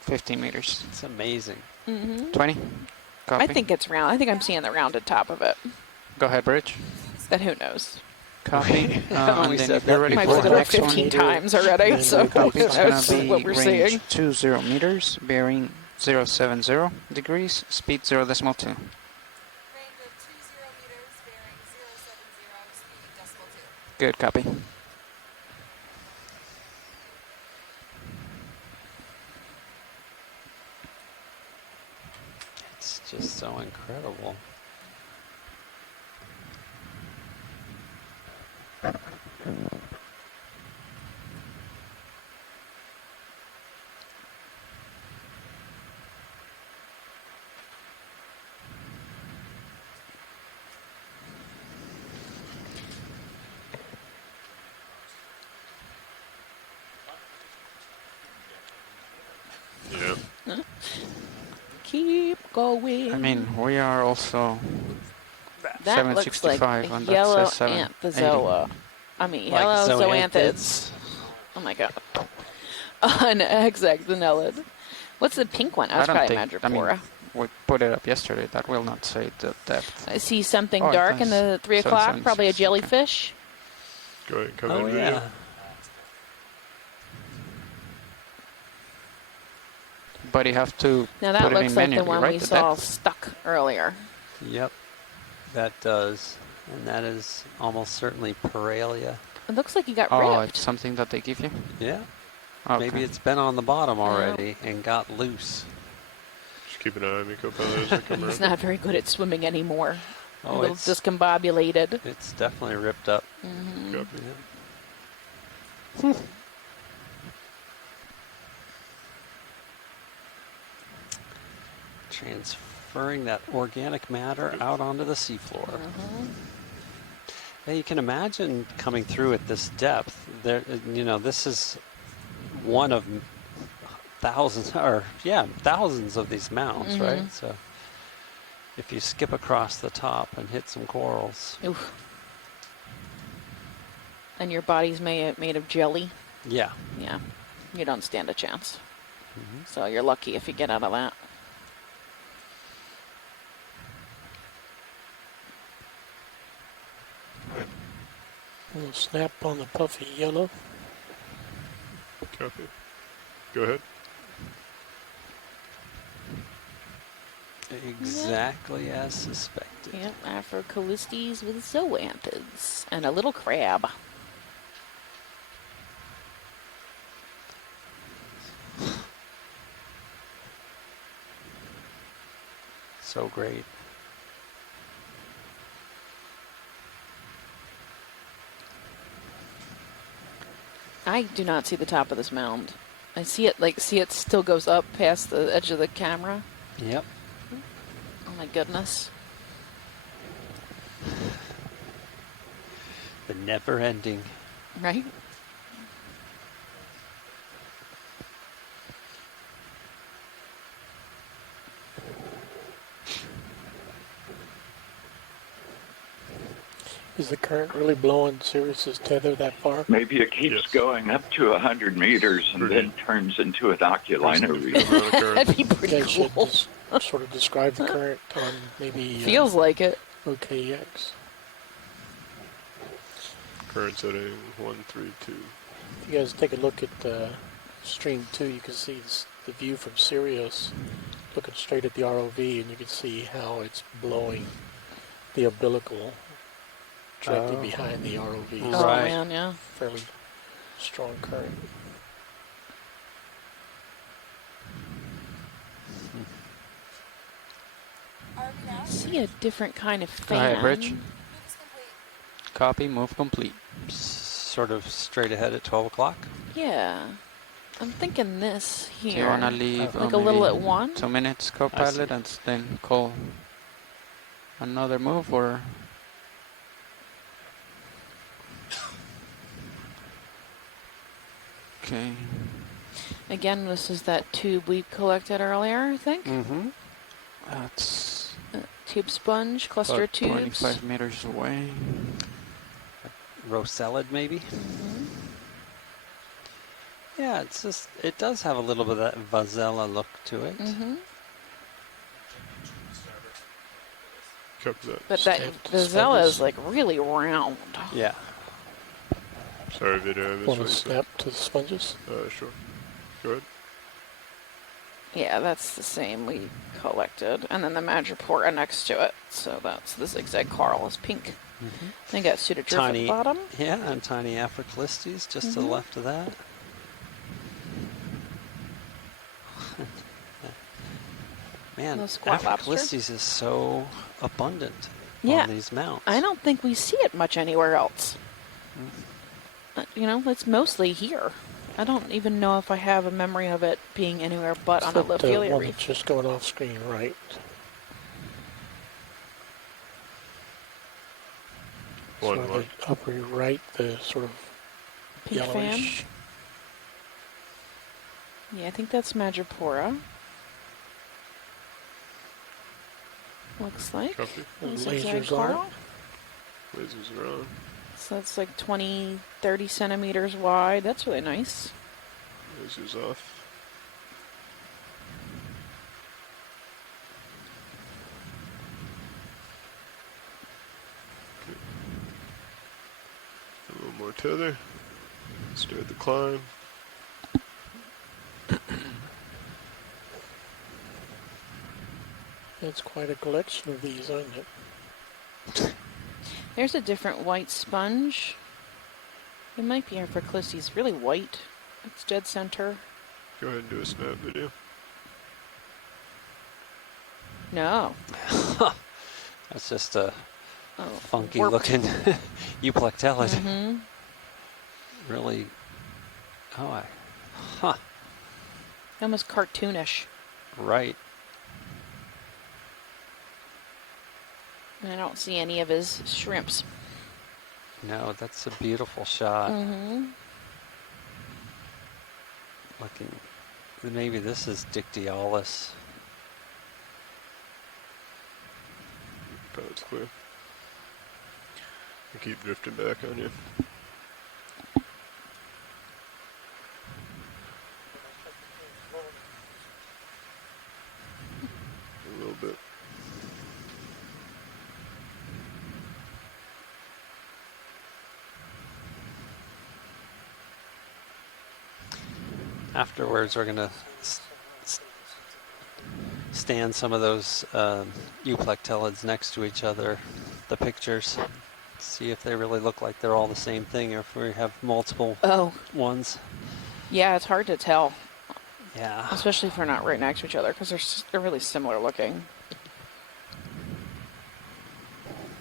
15 meters? It's amazing. 20? Copy. I think it's round. I think I'm seeing the rounded top of it. Go ahead, Bridge. But who knows? Copy. Haven't we And then said if you're that ready Might for have the said it next 15 one, times already, so who copy. It's knows going to be what we're range seeing. 20 meters, bearing 070 degrees, speed 0 decimal 2. Range of 20 meters, bearing 070, speed decimal 2. Good, copy. It's just so incredible. Yeah. Keep going. I mean, we are also that looks like 765 and a that yellow says 780. anthozoa. I mean, Like yellow zoanthids. zoanthids. Oh my god. An hexagonellid. What's the pink one? I don't Oscar think, I mean, madrepora. we put it up yesterday. That will not say the depth. I see something Oh, it dark in does. the 3 So o'clock. it's Probably a 76, jellyfish. Go ahead and come Oh in yeah. video. But you have to Now that put it looks in like the manually, one right? we The saw depth. stuck earlier. Yep. That does. And that is almost certainly Paralia. It looks like you got Oh, ripped. it's something that they give you? Yeah. Okay. Maybe it's been on the bottom already and got loose. Just keep an eye on me, co-pilot, as I come He's around. not very good at swimming anymore. Oh, a little it's discombobulated. It's definitely ripped up. Mhm. Copy. Yeah. Transferring that organic matter out onto the seafloor. Yeah, you can imagine coming through at this depth. There, you know, this is one of thousands, or yeah, thousands of these mounds, right? So if you skip across the top and hit some corals. Oof. And your body's made of jelly. Yeah. Yeah. You don't stand a chance. So you're lucky if you get out of that. A little snap on the puffy yellow. Copy. Go ahead. Exactly as suspected. Yep, Afrocalistes with zoanthids and a little crab. So great. I do not see the top of this mound. I see it still goes up past the edge of the camera. Yep. Oh my goodness. The never ending. Right? Is the current really blowing Sirius's tether that far? Maybe it keeps going up to 100 meters and then turns into an oculino reef. That'd be pretty You guys should cool. just sort of describe the current on maybe... Feels like it. OKX. Current setting 132. If you guys take a look at stream 2, you can see the view from Sirius looking straight at the ROV, and you can see how it's blowing the umbilical directly behind the ROV. Oh, man, yeah. Fairly strong current. I see a different kind of Go fan. ahead, Rich. Copy, move complete. Sort of straight ahead at 12 o'clock. Yeah. I'm thinking this here. Do you want to leave like a little maybe at 1? 2 minutes, co-pilot, and then call another move, or? Okay. Again, this is that tube we collected earlier, I think. Mm-hmm. That's tube sponge, cluster of tubes. 25 meters away. Rosellid, maybe? Yeah, it's just, it does have a little bit of that Vazella look to it. But that Vazella is like really round. Yeah. Sorry, video. I missed Want what to you said. snap to the sponges? Sure. Go ahead. Yeah, that's the same we collected. And then the Madrepora next to it. So that's the zigzag coral is pink. I think that's Pseudodrift at the bottom. Yeah, and tiny Afrocalistes just to the left of that. Man, Little squat lobster. Afrocalistes is so abundant Yeah. on these mounts. I don't think we see it much anywhere else. You know, it's mostly here. I don't even know if I have a memory of it being anywhere but on a Except Lophelia one reef. that's just going off screen, right? One, so one. the upper right, the sort of Pink yellowish. fan. Yeah, I think that's Madrepora. Looks like. Copy. Zigzag Lasers on coral. Lasers are on. So that's like 20, 30 centimeters wide. That's really nice. Lasers off. Okay. A little more tether. Start the climb. That's quite a collection of these, isn't it? There's a different white sponge. It might be Afroclistes. Really white. It's dead center. Go ahead and do a snap video. No. That's just a funky warped. looking Euplectellid. Mm-hmm. Really Oh, huh. Almost cartoonish. Right. And I don't see any of his shrimps. No, that's a beautiful shot. Mm-hmm. Looking, maybe this is Dictyolis. Oh, it's clear. I keep drifting back on you. A little bit. Afterwards, we're going to stand some of those euplectellids next to each other, the pictures, see if they really look like they're all the same thing or if we have multiple ones. Yeah, it's hard to tell. Yeah. Especially if they're not right next to each other because they're really similar looking.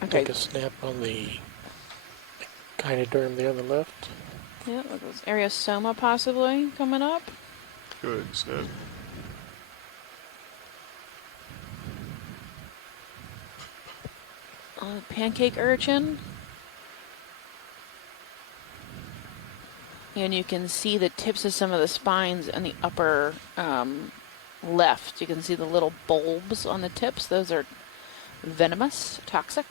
Okay. Take a snap on the Gynoderm there on the left. Yeah, look, this Areosoma possibly coming up. Good snap. Pancake urchin. And you can see the tips of some of the spines on the upper left. You can see the little bulbs on the tips. Those are venomous, toxic.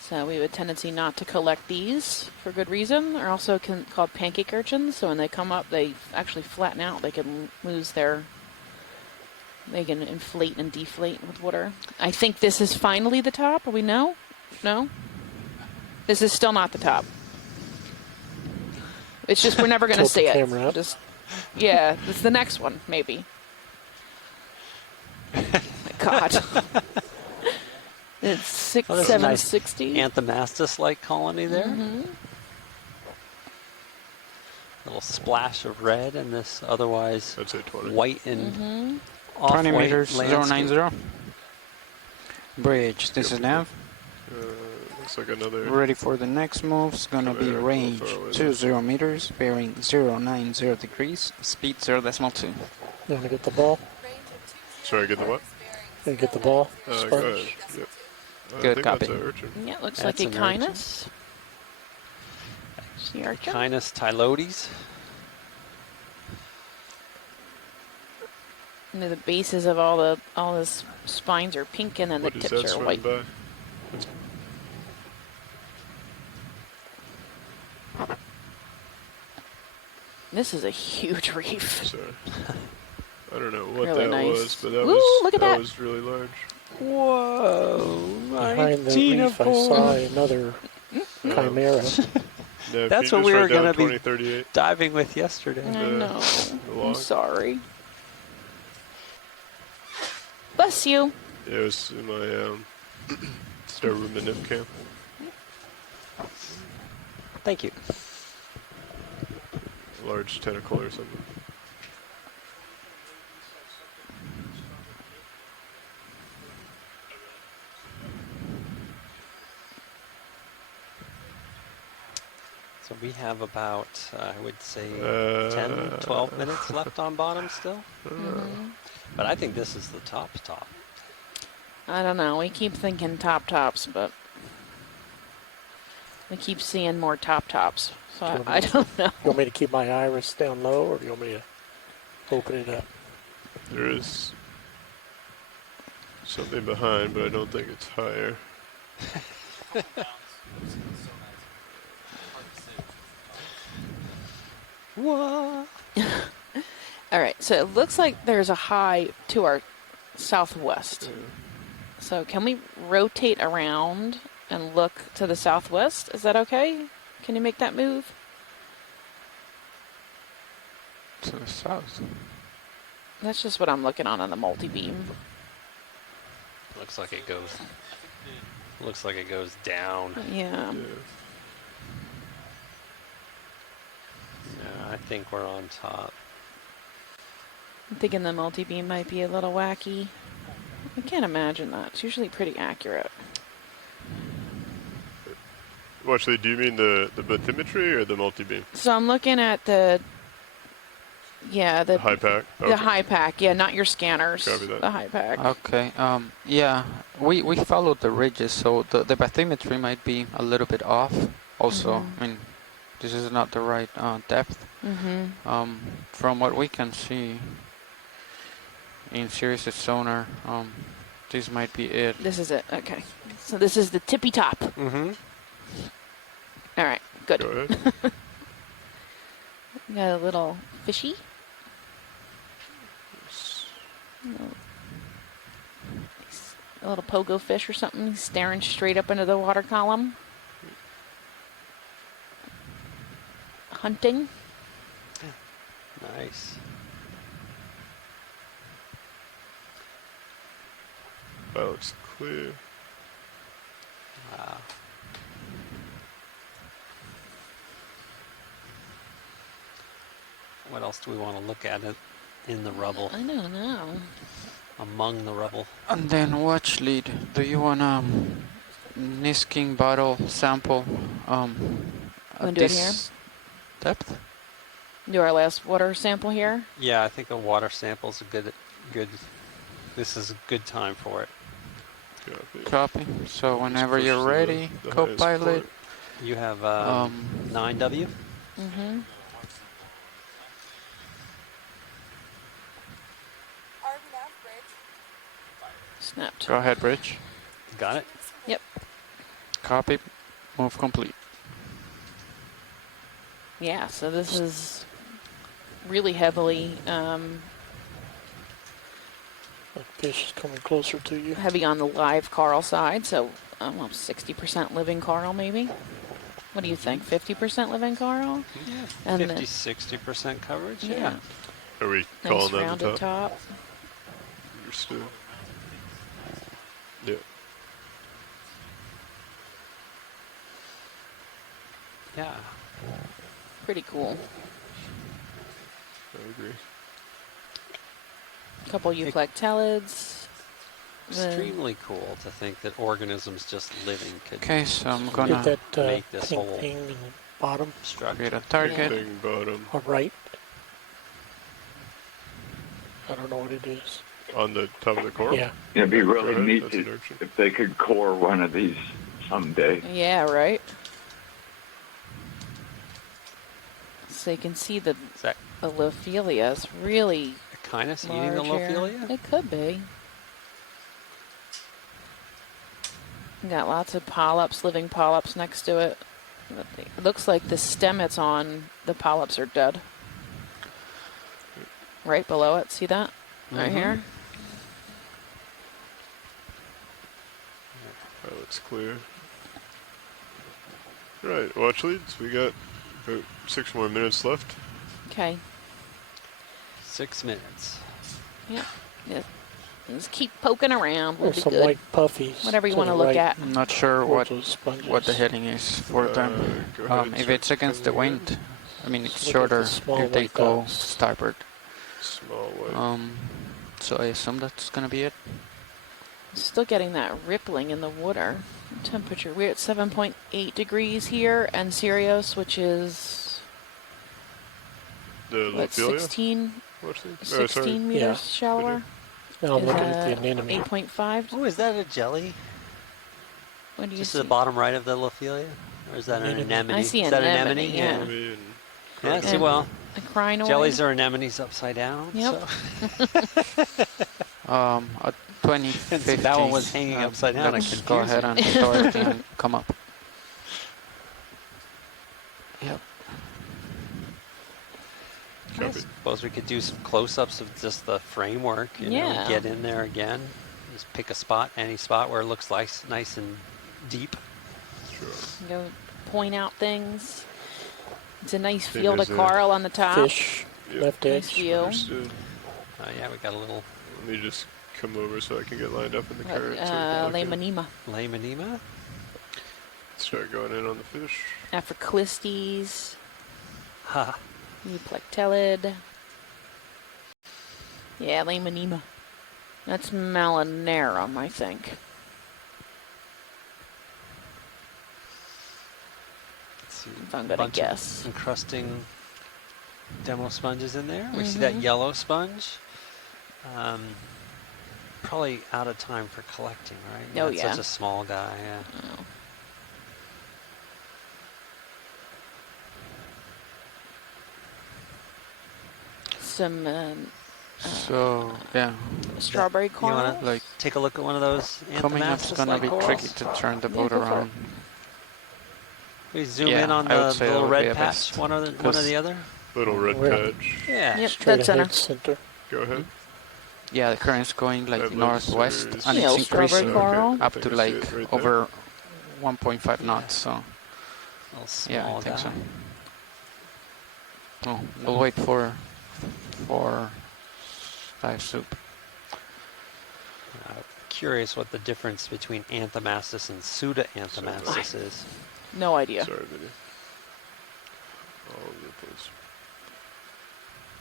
So we have a tendency not to collect these for good reason. They're also called pancake urchins. So when they come up, they actually flatten out. They can lose their... They can inflate and deflate with water. I think this is finally the top. Are we know? No? This is still not the top. It's just we're never going to see it. Just, yeah, it's the next one, maybe. My God. It's 760. Nice Anthomastus-like colony there. Mm-hmm. Little splash of red in this otherwise white and 20 off-white meters, landscape. 090. Bridge, this is Nav. Looks like another. Ready for the next move. It's gonna be range 20 meters, bearing 090 degrees, speed 0.2. You want to get the ball? Sorry, get the what? You get the ball? Go Sponge? ahead. Yep. Good I think copy. That's an urchin. Yeah, it looks That's like an urchin. Okeanos. The urchin. Okeanos tylodes. And the bases of all the spines are pink, and then the What is tips that are swimming white. by? This is a huge reef. Sorry. I don't know what Really that nice. was, but that Ooh, was look at that that. was really large. Whoa! Behind the reef, I saw another chimera. Yeah, That's can what you we just were write going down to be 2038? diving with yesterday. I know. the I'm log? sorry. Bless you. Yeah, it was in my Star Ruminant camp. Thank you. Large tentacle or something. So we have about, I would say, 10, 12 minutes left on bottom still. But I think this is the top. I don't know. We keep thinking tops, but we keep seeing more tops. So I don't know. You want me to keep my iris down low, or do you want me to open it up? There is something behind, but I don't think it's higher. What? All right, so it looks like there's a high to our southwest. So can we rotate around and look to the southwest? Is that okay? Can you make that move? To the south. That's just what I'm looking on the multi-beam. Looks like it goes. Looks like it goes down. Yeah. Yeah, I think we're on top. I'm thinking the multi-beam might be a little wacky. I can't imagine that. It's usually pretty accurate. Actually, do you mean the bathymetry or the multi-beam? So I'm looking at the high pack. The high pack, yeah, not your scanners. Copy that. The high pack. Okay. Yeah, we followed the ridges, so the bathymetry might be a little bit off. Also, I mean, this is not the right depth. From what we can see in Sirius's sonar, this might be it. This is it. Okay. So this is the tippy top. Mm-hmm. All right. Good. Go ahead. Got a little fishy. A little pogo fish or something staring straight up into the water column. Hunting. Nice. That looks clear. Wow. What else do we want to look at in the rubble? I don't know. Among the rubble. And then watch lead. Do you want Nisking bottle sample at do it this depth? Do our last water sample here. Yeah, I think a water sample is a good. This is a good time for it. Copy. So whenever you're ready, co-pilot. You have 9W. Mm-hmm. Snapped. Go ahead, Bridge. Got it? Yep. Copy. Move complete. Yeah, so this is really heavily fish is coming closer to you. heavy on the live coral side, so almost 60% living coral maybe. What do you think? 50% living coral? Yeah. And 50-60% coverage. Yeah. Are we Nice calling that rounded the top? top. Understood. Yeah. Yeah. Pretty cool. I agree. Couple euplectellids. Extremely cool to think that organisms just living could Okay, so I'm gonna Get that make this pink whole thing in the bottom. structure. create a target. Thing bottom. Or right. I don't know what it is. On the top of the coral? Yeah. It'd be Go really ahead, neat that's to, inertia. if they could core one of these someday. Yeah, right. So you can see the Lophelia is really Okeanos eating the large here. Lophelia? It could be. Got lots of polyps, living polyps next to it. It looks like the stem it's on, the polyps are dead. Right below it, see that? Right here? That looks clear. Right, watch leads. We got about 6 more minutes left. Okay. 6 minutes. Yep. Yeah. Just keep poking around. We'll There's be some good. white puffies. Whatever you to want to the look right. at. I'm not sure Towards what those sponges. the heading is for them. Go ahead, If check it's against the coming in. wind, I mean it's Just look at shorter the small if they white go dots. starboard. Small white. So I assume that's gonna be it. Still getting that rippling in the water. Temperature. We're at 7.8 degrees here, and Sirius, which is The what, Lophelia? 16, Watch lead. 16 meters Yeah. shallower. Now I'm Is looking at that the anemone. 8.5. Oh, is that a jelly? What do you Just see? to the bottom right of the Lophelia? Or is that an Anemone. anemone? I see is that anemone, anemone? yeah. And Yeah, see, And well, a crinoid. jellies are anemones upside down. Yep. So. At 2050. That one was hanging upside down. Let's It go ahead and start and come up. Yep. I suppose we could do some close-ups of just the framework. You know, Yeah. get in there again. Just pick a spot, any spot where it looks nice and deep. Go point out things. It's a nice think field of there's a coral on the top. Fish. Yep. Left Nice edge. view. Understood. Yeah, we got a little Let me just come over so I can get lined up in the current. so we can look in. Lemonema. Lemonema. Start going in on the fish. Africlistes. Ha. Euplectellid. Yeah, Lemonema. That's Malinarum, I think. if I'm A gonna bunch guess. of encrusting demo sponges in there. We see that yellow sponge. Probably out of time for collecting, right? Oh, It's yeah. such a small guy, yeah. Oh. Some So yeah, strawberry You want corn. to like take a look at one of those coming up's gonna Anthomastus-like be corals? tricky to turn the boat go for it. around. We zoom Yeah, in on I would the say that little would be red a patch, best. one or the other? Little red We're patch. Yeah. Yep, straight dead center. ahead center. Go ahead. Yeah, the current's going like Red northwest, lasers. and Yeah, it's strawberry increasing coral. Okay, I up think to I see like it right there. over 1.5 knots. So Little small yeah, I think guy. so. Oh, we'll wait for dive soup. Curious what the difference between Anthomastus and Pseudo-Anthomastus is. No idea. Sorry, Vinny. All over the place.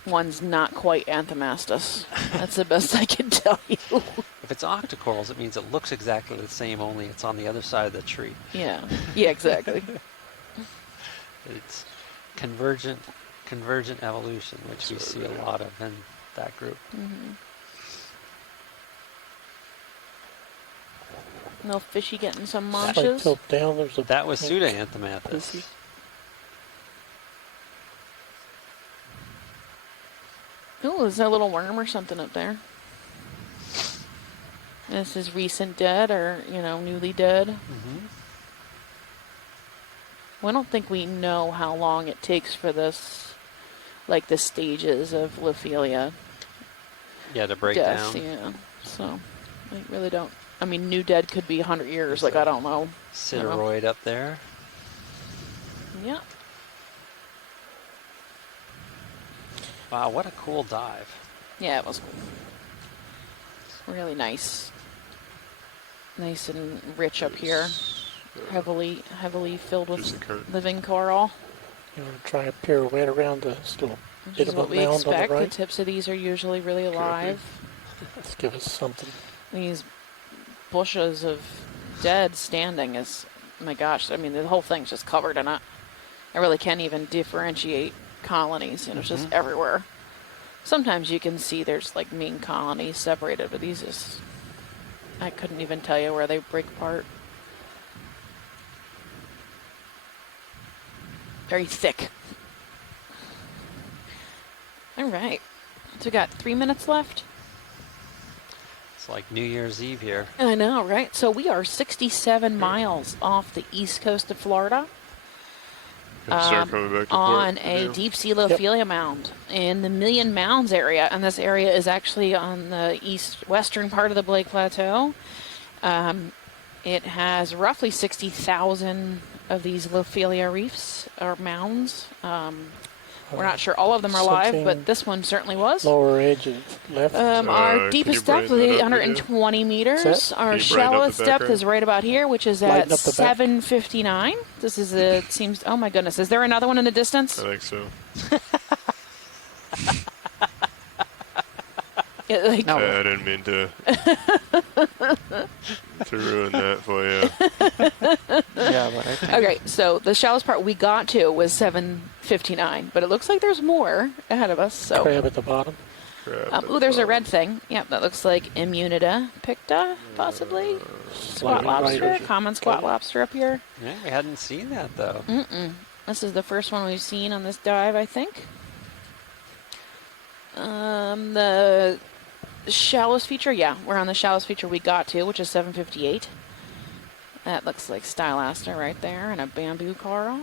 One's not quite Anthomastus. That's the best I can tell you. If it's octocorals, it means it looks exactly the same, only it's on the other side of the tree. Yeah. Yeah, exactly. It's convergent evolution, which we see a lot of in that group. No fishy getting some Like munches. tilt down, there's a That was pink Pseudo-Anthomastus. poofy. Ooh, is there a little worm or something up there? This is recent dead or, newly dead. I don't think we know how long it takes for this, like the stages of Lophelia Yeah, to break death. down. Yeah, so I really don't. I mean, new dead could be 100 years. Like, I don't know. Sideroid up there. Yeah. Wow, what a cool dive. Yeah, it was really nice. Nice and rich up here. Heavily filled with living coral. You want to try a pirouette around this little Which bit is of a what we mound on expect. the The right? tips of these are usually really alive. Let's give us something. These bushes of dead standing is, my gosh, I mean, the whole thing's just covered in it. I really can't even differentiate colonies, it's just everywhere. Sometimes you can see there's like main colonies separated, but these just, I couldn't even tell you where they break apart. Very thick. All right. So we got 3 minutes left. It's like New Year's Eve here. I know, right? So we are 67 miles off the east coast of Florida. Start coming back to On port. a Yeah. deep sea Lophelia mound in the Million Mounds area. And this area is actually on the western part of the Blake Plateau. It has roughly 60,000 of these Lophelia reefs or mounds. We're not sure all of them are live, but Something this one certainly was. Lower edge of left. Our deepest depth was 820 meters. Our shallowest depth is right about here, which is at 759. This is it seems. Oh my goodness! Is there another one in the distance? I think so. Yeah, like, no. I didn't mean to ruin that for you. Yeah, but I think okay, so the shallowest part we got to was 759, but it looks like there's more ahead of us. So Crab at the bottom. ooh, there's a red thing. Yep, that looks like Immunida picta, possibly. Squat lobster, common squat lobster up here. Yeah, we hadn't seen that though. This is the first one we've seen on this dive, I think. The shallowest feature, yeah, we're on the shallowest feature we got to, which is 758. That looks like Stylaster right there, and a bamboo coral.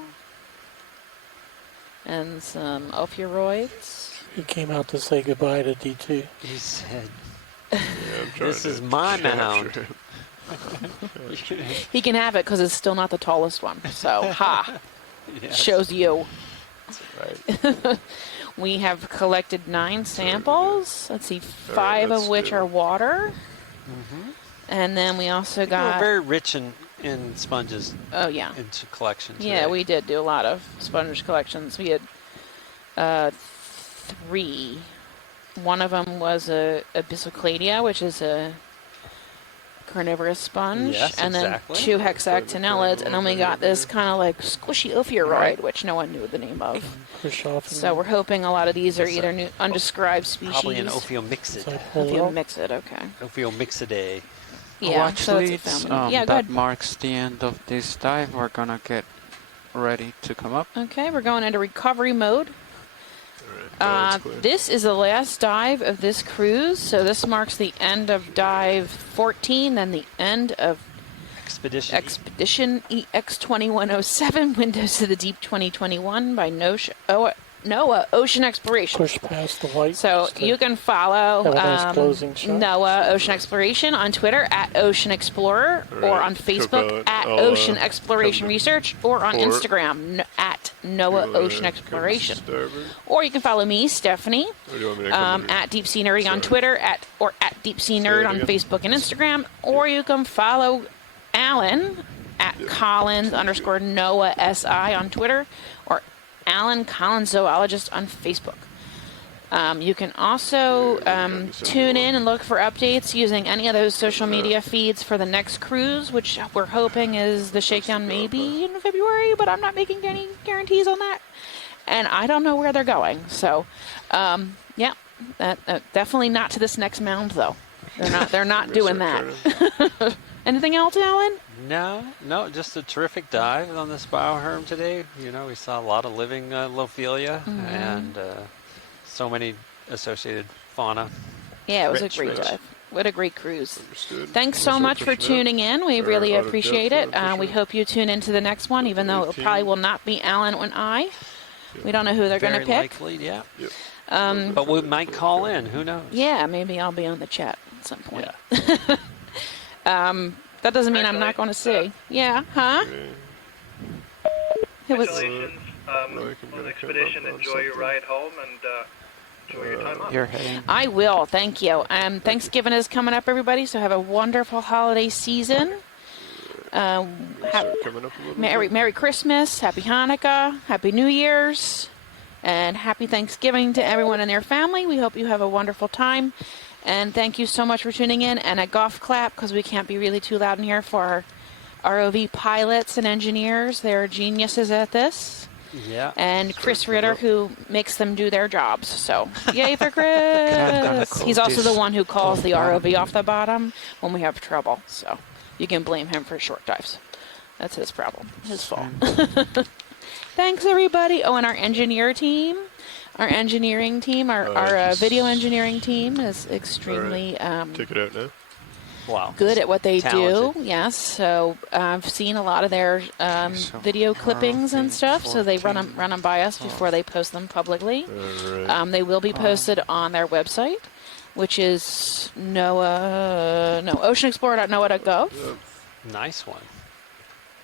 And some ophiuroids. He came out to say goodbye to D2. He said, "This is my mound." He can have it because it's still not the tallest one. So, ha. Yes. Shows you. That's right. We have collected 9 samples. Let's see, 5 of which are water. And then we also We're got... very rich in sponges. Oh, yeah. Into collection today. Yeah, we did do a lot of sponge collections. We had 3. One of them was a Bisocladia, which is a carnivorous sponge, Yes, and then exactly. 2 hexactinellids, and then we got this kind of like squishy ophiuroid, which no one knew the name of. So we're hoping a lot of these are either new undescribed species. Probably an ophiomyxid. Ophiomyxid, okay. Ophiomyxidae. Yeah, actually, so it's a family. Yeah, go that ahead. marks the end of this dive. We're gonna get ready to come up. Okay, we're going into recovery mode. That's clear. This is the last dive of this cruise, so this marks the end of dive 14 and the end of Expedition EX2107, Windows to the Deep 2021 by NOAA Ocean Exploration. Push past the white. So you can follow have a nice closing shot. NOAA Ocean Exploration on Twitter at Ocean Explorer, or on Facebook at Ocean Exploration Research, or on Instagram at NOAA Ocean Exploration. Or you can follow me, Stephanie, at Deep Sea Nerdy on Twitter, or at Deep Sea Nerd on Facebook and Instagram, or you can follow Alan at Collins_NOAA SI on Twitter, or Alan Collins Zoologist on Facebook. You can also tune in and look for updates using any of those social media feeds for the next cruise, which we're hoping is the Shakedown maybe in February, but I'm not making any guarantees on that. And I don't know where they're going. So, yeah, definitely not to this next mound, though. They're not doing that. Anything else, Alan? No, just a terrific dive on this bioherm today. You know, we saw a lot of living Lophelia and so many associated fauna. Yeah, it was a great dive. What a great cruise. Thanks so much for tuning in. We really appreciate it. We hope you tune into the next one, even though it probably will not be Alan and I. We don't know who they're going to pick. Very likely, yeah. But we might call in. Who knows? Yeah, maybe I'll be on the chat at some point. That doesn't mean I'm not going to see. Yeah, huh? Congratulations on the expedition. Enjoy your ride home and enjoy your time off. I will. Thank you. Thanksgiving is coming up, everybody, so have a wonderful holiday season. Merry Christmas, Happy Hanukkah, Happy New Year's, and Happy Thanksgiving to everyone and their family. We hope you have a wonderful time. And thank you so much for tuning in, and a golf clap, because we can't be really too loud in here, for our ROV pilots and engineers. They're geniuses at this. Yeah. And Chris Ritter, who makes them do their jobs. So, yay for Chris! He's also the one who calls the ROV off the bottom when we have trouble. So, you can blame him for short dives. That's his problem. His fault. Thanks, everybody. Oh, and our engineer team. Our engineering team, our video engineering team is extremely take it out now. Wow. Good at what they Talented. do. Yes, so I've seen a lot of their video clippings and stuff. So they run them by us before they post them publicly. They will be posted on their website, which is oceanexplorer.noaa.gov. Nice one.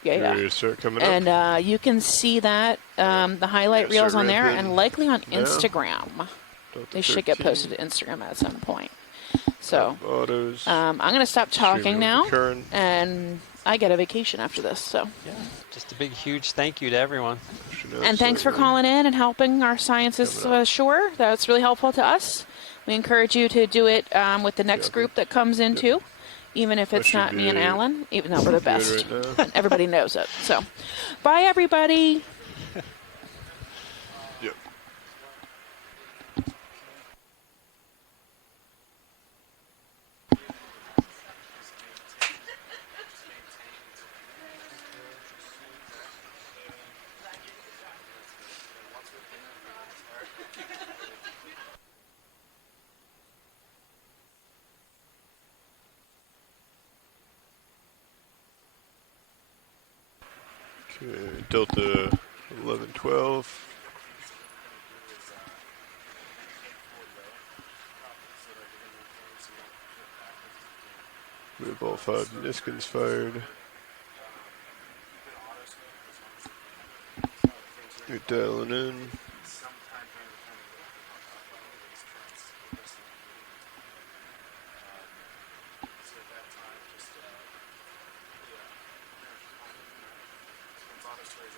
Yeah. Start coming up. And you can see that, the highlight reels on there, and likely on Instagram. They should get posted to Instagram at some point. So, I'm going to stop talking now, and I get a vacation after this. So, yeah, just a big, huge thank you to everyone. And thanks for calling in and helping our scientists ashore. That's really helpful to us. We encourage you to do it with the next group that comes in, too. Even if it's not me and Alan, even though we're the best. Right, everybody knows it. So, bye, everybody. Yep. Okay, Delta 1112. We have all 5 Niskins fired. You're dialing in. Honestly,